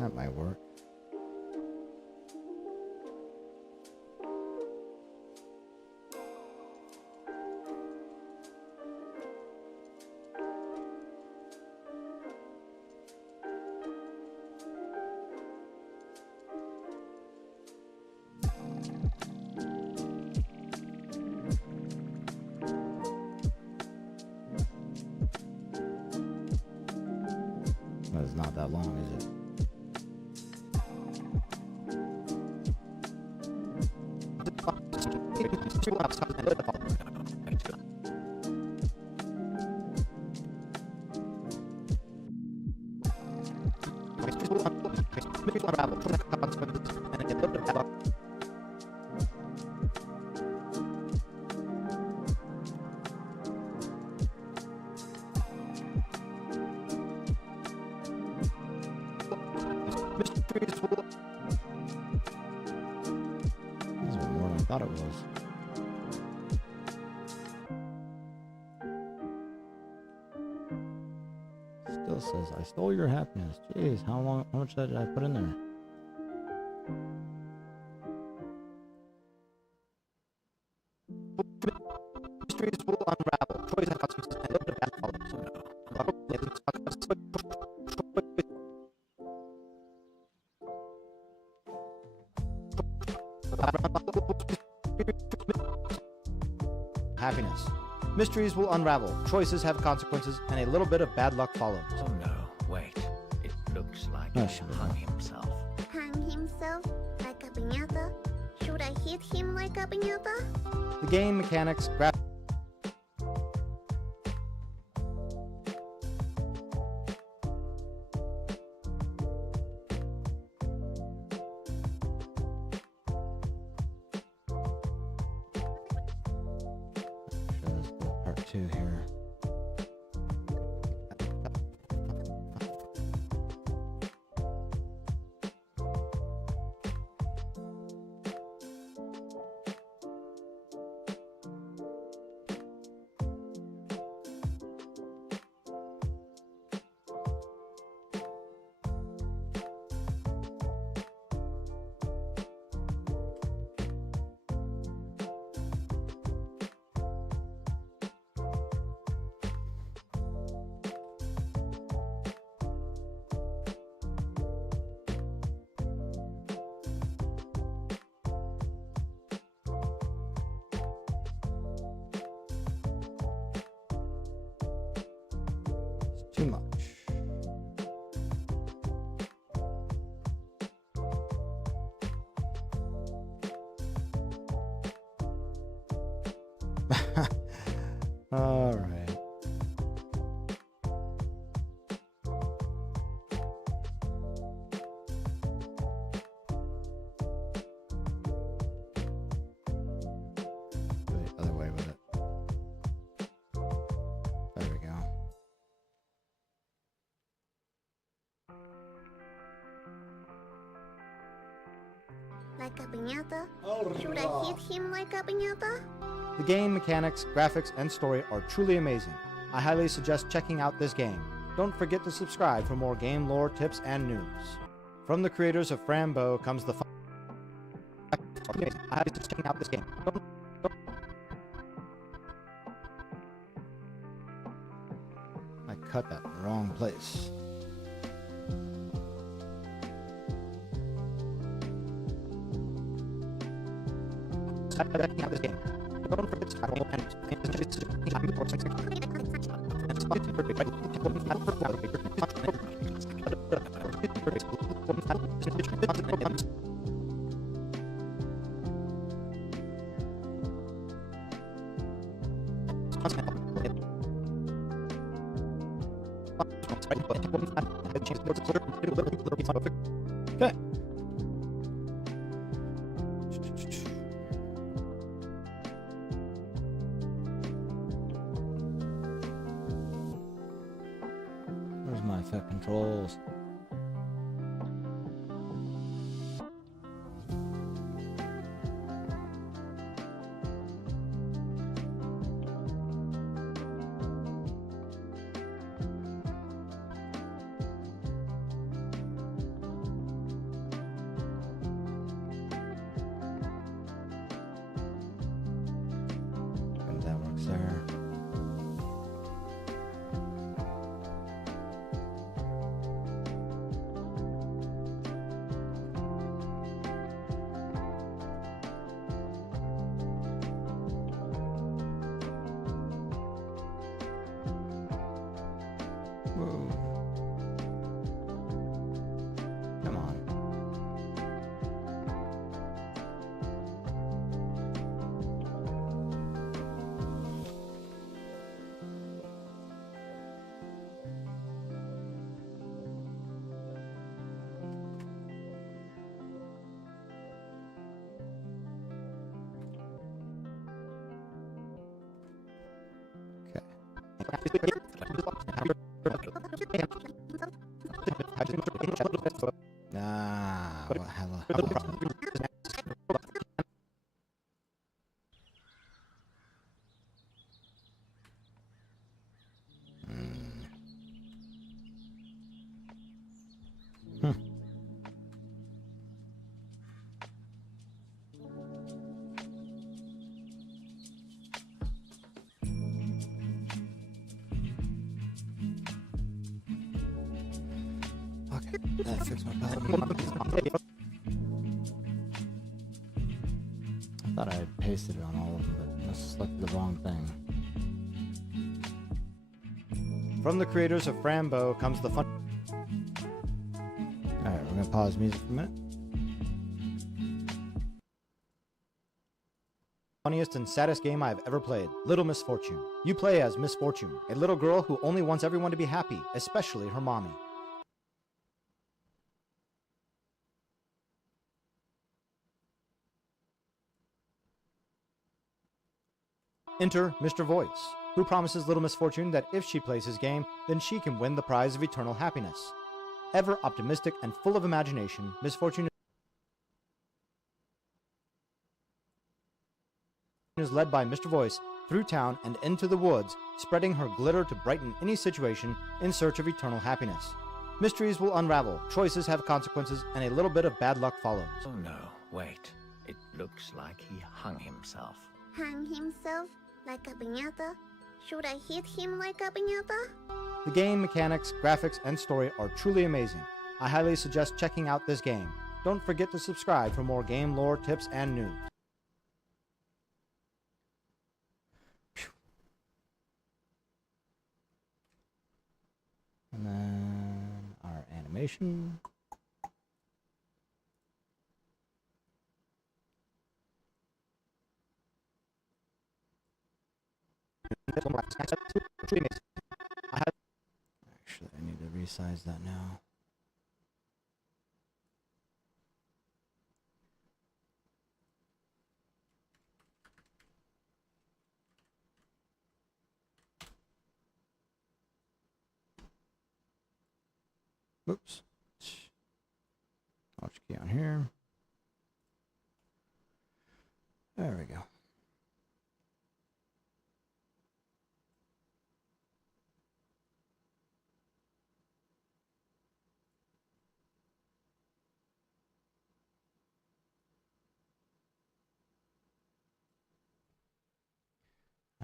that might work. It's not that long, is it? This is more than I thought it was. Still says, I stole your happiness. Jeez, how much did I put in there? Mysteries will unravel. Choice and consequences and little bad follows. Happiness. Mysteries will unravel. Choices have consequences, and a little bit of bad luck follows. Oh no, wait. It looks like he hung himself. Hang himself like a piñata? Should I hit him like a piñata? The game mechanics, graphics. Part 2 here. too much. All right. Go the other way with it. There we go. Like a piñata? Should I hit him like a piñata? The game mechanics, graphics, and story are truly amazing. I highly suggest checking out this game. Don't forget to subscribe for more game lore, tips, and news. From the creators of Frambo comes the fun. I highly suggest checking out this game. I cut that in the wrong place. Checking out this game. Don't forget to subscribe Okay. Where's my effect controls? And that works there. Whoa. Come on. Nah, what hell? Okay, that fixed my problem. I thought I had pasted it on all of them, but I selected the wrong thing. From the creators of Frambo comes the fun. Alright, we're gonna pause music for a minute. Funniest and saddest game I have ever played, Little Misfortune. You play as Misfortune, a little girl who only wants everyone to be happy, especially her mommy. Enter Mr. Voice, who promises Little Misfortune that if she plays his game, then she can win the prize of eternal happiness. Ever optimistic and full of imagination, Misfortune is led by Mr. Voice through town and into the woods, spreading her glitter to brighten any situation in search of eternal happiness. Mysteries will unravel, choices have consequences, and a little bit of bad luck follows. Oh no, wait. It looks like he hung himself. Hang himself like a piñata? Should I hit him like a piñata? The game mechanics, graphics, and story are truly amazing. I highly suggest checking out this game. Don't forget to subscribe for more game lore, tips, and news. animation. Actually, I need to resize that now. Oops. Launch key on here. There we go.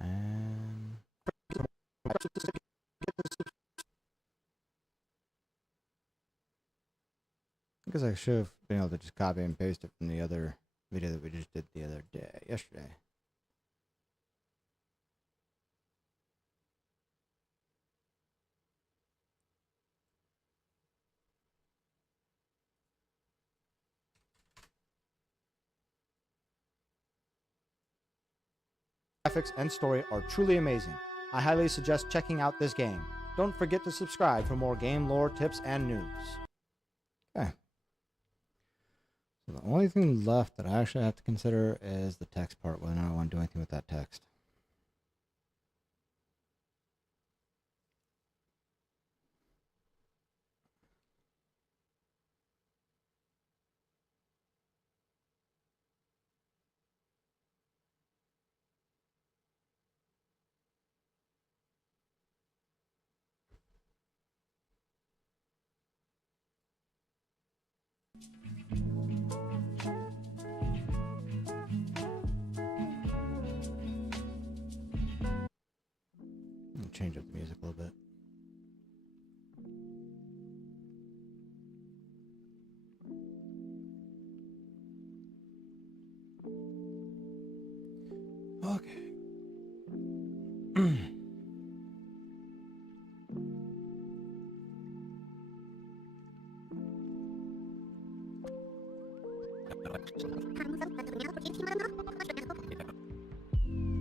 And I guess I should have been able to just copy and paste it from the other video that we just did the other day, yesterday. Graphics and story are truly amazing. I highly suggest checking out this game. Don't forget to subscribe for more game lore, tips, and news. Okay. So the only thing left that I actually have to consider is the text part, whether or not I want to do anything with that text. Change up the music a little bit. Okay.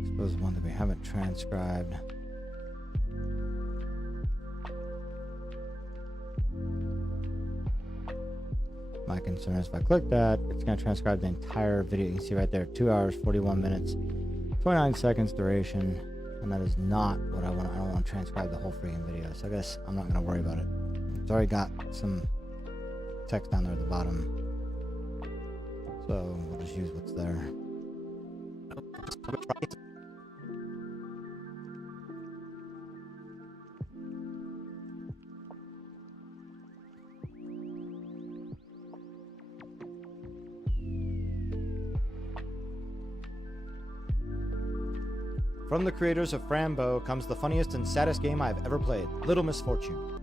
Suppose the one that we haven't transcribed. My concern is if I click that, it's going to transcribe the entire video. You can see right there, 2 hours, 41 minutes, 29 seconds duration, and that is not what I want. I don't want to transcribe the whole freaking video, so I guess I'm not going to worry about it. It's already got some text down there at the bottom, so we'll just use what's there. From the creators of Frambo comes the funniest and saddest game I've ever played, Little Misfortune.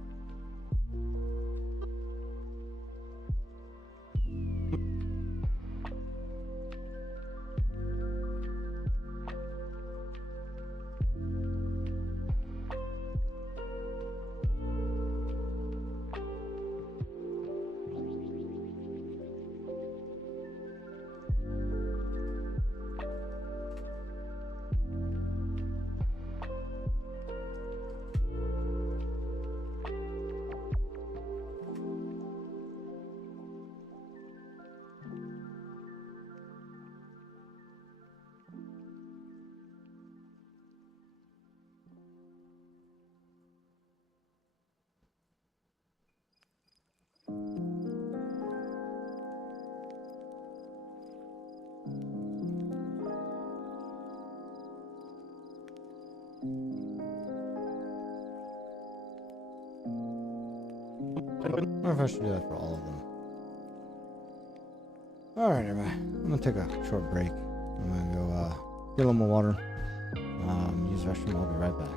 I wonder if I should do that for all of them. Alright, everybody. I'm gonna take a short break. I'm gonna go get a little more water. Use the restroom. I'll be right back.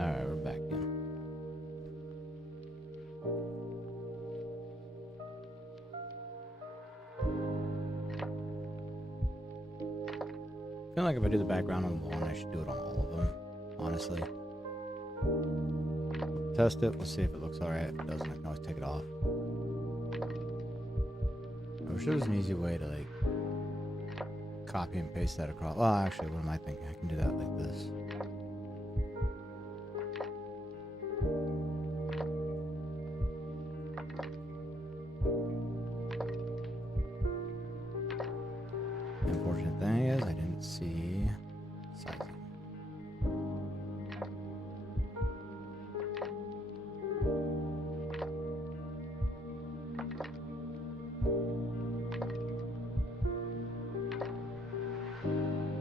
Alright, we're back in. I feel like if I do the background on one, I should do it on all of them, honestly. Test it, we'll see if it looks alright. If it doesn't, I can always take it off. I wish there was an easy way to, like, copy and paste that across. Well, actually, what am I thinking? I can do that like this. The unfortunate thing is I didn't see sizing.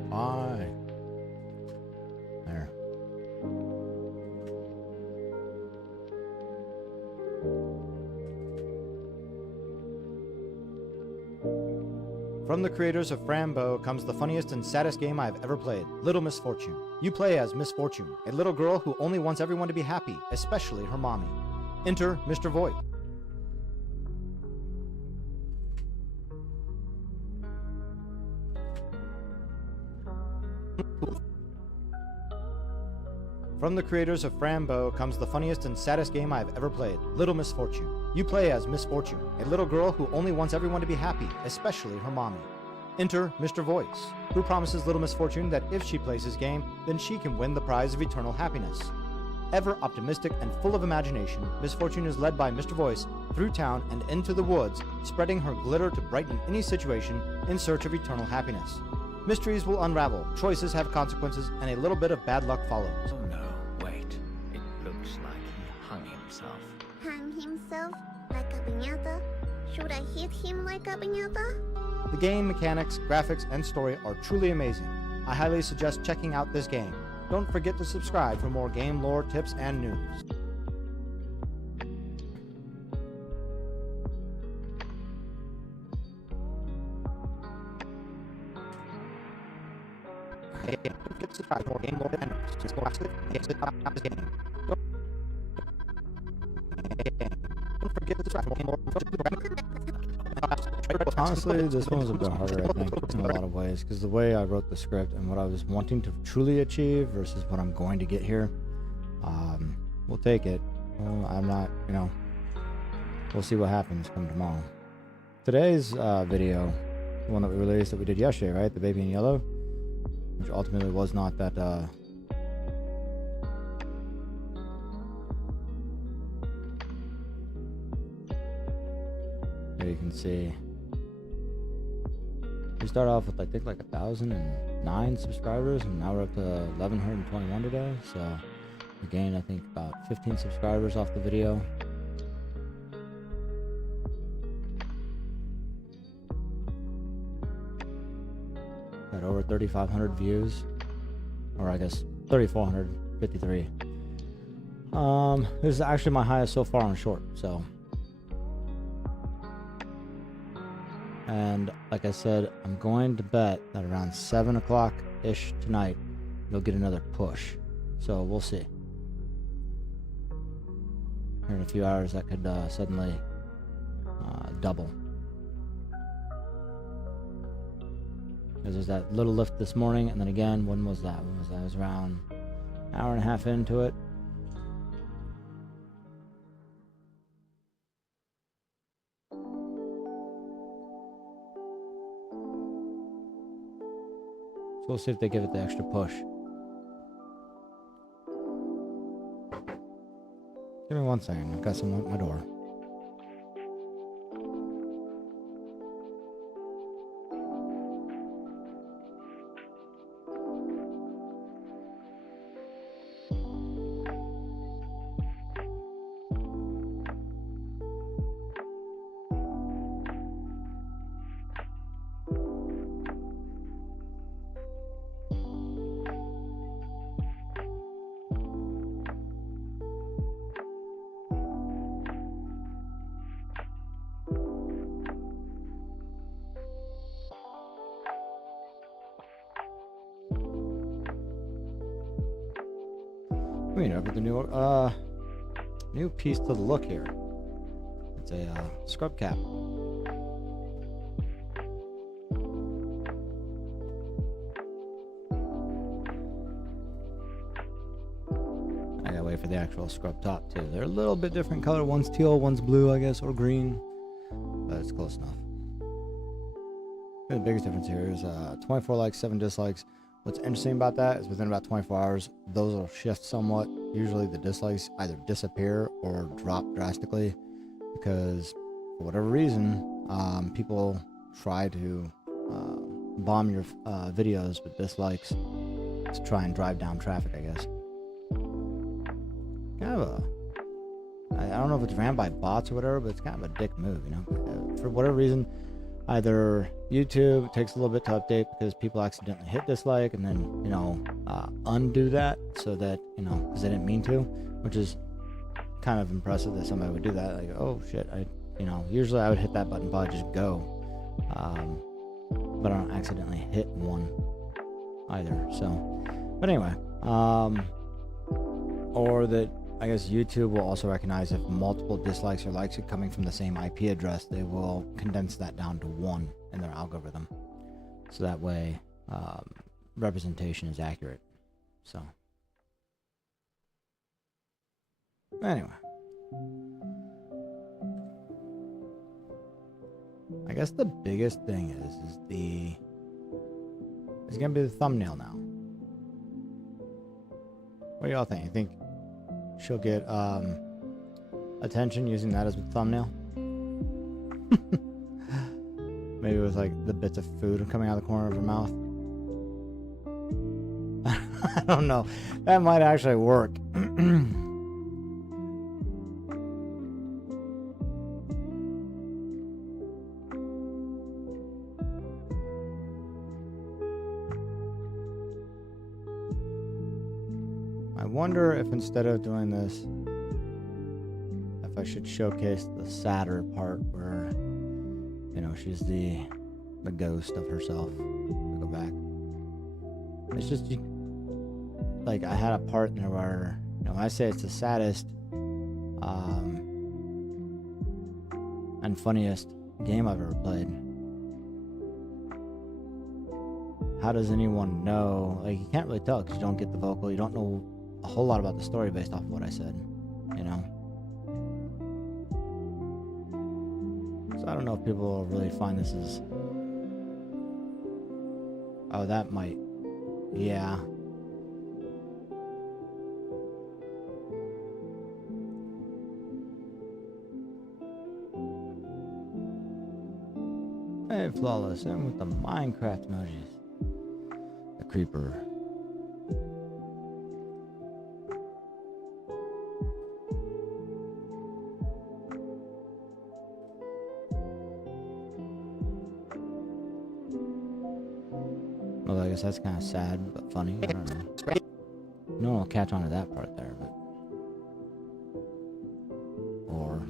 Why? There. From the creators of Frambo comes the funniest and saddest game I have ever played, Little Misfortune. You play as Miss Fortune, a little girl who only wants everyone to be happy, especially her mommy. Enter Mr. Voigt. From the creators of Frambo comes the funniest and saddest game I've ever played, Little Misfortune. You play as Miss Fortune, a little girl who only wants everyone to be happy, especially her mommy. Enter Mr. Voice, who promises Little Misfortune that if she plays his game, then she can win the prize of eternal happiness. Ever optimistic and full of imagination, Miss Fortune is led by Mr. Voice through town and into the woods, spreading her glitter to brighten any situation in search of eternal happiness. Mysteries will unravel, choices have consequences, and a little bit of bad luck follows. Oh no, wait. It looks like he hung himself. Hang himself like a piñata? Should I hit him like a piñata? The game mechanics, graphics, and story are truly amazing. I highly suggest checking out this game. Don't forget to subscribe for more game lore, tips, and news. Don't forget to subscribe for more game lore and news. Just go watch it. Yes, about this game. Don't forget to subscribe for more game lore. Honestly, this one was a bit harder, I think, in a lot of ways, because the way I wrote the script and what I was wanting to truly achieve versus what I'm going to get here, we'll take it. I'm not, we'll see what happens come tomorrow. Today's video, the one that we released that we did yesterday, right? The Baby in Yellow, which ultimately was not that, there you can see. We started off with I think like 1,009 subscribers, and now we're up to 1,121 today. So we gained I think about 15 subscribers off the video. Got over 3,500 views, or I guess 3,453. This is actually my highest so far on short. So. And like I said, I'm going to bet that around 7 o'clock-ish tonight, you'll get another push. So we'll see. Here in a few hours, that could suddenly double. Because there's that little lift this morning, and then again, when was that? It was around an hour and a half into it. We'll see if they give it the extra push. Give me 1 second. I've got someone at my door. You know, but the new piece to the look here. It's a scrub cap. I gotta wait for the actual scrub top too. They're a little bit different color. One's teal, one's blue, I guess, or green, but it's close enough. The biggest difference here is 24 likes, 7 dislikes. What's interesting about that is within about 24 hours, those will shift somewhat. Usually the dislikes either disappear or drop drastically because for whatever reason, people try to bomb your videos with dislikes to try and drive down traffic, I guess. Kind of I don't know if it's ran by bots or whatever, but it's kind of a dick move, you know? For whatever reason, either YouTube takes a little bit to update because people accidentally hit dislike and then, you know, undo that so that, you know, because they didn't mean to, which is kind of impressive that somebody would do that. Like, oh shit, you know, usually I would hit that button, probably just go. But I don't accidentally hit one either. So, but anyway, or that I guess YouTube will also recognize if multiple dislikes or likes are coming from the same IP address, they will condense that down to one in their algorithm. So that way, representation is accurate. So, anyway. I guess the biggest thing is gonna be the thumbnail now. What do y'all think? You think she'll get attention using that as a thumbnail? Maybe with like the bits of food coming out of the corner of her mouth. I don't know. That might actually work. I wonder if instead of doing this, if I should showcase the sadder part where, you know, she's the ghost of herself. Go back. It's just, like, I had a part in there where, you know, I say it's the saddest and funniest game I've ever played. How does anyone know? Like, you can't really tell because you don't get the vocal. You don't know a whole lot about the story based off of what I said, you know? So I don't know if people will really find this as... Oh, that might... Yeah. Hey, Flawless, and with the Minecraft emojis. The creeper. Well, I guess that's kind of sad, but funny. I don't know. No one will catch on to that part there, but... Or,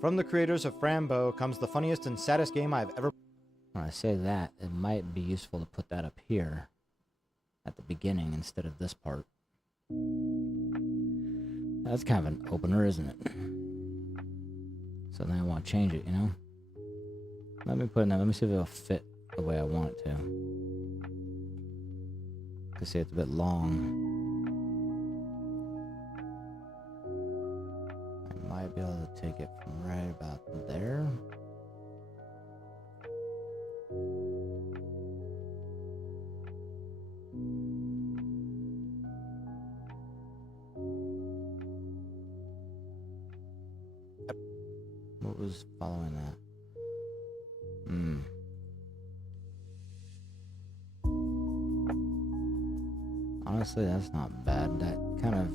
From the creators of Frambo comes the funniest and saddest game I've ever... When I say that, it might be useful to put that up here at the beginning instead of this part. That's kind of an opener, isn't it? So then I want to change it, you know? Let me put in that. Let me see if it'll fit the way I want it to. You can see it's a bit long. I might be able to take it from right about there. What was following that? Honestly, that's not bad. That kind of,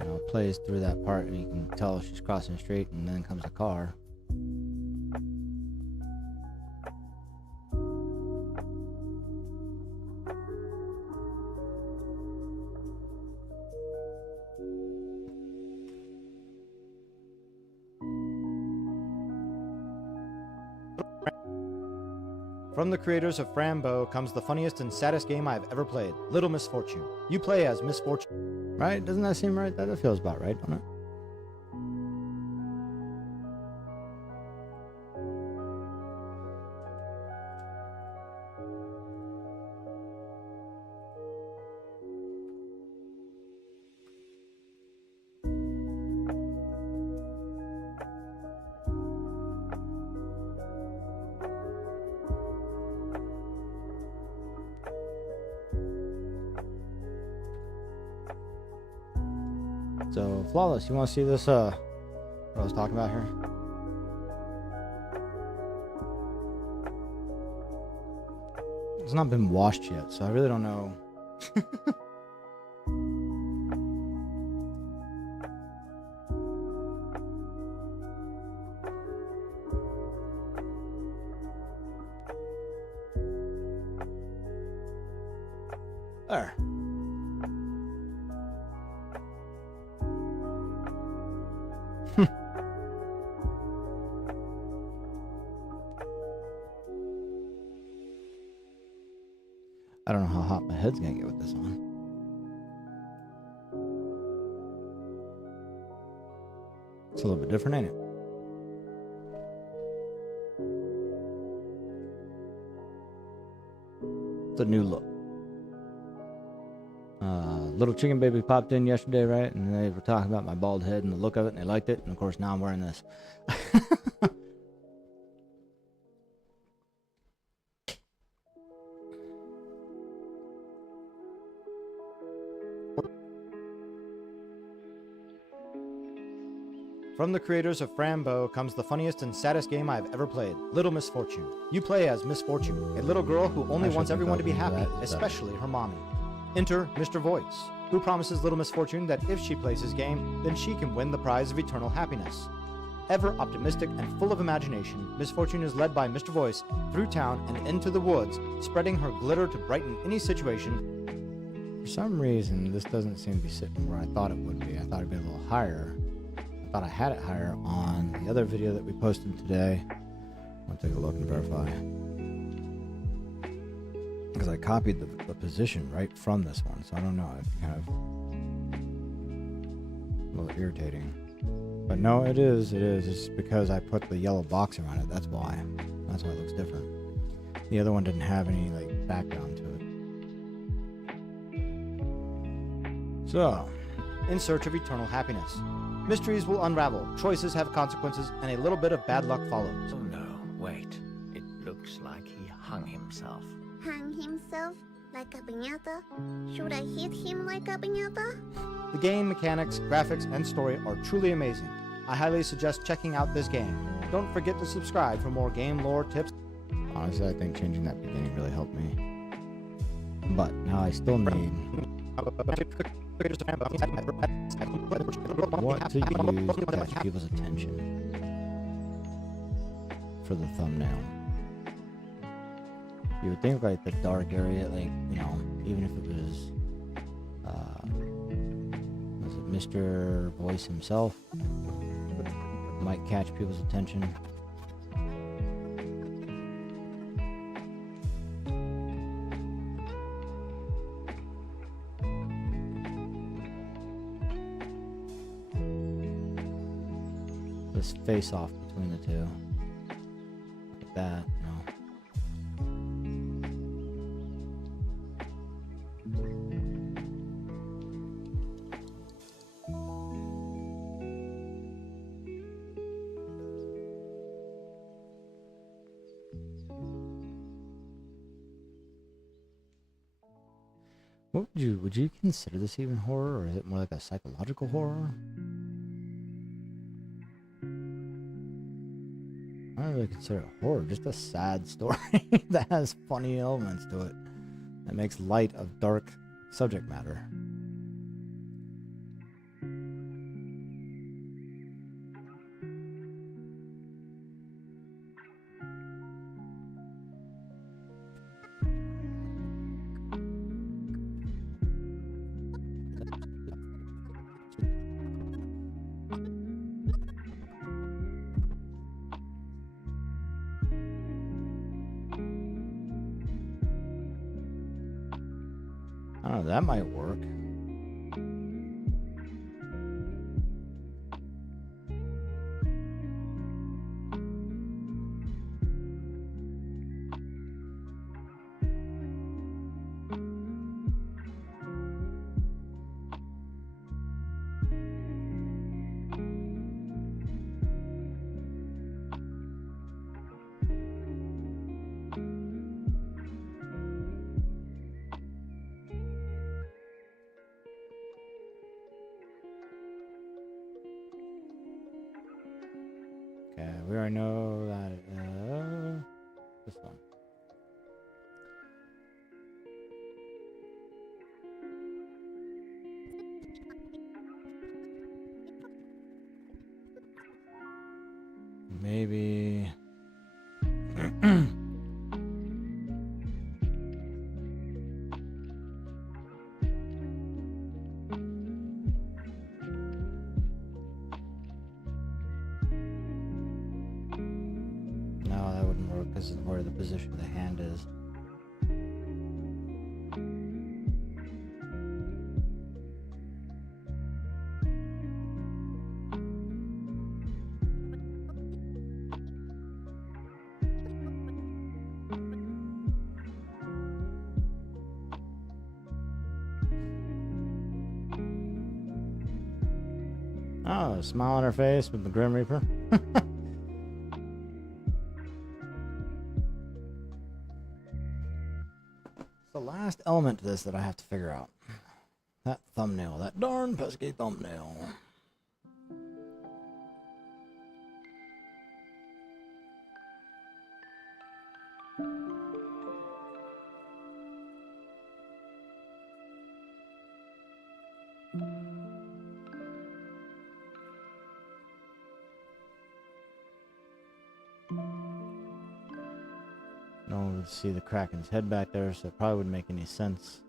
you know, plays through that part and you can tell she's crossing the street and then comes a car. From the creators of Frambo comes the funniest and saddest game I've ever played, Little Misfortune. You play as Misfortune. Right? Doesn't that seem right? That feels about right, don't it? So, Flawless, you want to see this, what I was talking about here? It's not been washed yet, so I really don't know. There. I don't know how hot my head's gonna get with this on. It's a little bit different, ain't it? It's a new look. Little chicken baby popped in yesterday, right? And they were talking about my bald head and the look of it, and they liked it. And of course, now I'm wearing this. From the creators of Frambo comes the funniest and saddest game I've ever played, Little Misfortune. You play as Misfortune, a little girl who only wants everyone to be happy, especially her mommy. Enter Mr. Voice, who promises Little Misfortune that if she plays his game, then she can win the prize of eternal happiness. Ever optimistic and full of imagination, Misfortune is led by Mr. Voice through town and into the woods, spreading her glitter to brighten any situation. For some reason, this doesn't seem to be sitting where I thought it would be. I thought it'd be a little higher. I thought I had it higher on the other video that we posted today. I'll take a look and verify. Because I copied the position right from this one, so I don't know. It's kind of a little irritating. But no, it is. It's because I put the yellow box around it. That's why. That's why it looks different. The other one didn't have any like background to it. So, in search of eternal happiness. Mysteries will unravel, choices have consequences, and a little bit of bad luck follows. Oh no, wait. It looks like he hung himself. Hang himself like a piñata? Should I hit him like a piñata? The game mechanics, graphics, and story are truly amazing. I highly suggest checking out this game. Don't forget to subscribe for more game lore tips. Honestly, I think changing that beginning really helped me. But now I still need what to use to catch people's attention for the thumbnail. You would think like the dark area, like, you know, even if it was it Mr. Voice himself, might catch people's attention. This face off between the two. Like that, no. What would you consider this even horror, or is it more like a psychological horror? I don't really consider it horror, just a sad story that has funny elements to it, that makes light of dark subject matter. Oh, that might work. Okay, we already know that this one. Maybe no, that wouldn't work because of where the position of the hand is. Oh, a smile on her face with the Grim Reaper. It's the last element to this that I have to figure out. That thumbnail, that darn pesky thumbnail. No one would see the Kraken's head back there, so it probably wouldn't make any sense.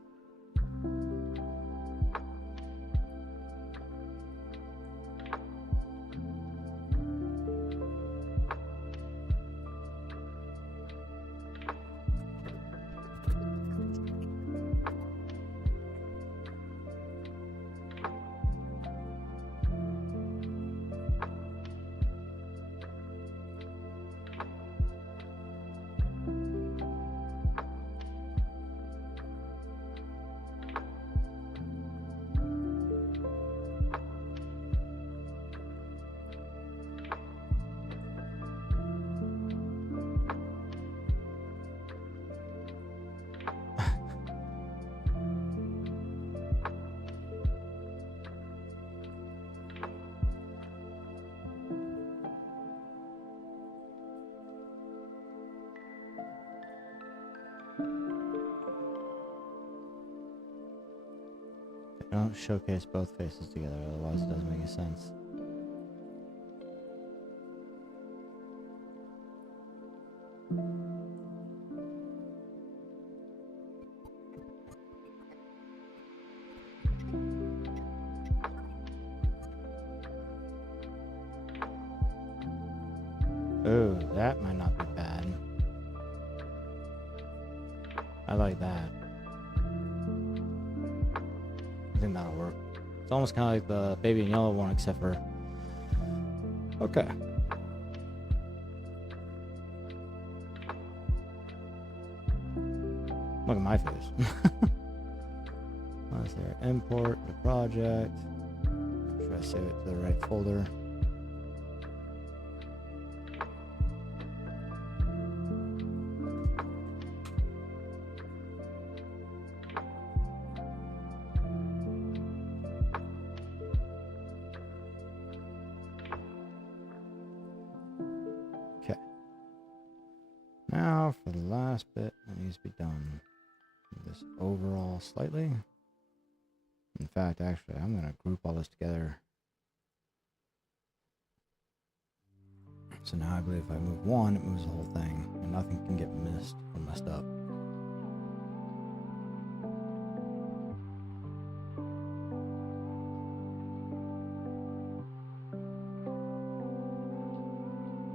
Don't showcase both faces together, otherwise it doesn't make any sense. Oh, that might not be bad. I like that. I think that'll work. It's almost kind of like the baby in yellow one, except for... Okay. Look at my face. Let's see. Import the project. Make sure I save it to the right folder. Now for the last bit that needs to be done. This overall slightly. In fact, actually, I'm going to group all this together. So now I believe if I move one, it moves the whole thing, and nothing can get missed or messed up.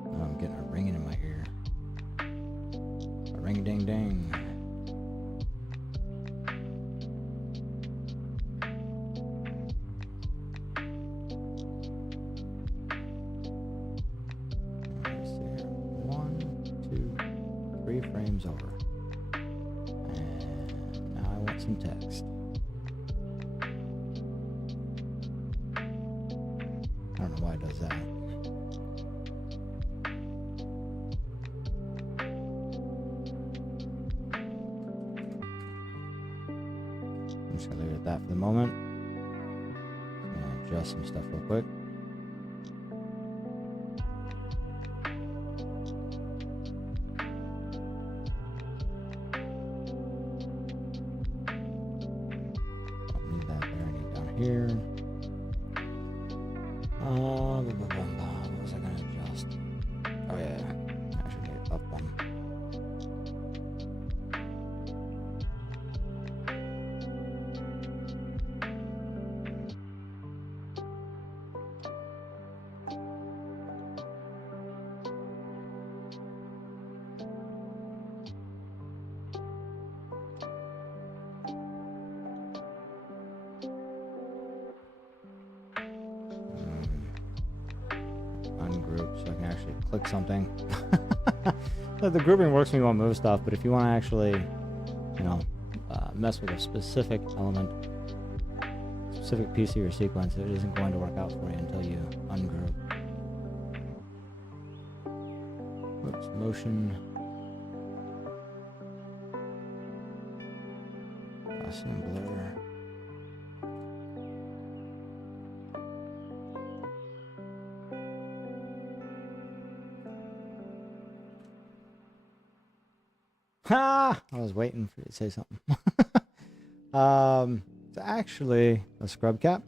Oh, I'm getting a ringing in my ear. A ring-a-ding-ding. stream's over. And now I want some text. I don't know why it does that. I'm just gonna leave it at that for the moment. I'm gonna adjust some stuff real quick. Don't need that there. I need down here. What was I gonna adjust? Oh yeah, actually need up one. Ungroup so I can actually click something. The grouping works when you want to move stuff, but if you want to actually, you know, mess with a specific element, specific piece of your sequence, it isn't going to work out for you until you ungroup. Oops, motion. Gaussian blur. Ha! I was waiting for you to say something. It's actually a scrub cap.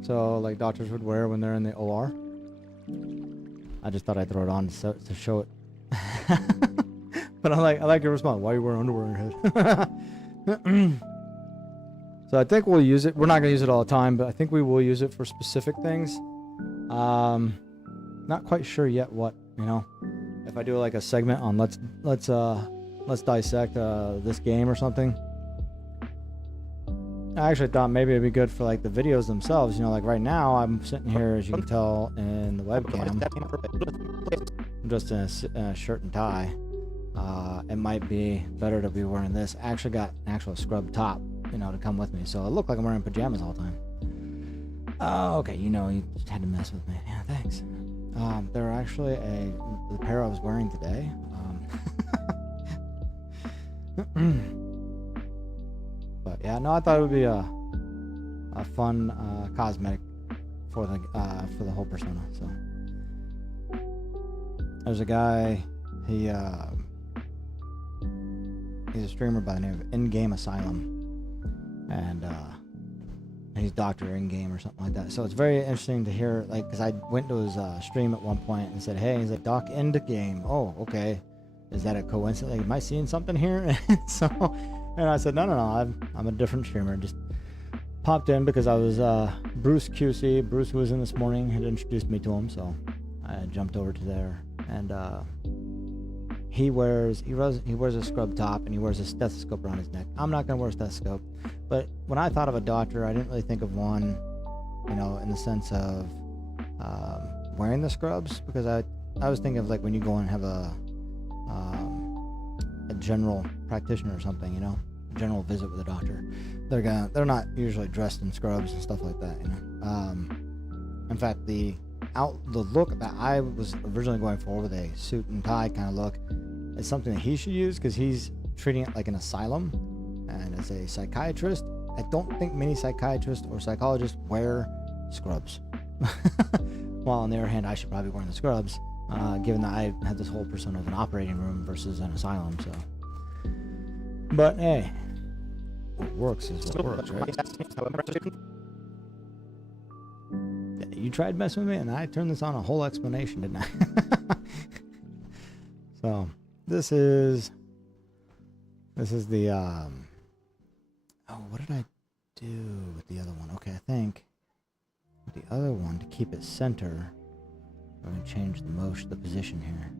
So, like doctors would wear when they're in the OR. I just thought I'd throw it on to show it. But I like your response. Why are you wearing underwear on your head? So I think we'll use it. We're not going to use it all the time, but I think we will use it for specific things. Not quite sure yet what, you know. If I do like a segment on let's dissect this game or something. I actually thought maybe it'd be good for like the videos themselves. You know, like right now I'm sitting here, as you can tell in the webcam, I'm just in a shirt and tie. It might be better to be wearing this. I actually got an actual scrub top, you know, to come with me, so it looked like I'm wearing pajamas all the time. Oh, okay, you know, you just had to mess with me. Yeah, thanks. They're actually the pair I was wearing today. But yeah, no, I thought it would be a fun cosmetic for the whole persona. So there's a guy, he's a streamer by the name of In-Game Asylum, and he's Dr. In-Game or something like that. So it's very interesting to hear, like, because I went to his stream at one point and said, hey, he's like, Doc In-Game. Oh, okay. Is that a coincidence? Like, am I seeing something here? And I said, no, I'm a different streamer. Just popped in because I was Bruce QC. Bruce was in this morning, had introduced me to him, so I jumped over to there. And he wears a scrub top and he wears a stethoscope around his neck. I'm not gonna wear a stethoscope, but when I thought of a doctor, I didn't really think of one, you know, in the sense of wearing the scrubs, because I was thinking of like when you go and have a general practitioner or something, you know, general visit with a doctor. They're not usually dressed in scrubs and stuff like that, you know. In fact, the look that I was originally going for with a suit and tie kind of look is something that he should use, because he's treating it like an asylum, and as a psychiatrist, I don't think many psychiatrists or psychologists wear scrubs. While on the other hand, I should probably be wearing the scrubs, given that I had this whole persona of an operating room versus an asylum. So, but hey, what works is what works, right? You tried messing with me, and I turned this on a whole explanation, didn't I? So this is the oh, what did I do with the other one? Okay, I think with the other one, to keep it center, I'm going to change the position here.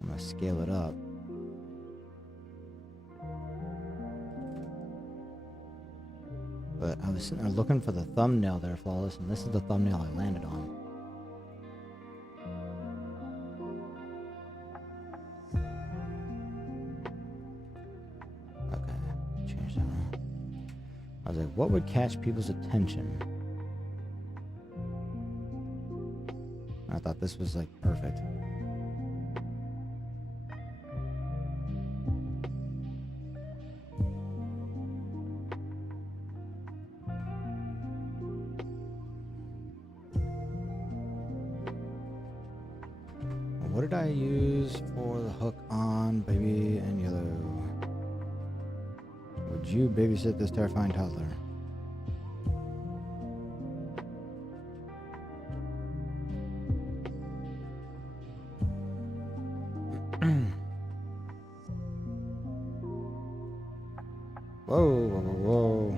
I'm going to scale it up. But I was sitting there looking for the thumbnail there, Flawless, and this is the thumbnail I landed on. what would catch people's attention? I thought this was like perfect. What did I use for the hook on Baby and Yellow? Would you babysit this terrifying toddler? Whoa, whoa, whoa, whoa.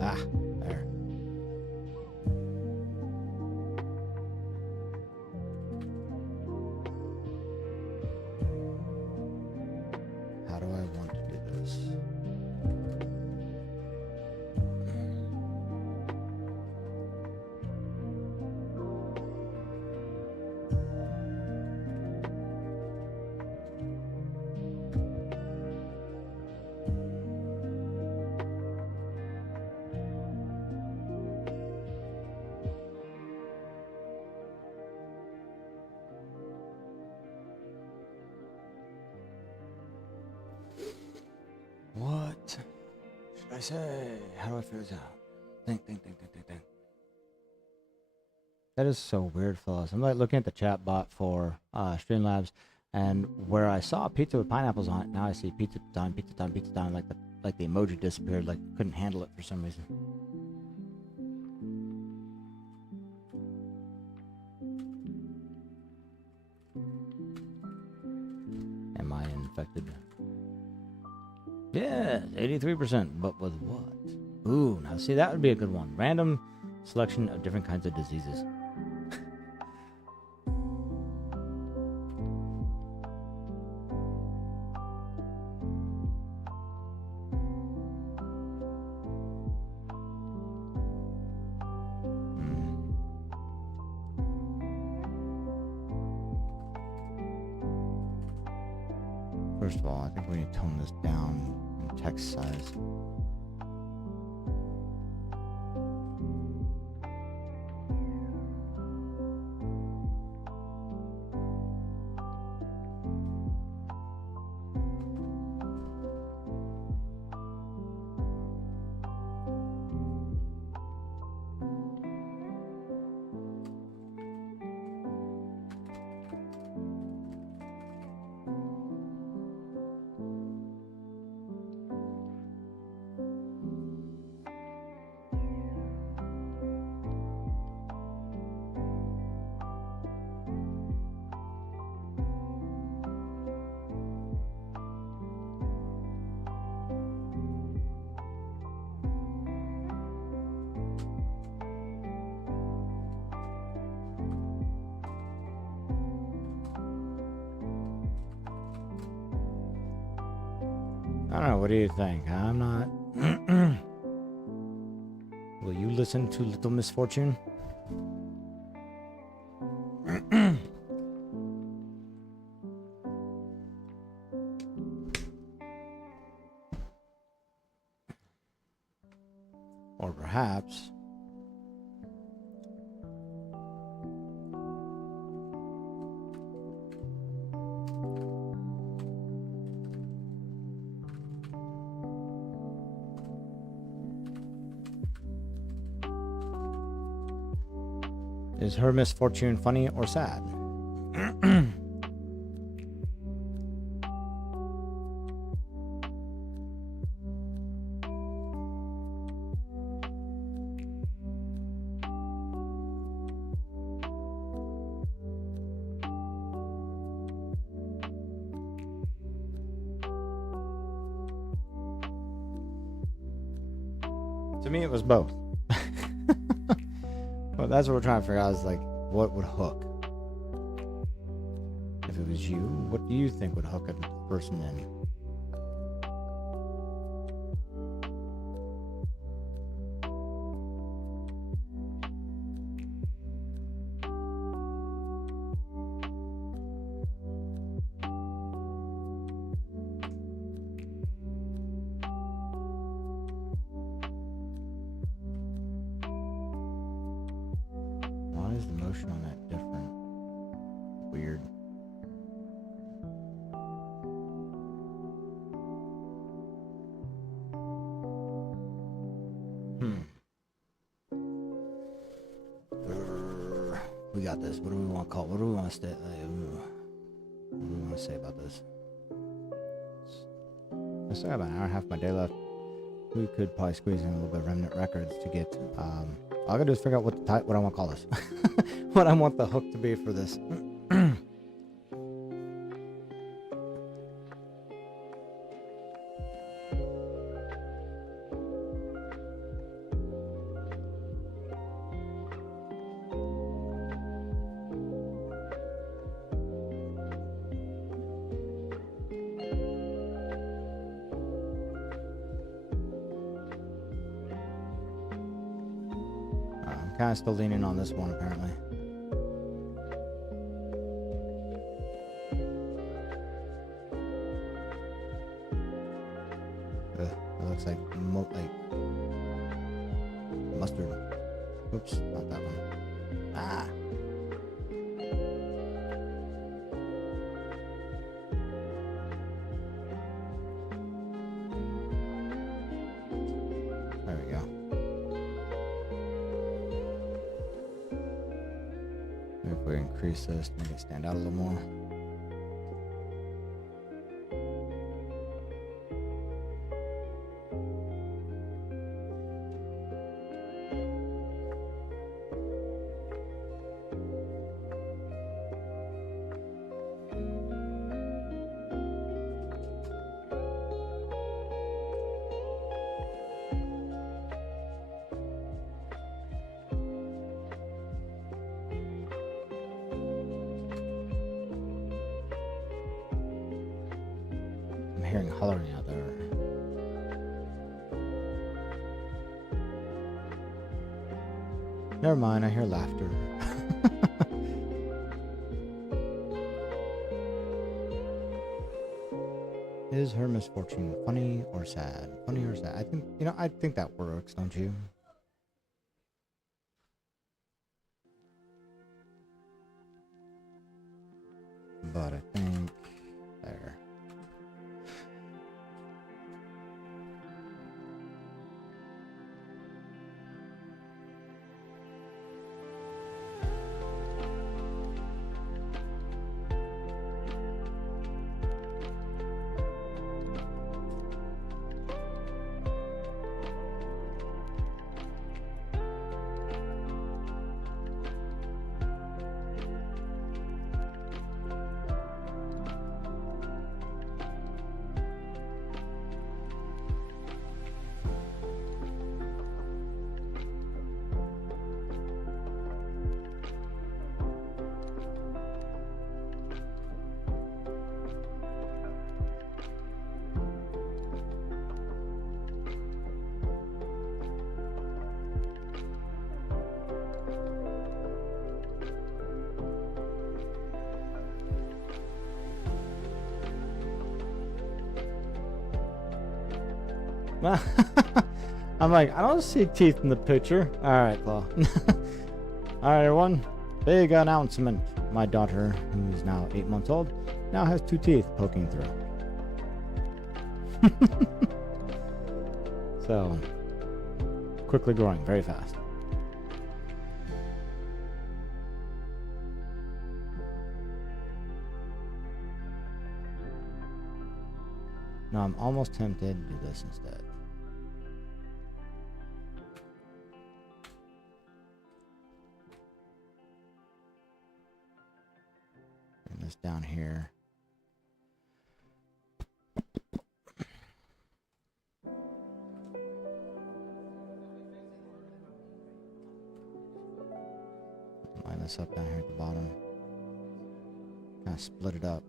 Ah, there. How do I want to do this? What should I say? How do I figure this out? Think. That is so weird, fellas. I'm like looking at the chat bot for Streamlabs, and where I saw pizza with pineapples on it, now I see pizza time, like the emoji disappeared, like couldn't handle it for some reason. Am I infected? Yeah, 83%, but with what? Ooh, now see, that would be a good one. Random selection of different kinds of diseases. First of all, I think we need to tone this down in text size. I don't know, what do you think? I'm not... Will you listen to Little Misfortune? Or perhaps... Is her misfortune funny or sad? To me, it was both. But that's what we're trying to figure out, is like, what would hook? If it was you, what do you think would hook a person in? motion on that different. Weird. We got this. What do we want to call it? What do we want to say? What do we want to say about this? I still have an hour and a half of my day left. We could probably squeeze in a little bit of remnant records to get. All I gotta do is figure out what I want to call this. What I want the hook to be for this. I'm kind of still leaning on this one, apparently. It looks like mustard. Oops, not that one. Ah. There we go. Maybe if we increase this to make it stand out a little more. I'm hearing hollering out there. Never mind, I hear laughter. Is her misfortune funny or sad? Funny or sad? I think that works, don't you? But I think there. I'm like, I don't see teeth in the picture. Alright, Claw. Alright, everyone. Big announcement. My daughter, who is now 8 months old, now has 2 teeth poking through. So, quickly growing, very fast. Now I'm almost tempted to do this instead. Bring this down here. Line this up down here at the bottom. Kind of split it up.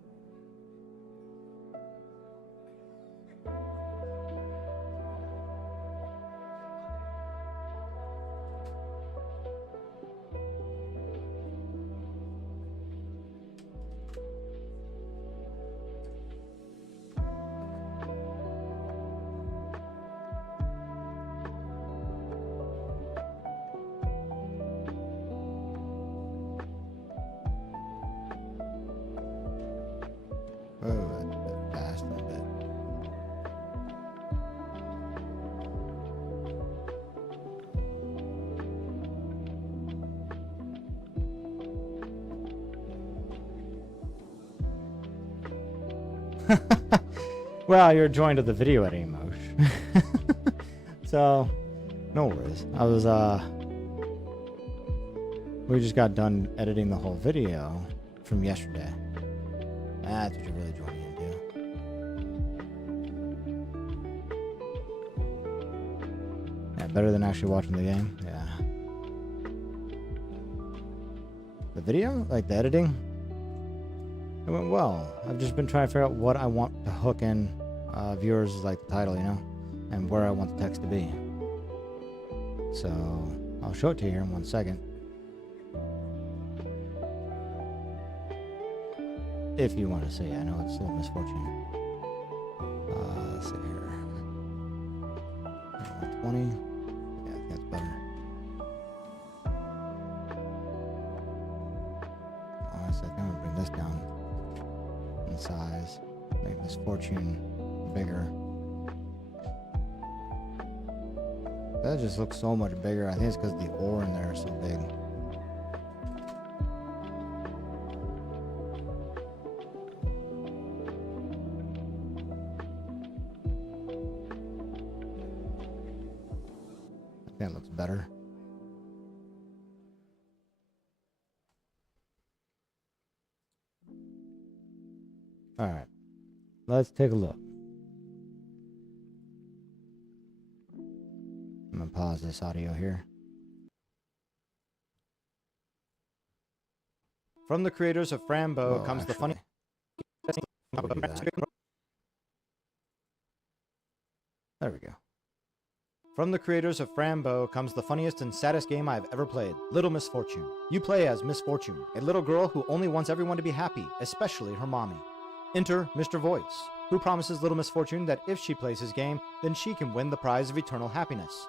Well, you're joined to the video editing motion. So, no worries. We just got done editing the whole video from yesterday. That's what you're really joining into. Yeah, better than actually watching the game. Yeah. The video, like the editing, it went well. I've just been trying to figure out what I want to hook in viewers, like the title, you know, and where I want the text to be. So I'll show it to you here in 1 second. If you want to see, I know it's a little misfortune. Let's see here. 120. Yeah, I think that's better. Honestly, I think I'm gonna bring this down in size. Make misfortune bigger. That just looks so much bigger. I think it's because the ore in there is so big. I think that looks better. All right, let's take a look. I'm gonna pause this audio here. From the creators of Frambo comes the funny. There we go. From the creators of Frambo comes the funniest and saddest game I've ever played, Little Misfortune. You play as Miss Fortune, a little girl who only wants everyone to be happy, especially her mommy. Enter Mr. Voice, who promises Little Misfortune that if she plays his game, then she can win the prize of eternal happiness.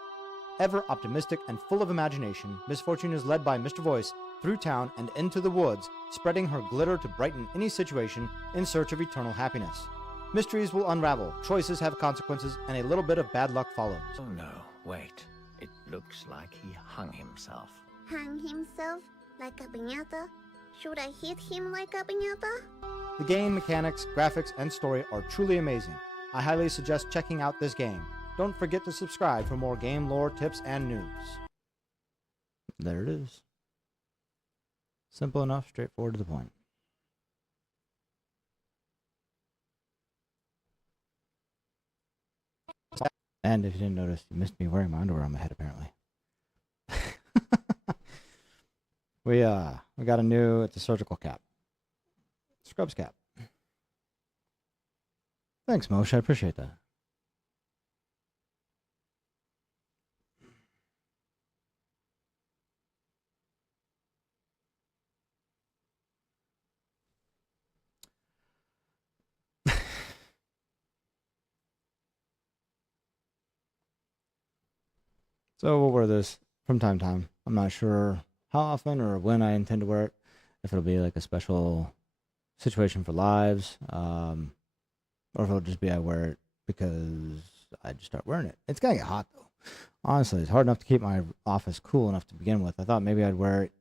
Ever optimistic and full of imagination, Miss Fortune is led by Mr. Voice through town and into the woods, spreading her glitter to brighten any situation in search of eternal happiness. Mysteries will unravel, choices have consequences, and a little bit of bad luck follows. Oh no, wait. It looks like he hung himself. Hang himself like a piñata? Should I hit him like a piñata? The game mechanics, graphics, and story are truly amazing. I highly suggest checking out this game. Don't forget to subscribe for more game lore, tips, and news. There it is. Simple enough, straightforward to the point. And if you didn't notice, you missed me wearing my underwear on my head, apparently. We got a new, it's a surgical cap. Scrubs cap. Thanks, Moshe, I appreciate that. So we'll wear this from time to time. I'm not sure how often or when I intend to wear it. If it'll be like a special situation for lives, or if it'll just be I wear it because I just start wearing it. It's gonna get hot though. Honestly, it's hard enough to keep my office cool enough to begin with. I thought maybe I'd wear it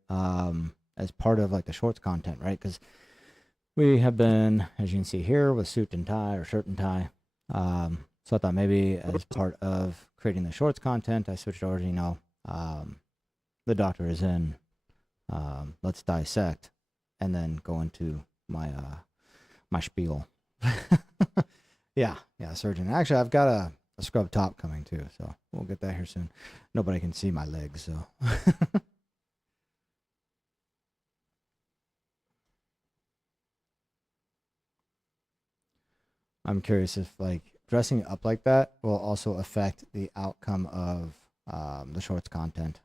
as part of like the shorts content, right? Because we have been, as you can see here, with suit and tie or shirt and tie. So I thought maybe as part of creating the shorts content, I switched over to, you know, the doctor is in, let's dissect, and then go into my my spiel. yeah, surgeon. Actually, I've got a scrub top coming too, so we'll get that here soon. Nobody can see my legs, so. I'm curious if like dressing up like that will also affect the outcome of the shorts content.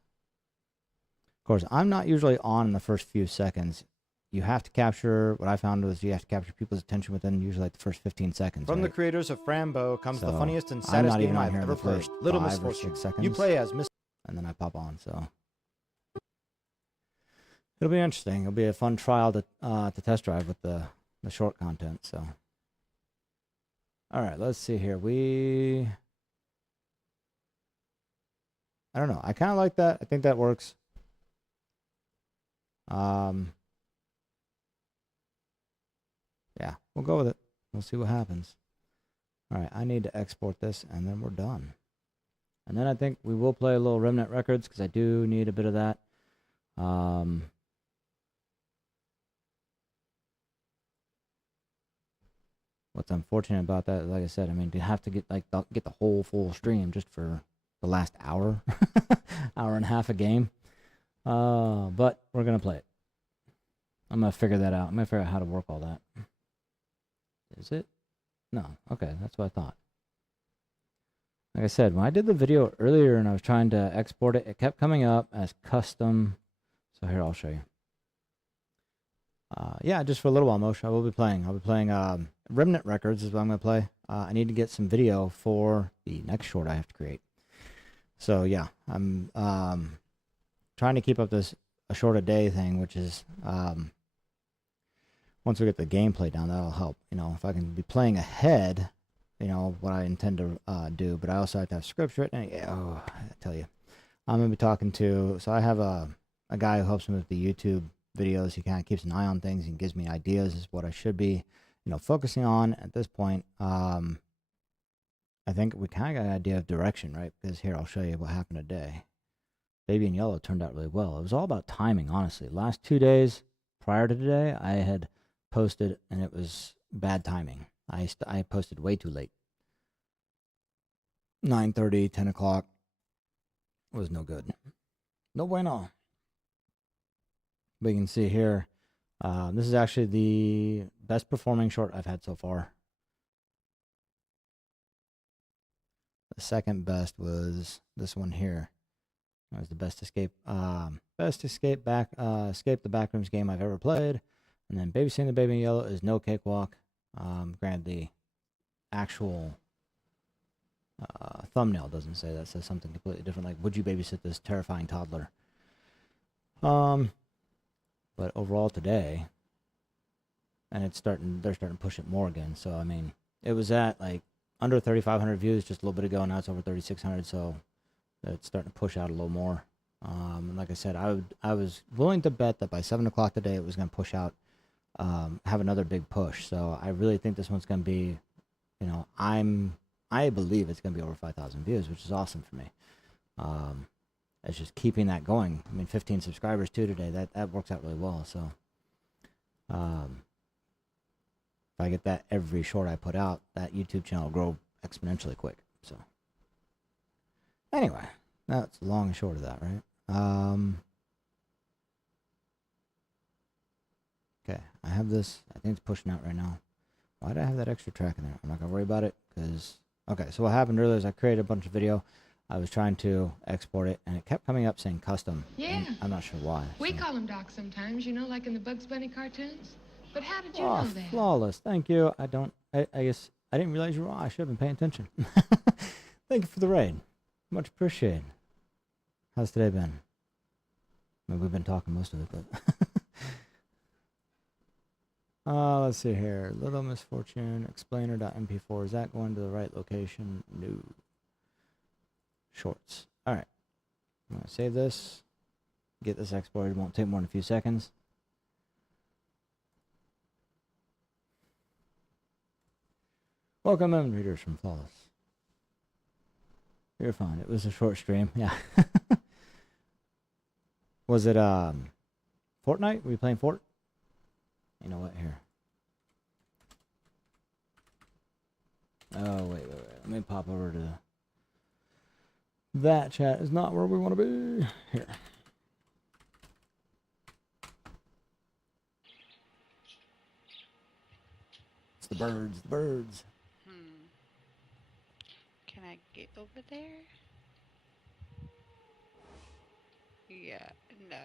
Of course, I'm not usually on in the first few seconds. You have to capture, what I found was you have to capture people's attention within usually like the first 15 seconds. From the creators of Frambo comes the funniest and saddest game I've ever played, Little Misfortune. You play as Miss, and then I pop on, so. It'll be interesting. It'll be a fun trial to test drive with the short content, so. All right, let's see here. I don't know. I kind of like that. I think that works. Yeah, we'll go with it. We'll see what happens. All right, I need to export this, and then we're done. And then I think we will play a little Remnant Records, because I do need a bit of that. What's unfortunate about that, like I said, I mean, you have to get get the whole full stream just for the last hour, hour and a half a game. But we're gonna play it. I'm gonna figure that out. I'm gonna figure out how to work all that. Is it? No. Okay, that's what I thought. Like I said, when I did the video earlier and I was trying to export it, it kept coming up as custom. So here, I'll show you. Yeah, just for a little while, Moshe, I will be playing. I'll be playing Remnant Records is what I'm going to play. I need to get some video for the next short I have to create. So, yeah, I'm trying to keep up this a short a day thing, which is once we get the gameplay down, that'll help. You know, if I can be playing ahead, you know, what I intend to do. But I also have to have scripts written. And, oh, I tell you. I'm going to be talking to, so I have a guy who helps me with the YouTube videos. He kind of keeps an eye on things and gives me ideas as what I should be, you know, focusing on at this point. I think we kind of got an idea of direction, right? Because here, I'll show you what happened today. Baby in Yellow turned out really well. It was all about timing, honestly. Last 2 days prior to today, I had posted and it was bad timing. I posted way too late. 9:30, 10 o'clock was no good. No bueno. But you can see here, this is actually the best performing short I've had so far. The second best was this one here. That was the best escape escape the backrooms game I've ever played. And then Babysitting the Baby in Yellow is no cakewalk. Granted, the actual thumbnail doesn't say that. It says something completely different, like, would you babysit this terrifying toddler? But overall today, and they're starting to push it more again. So I mean, it was at like under 3,500 views just a little bit ago. Now it's over 3,600. So it's starting to push out a little more. And like I said, I was willing to bet that by 7 o'clock today it was going to push out, have another big push. So I really think this one's going to be, you know, I believe it's going to be over 5,000 views, which is awesome for me. It's just keeping that going. I mean, 15 subscribers too today. That works out really well. So, if I get that every short I put out, that YouTube channel will grow exponentially quick. So, anyway, that's long and short of that, right? Okay, I have this. I think it's pushing out right now. Why did I have that extra track in there? I'm not gonna worry about it because. Okay, so what happened earlier is I created a bunch of video. I was trying to export it, and it kept coming up saying custom. Yeah. I'm not sure why. We call them docs sometimes, you know, like in the Bugs Bunny cartoons. But how did you Oh, know that? flawless. Thank you. I guess I didn't realize you were on. I should have been paying attention. Thank you for the raid. Much appreciated. How's today been? I mean, we've been talking most of it, but... let's see here. Little Misfortune, explainer.mp4. Is that going to the right location? No. Shorts. Alright. I'm going to save this. Get this exported. It won't take more than a few seconds. Welcome in, readers from Flawless. You're fine. It was a short stream. Yeah. Was it, Fortnite? Were you playing Fort? You know what? Here. Oh, wait. Let me pop over to... That chat is not where we want to be. Here. It's the birds. The birds. Can I get over there? Yeah, no.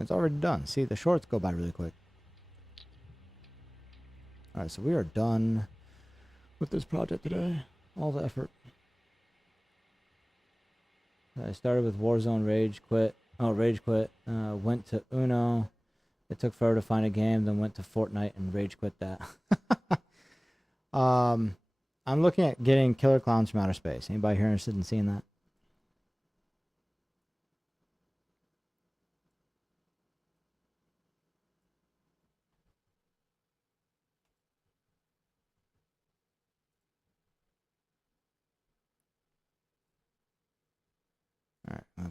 It's already done. See, the shorts go by really quick. Alright, so we are done with this project today. All the effort. I started with Warzone, Rage Quit. Oh, Rage Quit. Went to Uno. It took forever to find a game, then went to Fortnite and Rage Quit that. I'm looking at getting Killer Clowns from Outer Space. Anybody here interested in seeing that?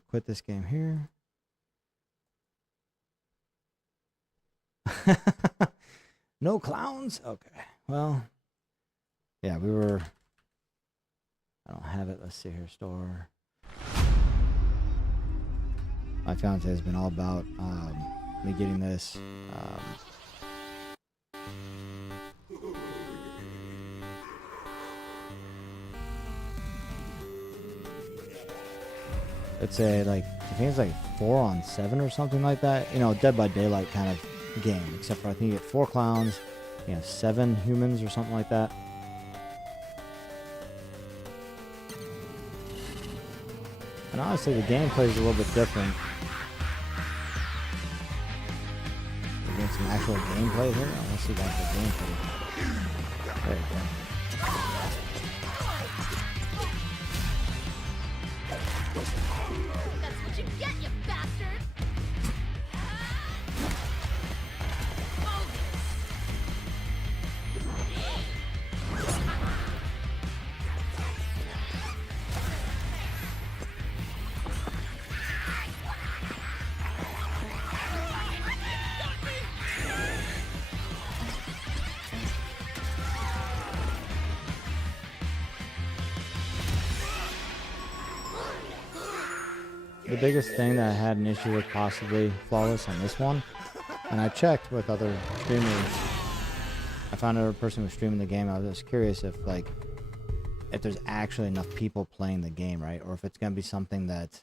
quit this game here. No clowns? Okay. Well, yeah, we were... I don't have it. Let's see here. Store. My fiance has been all about me getting this. It's a, like, I think it's like 4 on 7 or something like that. You know, Dead by Daylight kind of game. Except for I think you get 4 clowns, you know, 7 humans or something like that. And honestly, the gameplay is a little bit different. We're getting some actual gameplay here. I want to see the actual gameplay. There you go. That's what you get, you bastard! The biggest thing that I had an issue with possibly flawless on this one, and I checked with other streamers, I found another person who was streaming the game. I was just curious if, like, if there's actually enough people playing the game, right? Or if it's going to be something that,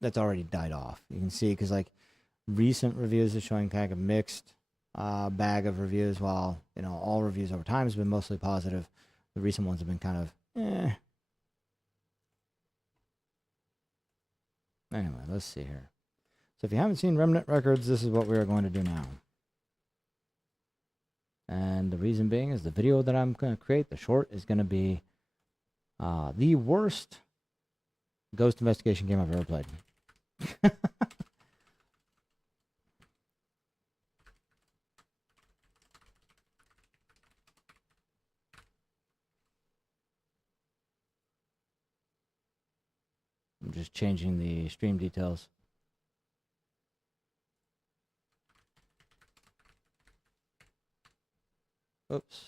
that's already died off. You can see, because, like, recent reviews are showing kind of a mixed bag of reviews, while, you know, all reviews over time has been mostly positive. The recent ones have been kind of, eh. Anyway, let's see here. So if you haven't seen Remnant Records, this is what we are going to do now. And the reason being is the video that I'm going to create, the short, is going to be the worst ghost investigation game I've ever played. I'm just changing the stream details. Oops.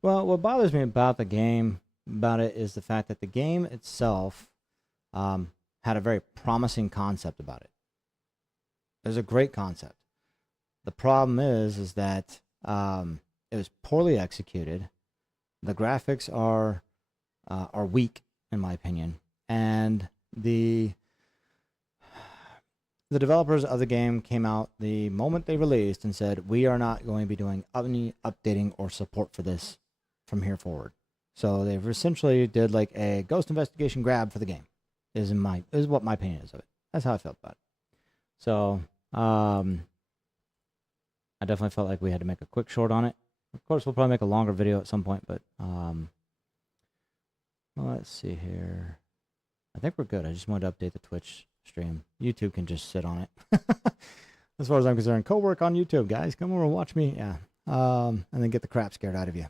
Well, what bothers me about the game, is the fact that the game itself had a very promising concept about it. It was a great concept. The problem is that it was poorly executed. The graphics are weak, in my opinion, and the developers of the game came out the moment they released and said, "We are not going to be doing any updating or support for this from here forward." So they've essentially did like a ghost investigation grab for the game. Is what my opinion is of it. That's how I felt about it. So I definitely felt like we had to make a quick short on it. Of course, we'll probably make a longer video at some point, but let's see here. I think we're good. I just wanted to update the Twitch stream. YouTube can just sit on it. As far as I'm concerned, Cowork on YouTube, guys. Come over and watch me. Yeah. And then get the crap scared out of you.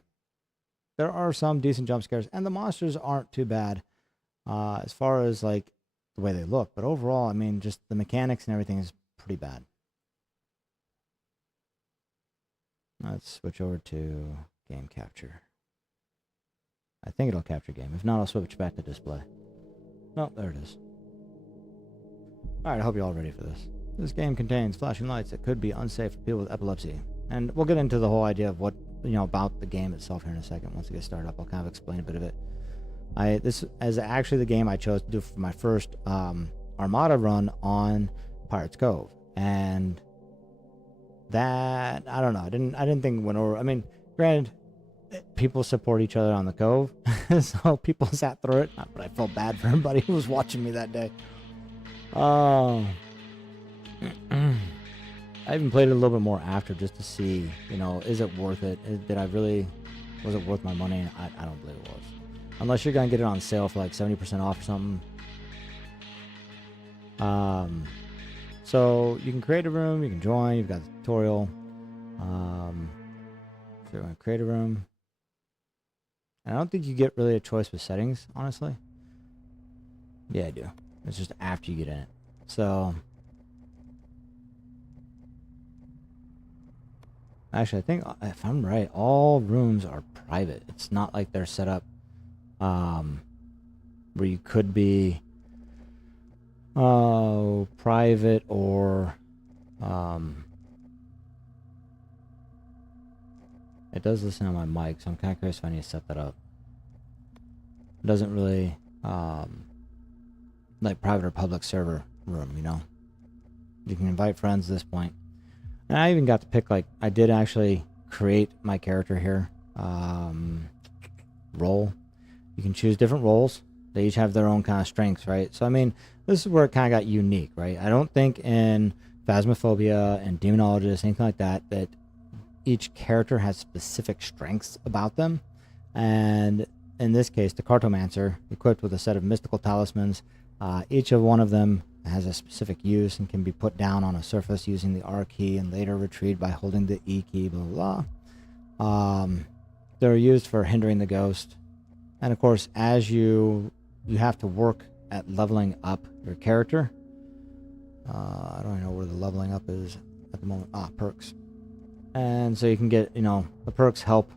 There are some decent jump scares, and the monsters aren't too bad as far as like the way they look. But overall, I mean, just the mechanics and everything is pretty bad. Let's switch over to game capture. I think it'll capture game. If not, I'll switch back to display. No, there it is. Alright, I hope you're all ready for this. This game contains flashing lights that could be unsafe for people with epilepsy. And we'll get into the whole idea of what, about the game itself here in a second. Once it gets started up, I'll kind of explain a bit of it. This is actually the game I chose to do for my first Armada run on Pirates Cove. And that, I don't know, I didn't think it went over. I mean, granted, people support each other on the Cove, so people sat through it. Not that I felt bad for everybody who was watching me that day. I even played it a little bit more after just to see, is it worth it? Was it worth my money? I don't believe it was. Unless you're going to get it on sale for like 70% off or something. So you can create a room, you can join, you've got the tutorial. So we're going to create a room. And I don't think you get really a choice with settings, honestly. Yeah, I do. It's just after you get in it. So actually, I think if I'm right, all rooms are private. It's not like they're set up where you could be private or it does listen on my mic, so I'm kind of curious if I need to set that up. It doesn't really like private or public server room, you know. You can invite friends at this point. And I even got to pick, like, I did actually create my character here. Role. You can choose different roles. They each have their own kind of strengths, right? So, I mean, this is where it kind of got unique, right? I don't think in Phasmophobia and Demonologist, anything like that, that each character has specific strengths about them. And in this case, the Cartomancer, equipped with a set of mystical talismans, each of one of them has a specific use and can be put down on a surface using the R key and later retrieved by holding the E key, blah, blah. They're used for hindering the ghost. And of course, as you have to work at leveling up your character. I don't even know where the leveling up is at the moment. Perks. And so you can get, you know, the perks helps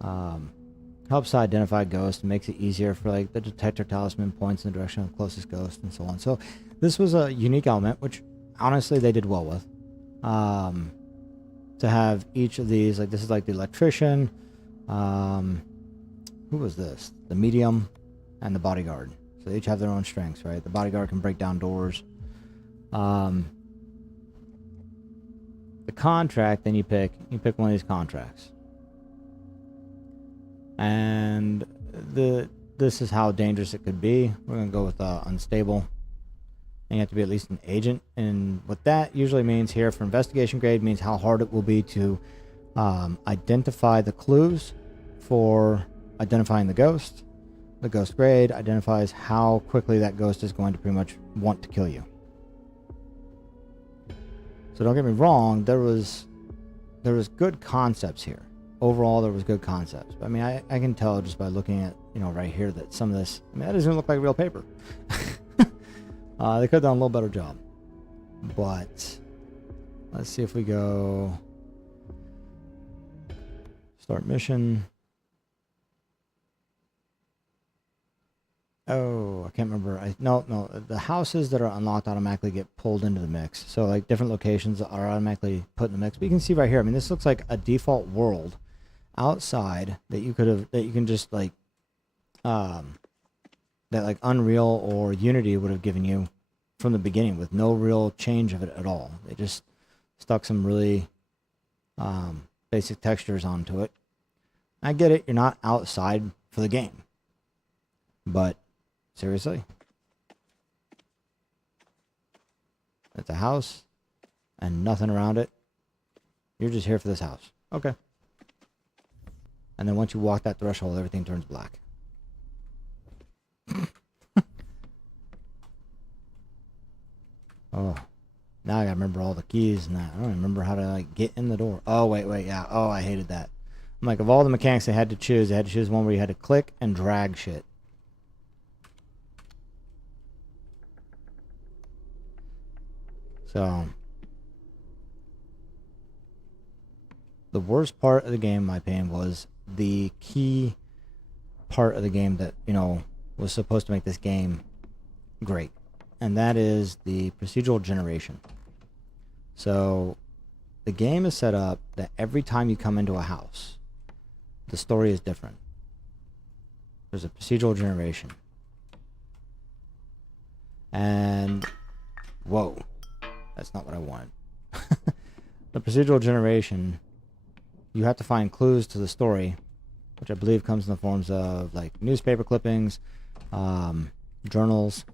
to identify ghosts and makes it easier for, like, the detector talisman points in the direction of the closest ghost and so on. So this was a unique element, which honestly they did well with. To have each of these, like, this is like the electrician, who was this? The medium and the bodyguard. So they each have their own strengths, right? The bodyguard can break down doors. The contract, then you pick one of these contracts. And this is how dangerous it could be. We're going to go with unstable. And you have to be at least an agent. And what that usually means here for investigation grade means how hard it will be to identify the clues for identifying the ghost. The ghost grade identifies how quickly that ghost is going to pretty much want to kill you. So don't get me wrong, there was good concepts here. Overall, there was good concepts. But, I mean, I can tell just by looking at, you know, right here that some of this, I mean, that doesn't look like real paper. They could have done a little better job. But let's see if we go start mission. Oh, I can't remember. No, the houses that are unlocked automatically get pulled into the mix. So, like, different locations are automatically put in the mix. But you can see right here, I mean, this looks like a default world outside that you can just, like, that, like, Unreal or Unity would have given you from the beginning with no real change of it at all. They just stuck some really basic textures onto it. I get it, you're not outside for the game. But seriously, it's a house and nothing around it. You're just here for this house. Okay. And then once you walk that threshold, everything turns black. Oh, now I gotta remember all the keys and that. I don't remember how to, like, get in the door. Oh, wait, yeah. Oh, I hated that. I'm like, of all the mechanics they had to choose one where you had to click and drag shit. So, the worst part of the game, in my opinion, was the key part of the game that, you know, was supposed to make this game great. And that is the procedural generation. So, the game is set up that every time you come into a house, the story is different. There's a procedural generation. And, whoa. That's not what I wanted. The procedural generation, you have to find clues to the story, which I believe comes in the forms of, like, newspaper clippings, journals,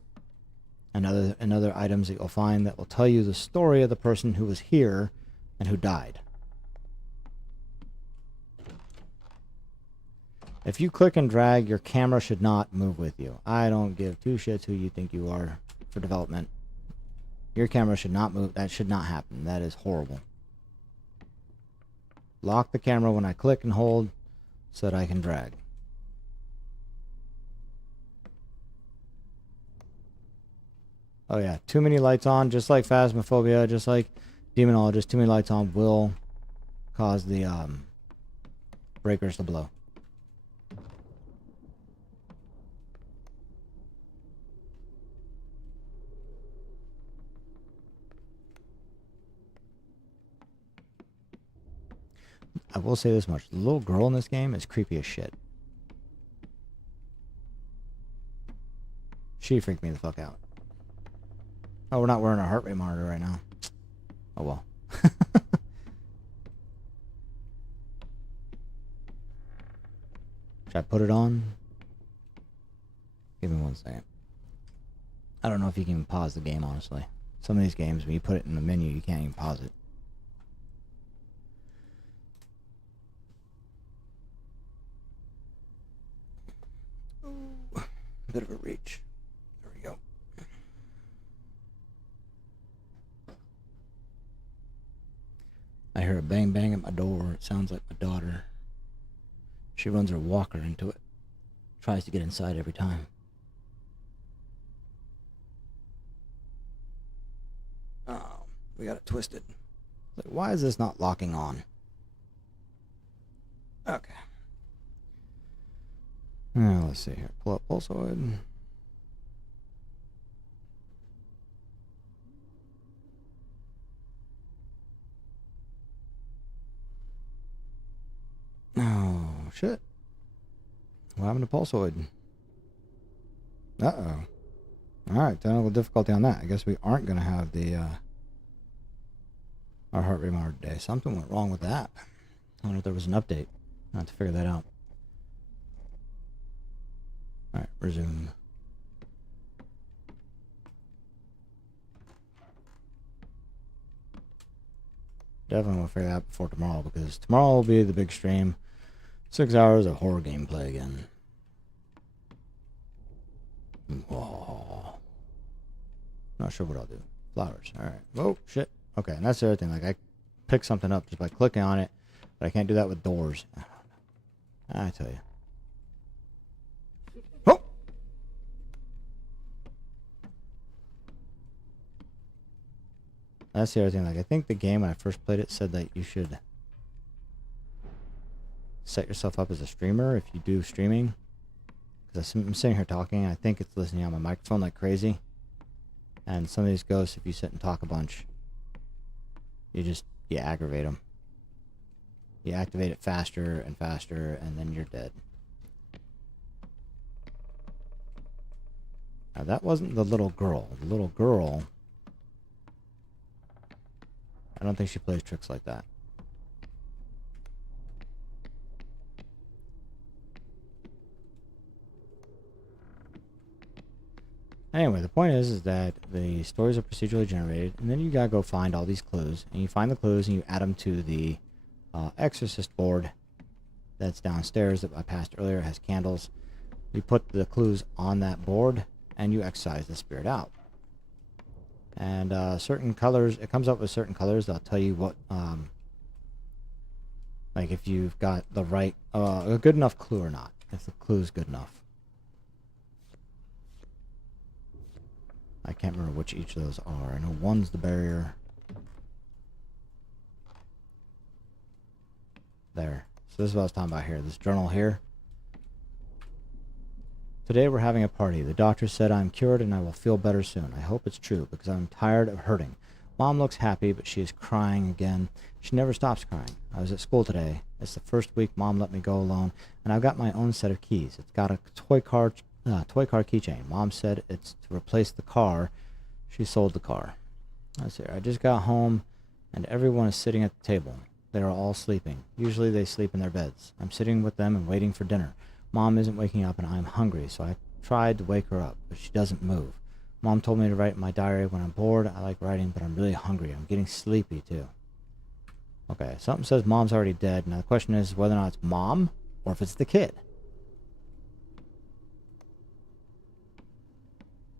and other items that you'll find that will tell you the story of the person who was here and who died. If you click and drag, your camera should not move with you. I don't give two shits who you think you are for development. Your camera should not move. That should not happen. That is horrible. lock the camera when I click and hold so that I can drag. Oh yeah, too many lights on, just like Phasmophobia, just like Demonologist, too many lights on will cause the breakers to blow. I will say this much. The little girl in this game is creepy as shit. She freaked me the fuck out. Oh, we're not wearing a heart rate monitor right now. Oh well. Should I put it on? Give me 1 second. I don't know if you can even pause the game, honestly. Some of these games, when you put it in the menu, you can't even pause it. Bit of a reach. There we go. I hear a bang bang at my door. It sounds like my daughter. She runs her walker into it. Tries to get inside every time. Oh, we got it twisted. Like, why is this not locking on? Okay. Now, let's see here. Pull up Pulsoid. Oh, shit. What happened to Pulsoid? Uh-oh. Alright, technical difficulty on that. I guess we aren't going to have the, our heart rate monitor today. Something went wrong with the app. I wonder if there was an update. I'll have to figure that out. Alright, resume. Definitely want to figure that out before tomorrow, because tomorrow will be the big stream. 6 hours of horror gameplay again. Whoa. Not sure what I'll do. Flowers. Alright. Oh, shit. Okay, and that's the other thing. Like, I pick something up just by clicking on it, but I can't do that with doors. I tell you. Oh! That's the other thing. Like, I think the game, when I first played it, said that you should set yourself up as a streamer if you do streaming. Because I'm sitting here talking, and I think it's listening on my microphone like crazy. And some of these ghosts, if you sit and talk a bunch, you aggravate them. You activate it faster and faster, and then you're dead. Now, that wasn't the little girl. The little girl, I don't think she plays tricks like that. Anyway, the point is that the stories are procedurally generated, and then you gotta go find all these clues, and you find the clues and you add them to the exorcist board that's downstairs that I passed earlier. It has candles. You put the clues on that board, and you exorcise the spirit out. And certain colors, it comes up with certain colors that'll tell you what, like if you've got the right, a good enough clue or not, if the clue is good enough. I can't remember which each of those are. I know one's the barrier. There. So this is what I was talking about here. This journal here. Today we're having a party. The doctor said I'm cured and I will feel better soon. I hope it's true because I'm tired of hurting. Mom looks happy, but she is crying again. She never stops crying. I was at school today. It's the first week Mom let me go alone, and I've got my own set of keys. It's got a toy car keychain. Mom said it's to replace the car. She sold the car. Let's see. I just got home, and everyone is sitting at the table. They are all sleeping. Usually they sleep in their beds. I'm sitting with them and waiting for dinner. Mom isn't waking up, and I'm hungry, so I tried to wake her up, but she doesn't move. Mom told me to write in my diary when I'm bored. I like writing, but I'm really hungry. I'm getting sleepy, too. Okay, something says Mom's already dead. Now the question is whether or not it's Mom or if it's the kid.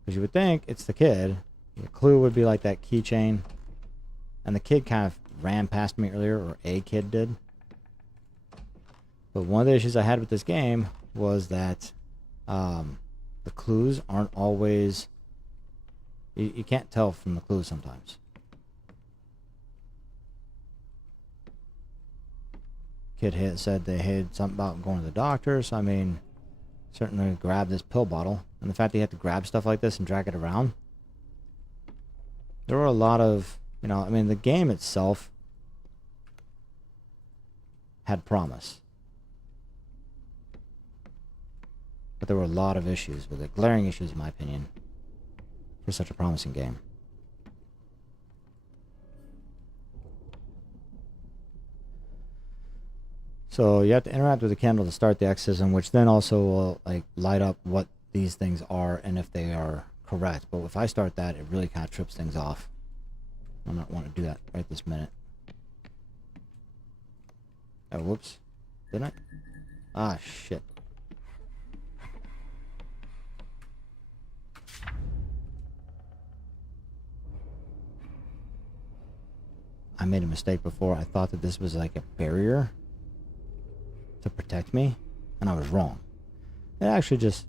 Because you would think it's the kid. The clue would be like that keychain. And the kid kind of ran past me earlier, or a kid did. But one of the issues I had with this game was that the clues aren't always... You can't tell from the clues sometimes. Kid said they had something about going to the doctor, so I mean, certainly grab this pill bottle. And the fact that you have to grab stuff like this and drag it around. There were a lot of, you know, I mean, the game itself had promise. But there were a lot of issues with it, glaring issues in my opinion, for such a promising game. So you have to interact with the candle to start the exorcism, which then also will like light up what these things are and if they are correct. But if I start that, it really kind of trips things off. I'm not wanting to do that right this minute. Oh, whoops. Didn't I? Ah, shit. I made a mistake before. I thought that this was like a barrier to protect me, and I was wrong. It actually just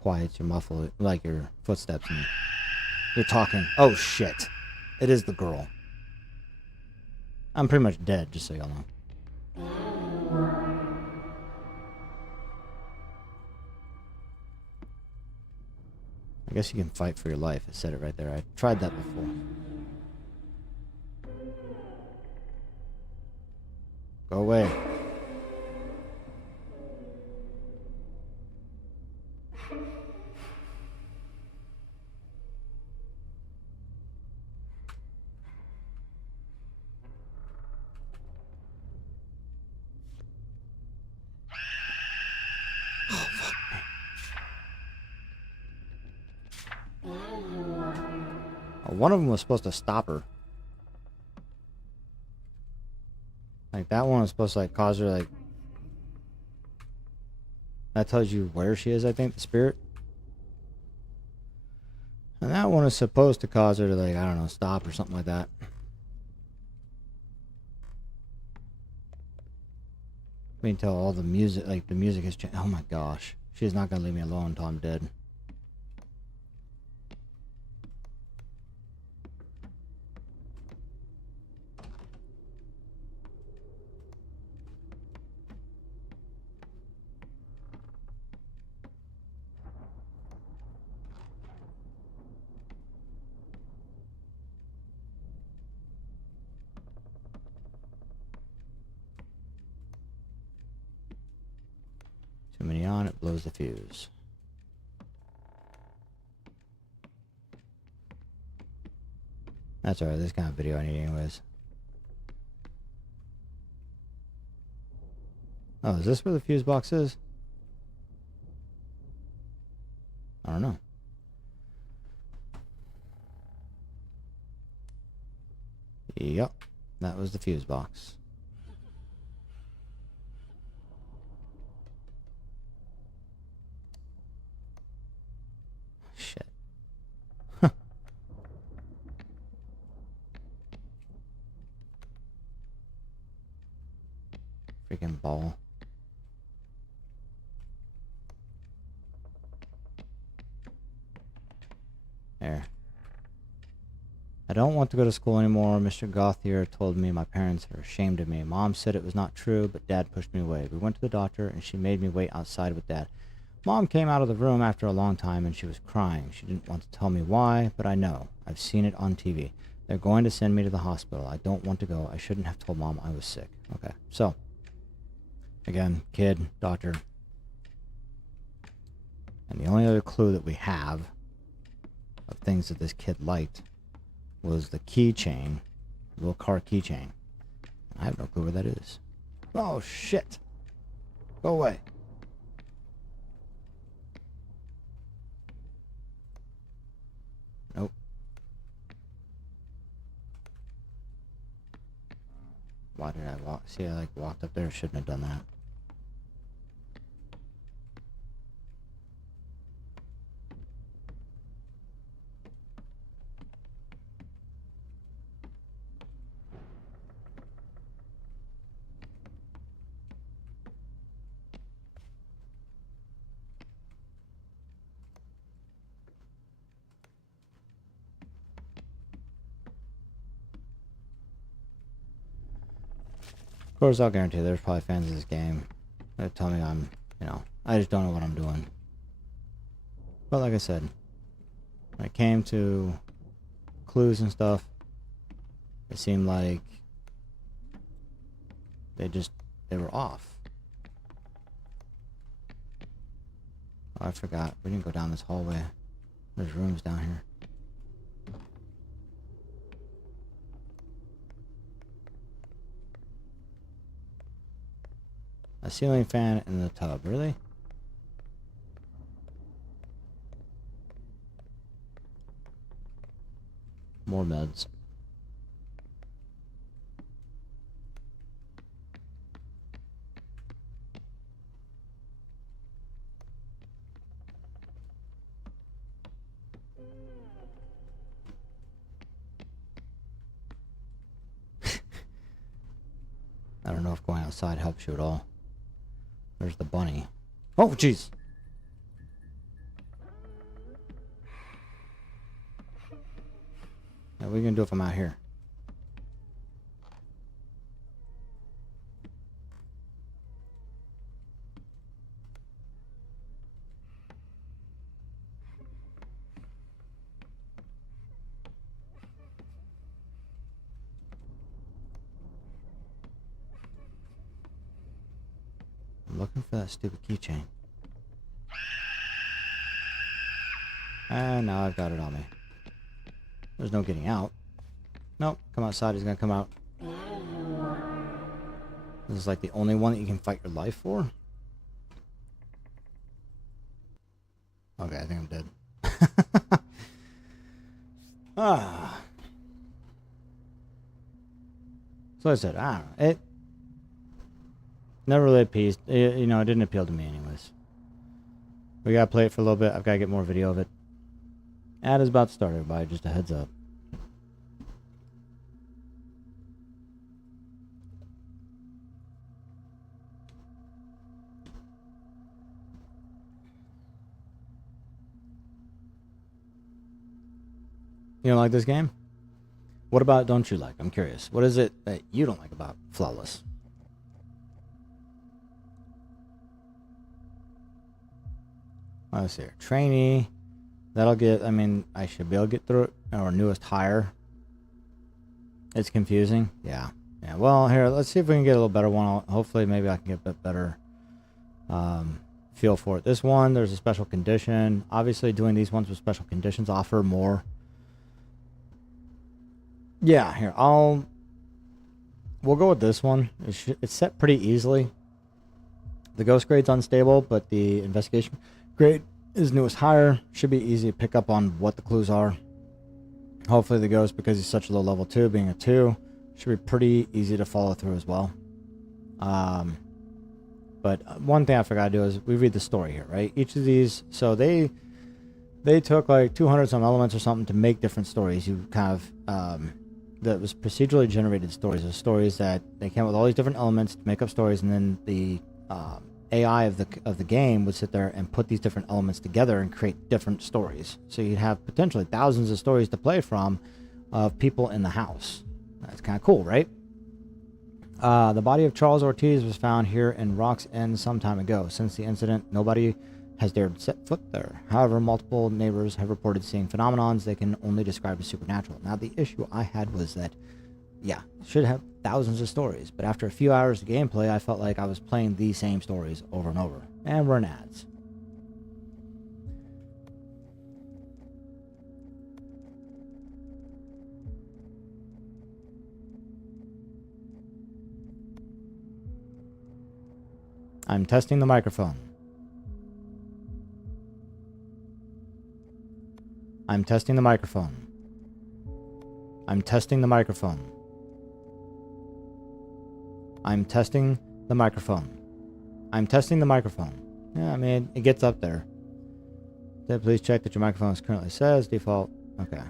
quiets your muffle, like your footsteps, and you're talking. Oh shit. It is the girl. I'm pretty much dead, just so y'all know. I guess you can fight for your life. It said it right there. I tried that before. Go away. One of them was supposed to stop her. Like, that one was supposed to, like, cause her, like... That tells you where she is, I think, the spirit. And that one is supposed to cause her to, like, I don't know, stop or something like that. I mean, until all the music, like, the music has changed. Oh my gosh. She's not gonna leave me alone until I'm dead. Too many on, it blows the fuse. That's alright, this kind of video I need anyways. Oh, is this where the fuse box is? I don't know. Yep, that was the fuse box. Shit. Freaking ball. There. I don't want to go to school anymore. Mr. Gothier told me my parents are ashamed of me. Mom said it was not true, but Dad pushed me away. We went to the doctor, and she made me wait outside with Dad. Mom came out of the room after a long time, and she was crying. She didn't want to tell me why, but I know. I've seen it on TV. They're going to send me to the hospital. I don't want to go. I shouldn't have told Mom I was sick. Okay, so. Again, kid, doctor. And the only other clue that we have of things that this kid liked was the keychain, little car keychain. I have no clue where that is. Oh shit! Go away. Nope. Why did I walk? See, I like walked up there. Shouldn't have done that. course, I'll guarantee there's probably fans of this game that tell me I'm, I just don't know what I'm doing. But like I said, when it came to clues and stuff, it seemed like they were off. Oh, I forgot. We didn't go down this hallway. There's rooms down here. A ceiling fan in the tub. Really? More meds. I don't know if going outside helps you at all. There's the bunny. Oh, jeez. Yeah, what are you gonna do if I'm out here? I'm looking for that stupid keychain. And now I've got it on me. There's no getting out. Nope, come outside, he's gonna come out. This is like the only one that you can fight your life for? Okay, I think I'm dead. Ah. So I said, I don't know. It never really appeased. It didn't appeal to me anyways. We gotta play it for a little bit. I've gotta get more video of it. Ad is about to start, everybody. Just a heads up. You don't like this game? What about don't you like? I'm curious. What is it that you don't like about Flawless? Let's see here. Trainee. That'll get, I should be able to get through it. Or newest hire. It's confusing. Yeah. Yeah. Well, here, let's see if we can get a little better one. Hopefully, maybe I can get a bit better feel for it. This one, there's a special condition. Obviously, doing these ones with special conditions offer more. Yeah, here, we'll go with this one. It's set pretty easily. The ghost grade's unstable, but the investigation grade is newest higher. Should be easy to pick up on what the clues are. Hopefully the ghost, because he's such a low level 2, being a 2, should be pretty easy to follow through as well. But one thing I forgot to do is we read the story here, right? Each of these, so they took like 200 some elements or something to make different stories. You kind of that was procedurally generated stories. Those stories that they came up with all these different elements to make up stories, and then the AI of the game would sit there and put these different elements together and create different stories. So you'd have potentially thousands of stories to play from of people in the house. That's kind of cool, right? The body of Charles Ortiz was found here in Rock's End some time ago. Since the incident, nobody has dared set foot there. However, multiple neighbors have reported seeing phenomenons they can only describe as supernatural. Now, the issue I had was that, yeah, should have thousands of stories, but after a few hours of gameplay, I felt like I was playing the same stories over and over. And we're in ads. I'm testing the microphone. I'm testing the microphone. I'm testing the microphone. I'm testing the microphone. I'm testing the microphone. Yeah, it gets up there. Please check that your microphone currently says default. Okay.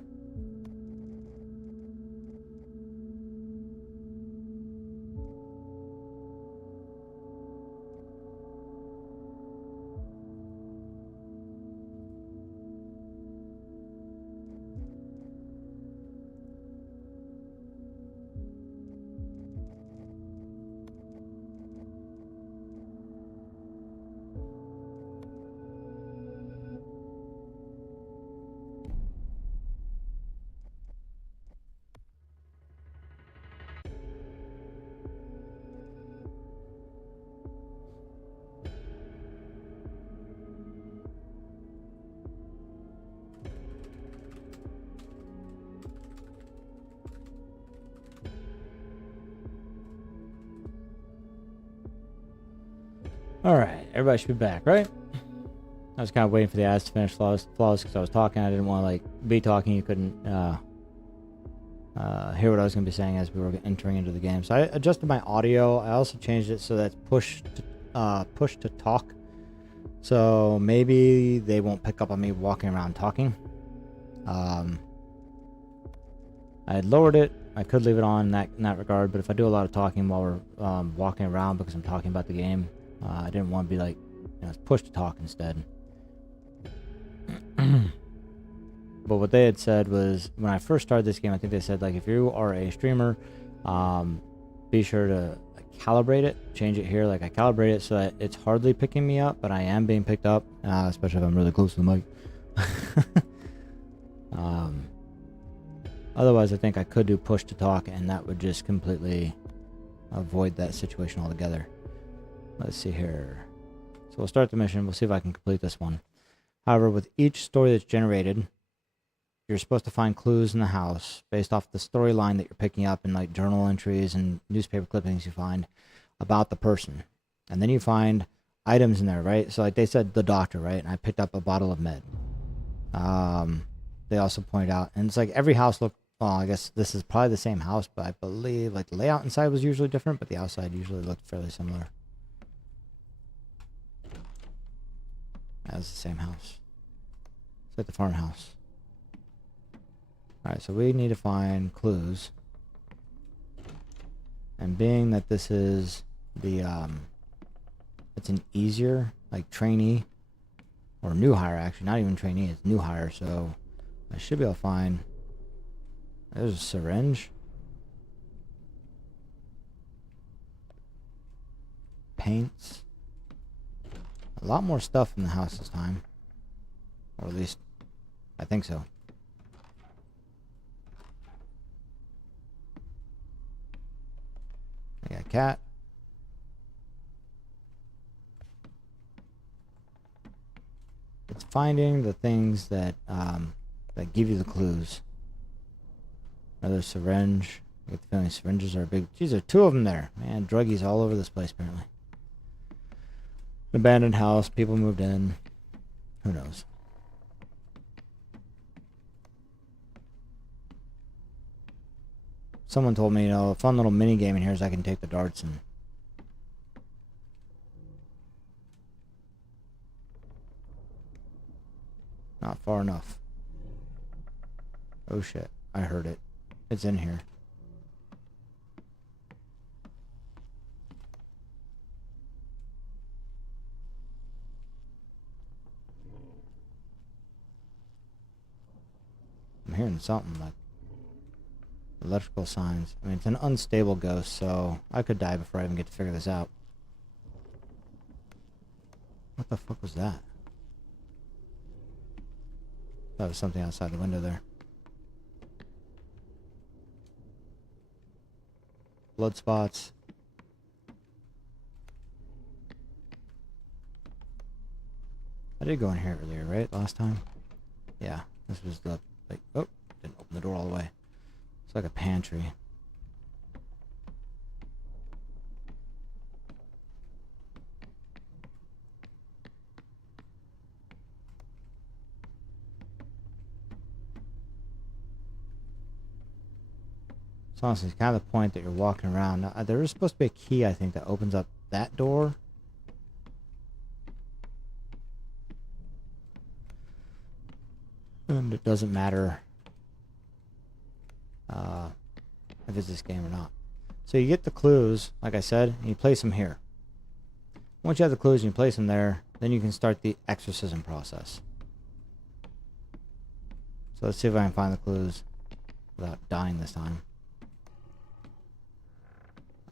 Alright, everybody should be back, right? I was kind of waiting for the ads to finish flawless because I was talking. I didn't want to like be talking. You couldn't hear what I was going to be saying as we were entering into the game. So I adjusted my audio. I also changed it so that's push to talk. So maybe they won't pick up on me walking around talking. I had lowered it. I could leave it on in that regard, but if I do a lot of talking while we're walking around because I'm talking about the game, I didn't want to be like, it's push to talk instead. But what they had said was, when I first started this game, I think they said, like, if you are a streamer, be sure to calibrate it, change it here. Like, I calibrate it so that it's hardly picking me up, but I am being picked up, especially if I'm really close to the mic. Otherwise, I think I could do push to talk, and that would just completely avoid that situation altogether. Let's see here. So we'll start the mission. We'll see if I can complete this one. However, with each story that's generated, you're supposed to find clues in the house based off the storyline that you're picking up in like journal entries and newspaper clippings you find about the person. And then you find items in there, right? So like they said, the doctor, right? And I picked up a bottle of med. They also pointed out, and it's like every house looked, well, I guess this is probably the same house, but I believe like the layout inside was usually different, but the outside usually looked fairly similar. That was the same house. It's like the farmhouse. Alright, so we need to find clues. And being that this is the, it's an easier, like, trainee, or new hire, actually, not even trainee, it's new hire, so I should be able to find, there's a syringe. Paints. A lot more stuff in the house this time. Or at least, I think so. I got a cat. It's finding the things that that give you the clues. Another syringe. I get the feeling syringes are big. Geez, there are two of them there. Man, druggies all over this place apparently. An abandoned house. People moved in. Who knows? Someone told me, a fun little mini game in here is I can take the darts and... Not far enough. Oh shit, I heard it. It's in here. I'm hearing something like electrical signs. I mean, it's an unstable ghost, so I could die before I even get to figure this out. What the fuck was that? That was something outside the window there. Blood spots. I did go in here earlier, right? Last time? Yeah. This was the, like, oh, didn't open the door all the way. It's like a pantry. So honestly, it's kind of the point that you're walking around. Now, there is supposed to be a key, I think, that opens up that door. And it doesn't matter if it's this game or not. So you get the clues, like I said, and you place them here. Once you have the clues and you place them there, then you can start the exorcism process. So let's see if I can find the clues without dying this time.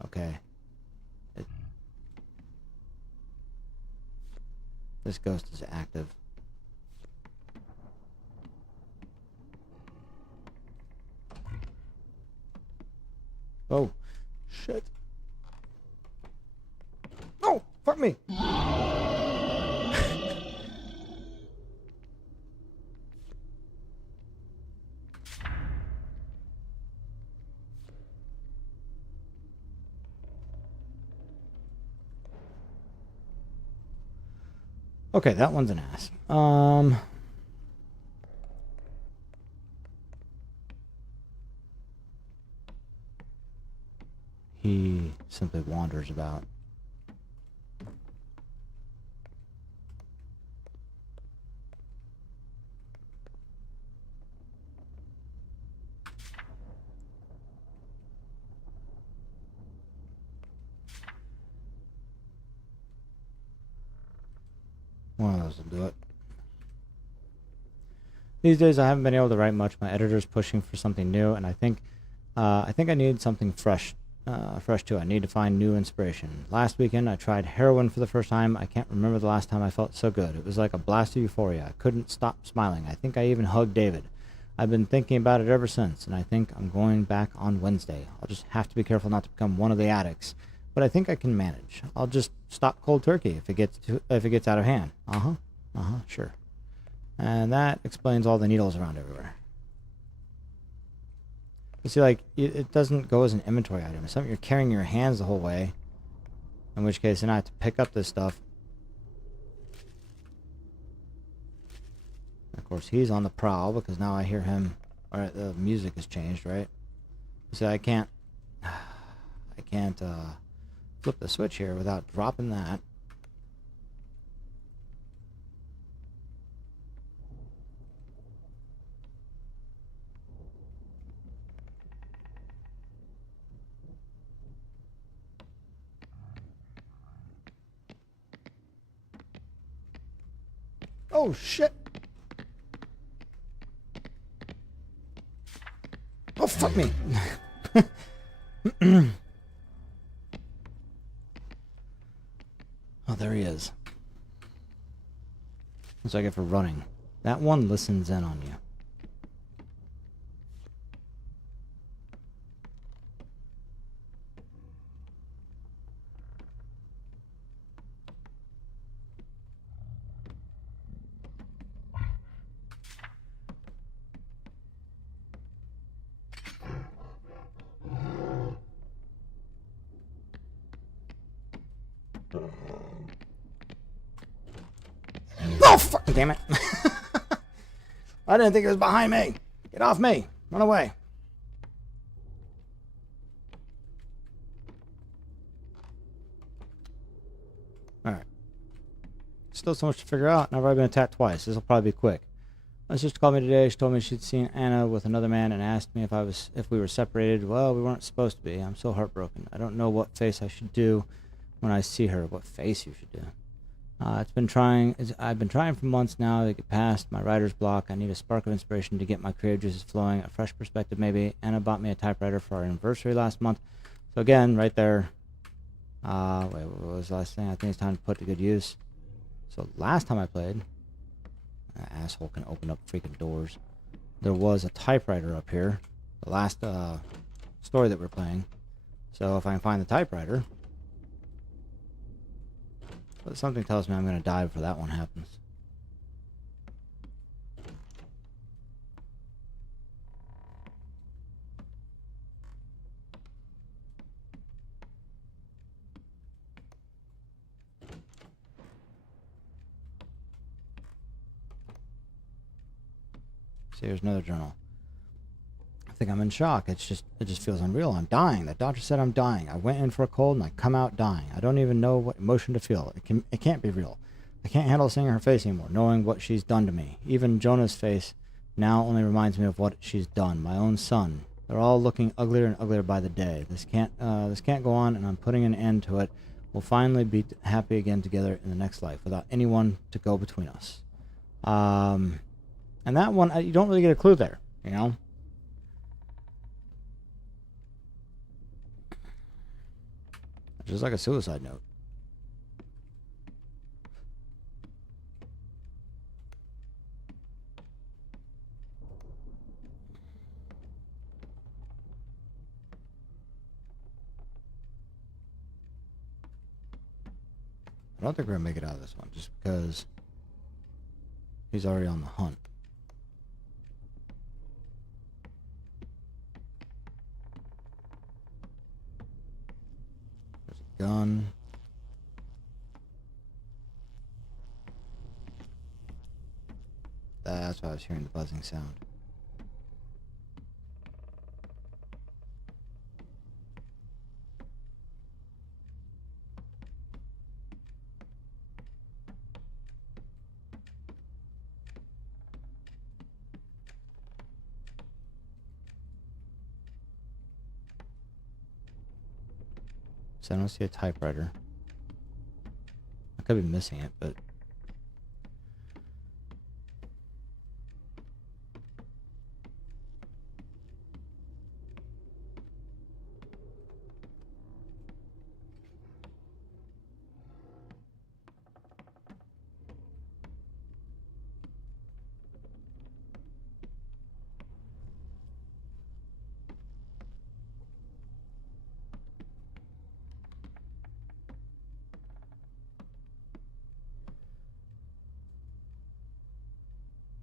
Okay. This ghost is active. Oh, shit. Oh, fuck me. Okay, that one's an ass. He simply wanders about. One of those will do it. These days I haven't been able to write much. My editor's pushing for something new, and I think I need something fresh. Fresh too. I need to find new inspiration. Last weekend I tried heroin for the first time. I can't remember the last time I felt so good. It was like a blast of euphoria. I couldn't stop smiling. I think I even hugged David. I've been thinking about it ever since, and I think I'm going back on Wednesday. I'll just have to be careful not to become one of the addicts, but I think I can manage. I'll just stop cold turkey if it gets out of hand. Sure. And that explains all the needles around everywhere. You see, like, it doesn't go as an inventory item. It's something you're carrying in your hands the whole way. In which case, then I have to pick up this stuff. Of course, he's on the prowl because now I hear him. Alright, the music has changed, right? See, I can't flip the switch here without dropping that. Oh, shit. Oh, fuck me. Oh, there he is. What's I get for running? That one listens in on you. Oh, fucking damn it. I didn't think it was behind me. Get off me. Run away. Alright. Still so much to figure out. I've already been attacked twice. This will probably be quick. My sister called me today. She told me she'd seen Anna with another man and asked me if we were separated. Well, we weren't supposed to be. I'm so heartbroken. I don't know what face I should do when I see her. What face you should do. I've been trying for months now to get past my writer's block. I need a spark of inspiration to get my creative juices flowing, a fresh perspective maybe. Anna bought me a typewriter for our anniversary last month. So again, right there. Wait, what was the last thing? I think it's time to put to good use. So last time I played, that asshole can open up freaking doors. There was a typewriter up here. The last story that we're playing. So if I can find the typewriter. But something tells me I'm going to die before that one happens. See, here's another journal. I think I'm in shock. It just feels unreal. I'm dying. The doctor said I'm dying. I went in for a cold and I come out dying. I don't even know what emotion to feel. It can't be real. I can't handle seeing her face anymore, knowing what she's done to me. Even Jonah's face now only reminds me of what she's done. My own son. They're all looking uglier and uglier by the day. This can't go on, and I'm putting an end to it. We'll finally be happy again together in the next life without anyone to go between us. And that one, you don't really get a clue there, you know? Just like a suicide note. I don't think we're going to make it out of this one, just because he's already on the hunt. There's a gun. was hearing the buzzing sound. So I don't see a typewriter. I could be missing it, but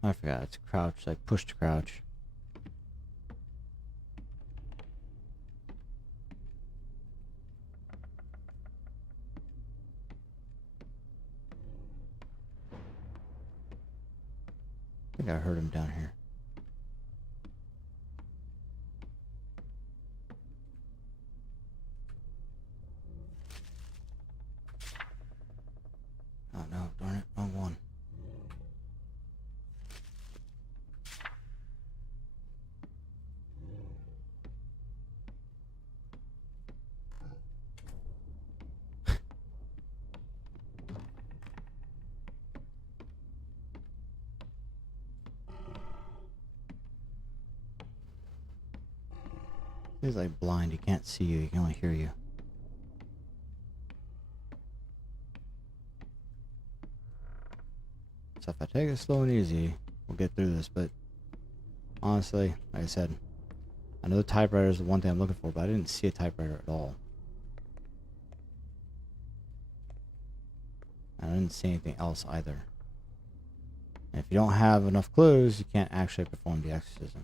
I forgot. It's crouch, like push to crouch. I think I heard him down here. Oh no, darn it, wrong one. He's like blind, he can't see you, he can only hear you. So if I take it slow and easy, we'll get through this, but honestly, like I said, I know the typewriter is the one thing I'm looking for, but I didn't see a typewriter at all. I didn't see anything else either. And if you don't have enough clues, you can't actually perform the exorcism.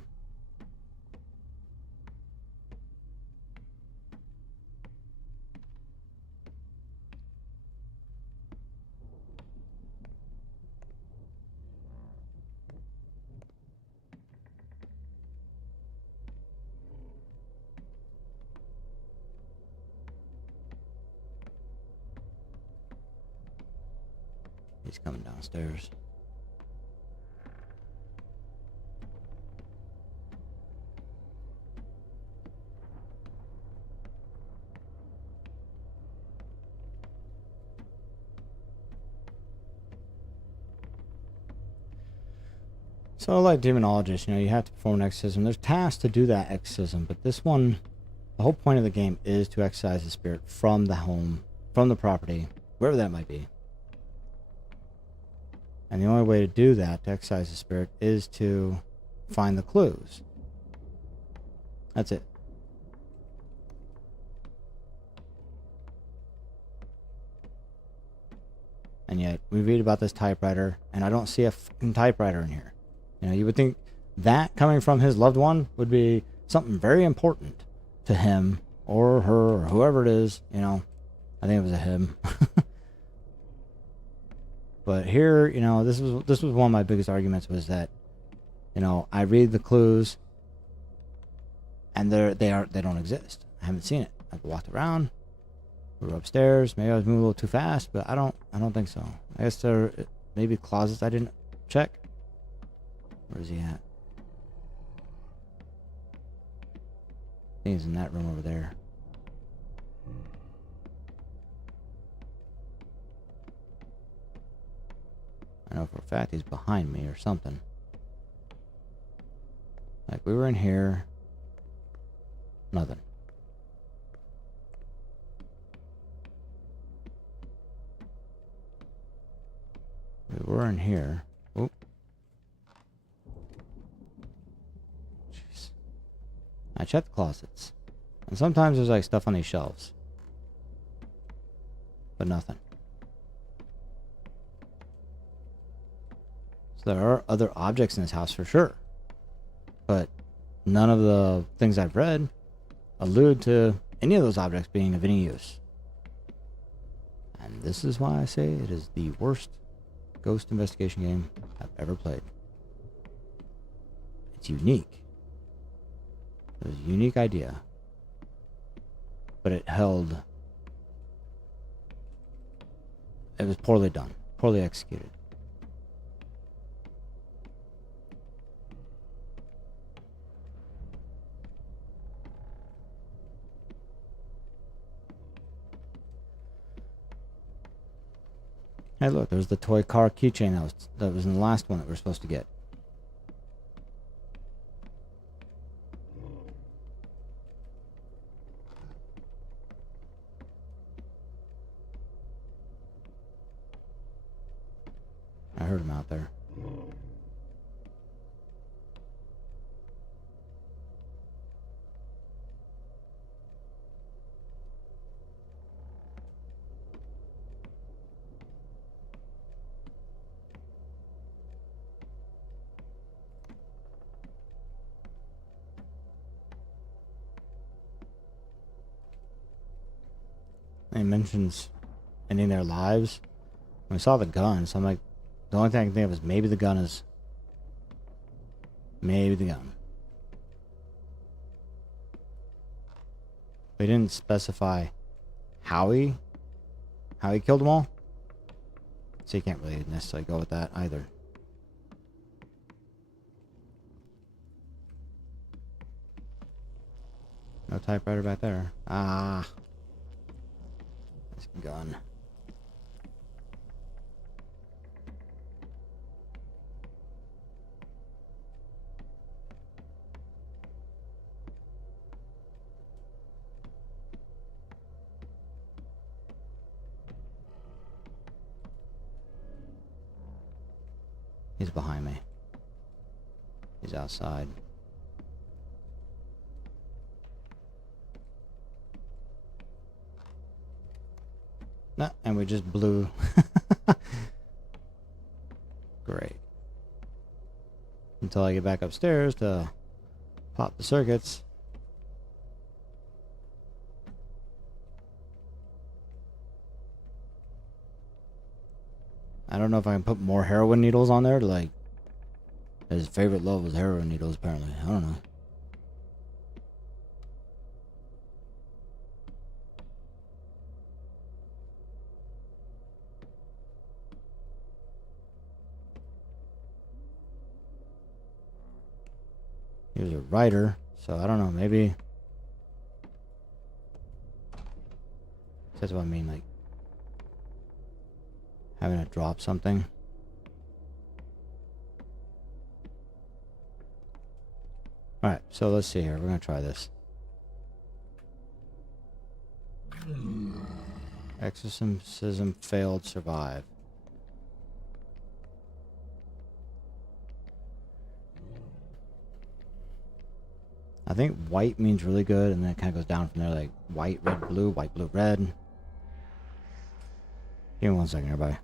He's coming downstairs. So like demonologists, you know, you have to perform an exorcism. There's tasks to do that exorcism, but this one, the whole point of the game is to exorcise the spirit from the home, from the property, wherever that might be. And the only way to do that, to exorcise the spirit, is to find the clues. That's it. And yet, we read about this typewriter, and I don't see a fucking typewriter in here. You know, you would think that coming from his loved one would be something very important to him, or her, or whoever it is, you know. I think it was a him. But here, you know, this was one of my biggest arguments, was that, you know, I read the clues and they don't exist. I haven't seen it. I've walked around, we were upstairs, maybe I was moving a little too fast, but I don't think so. I guess there maybe closets I didn't check. Where is he at? I think he's in that room over there. I know for a fact he's behind me or something. Like, we were in here. Nothing. We were in here. Oop. Jeez. I checked the closets. And sometimes there's like stuff on these shelves. But nothing. So there are other objects in this house for sure. But none of the things I've read allude to any of those objects being of any use. And this is why I say it is the worst ghost investigation game I've ever played. It's unique. It was a unique idea. But it was poorly done, poorly executed. Hey, look, there's the toy car keychain that was in the last one that we're supposed to get. I heard him out there. He mentions ending their lives. We saw the gun, so I'm like, the only thing I can think of is maybe the gun. They didn't specify how he killed them all, so you can't really necessarily go with that either. No typewriter back there. Ah. This gun. He's behind me. He's outside. No, and we just blew. Great. Until I get back upstairs to pop the circuits. I don't know if I can put more heroin needles on there to like. His favorite love was heroin needles, apparently. I don't know. He was a writer, so I don't know, maybe. That's what I mean, like having to drop something. Alright, so let's see here. We're gonna try this. Exorcism failed, survive. I think white means really good, and then it kind of goes down from there, like white, red, blue, white, blue, red. Give me 1 second, everybody.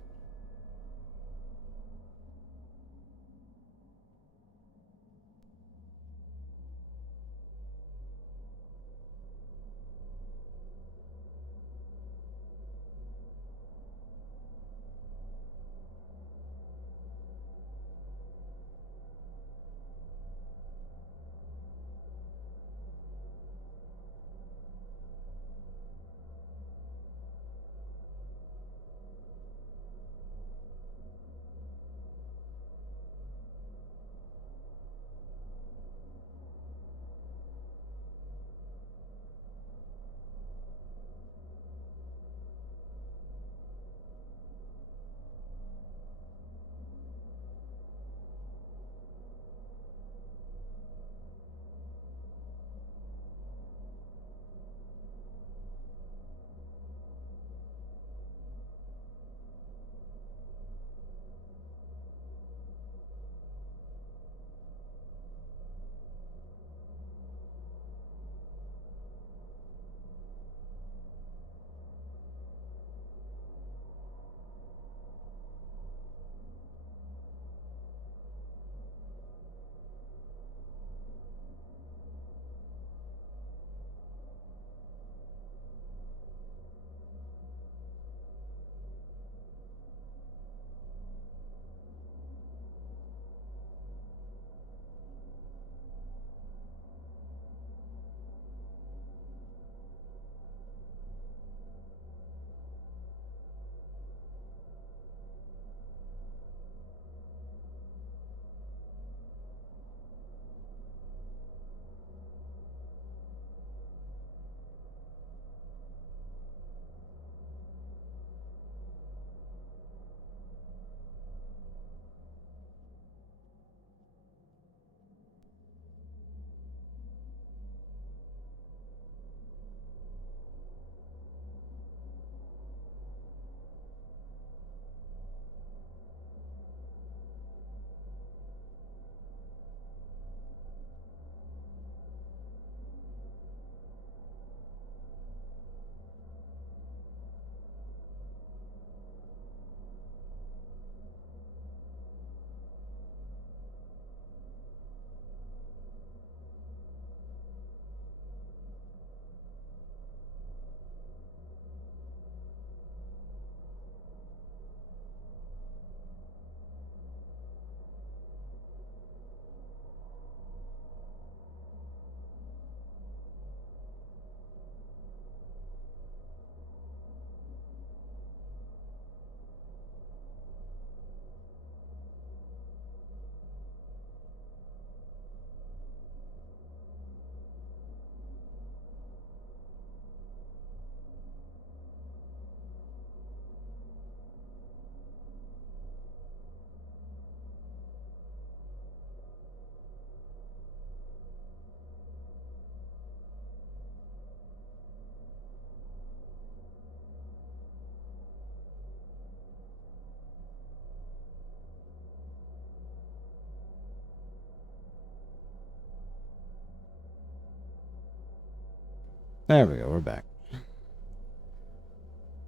There we go, we're back.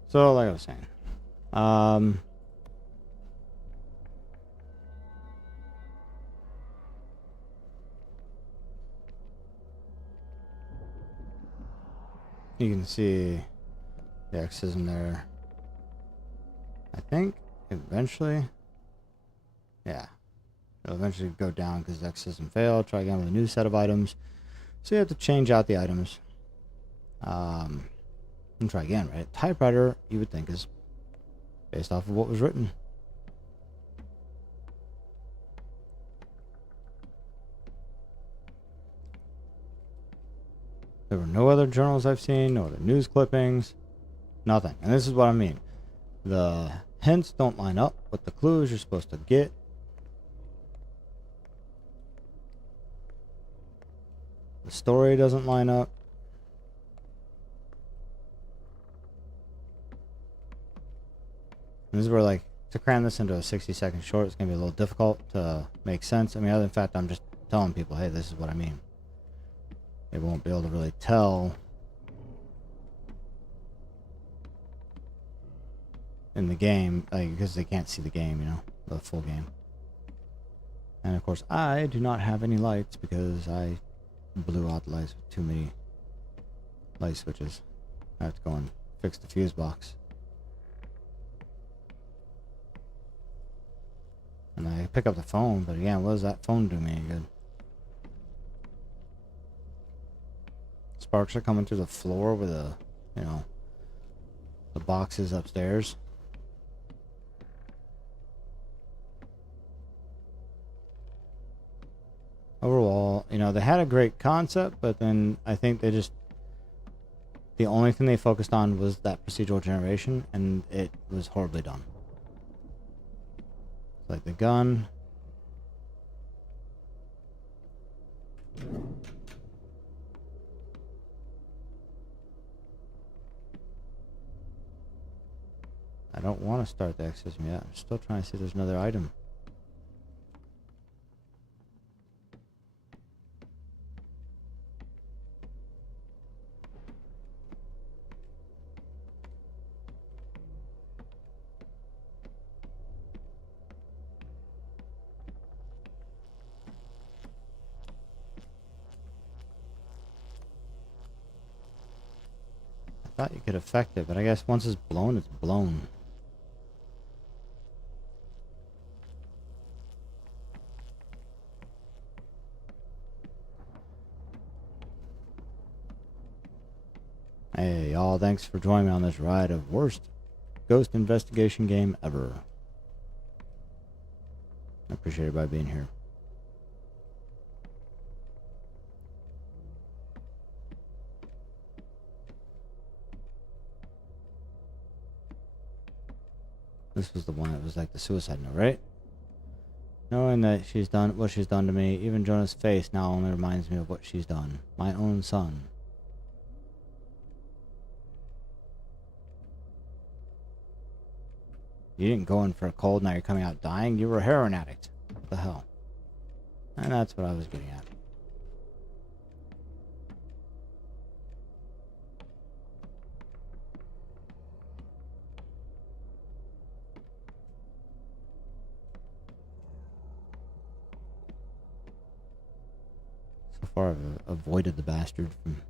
So, like I was saying, you can see the exorcism there. I think eventually, yeah, it'll eventually go down because the exorcism failed. Try again with a new set of items. So you have to change out the items. And try again, right? Typewriter, you would think, is based off of what was written. There were no other journals I've seen, no other news clippings, nothing. And this is what I mean. The hints don't line up with the clues you're supposed to get. The story doesn't line up. And this is where, like, to cram this into a 60-second short, it's going to be a little difficult to make sense. I mean, other than fact, I'm just telling people, hey, this is what I mean. They won't be able to really tell in the game, like, because they can't see the game, you know, the full game. And of course, I do not have any lights because I blew out the lights with too many light switches. I have to go and fix the fuse box. And I pick up the phone, but again, what does that phone do me any good? Sparks are coming through the floor with the, you know, the boxes upstairs. Overall, you know, they had a great concept, but then I think they just, the only thing they focused on was that procedural generation, and it was horribly done. Like the gun. I don't want to start the exorcism yet. I'm still trying to see if there's another item. I thought you could affect it, but I guess once it's blown, it's blown. Hey, y'all, thanks for joining me on this ride of worst ghost investigation game ever. I appreciate everybody being here. This was the one that was like the suicide note, right? Knowing that she's done what she's done to me, even Jonah's face now only reminds me of what she's done. My own son. You didn't go in for a cold, now you're coming out dying. You were a heroin addict. What the hell? And that's what I was getting at. So far, I've avoided the bastard from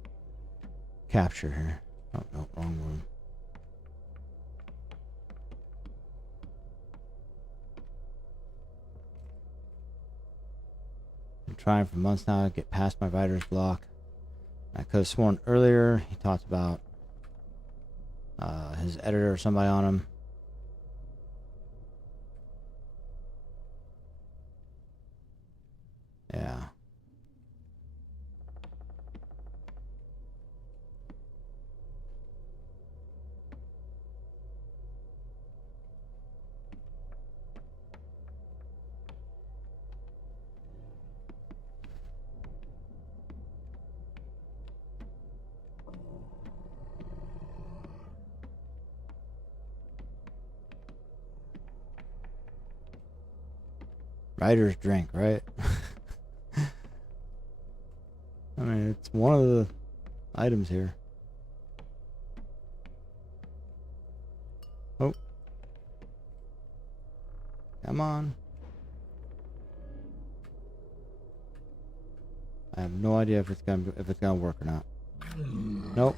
capture here. Oh, no, wrong room. Been trying for months now to get past my writer's block. I could have sworn earlier he talked about his editor or somebody on him. Yeah. Writer's drink, right? I mean, it's one of the items here. Come on. I have no idea if it's gonna work or not. Nope.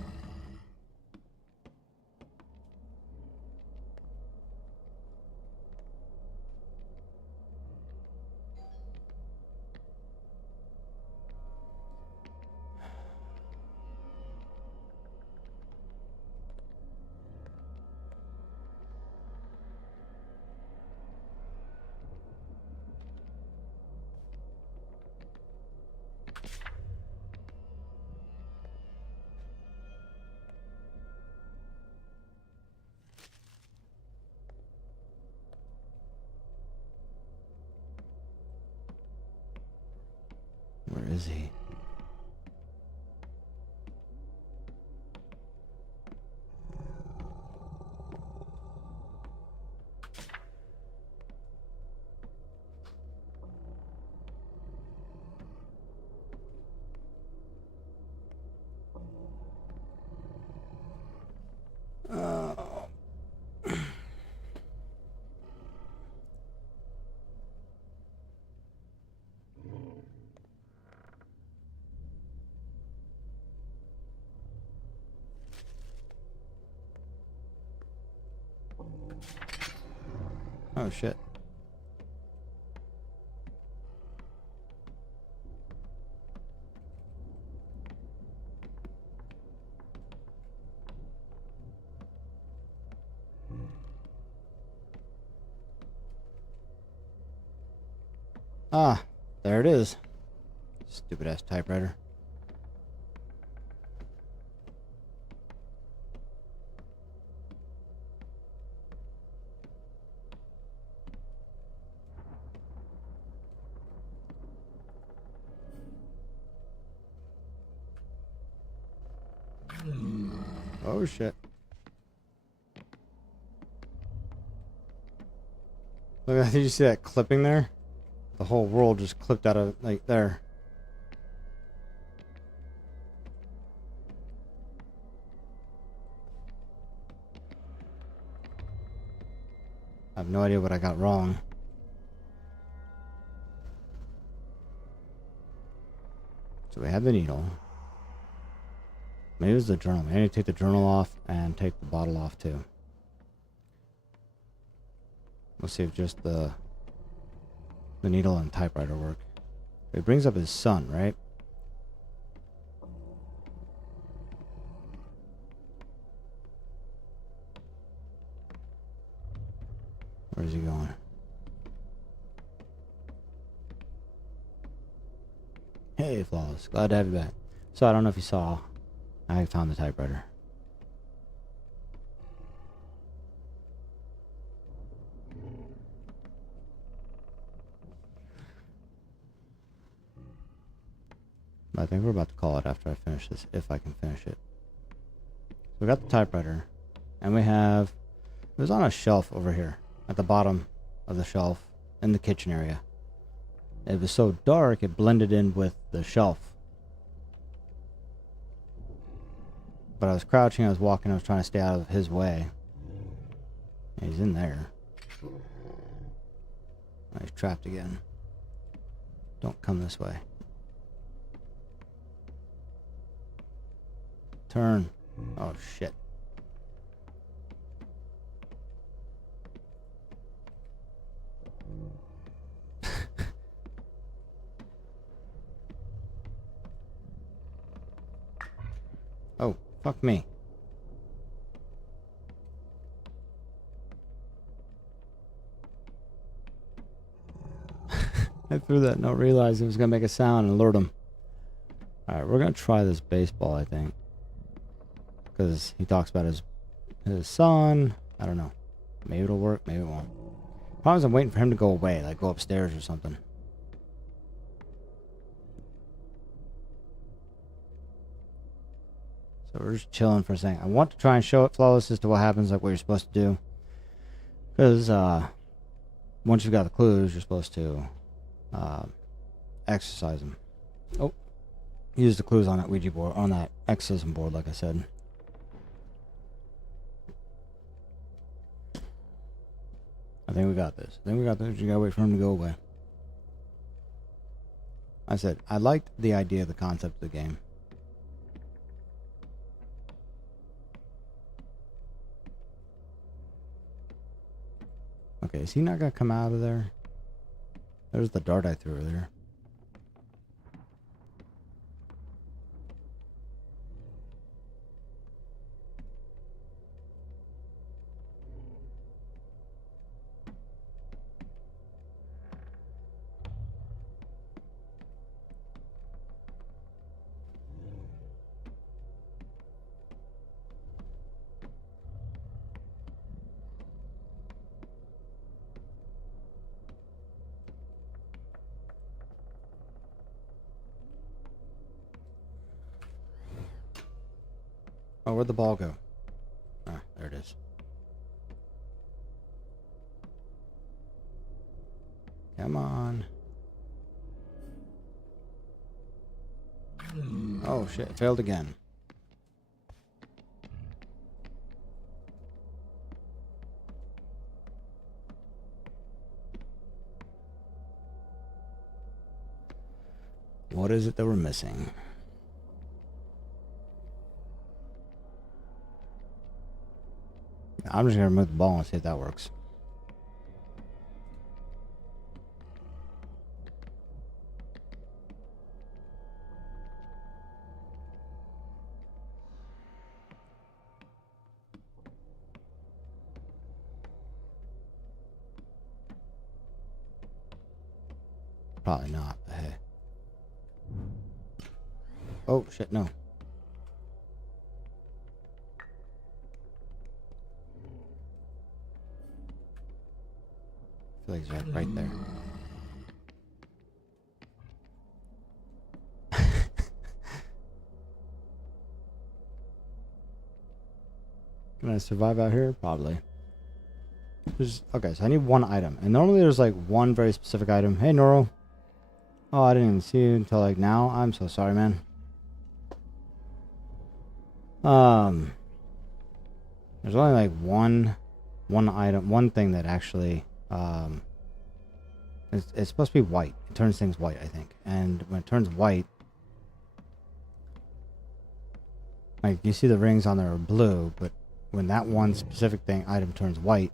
Where is he? Oh shit. Ah, there it is. Stupid ass typewriter. Oh shit. Look, did you see that clipping there? The whole world just clipped out of, like, there. I have no idea what I got wrong. So we have the needle. Maybe it was the journal. Maybe I need to take the journal off and take the bottle off too. We'll see if just the needle and typewriter work. It brings up his son, right? Where's he going? Hey, Flawless. Glad to have you back. So I don't know if you saw, I found the typewriter. I think we're about to call it after I finish this, if I can finish it. We got the typewriter, and we have, it was on a shelf over here, at the bottom of the shelf, in the kitchen area. It was so dark, it blended in with the shelf. But I was crouching, I was walking, I was trying to stay out of his way. And he's in there. He's trapped again. Don't come this way. Turn. Oh shit. Oh, fuck me. I threw that, not realizing it was gonna make a sound and alert him. Alright, we're gonna try this baseball, I think. Because he talks about his son. I don't know. Maybe it'll work, maybe it won't. Problem is I'm waiting for him to go away, like go upstairs or something. So we're just chilling for a second. I want to try and show it Flawless as to what happens, like what you're supposed to do. Because once you've got the clues, you're supposed to exercise them. Oh, use the clues on that Ouija board, on that exorcism board, like I said. I think we got this. I think we got this. You gotta wait for him to go away. I said, I liked the idea, the concept of the game. Okay, is he not gonna come out of there? There's the dart I threw earlier. Oh, where'd the ball go? Ah, there it is. Come on. Oh shit, it failed again. What is it that we're missing? I'm just gonna remove the ball and see if that works. Probably not, but hey. Oh shit, no. I feel like it's right there. Can I survive out here? Probably. Okay, so I need one item. And normally there's like one very specific item. Hey, Noro. Oh, I didn't even see you until like now. I'm so sorry, man. There's only like one item, one thing that actually, it's supposed to be white. It turns things white, I think. And when it turns white, like you see the rings on there are blue, but when that one specific item turns white,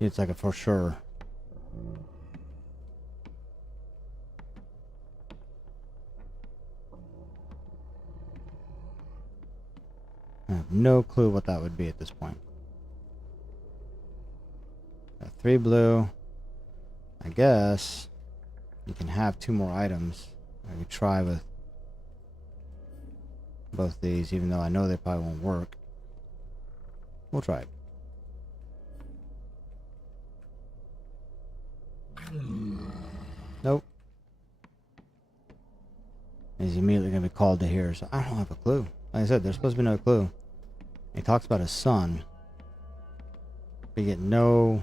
it's like a for sure. I have no clue what that would be at this point. Got 3 blue. I guess you can have 2 more items. I could try with both these, even though I know they probably won't work. We'll try it. Nope. He's immediately going to be called to here, so I don't have a clue. Like I said, there's supposed to be no clue. He talks about his son. We get no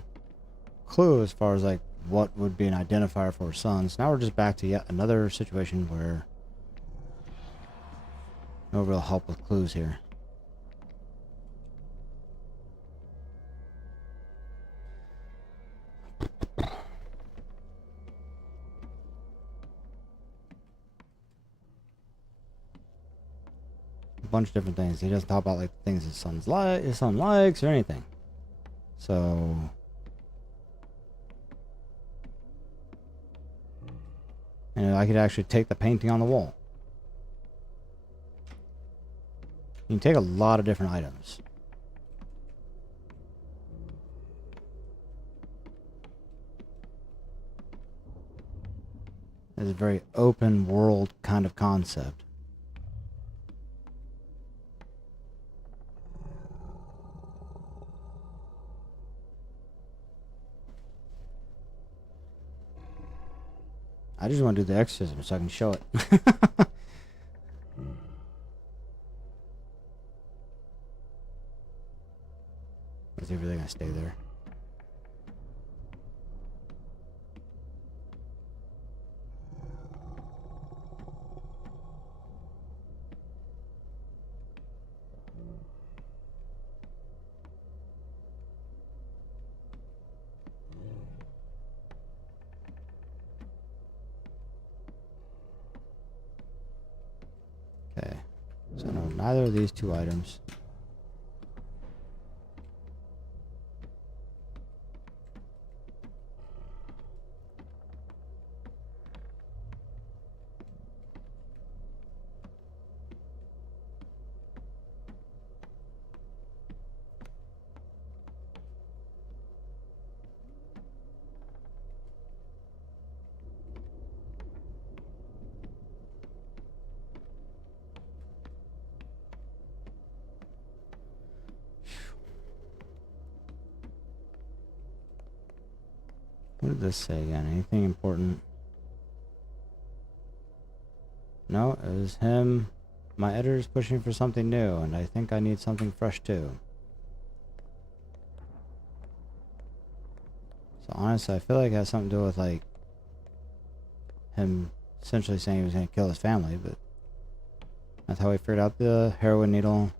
clue as far as like what would be an identifier for his son. So now we're just back to yet another situation where no real help with clues here. A bunch of different things. He doesn't talk about like things his son likes or anything. So and I could actually take the painting on the wall. You can take a lot of different items. It's a very open world kind of concept. I just want to do the exorcism so I can show it. Is he really gonna stay there? So no, neither of these two items. What did this say again? Anything important? No, it was him. My editor's pushing for something new, and I think I need something fresh too. So honestly, I feel like it has something to do with like him essentially saying he was going to kill his family, but that's how we figured out the heroin needle.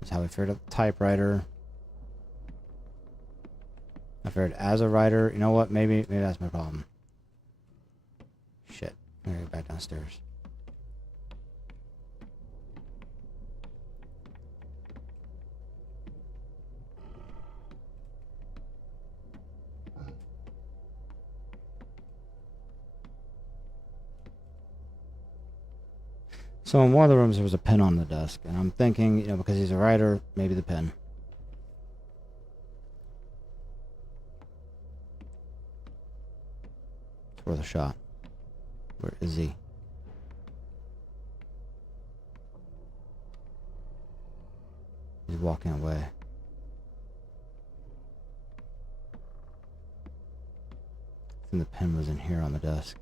That's how we figured out the typewriter. I figured as a writer, you know what? Maybe that's my problem. Shit. I'm gonna go back downstairs. So in one of the rooms there was a pen on the desk, and I'm thinking, you know, because he's a writer, maybe the pen. It's worth a shot. Where is he? He's walking away. I think the pen was in here on the desk.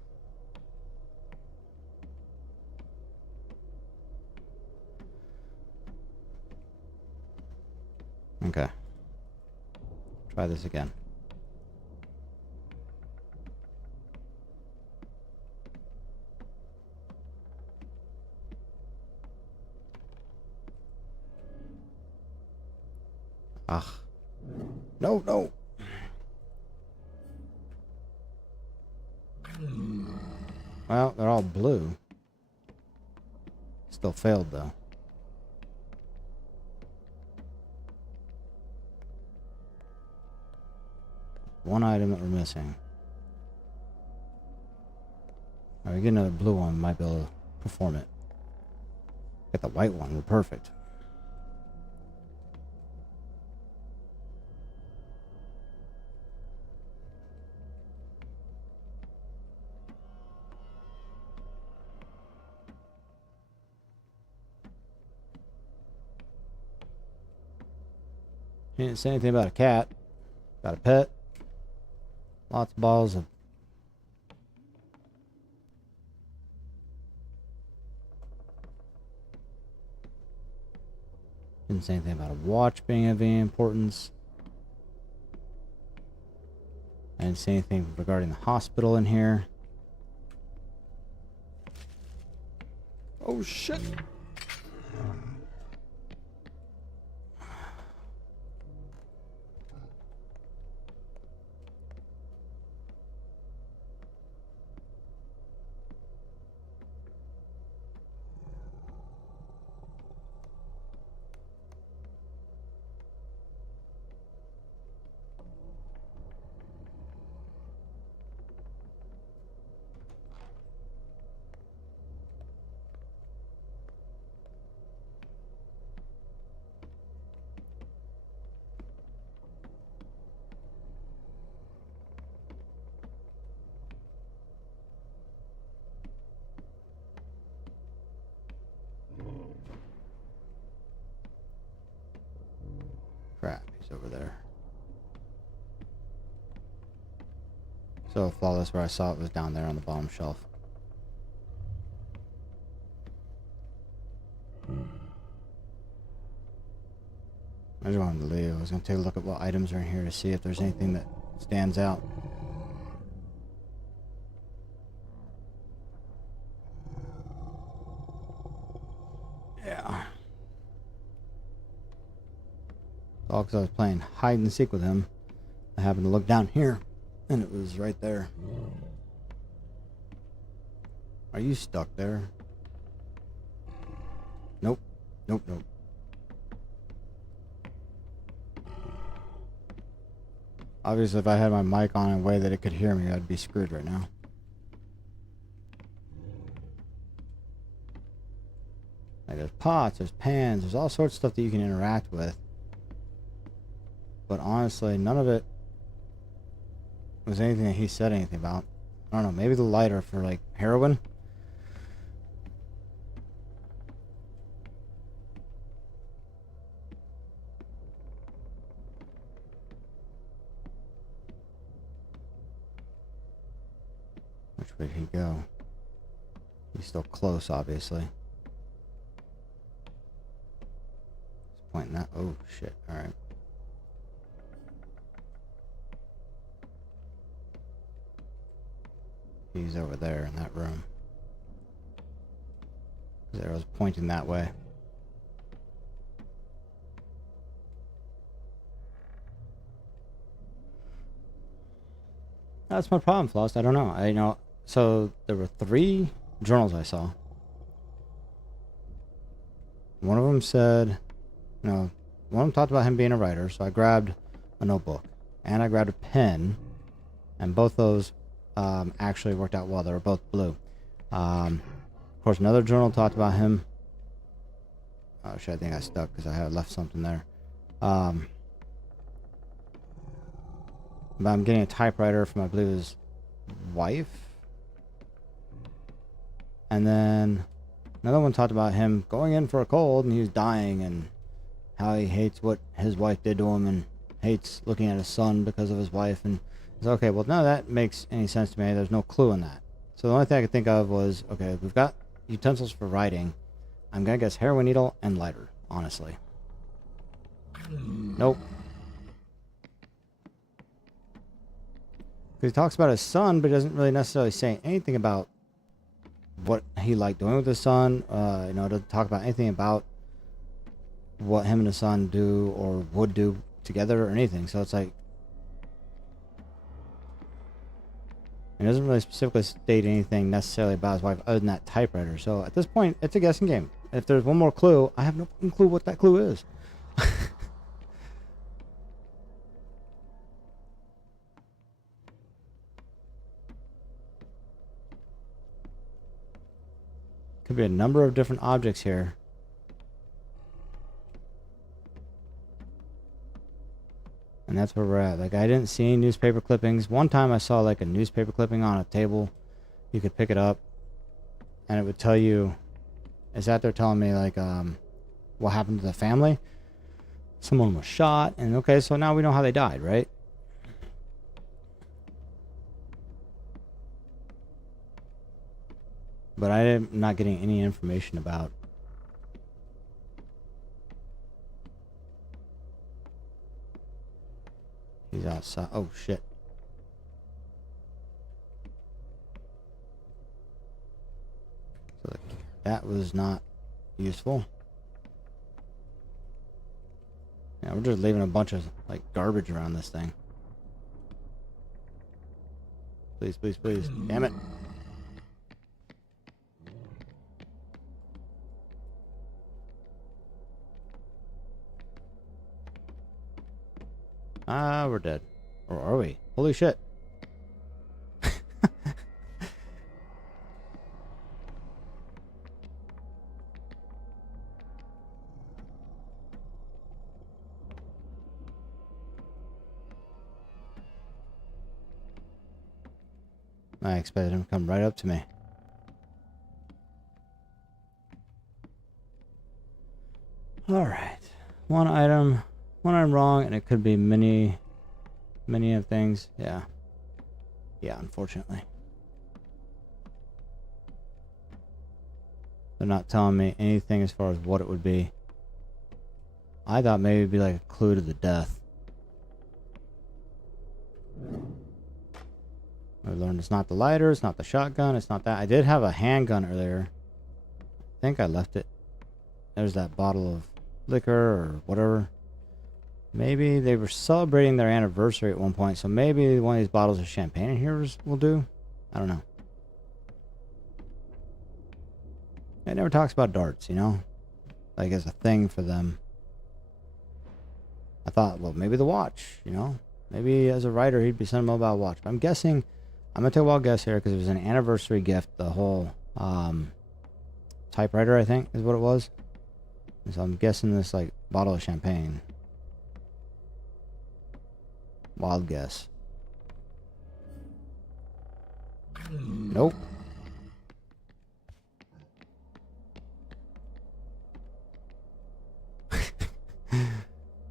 Okay. Try this again. Ah. No, no. Well, they're all blue. Still failed though. One item that we're missing. Alright, we get another blue one, might be able to perform it. Get the white one, we're perfect. He didn't say anything about a cat, about a pet. Lots of bottles of didn't say anything about a watch being of any importance. I didn't say anything regarding the hospital in here. Oh shit! Crap, he's over there. So flawless, where I saw it was down there on the bottom shelf. I just wanted to leave. I was going to take a look at what items are in here to see if there's anything that stands out. Yeah. All because I was playing hide and seek with him. I happened to look down here, and it was right there. Are you stuck there? Nope, nope. Obviously, if I had my mic on in a way that it could hear me, I'd be screwed right now. Like, there's pots, there's pans, there's all sorts of stuff that you can interact with. But honestly, none of it was anything that he said anything about. I don't know, maybe the lighter for, like, heroin? Which way did he go? He's still close, obviously. He's pointing that. Oh, shit. Alright. He's over there in that room. His arrow's pointing that way. That's my problem, Floss. I don't know. So there were 3 journals I saw. One of them said, one of them talked about him being a writer, so I grabbed a notebook. And I grabbed a pen. And both those actually worked out well. They were both blue. Of course, another journal talked about him. Oh shit, I think I stuck because I had left something there. But I'm getting a typewriter from, I believe, his wife. And then another one talked about him going in for a cold and he was dying and how he hates what his wife did to him and hates looking at his son because of his wife. And it's okay, well, none of that makes any sense to me. There's no clue in that. So the only thing I could think of was, okay, we've got utensils for writing. I'm going to guess heroin needle and lighter, honestly. Nope. He talks about his son, but he doesn't really necessarily say anything about what he liked doing with his son. Doesn't talk about anything about what him and his son do or would do together or anything. So it's like, it doesn't really specifically state anything necessarily about his wife other than that typewriter. So at this point, it's a guessing game. If there's one more clue, I have no fucking clue what that clue is. Could be a number of different objects here. And that's where we're at. Like, I didn't see any newspaper clippings. One time I saw like a newspaper clipping on a table. You could pick it up and it would tell you, is that they're telling me like what happened to the family? Someone was shot, and okay, so now we know how they died, right? But I am not getting any information about he's outside. Oh shit. So that was not useful. Yeah, we're just leaving a bunch of like garbage around this thing. Please, please, please. Damn it. Ah, we're dead. Or are we? Holy shit. I expected him to come right up to me. Alright. One item wrong, and it could be many of things. Yeah, unfortunately. They're not telling me anything as far as what it would be. I thought maybe it'd be like a clue to the death. I learned it's not the lighter, it's not the shotgun, it's not that. I did have a handgun earlier. I think I left it. There's that bottle of liquor or whatever. Maybe they were celebrating their anniversary at one point, so maybe one of these bottles of champagne in here will do. I don't know. It never talks about darts, you know? like as a thing for them. I thought, well, maybe the watch, you know? Maybe as a writer, he'd be sentimental about a watch. But I'm guessing, I'm going to take a wild guess here because it was an anniversary gift. The whole typewriter, I think, is what it was. And so I'm guessing this, like, bottle of champagne. Wild guess. Nope.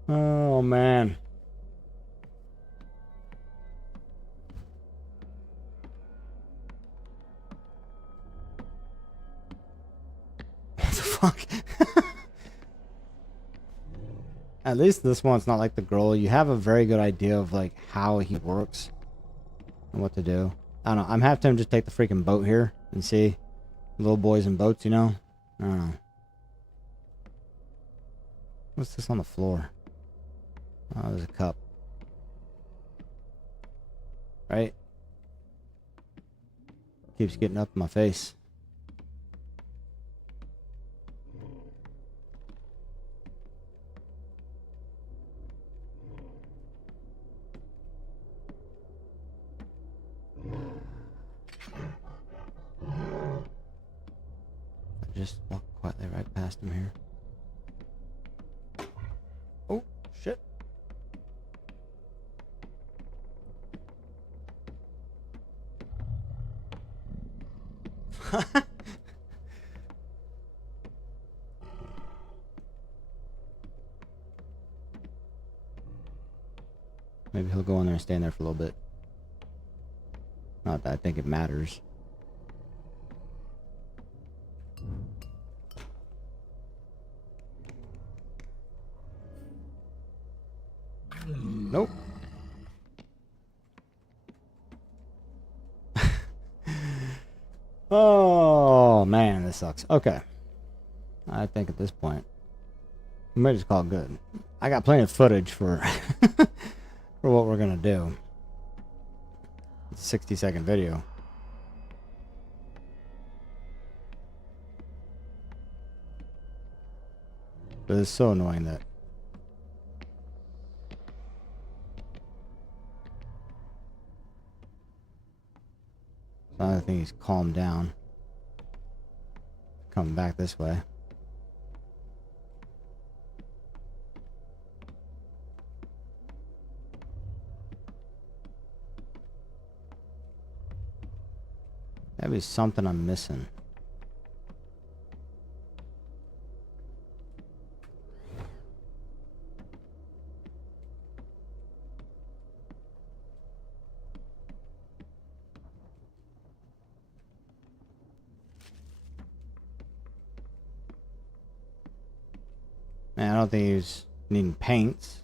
Oh, man. What the fuck? At least this one's not like the girl. You have a very good idea of like how he works and what to do. I don't know. I'm having to just take the freaking boat here and see little boys in boats, you know? I don't know. What's this on the floor? Oh, there's a cup. Right? Keeps getting up in my face. I just walk quietly right past him here. Oh, shit. Maybe he'll go in there and stand there for a little bit. Not that I think it matters. Nope. Oh, man, this sucks. Okay. I think at this point, we might just call it good. I got plenty of footage for for what we're going to do. It's a 60-second video. But it's so annoying that I think he's calmed down. Coming back this way. That'd be something I'm missing. Man, I don't think he's needing paints.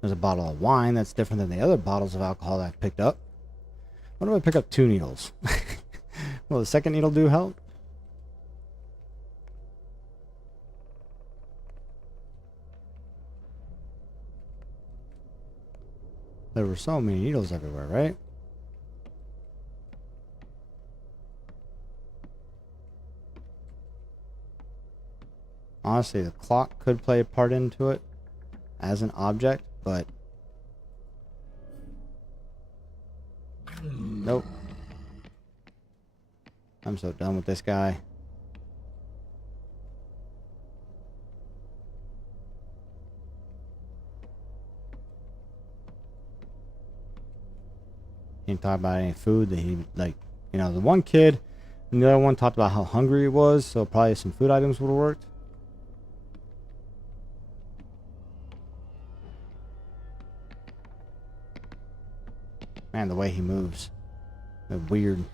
There's a bottle of wine that's different than the other bottles of alcohol that I've picked up. What if I pick up 2 needles? Will the second needle do help? There were so many needles everywhere, right? Honestly, the clock could play a part into it as an object, but nope. I'm so done with this guy. He didn't talk about any food that he, like, you know, the one kid and the other one talked about how hungry he was, so probably some food items would have worked. Man, the way he moves. Weird.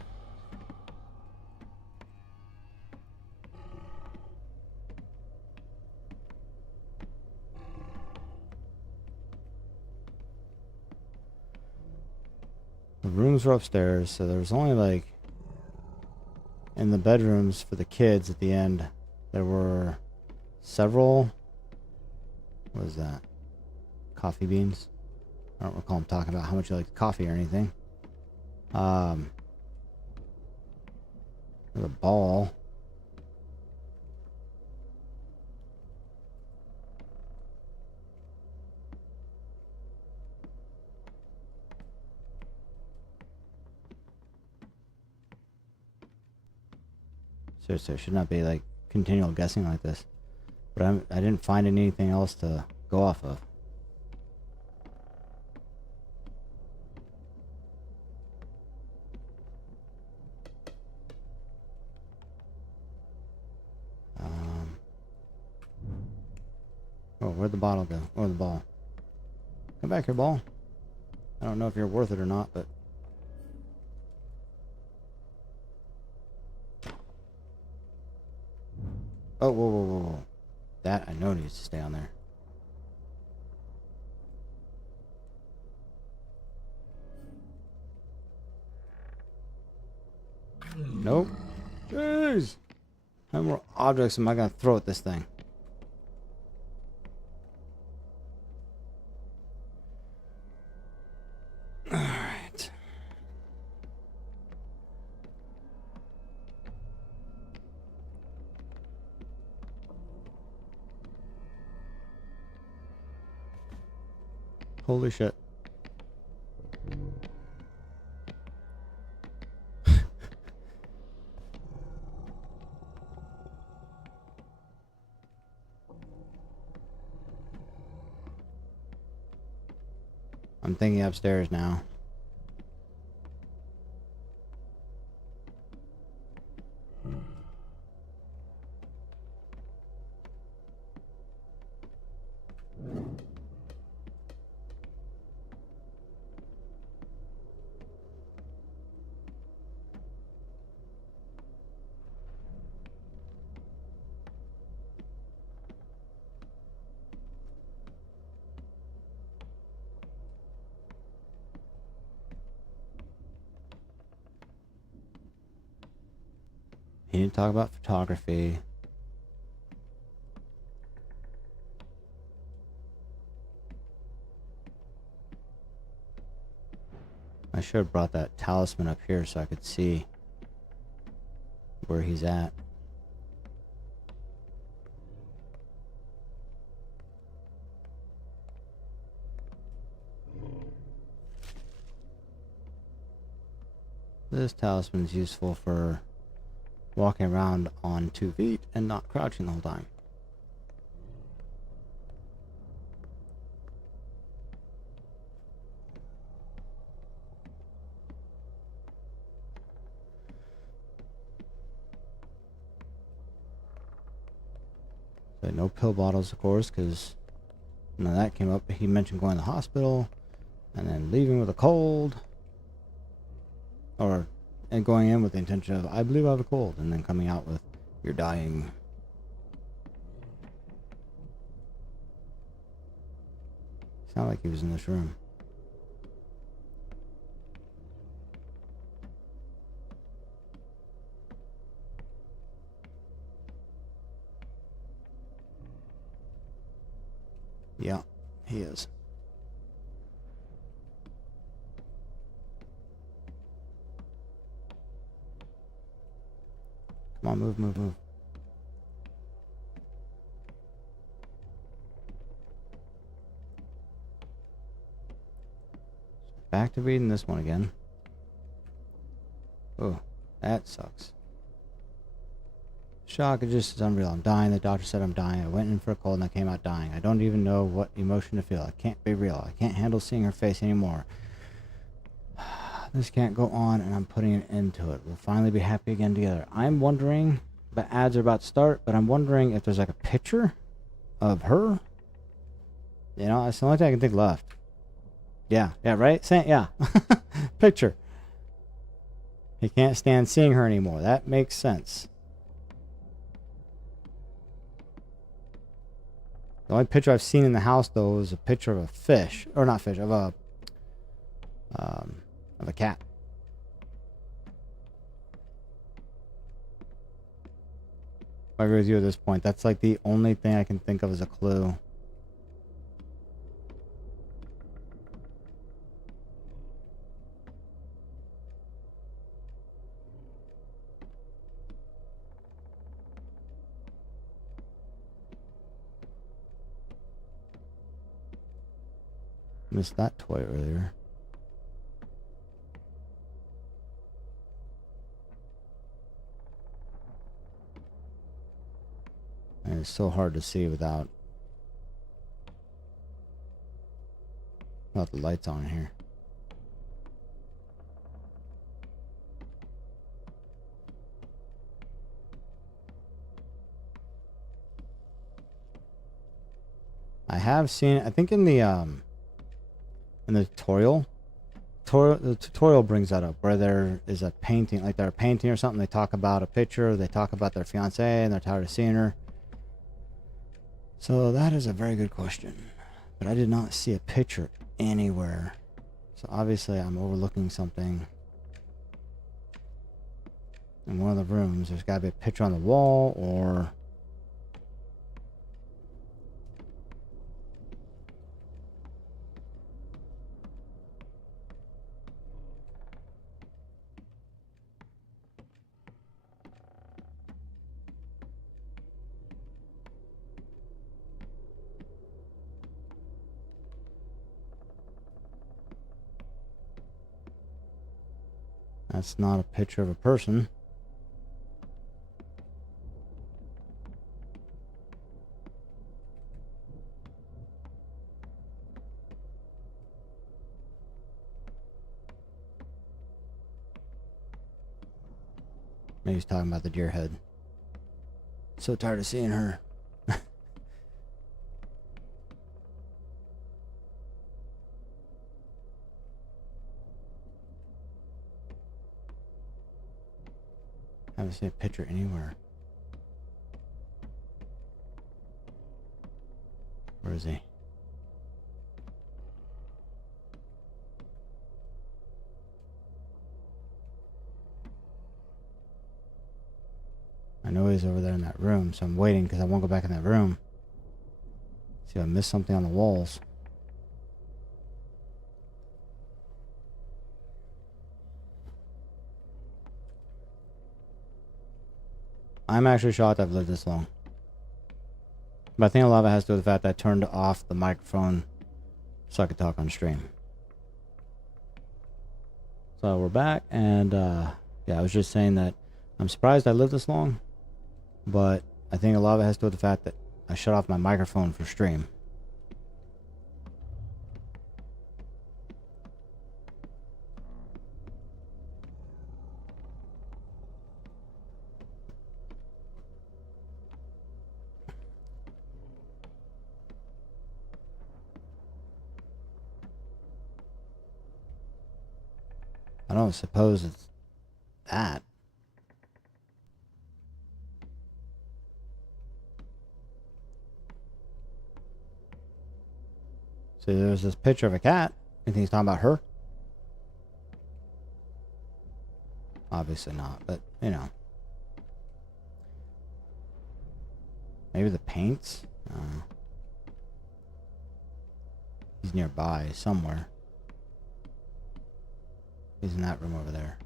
The rooms were upstairs, so there was only like in the bedrooms for the kids at the end there were several, what is that, coffee beans. I don't recall him talking about how much he liked coffee or anything. There's a ball. Seriously, I should not be like continual guessing like this. But I didn't find anything else to go off of. Oh, where'd the bottle go? Or the ball? Come back here, ball. I don't know if you're worth it or not, but... Oh, whoa, whoa, whoa, whoa. That I know needs to stay on there. Nope. Jeez. How many more objects am I going to throw at this thing? Alright. Holy shit. I'm thinking upstairs now. He didn't talk about photography. I should have brought that talisman up here so I could see where he's at. This talisman is useful for walking around on 2 feet and not crouching the whole time. So no pill bottles, of course, because none of that came up. He mentioned going to the hospital and then leaving with a cold. And going in with the intention of, I believe I have a cold, and then coming out with, you're dying. Sounded like he was in this room. Yeah, he is. Come on, move, move, move. Back to reading this one again. Oh, that sucks. Shock, it just is unreal. I'm dying. The doctor said I'm dying. I went in for a cold and I came out dying. I don't even know what emotion to feel. I can't be real. I can't handle seeing her face anymore. This can't go on, and I'm putting an end to it. We'll finally be happy again together. I'm wondering, but ads are about to start, but I'm wondering if there's like a picture of her. You know, that's the only thing I can think left. Yeah, right? Yeah. Picture. He can't stand seeing her anymore. That makes sense. The only picture I've seen in the house, though, is a picture of a fish. Or not fish, of a cat. I agree with you at this point. That's like the only thing I can think of as a clue. Missed that toy earlier. is so hard to see without the lights on here. I have seen, I think in the tutorial, the tutorial brings that up, where there is a painting, like they're painting or something. They talk about a picture, they talk about their fiance, and they're tired of seeing her. So that is a very good question, but I did not see a picture anywhere. So obviously I'm overlooking something. In one of the rooms, there's got to be a picture on the wall, or that's not a picture of a person. Maybe he's talking about the deer head. So tired of seeing her. I haven't seen a picture anywhere. Where is he? I know he's over there in that room, so I'm waiting because I won't go back in that room. See if I missed something on the walls. I'm actually shocked I've lived this long. But I think a lot of it has to do with the fact that I turned off the microphone so I could talk on stream. So we're back, and yeah, I was just saying that I'm surprised I lived this long, but I think a lot of it has to do with the fact that I shut off my microphone for stream. I don't suppose it's that. See, there's this picture of a cat. You think he's talking about her? Obviously not, but, you know. Maybe the paints? He's nearby somewhere. He's in that room over there.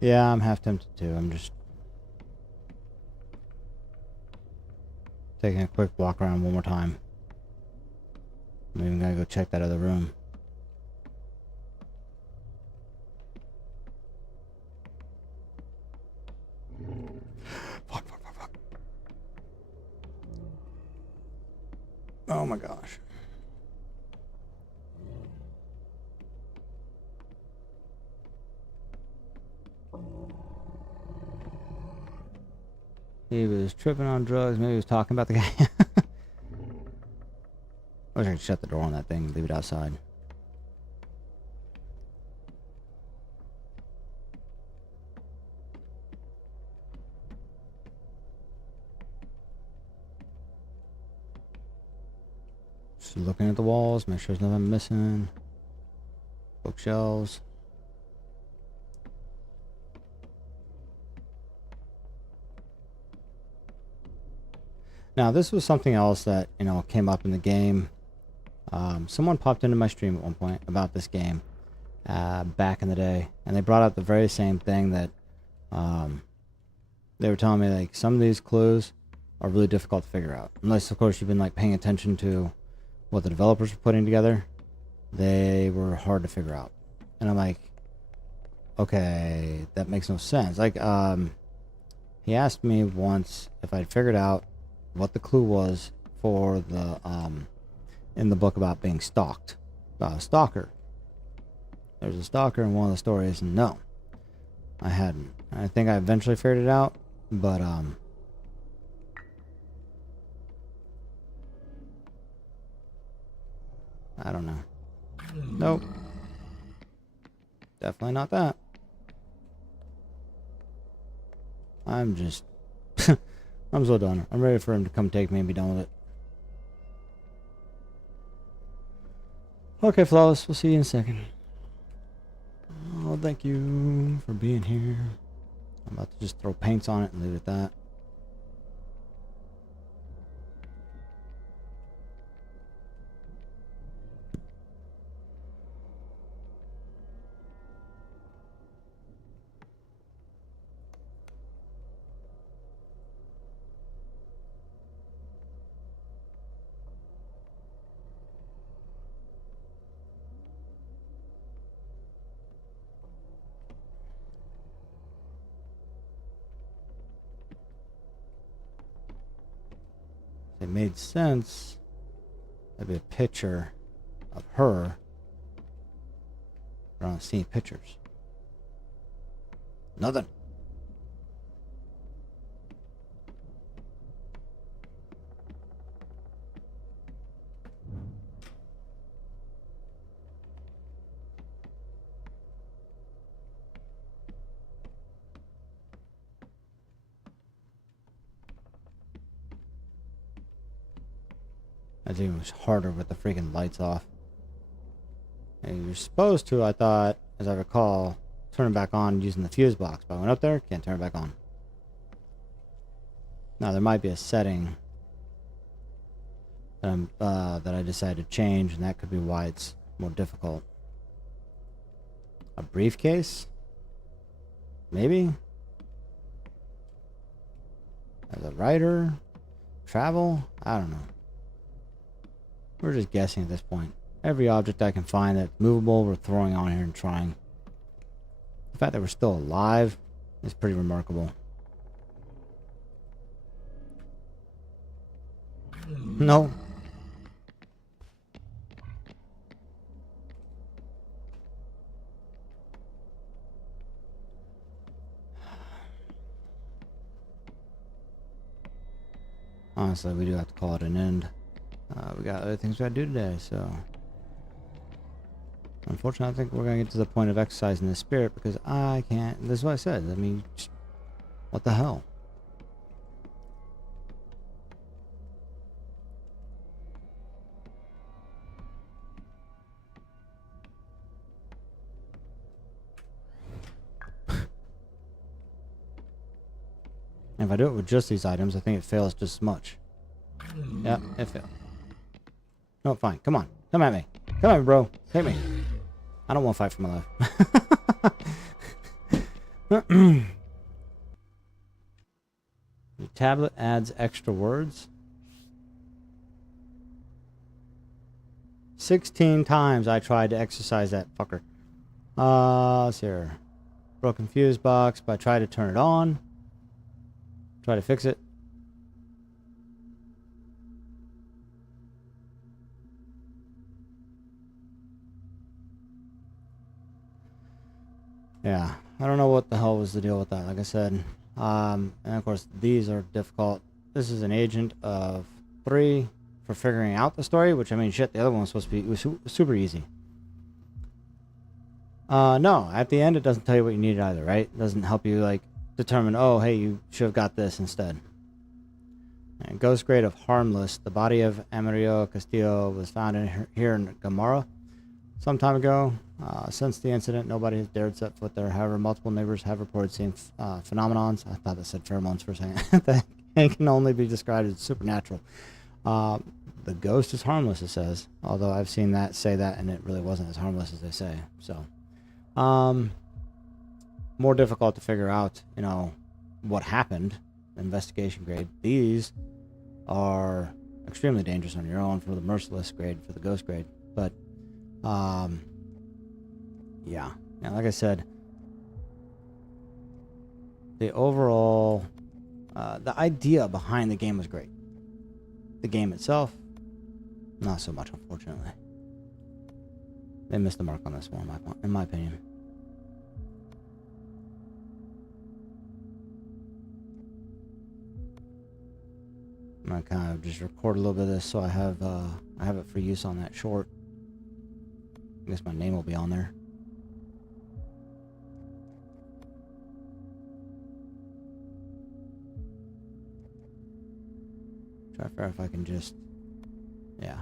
Yeah, I'm half tempted to. I'm just taking a quick walk around one more time. I'm even gonna go check that other room. Fuck. Oh my gosh. He was tripping on drugs. Maybe he was talking about the guy. I wish I could shut the door on that thing and leave it outside. Just looking at the walls, make sure there's nothing missing. Bookshelves. Now, this was something else that, you know, came up in the game. Someone popped into my stream at one point about this game back in the day, and they brought up the very same thing that they were telling me, like, some of these clues are really difficult to figure out. Unless, of course, you've been like paying attention to what the developers were putting together. They were hard to figure out. And I'm like, okay, that makes no sense. Like, he asked me once if I'd figured out what the clue was for the, in the book about being stalked. About a stalker. There's a stalker in one of the stories, and no, I hadn't. I think I eventually figured it out, but, I don't know. Nope. Definitely not that. I'm just... I'm so done. I'm ready for him to come take me and be done with it. Okay, Flawless. We'll see you in a second. Oh, thank you for being here. I'm about to just throw paints on it and leave it at that. It made sense. That'd be a picture of her. But I don't see any pictures. Nothing. That's even harder with the freaking lights off. And you're supposed to, I thought, as I recall, turn it back on using the fuse box. But I went up there, can't turn it back on. Now there might be a setting that I decided to change, and that could be why it's more difficult. A briefcase? Maybe? As a writer? Travel? I don't know. We're just guessing at this point. Every object I can find that's movable, we're throwing on here and trying. The fact that we're still alive is pretty remarkable. No. Honestly, we do have to call it an end. We got other things we gotta do today, so... Unfortunately, I think we're gonna get to the point of exercising the spirit, because I can't... This is what I said. I mean, just, what the hell? And if I do it with just these items, I think it fails just as much. Yep, it failed. No, fine. Come on. Come at me. Come at me, bro. Hit me. I don't want to fight for my life. The tablet adds extra words. 16 times I tried to exercise that fucker. Let's see here. Broken fuse box, but I tried to turn it on. Try to fix it. Yeah, I don't know what the hell was the deal with that, like I said. And of course, these are difficult. This is an agent of 3 for figuring out the story, which, I mean, shit, the other one was supposed to be super easy. No, at the end, it doesn't tell you what you needed either, right? It doesn't help you, like, determine, oh, hey, you should have got this instead. And Ghost Grade of Harmless. The body of Amarillo Castillo was found here in Gamara some time ago. Since the incident, nobody has dared set foot there. However, multiple neighbors have reported seeing phenomenons. I thought that said pheromones for a second. That can only be described as supernatural. The ghost is harmless, it says. Although I've seen that say that, and it really wasn't as harmless as they say. So, more difficult to figure out, you know, what happened. Investigation grade. These are extremely dangerous on your own for the merciless grade, for the ghost grade. But, yeah, like I said, the overall, the idea behind the game was great. The game itself, not so much, unfortunately. They missed the mark on this one, in my opinion. I'm gonna kind of just record a little bit of this so I have it for use on that short. I guess my name will be on there. Try to figure out if I can just, yeah.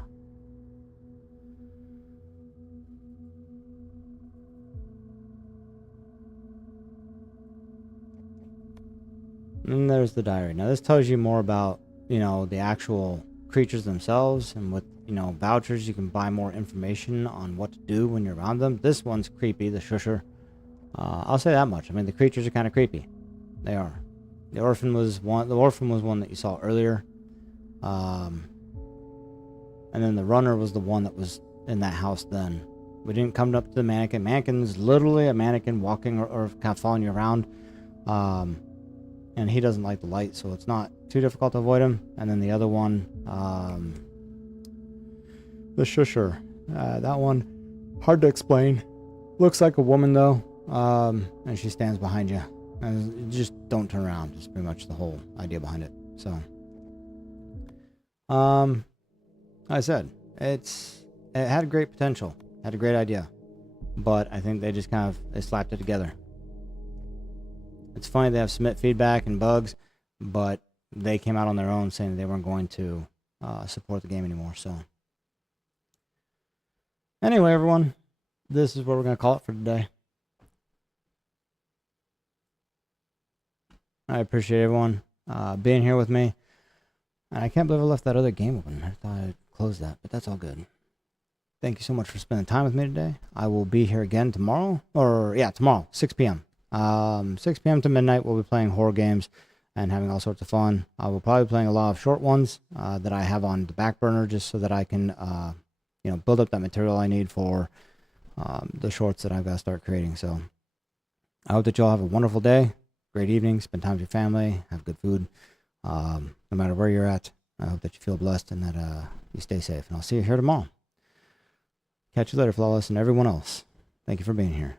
And there's the diary. Now this tells you more about, the actual creatures themselves, and with, vouchers you can buy more information on what to do when you're around them. This one's creepy, the shusher. I'll say that much. I mean, the creatures are kind of creepy. They are. The orphan was one that you saw earlier. And then the runner was the one that was in that house then. We didn't come up to the mannequin. Mannequin's literally a mannequin walking or kind of following you around. And he doesn't like the light, so it's not too difficult to avoid him. And then the other one, the shusher. That one, hard to explain. Looks like a woman though, and she stands behind you. And just don't turn around. That's pretty much the whole idea behind it. So, like I said, it had great potential, had a great idea, but I think they just they slapped it together. It's funny they have submit feedback and bugs, but they came out on their own saying they weren't going to support the game anymore. So, anyway, everyone, this is what we're going to call it for today. I appreciate everyone being here with me. And I can't believe I left that other game open. I thought I'd close that, but that's all good. Thank you so much for spending time with me today. I will be here again tomorrow. Tomorrow, 6 p.m. 6 p.m. to midnight, we'll be playing horror games and having all sorts of fun. I will probably be playing a lot of short ones that I have on the back burner just so that I can, build up that material I need for the shorts that I've got to start creating. So I hope that you all have a wonderful day, great evening, spend time with your family, have good food. No matter where you're at, I hope that you feel blessed and that you stay safe. And I'll see you here tomorrow. Catch you later, Flawless, and everyone else. Thank you for being here.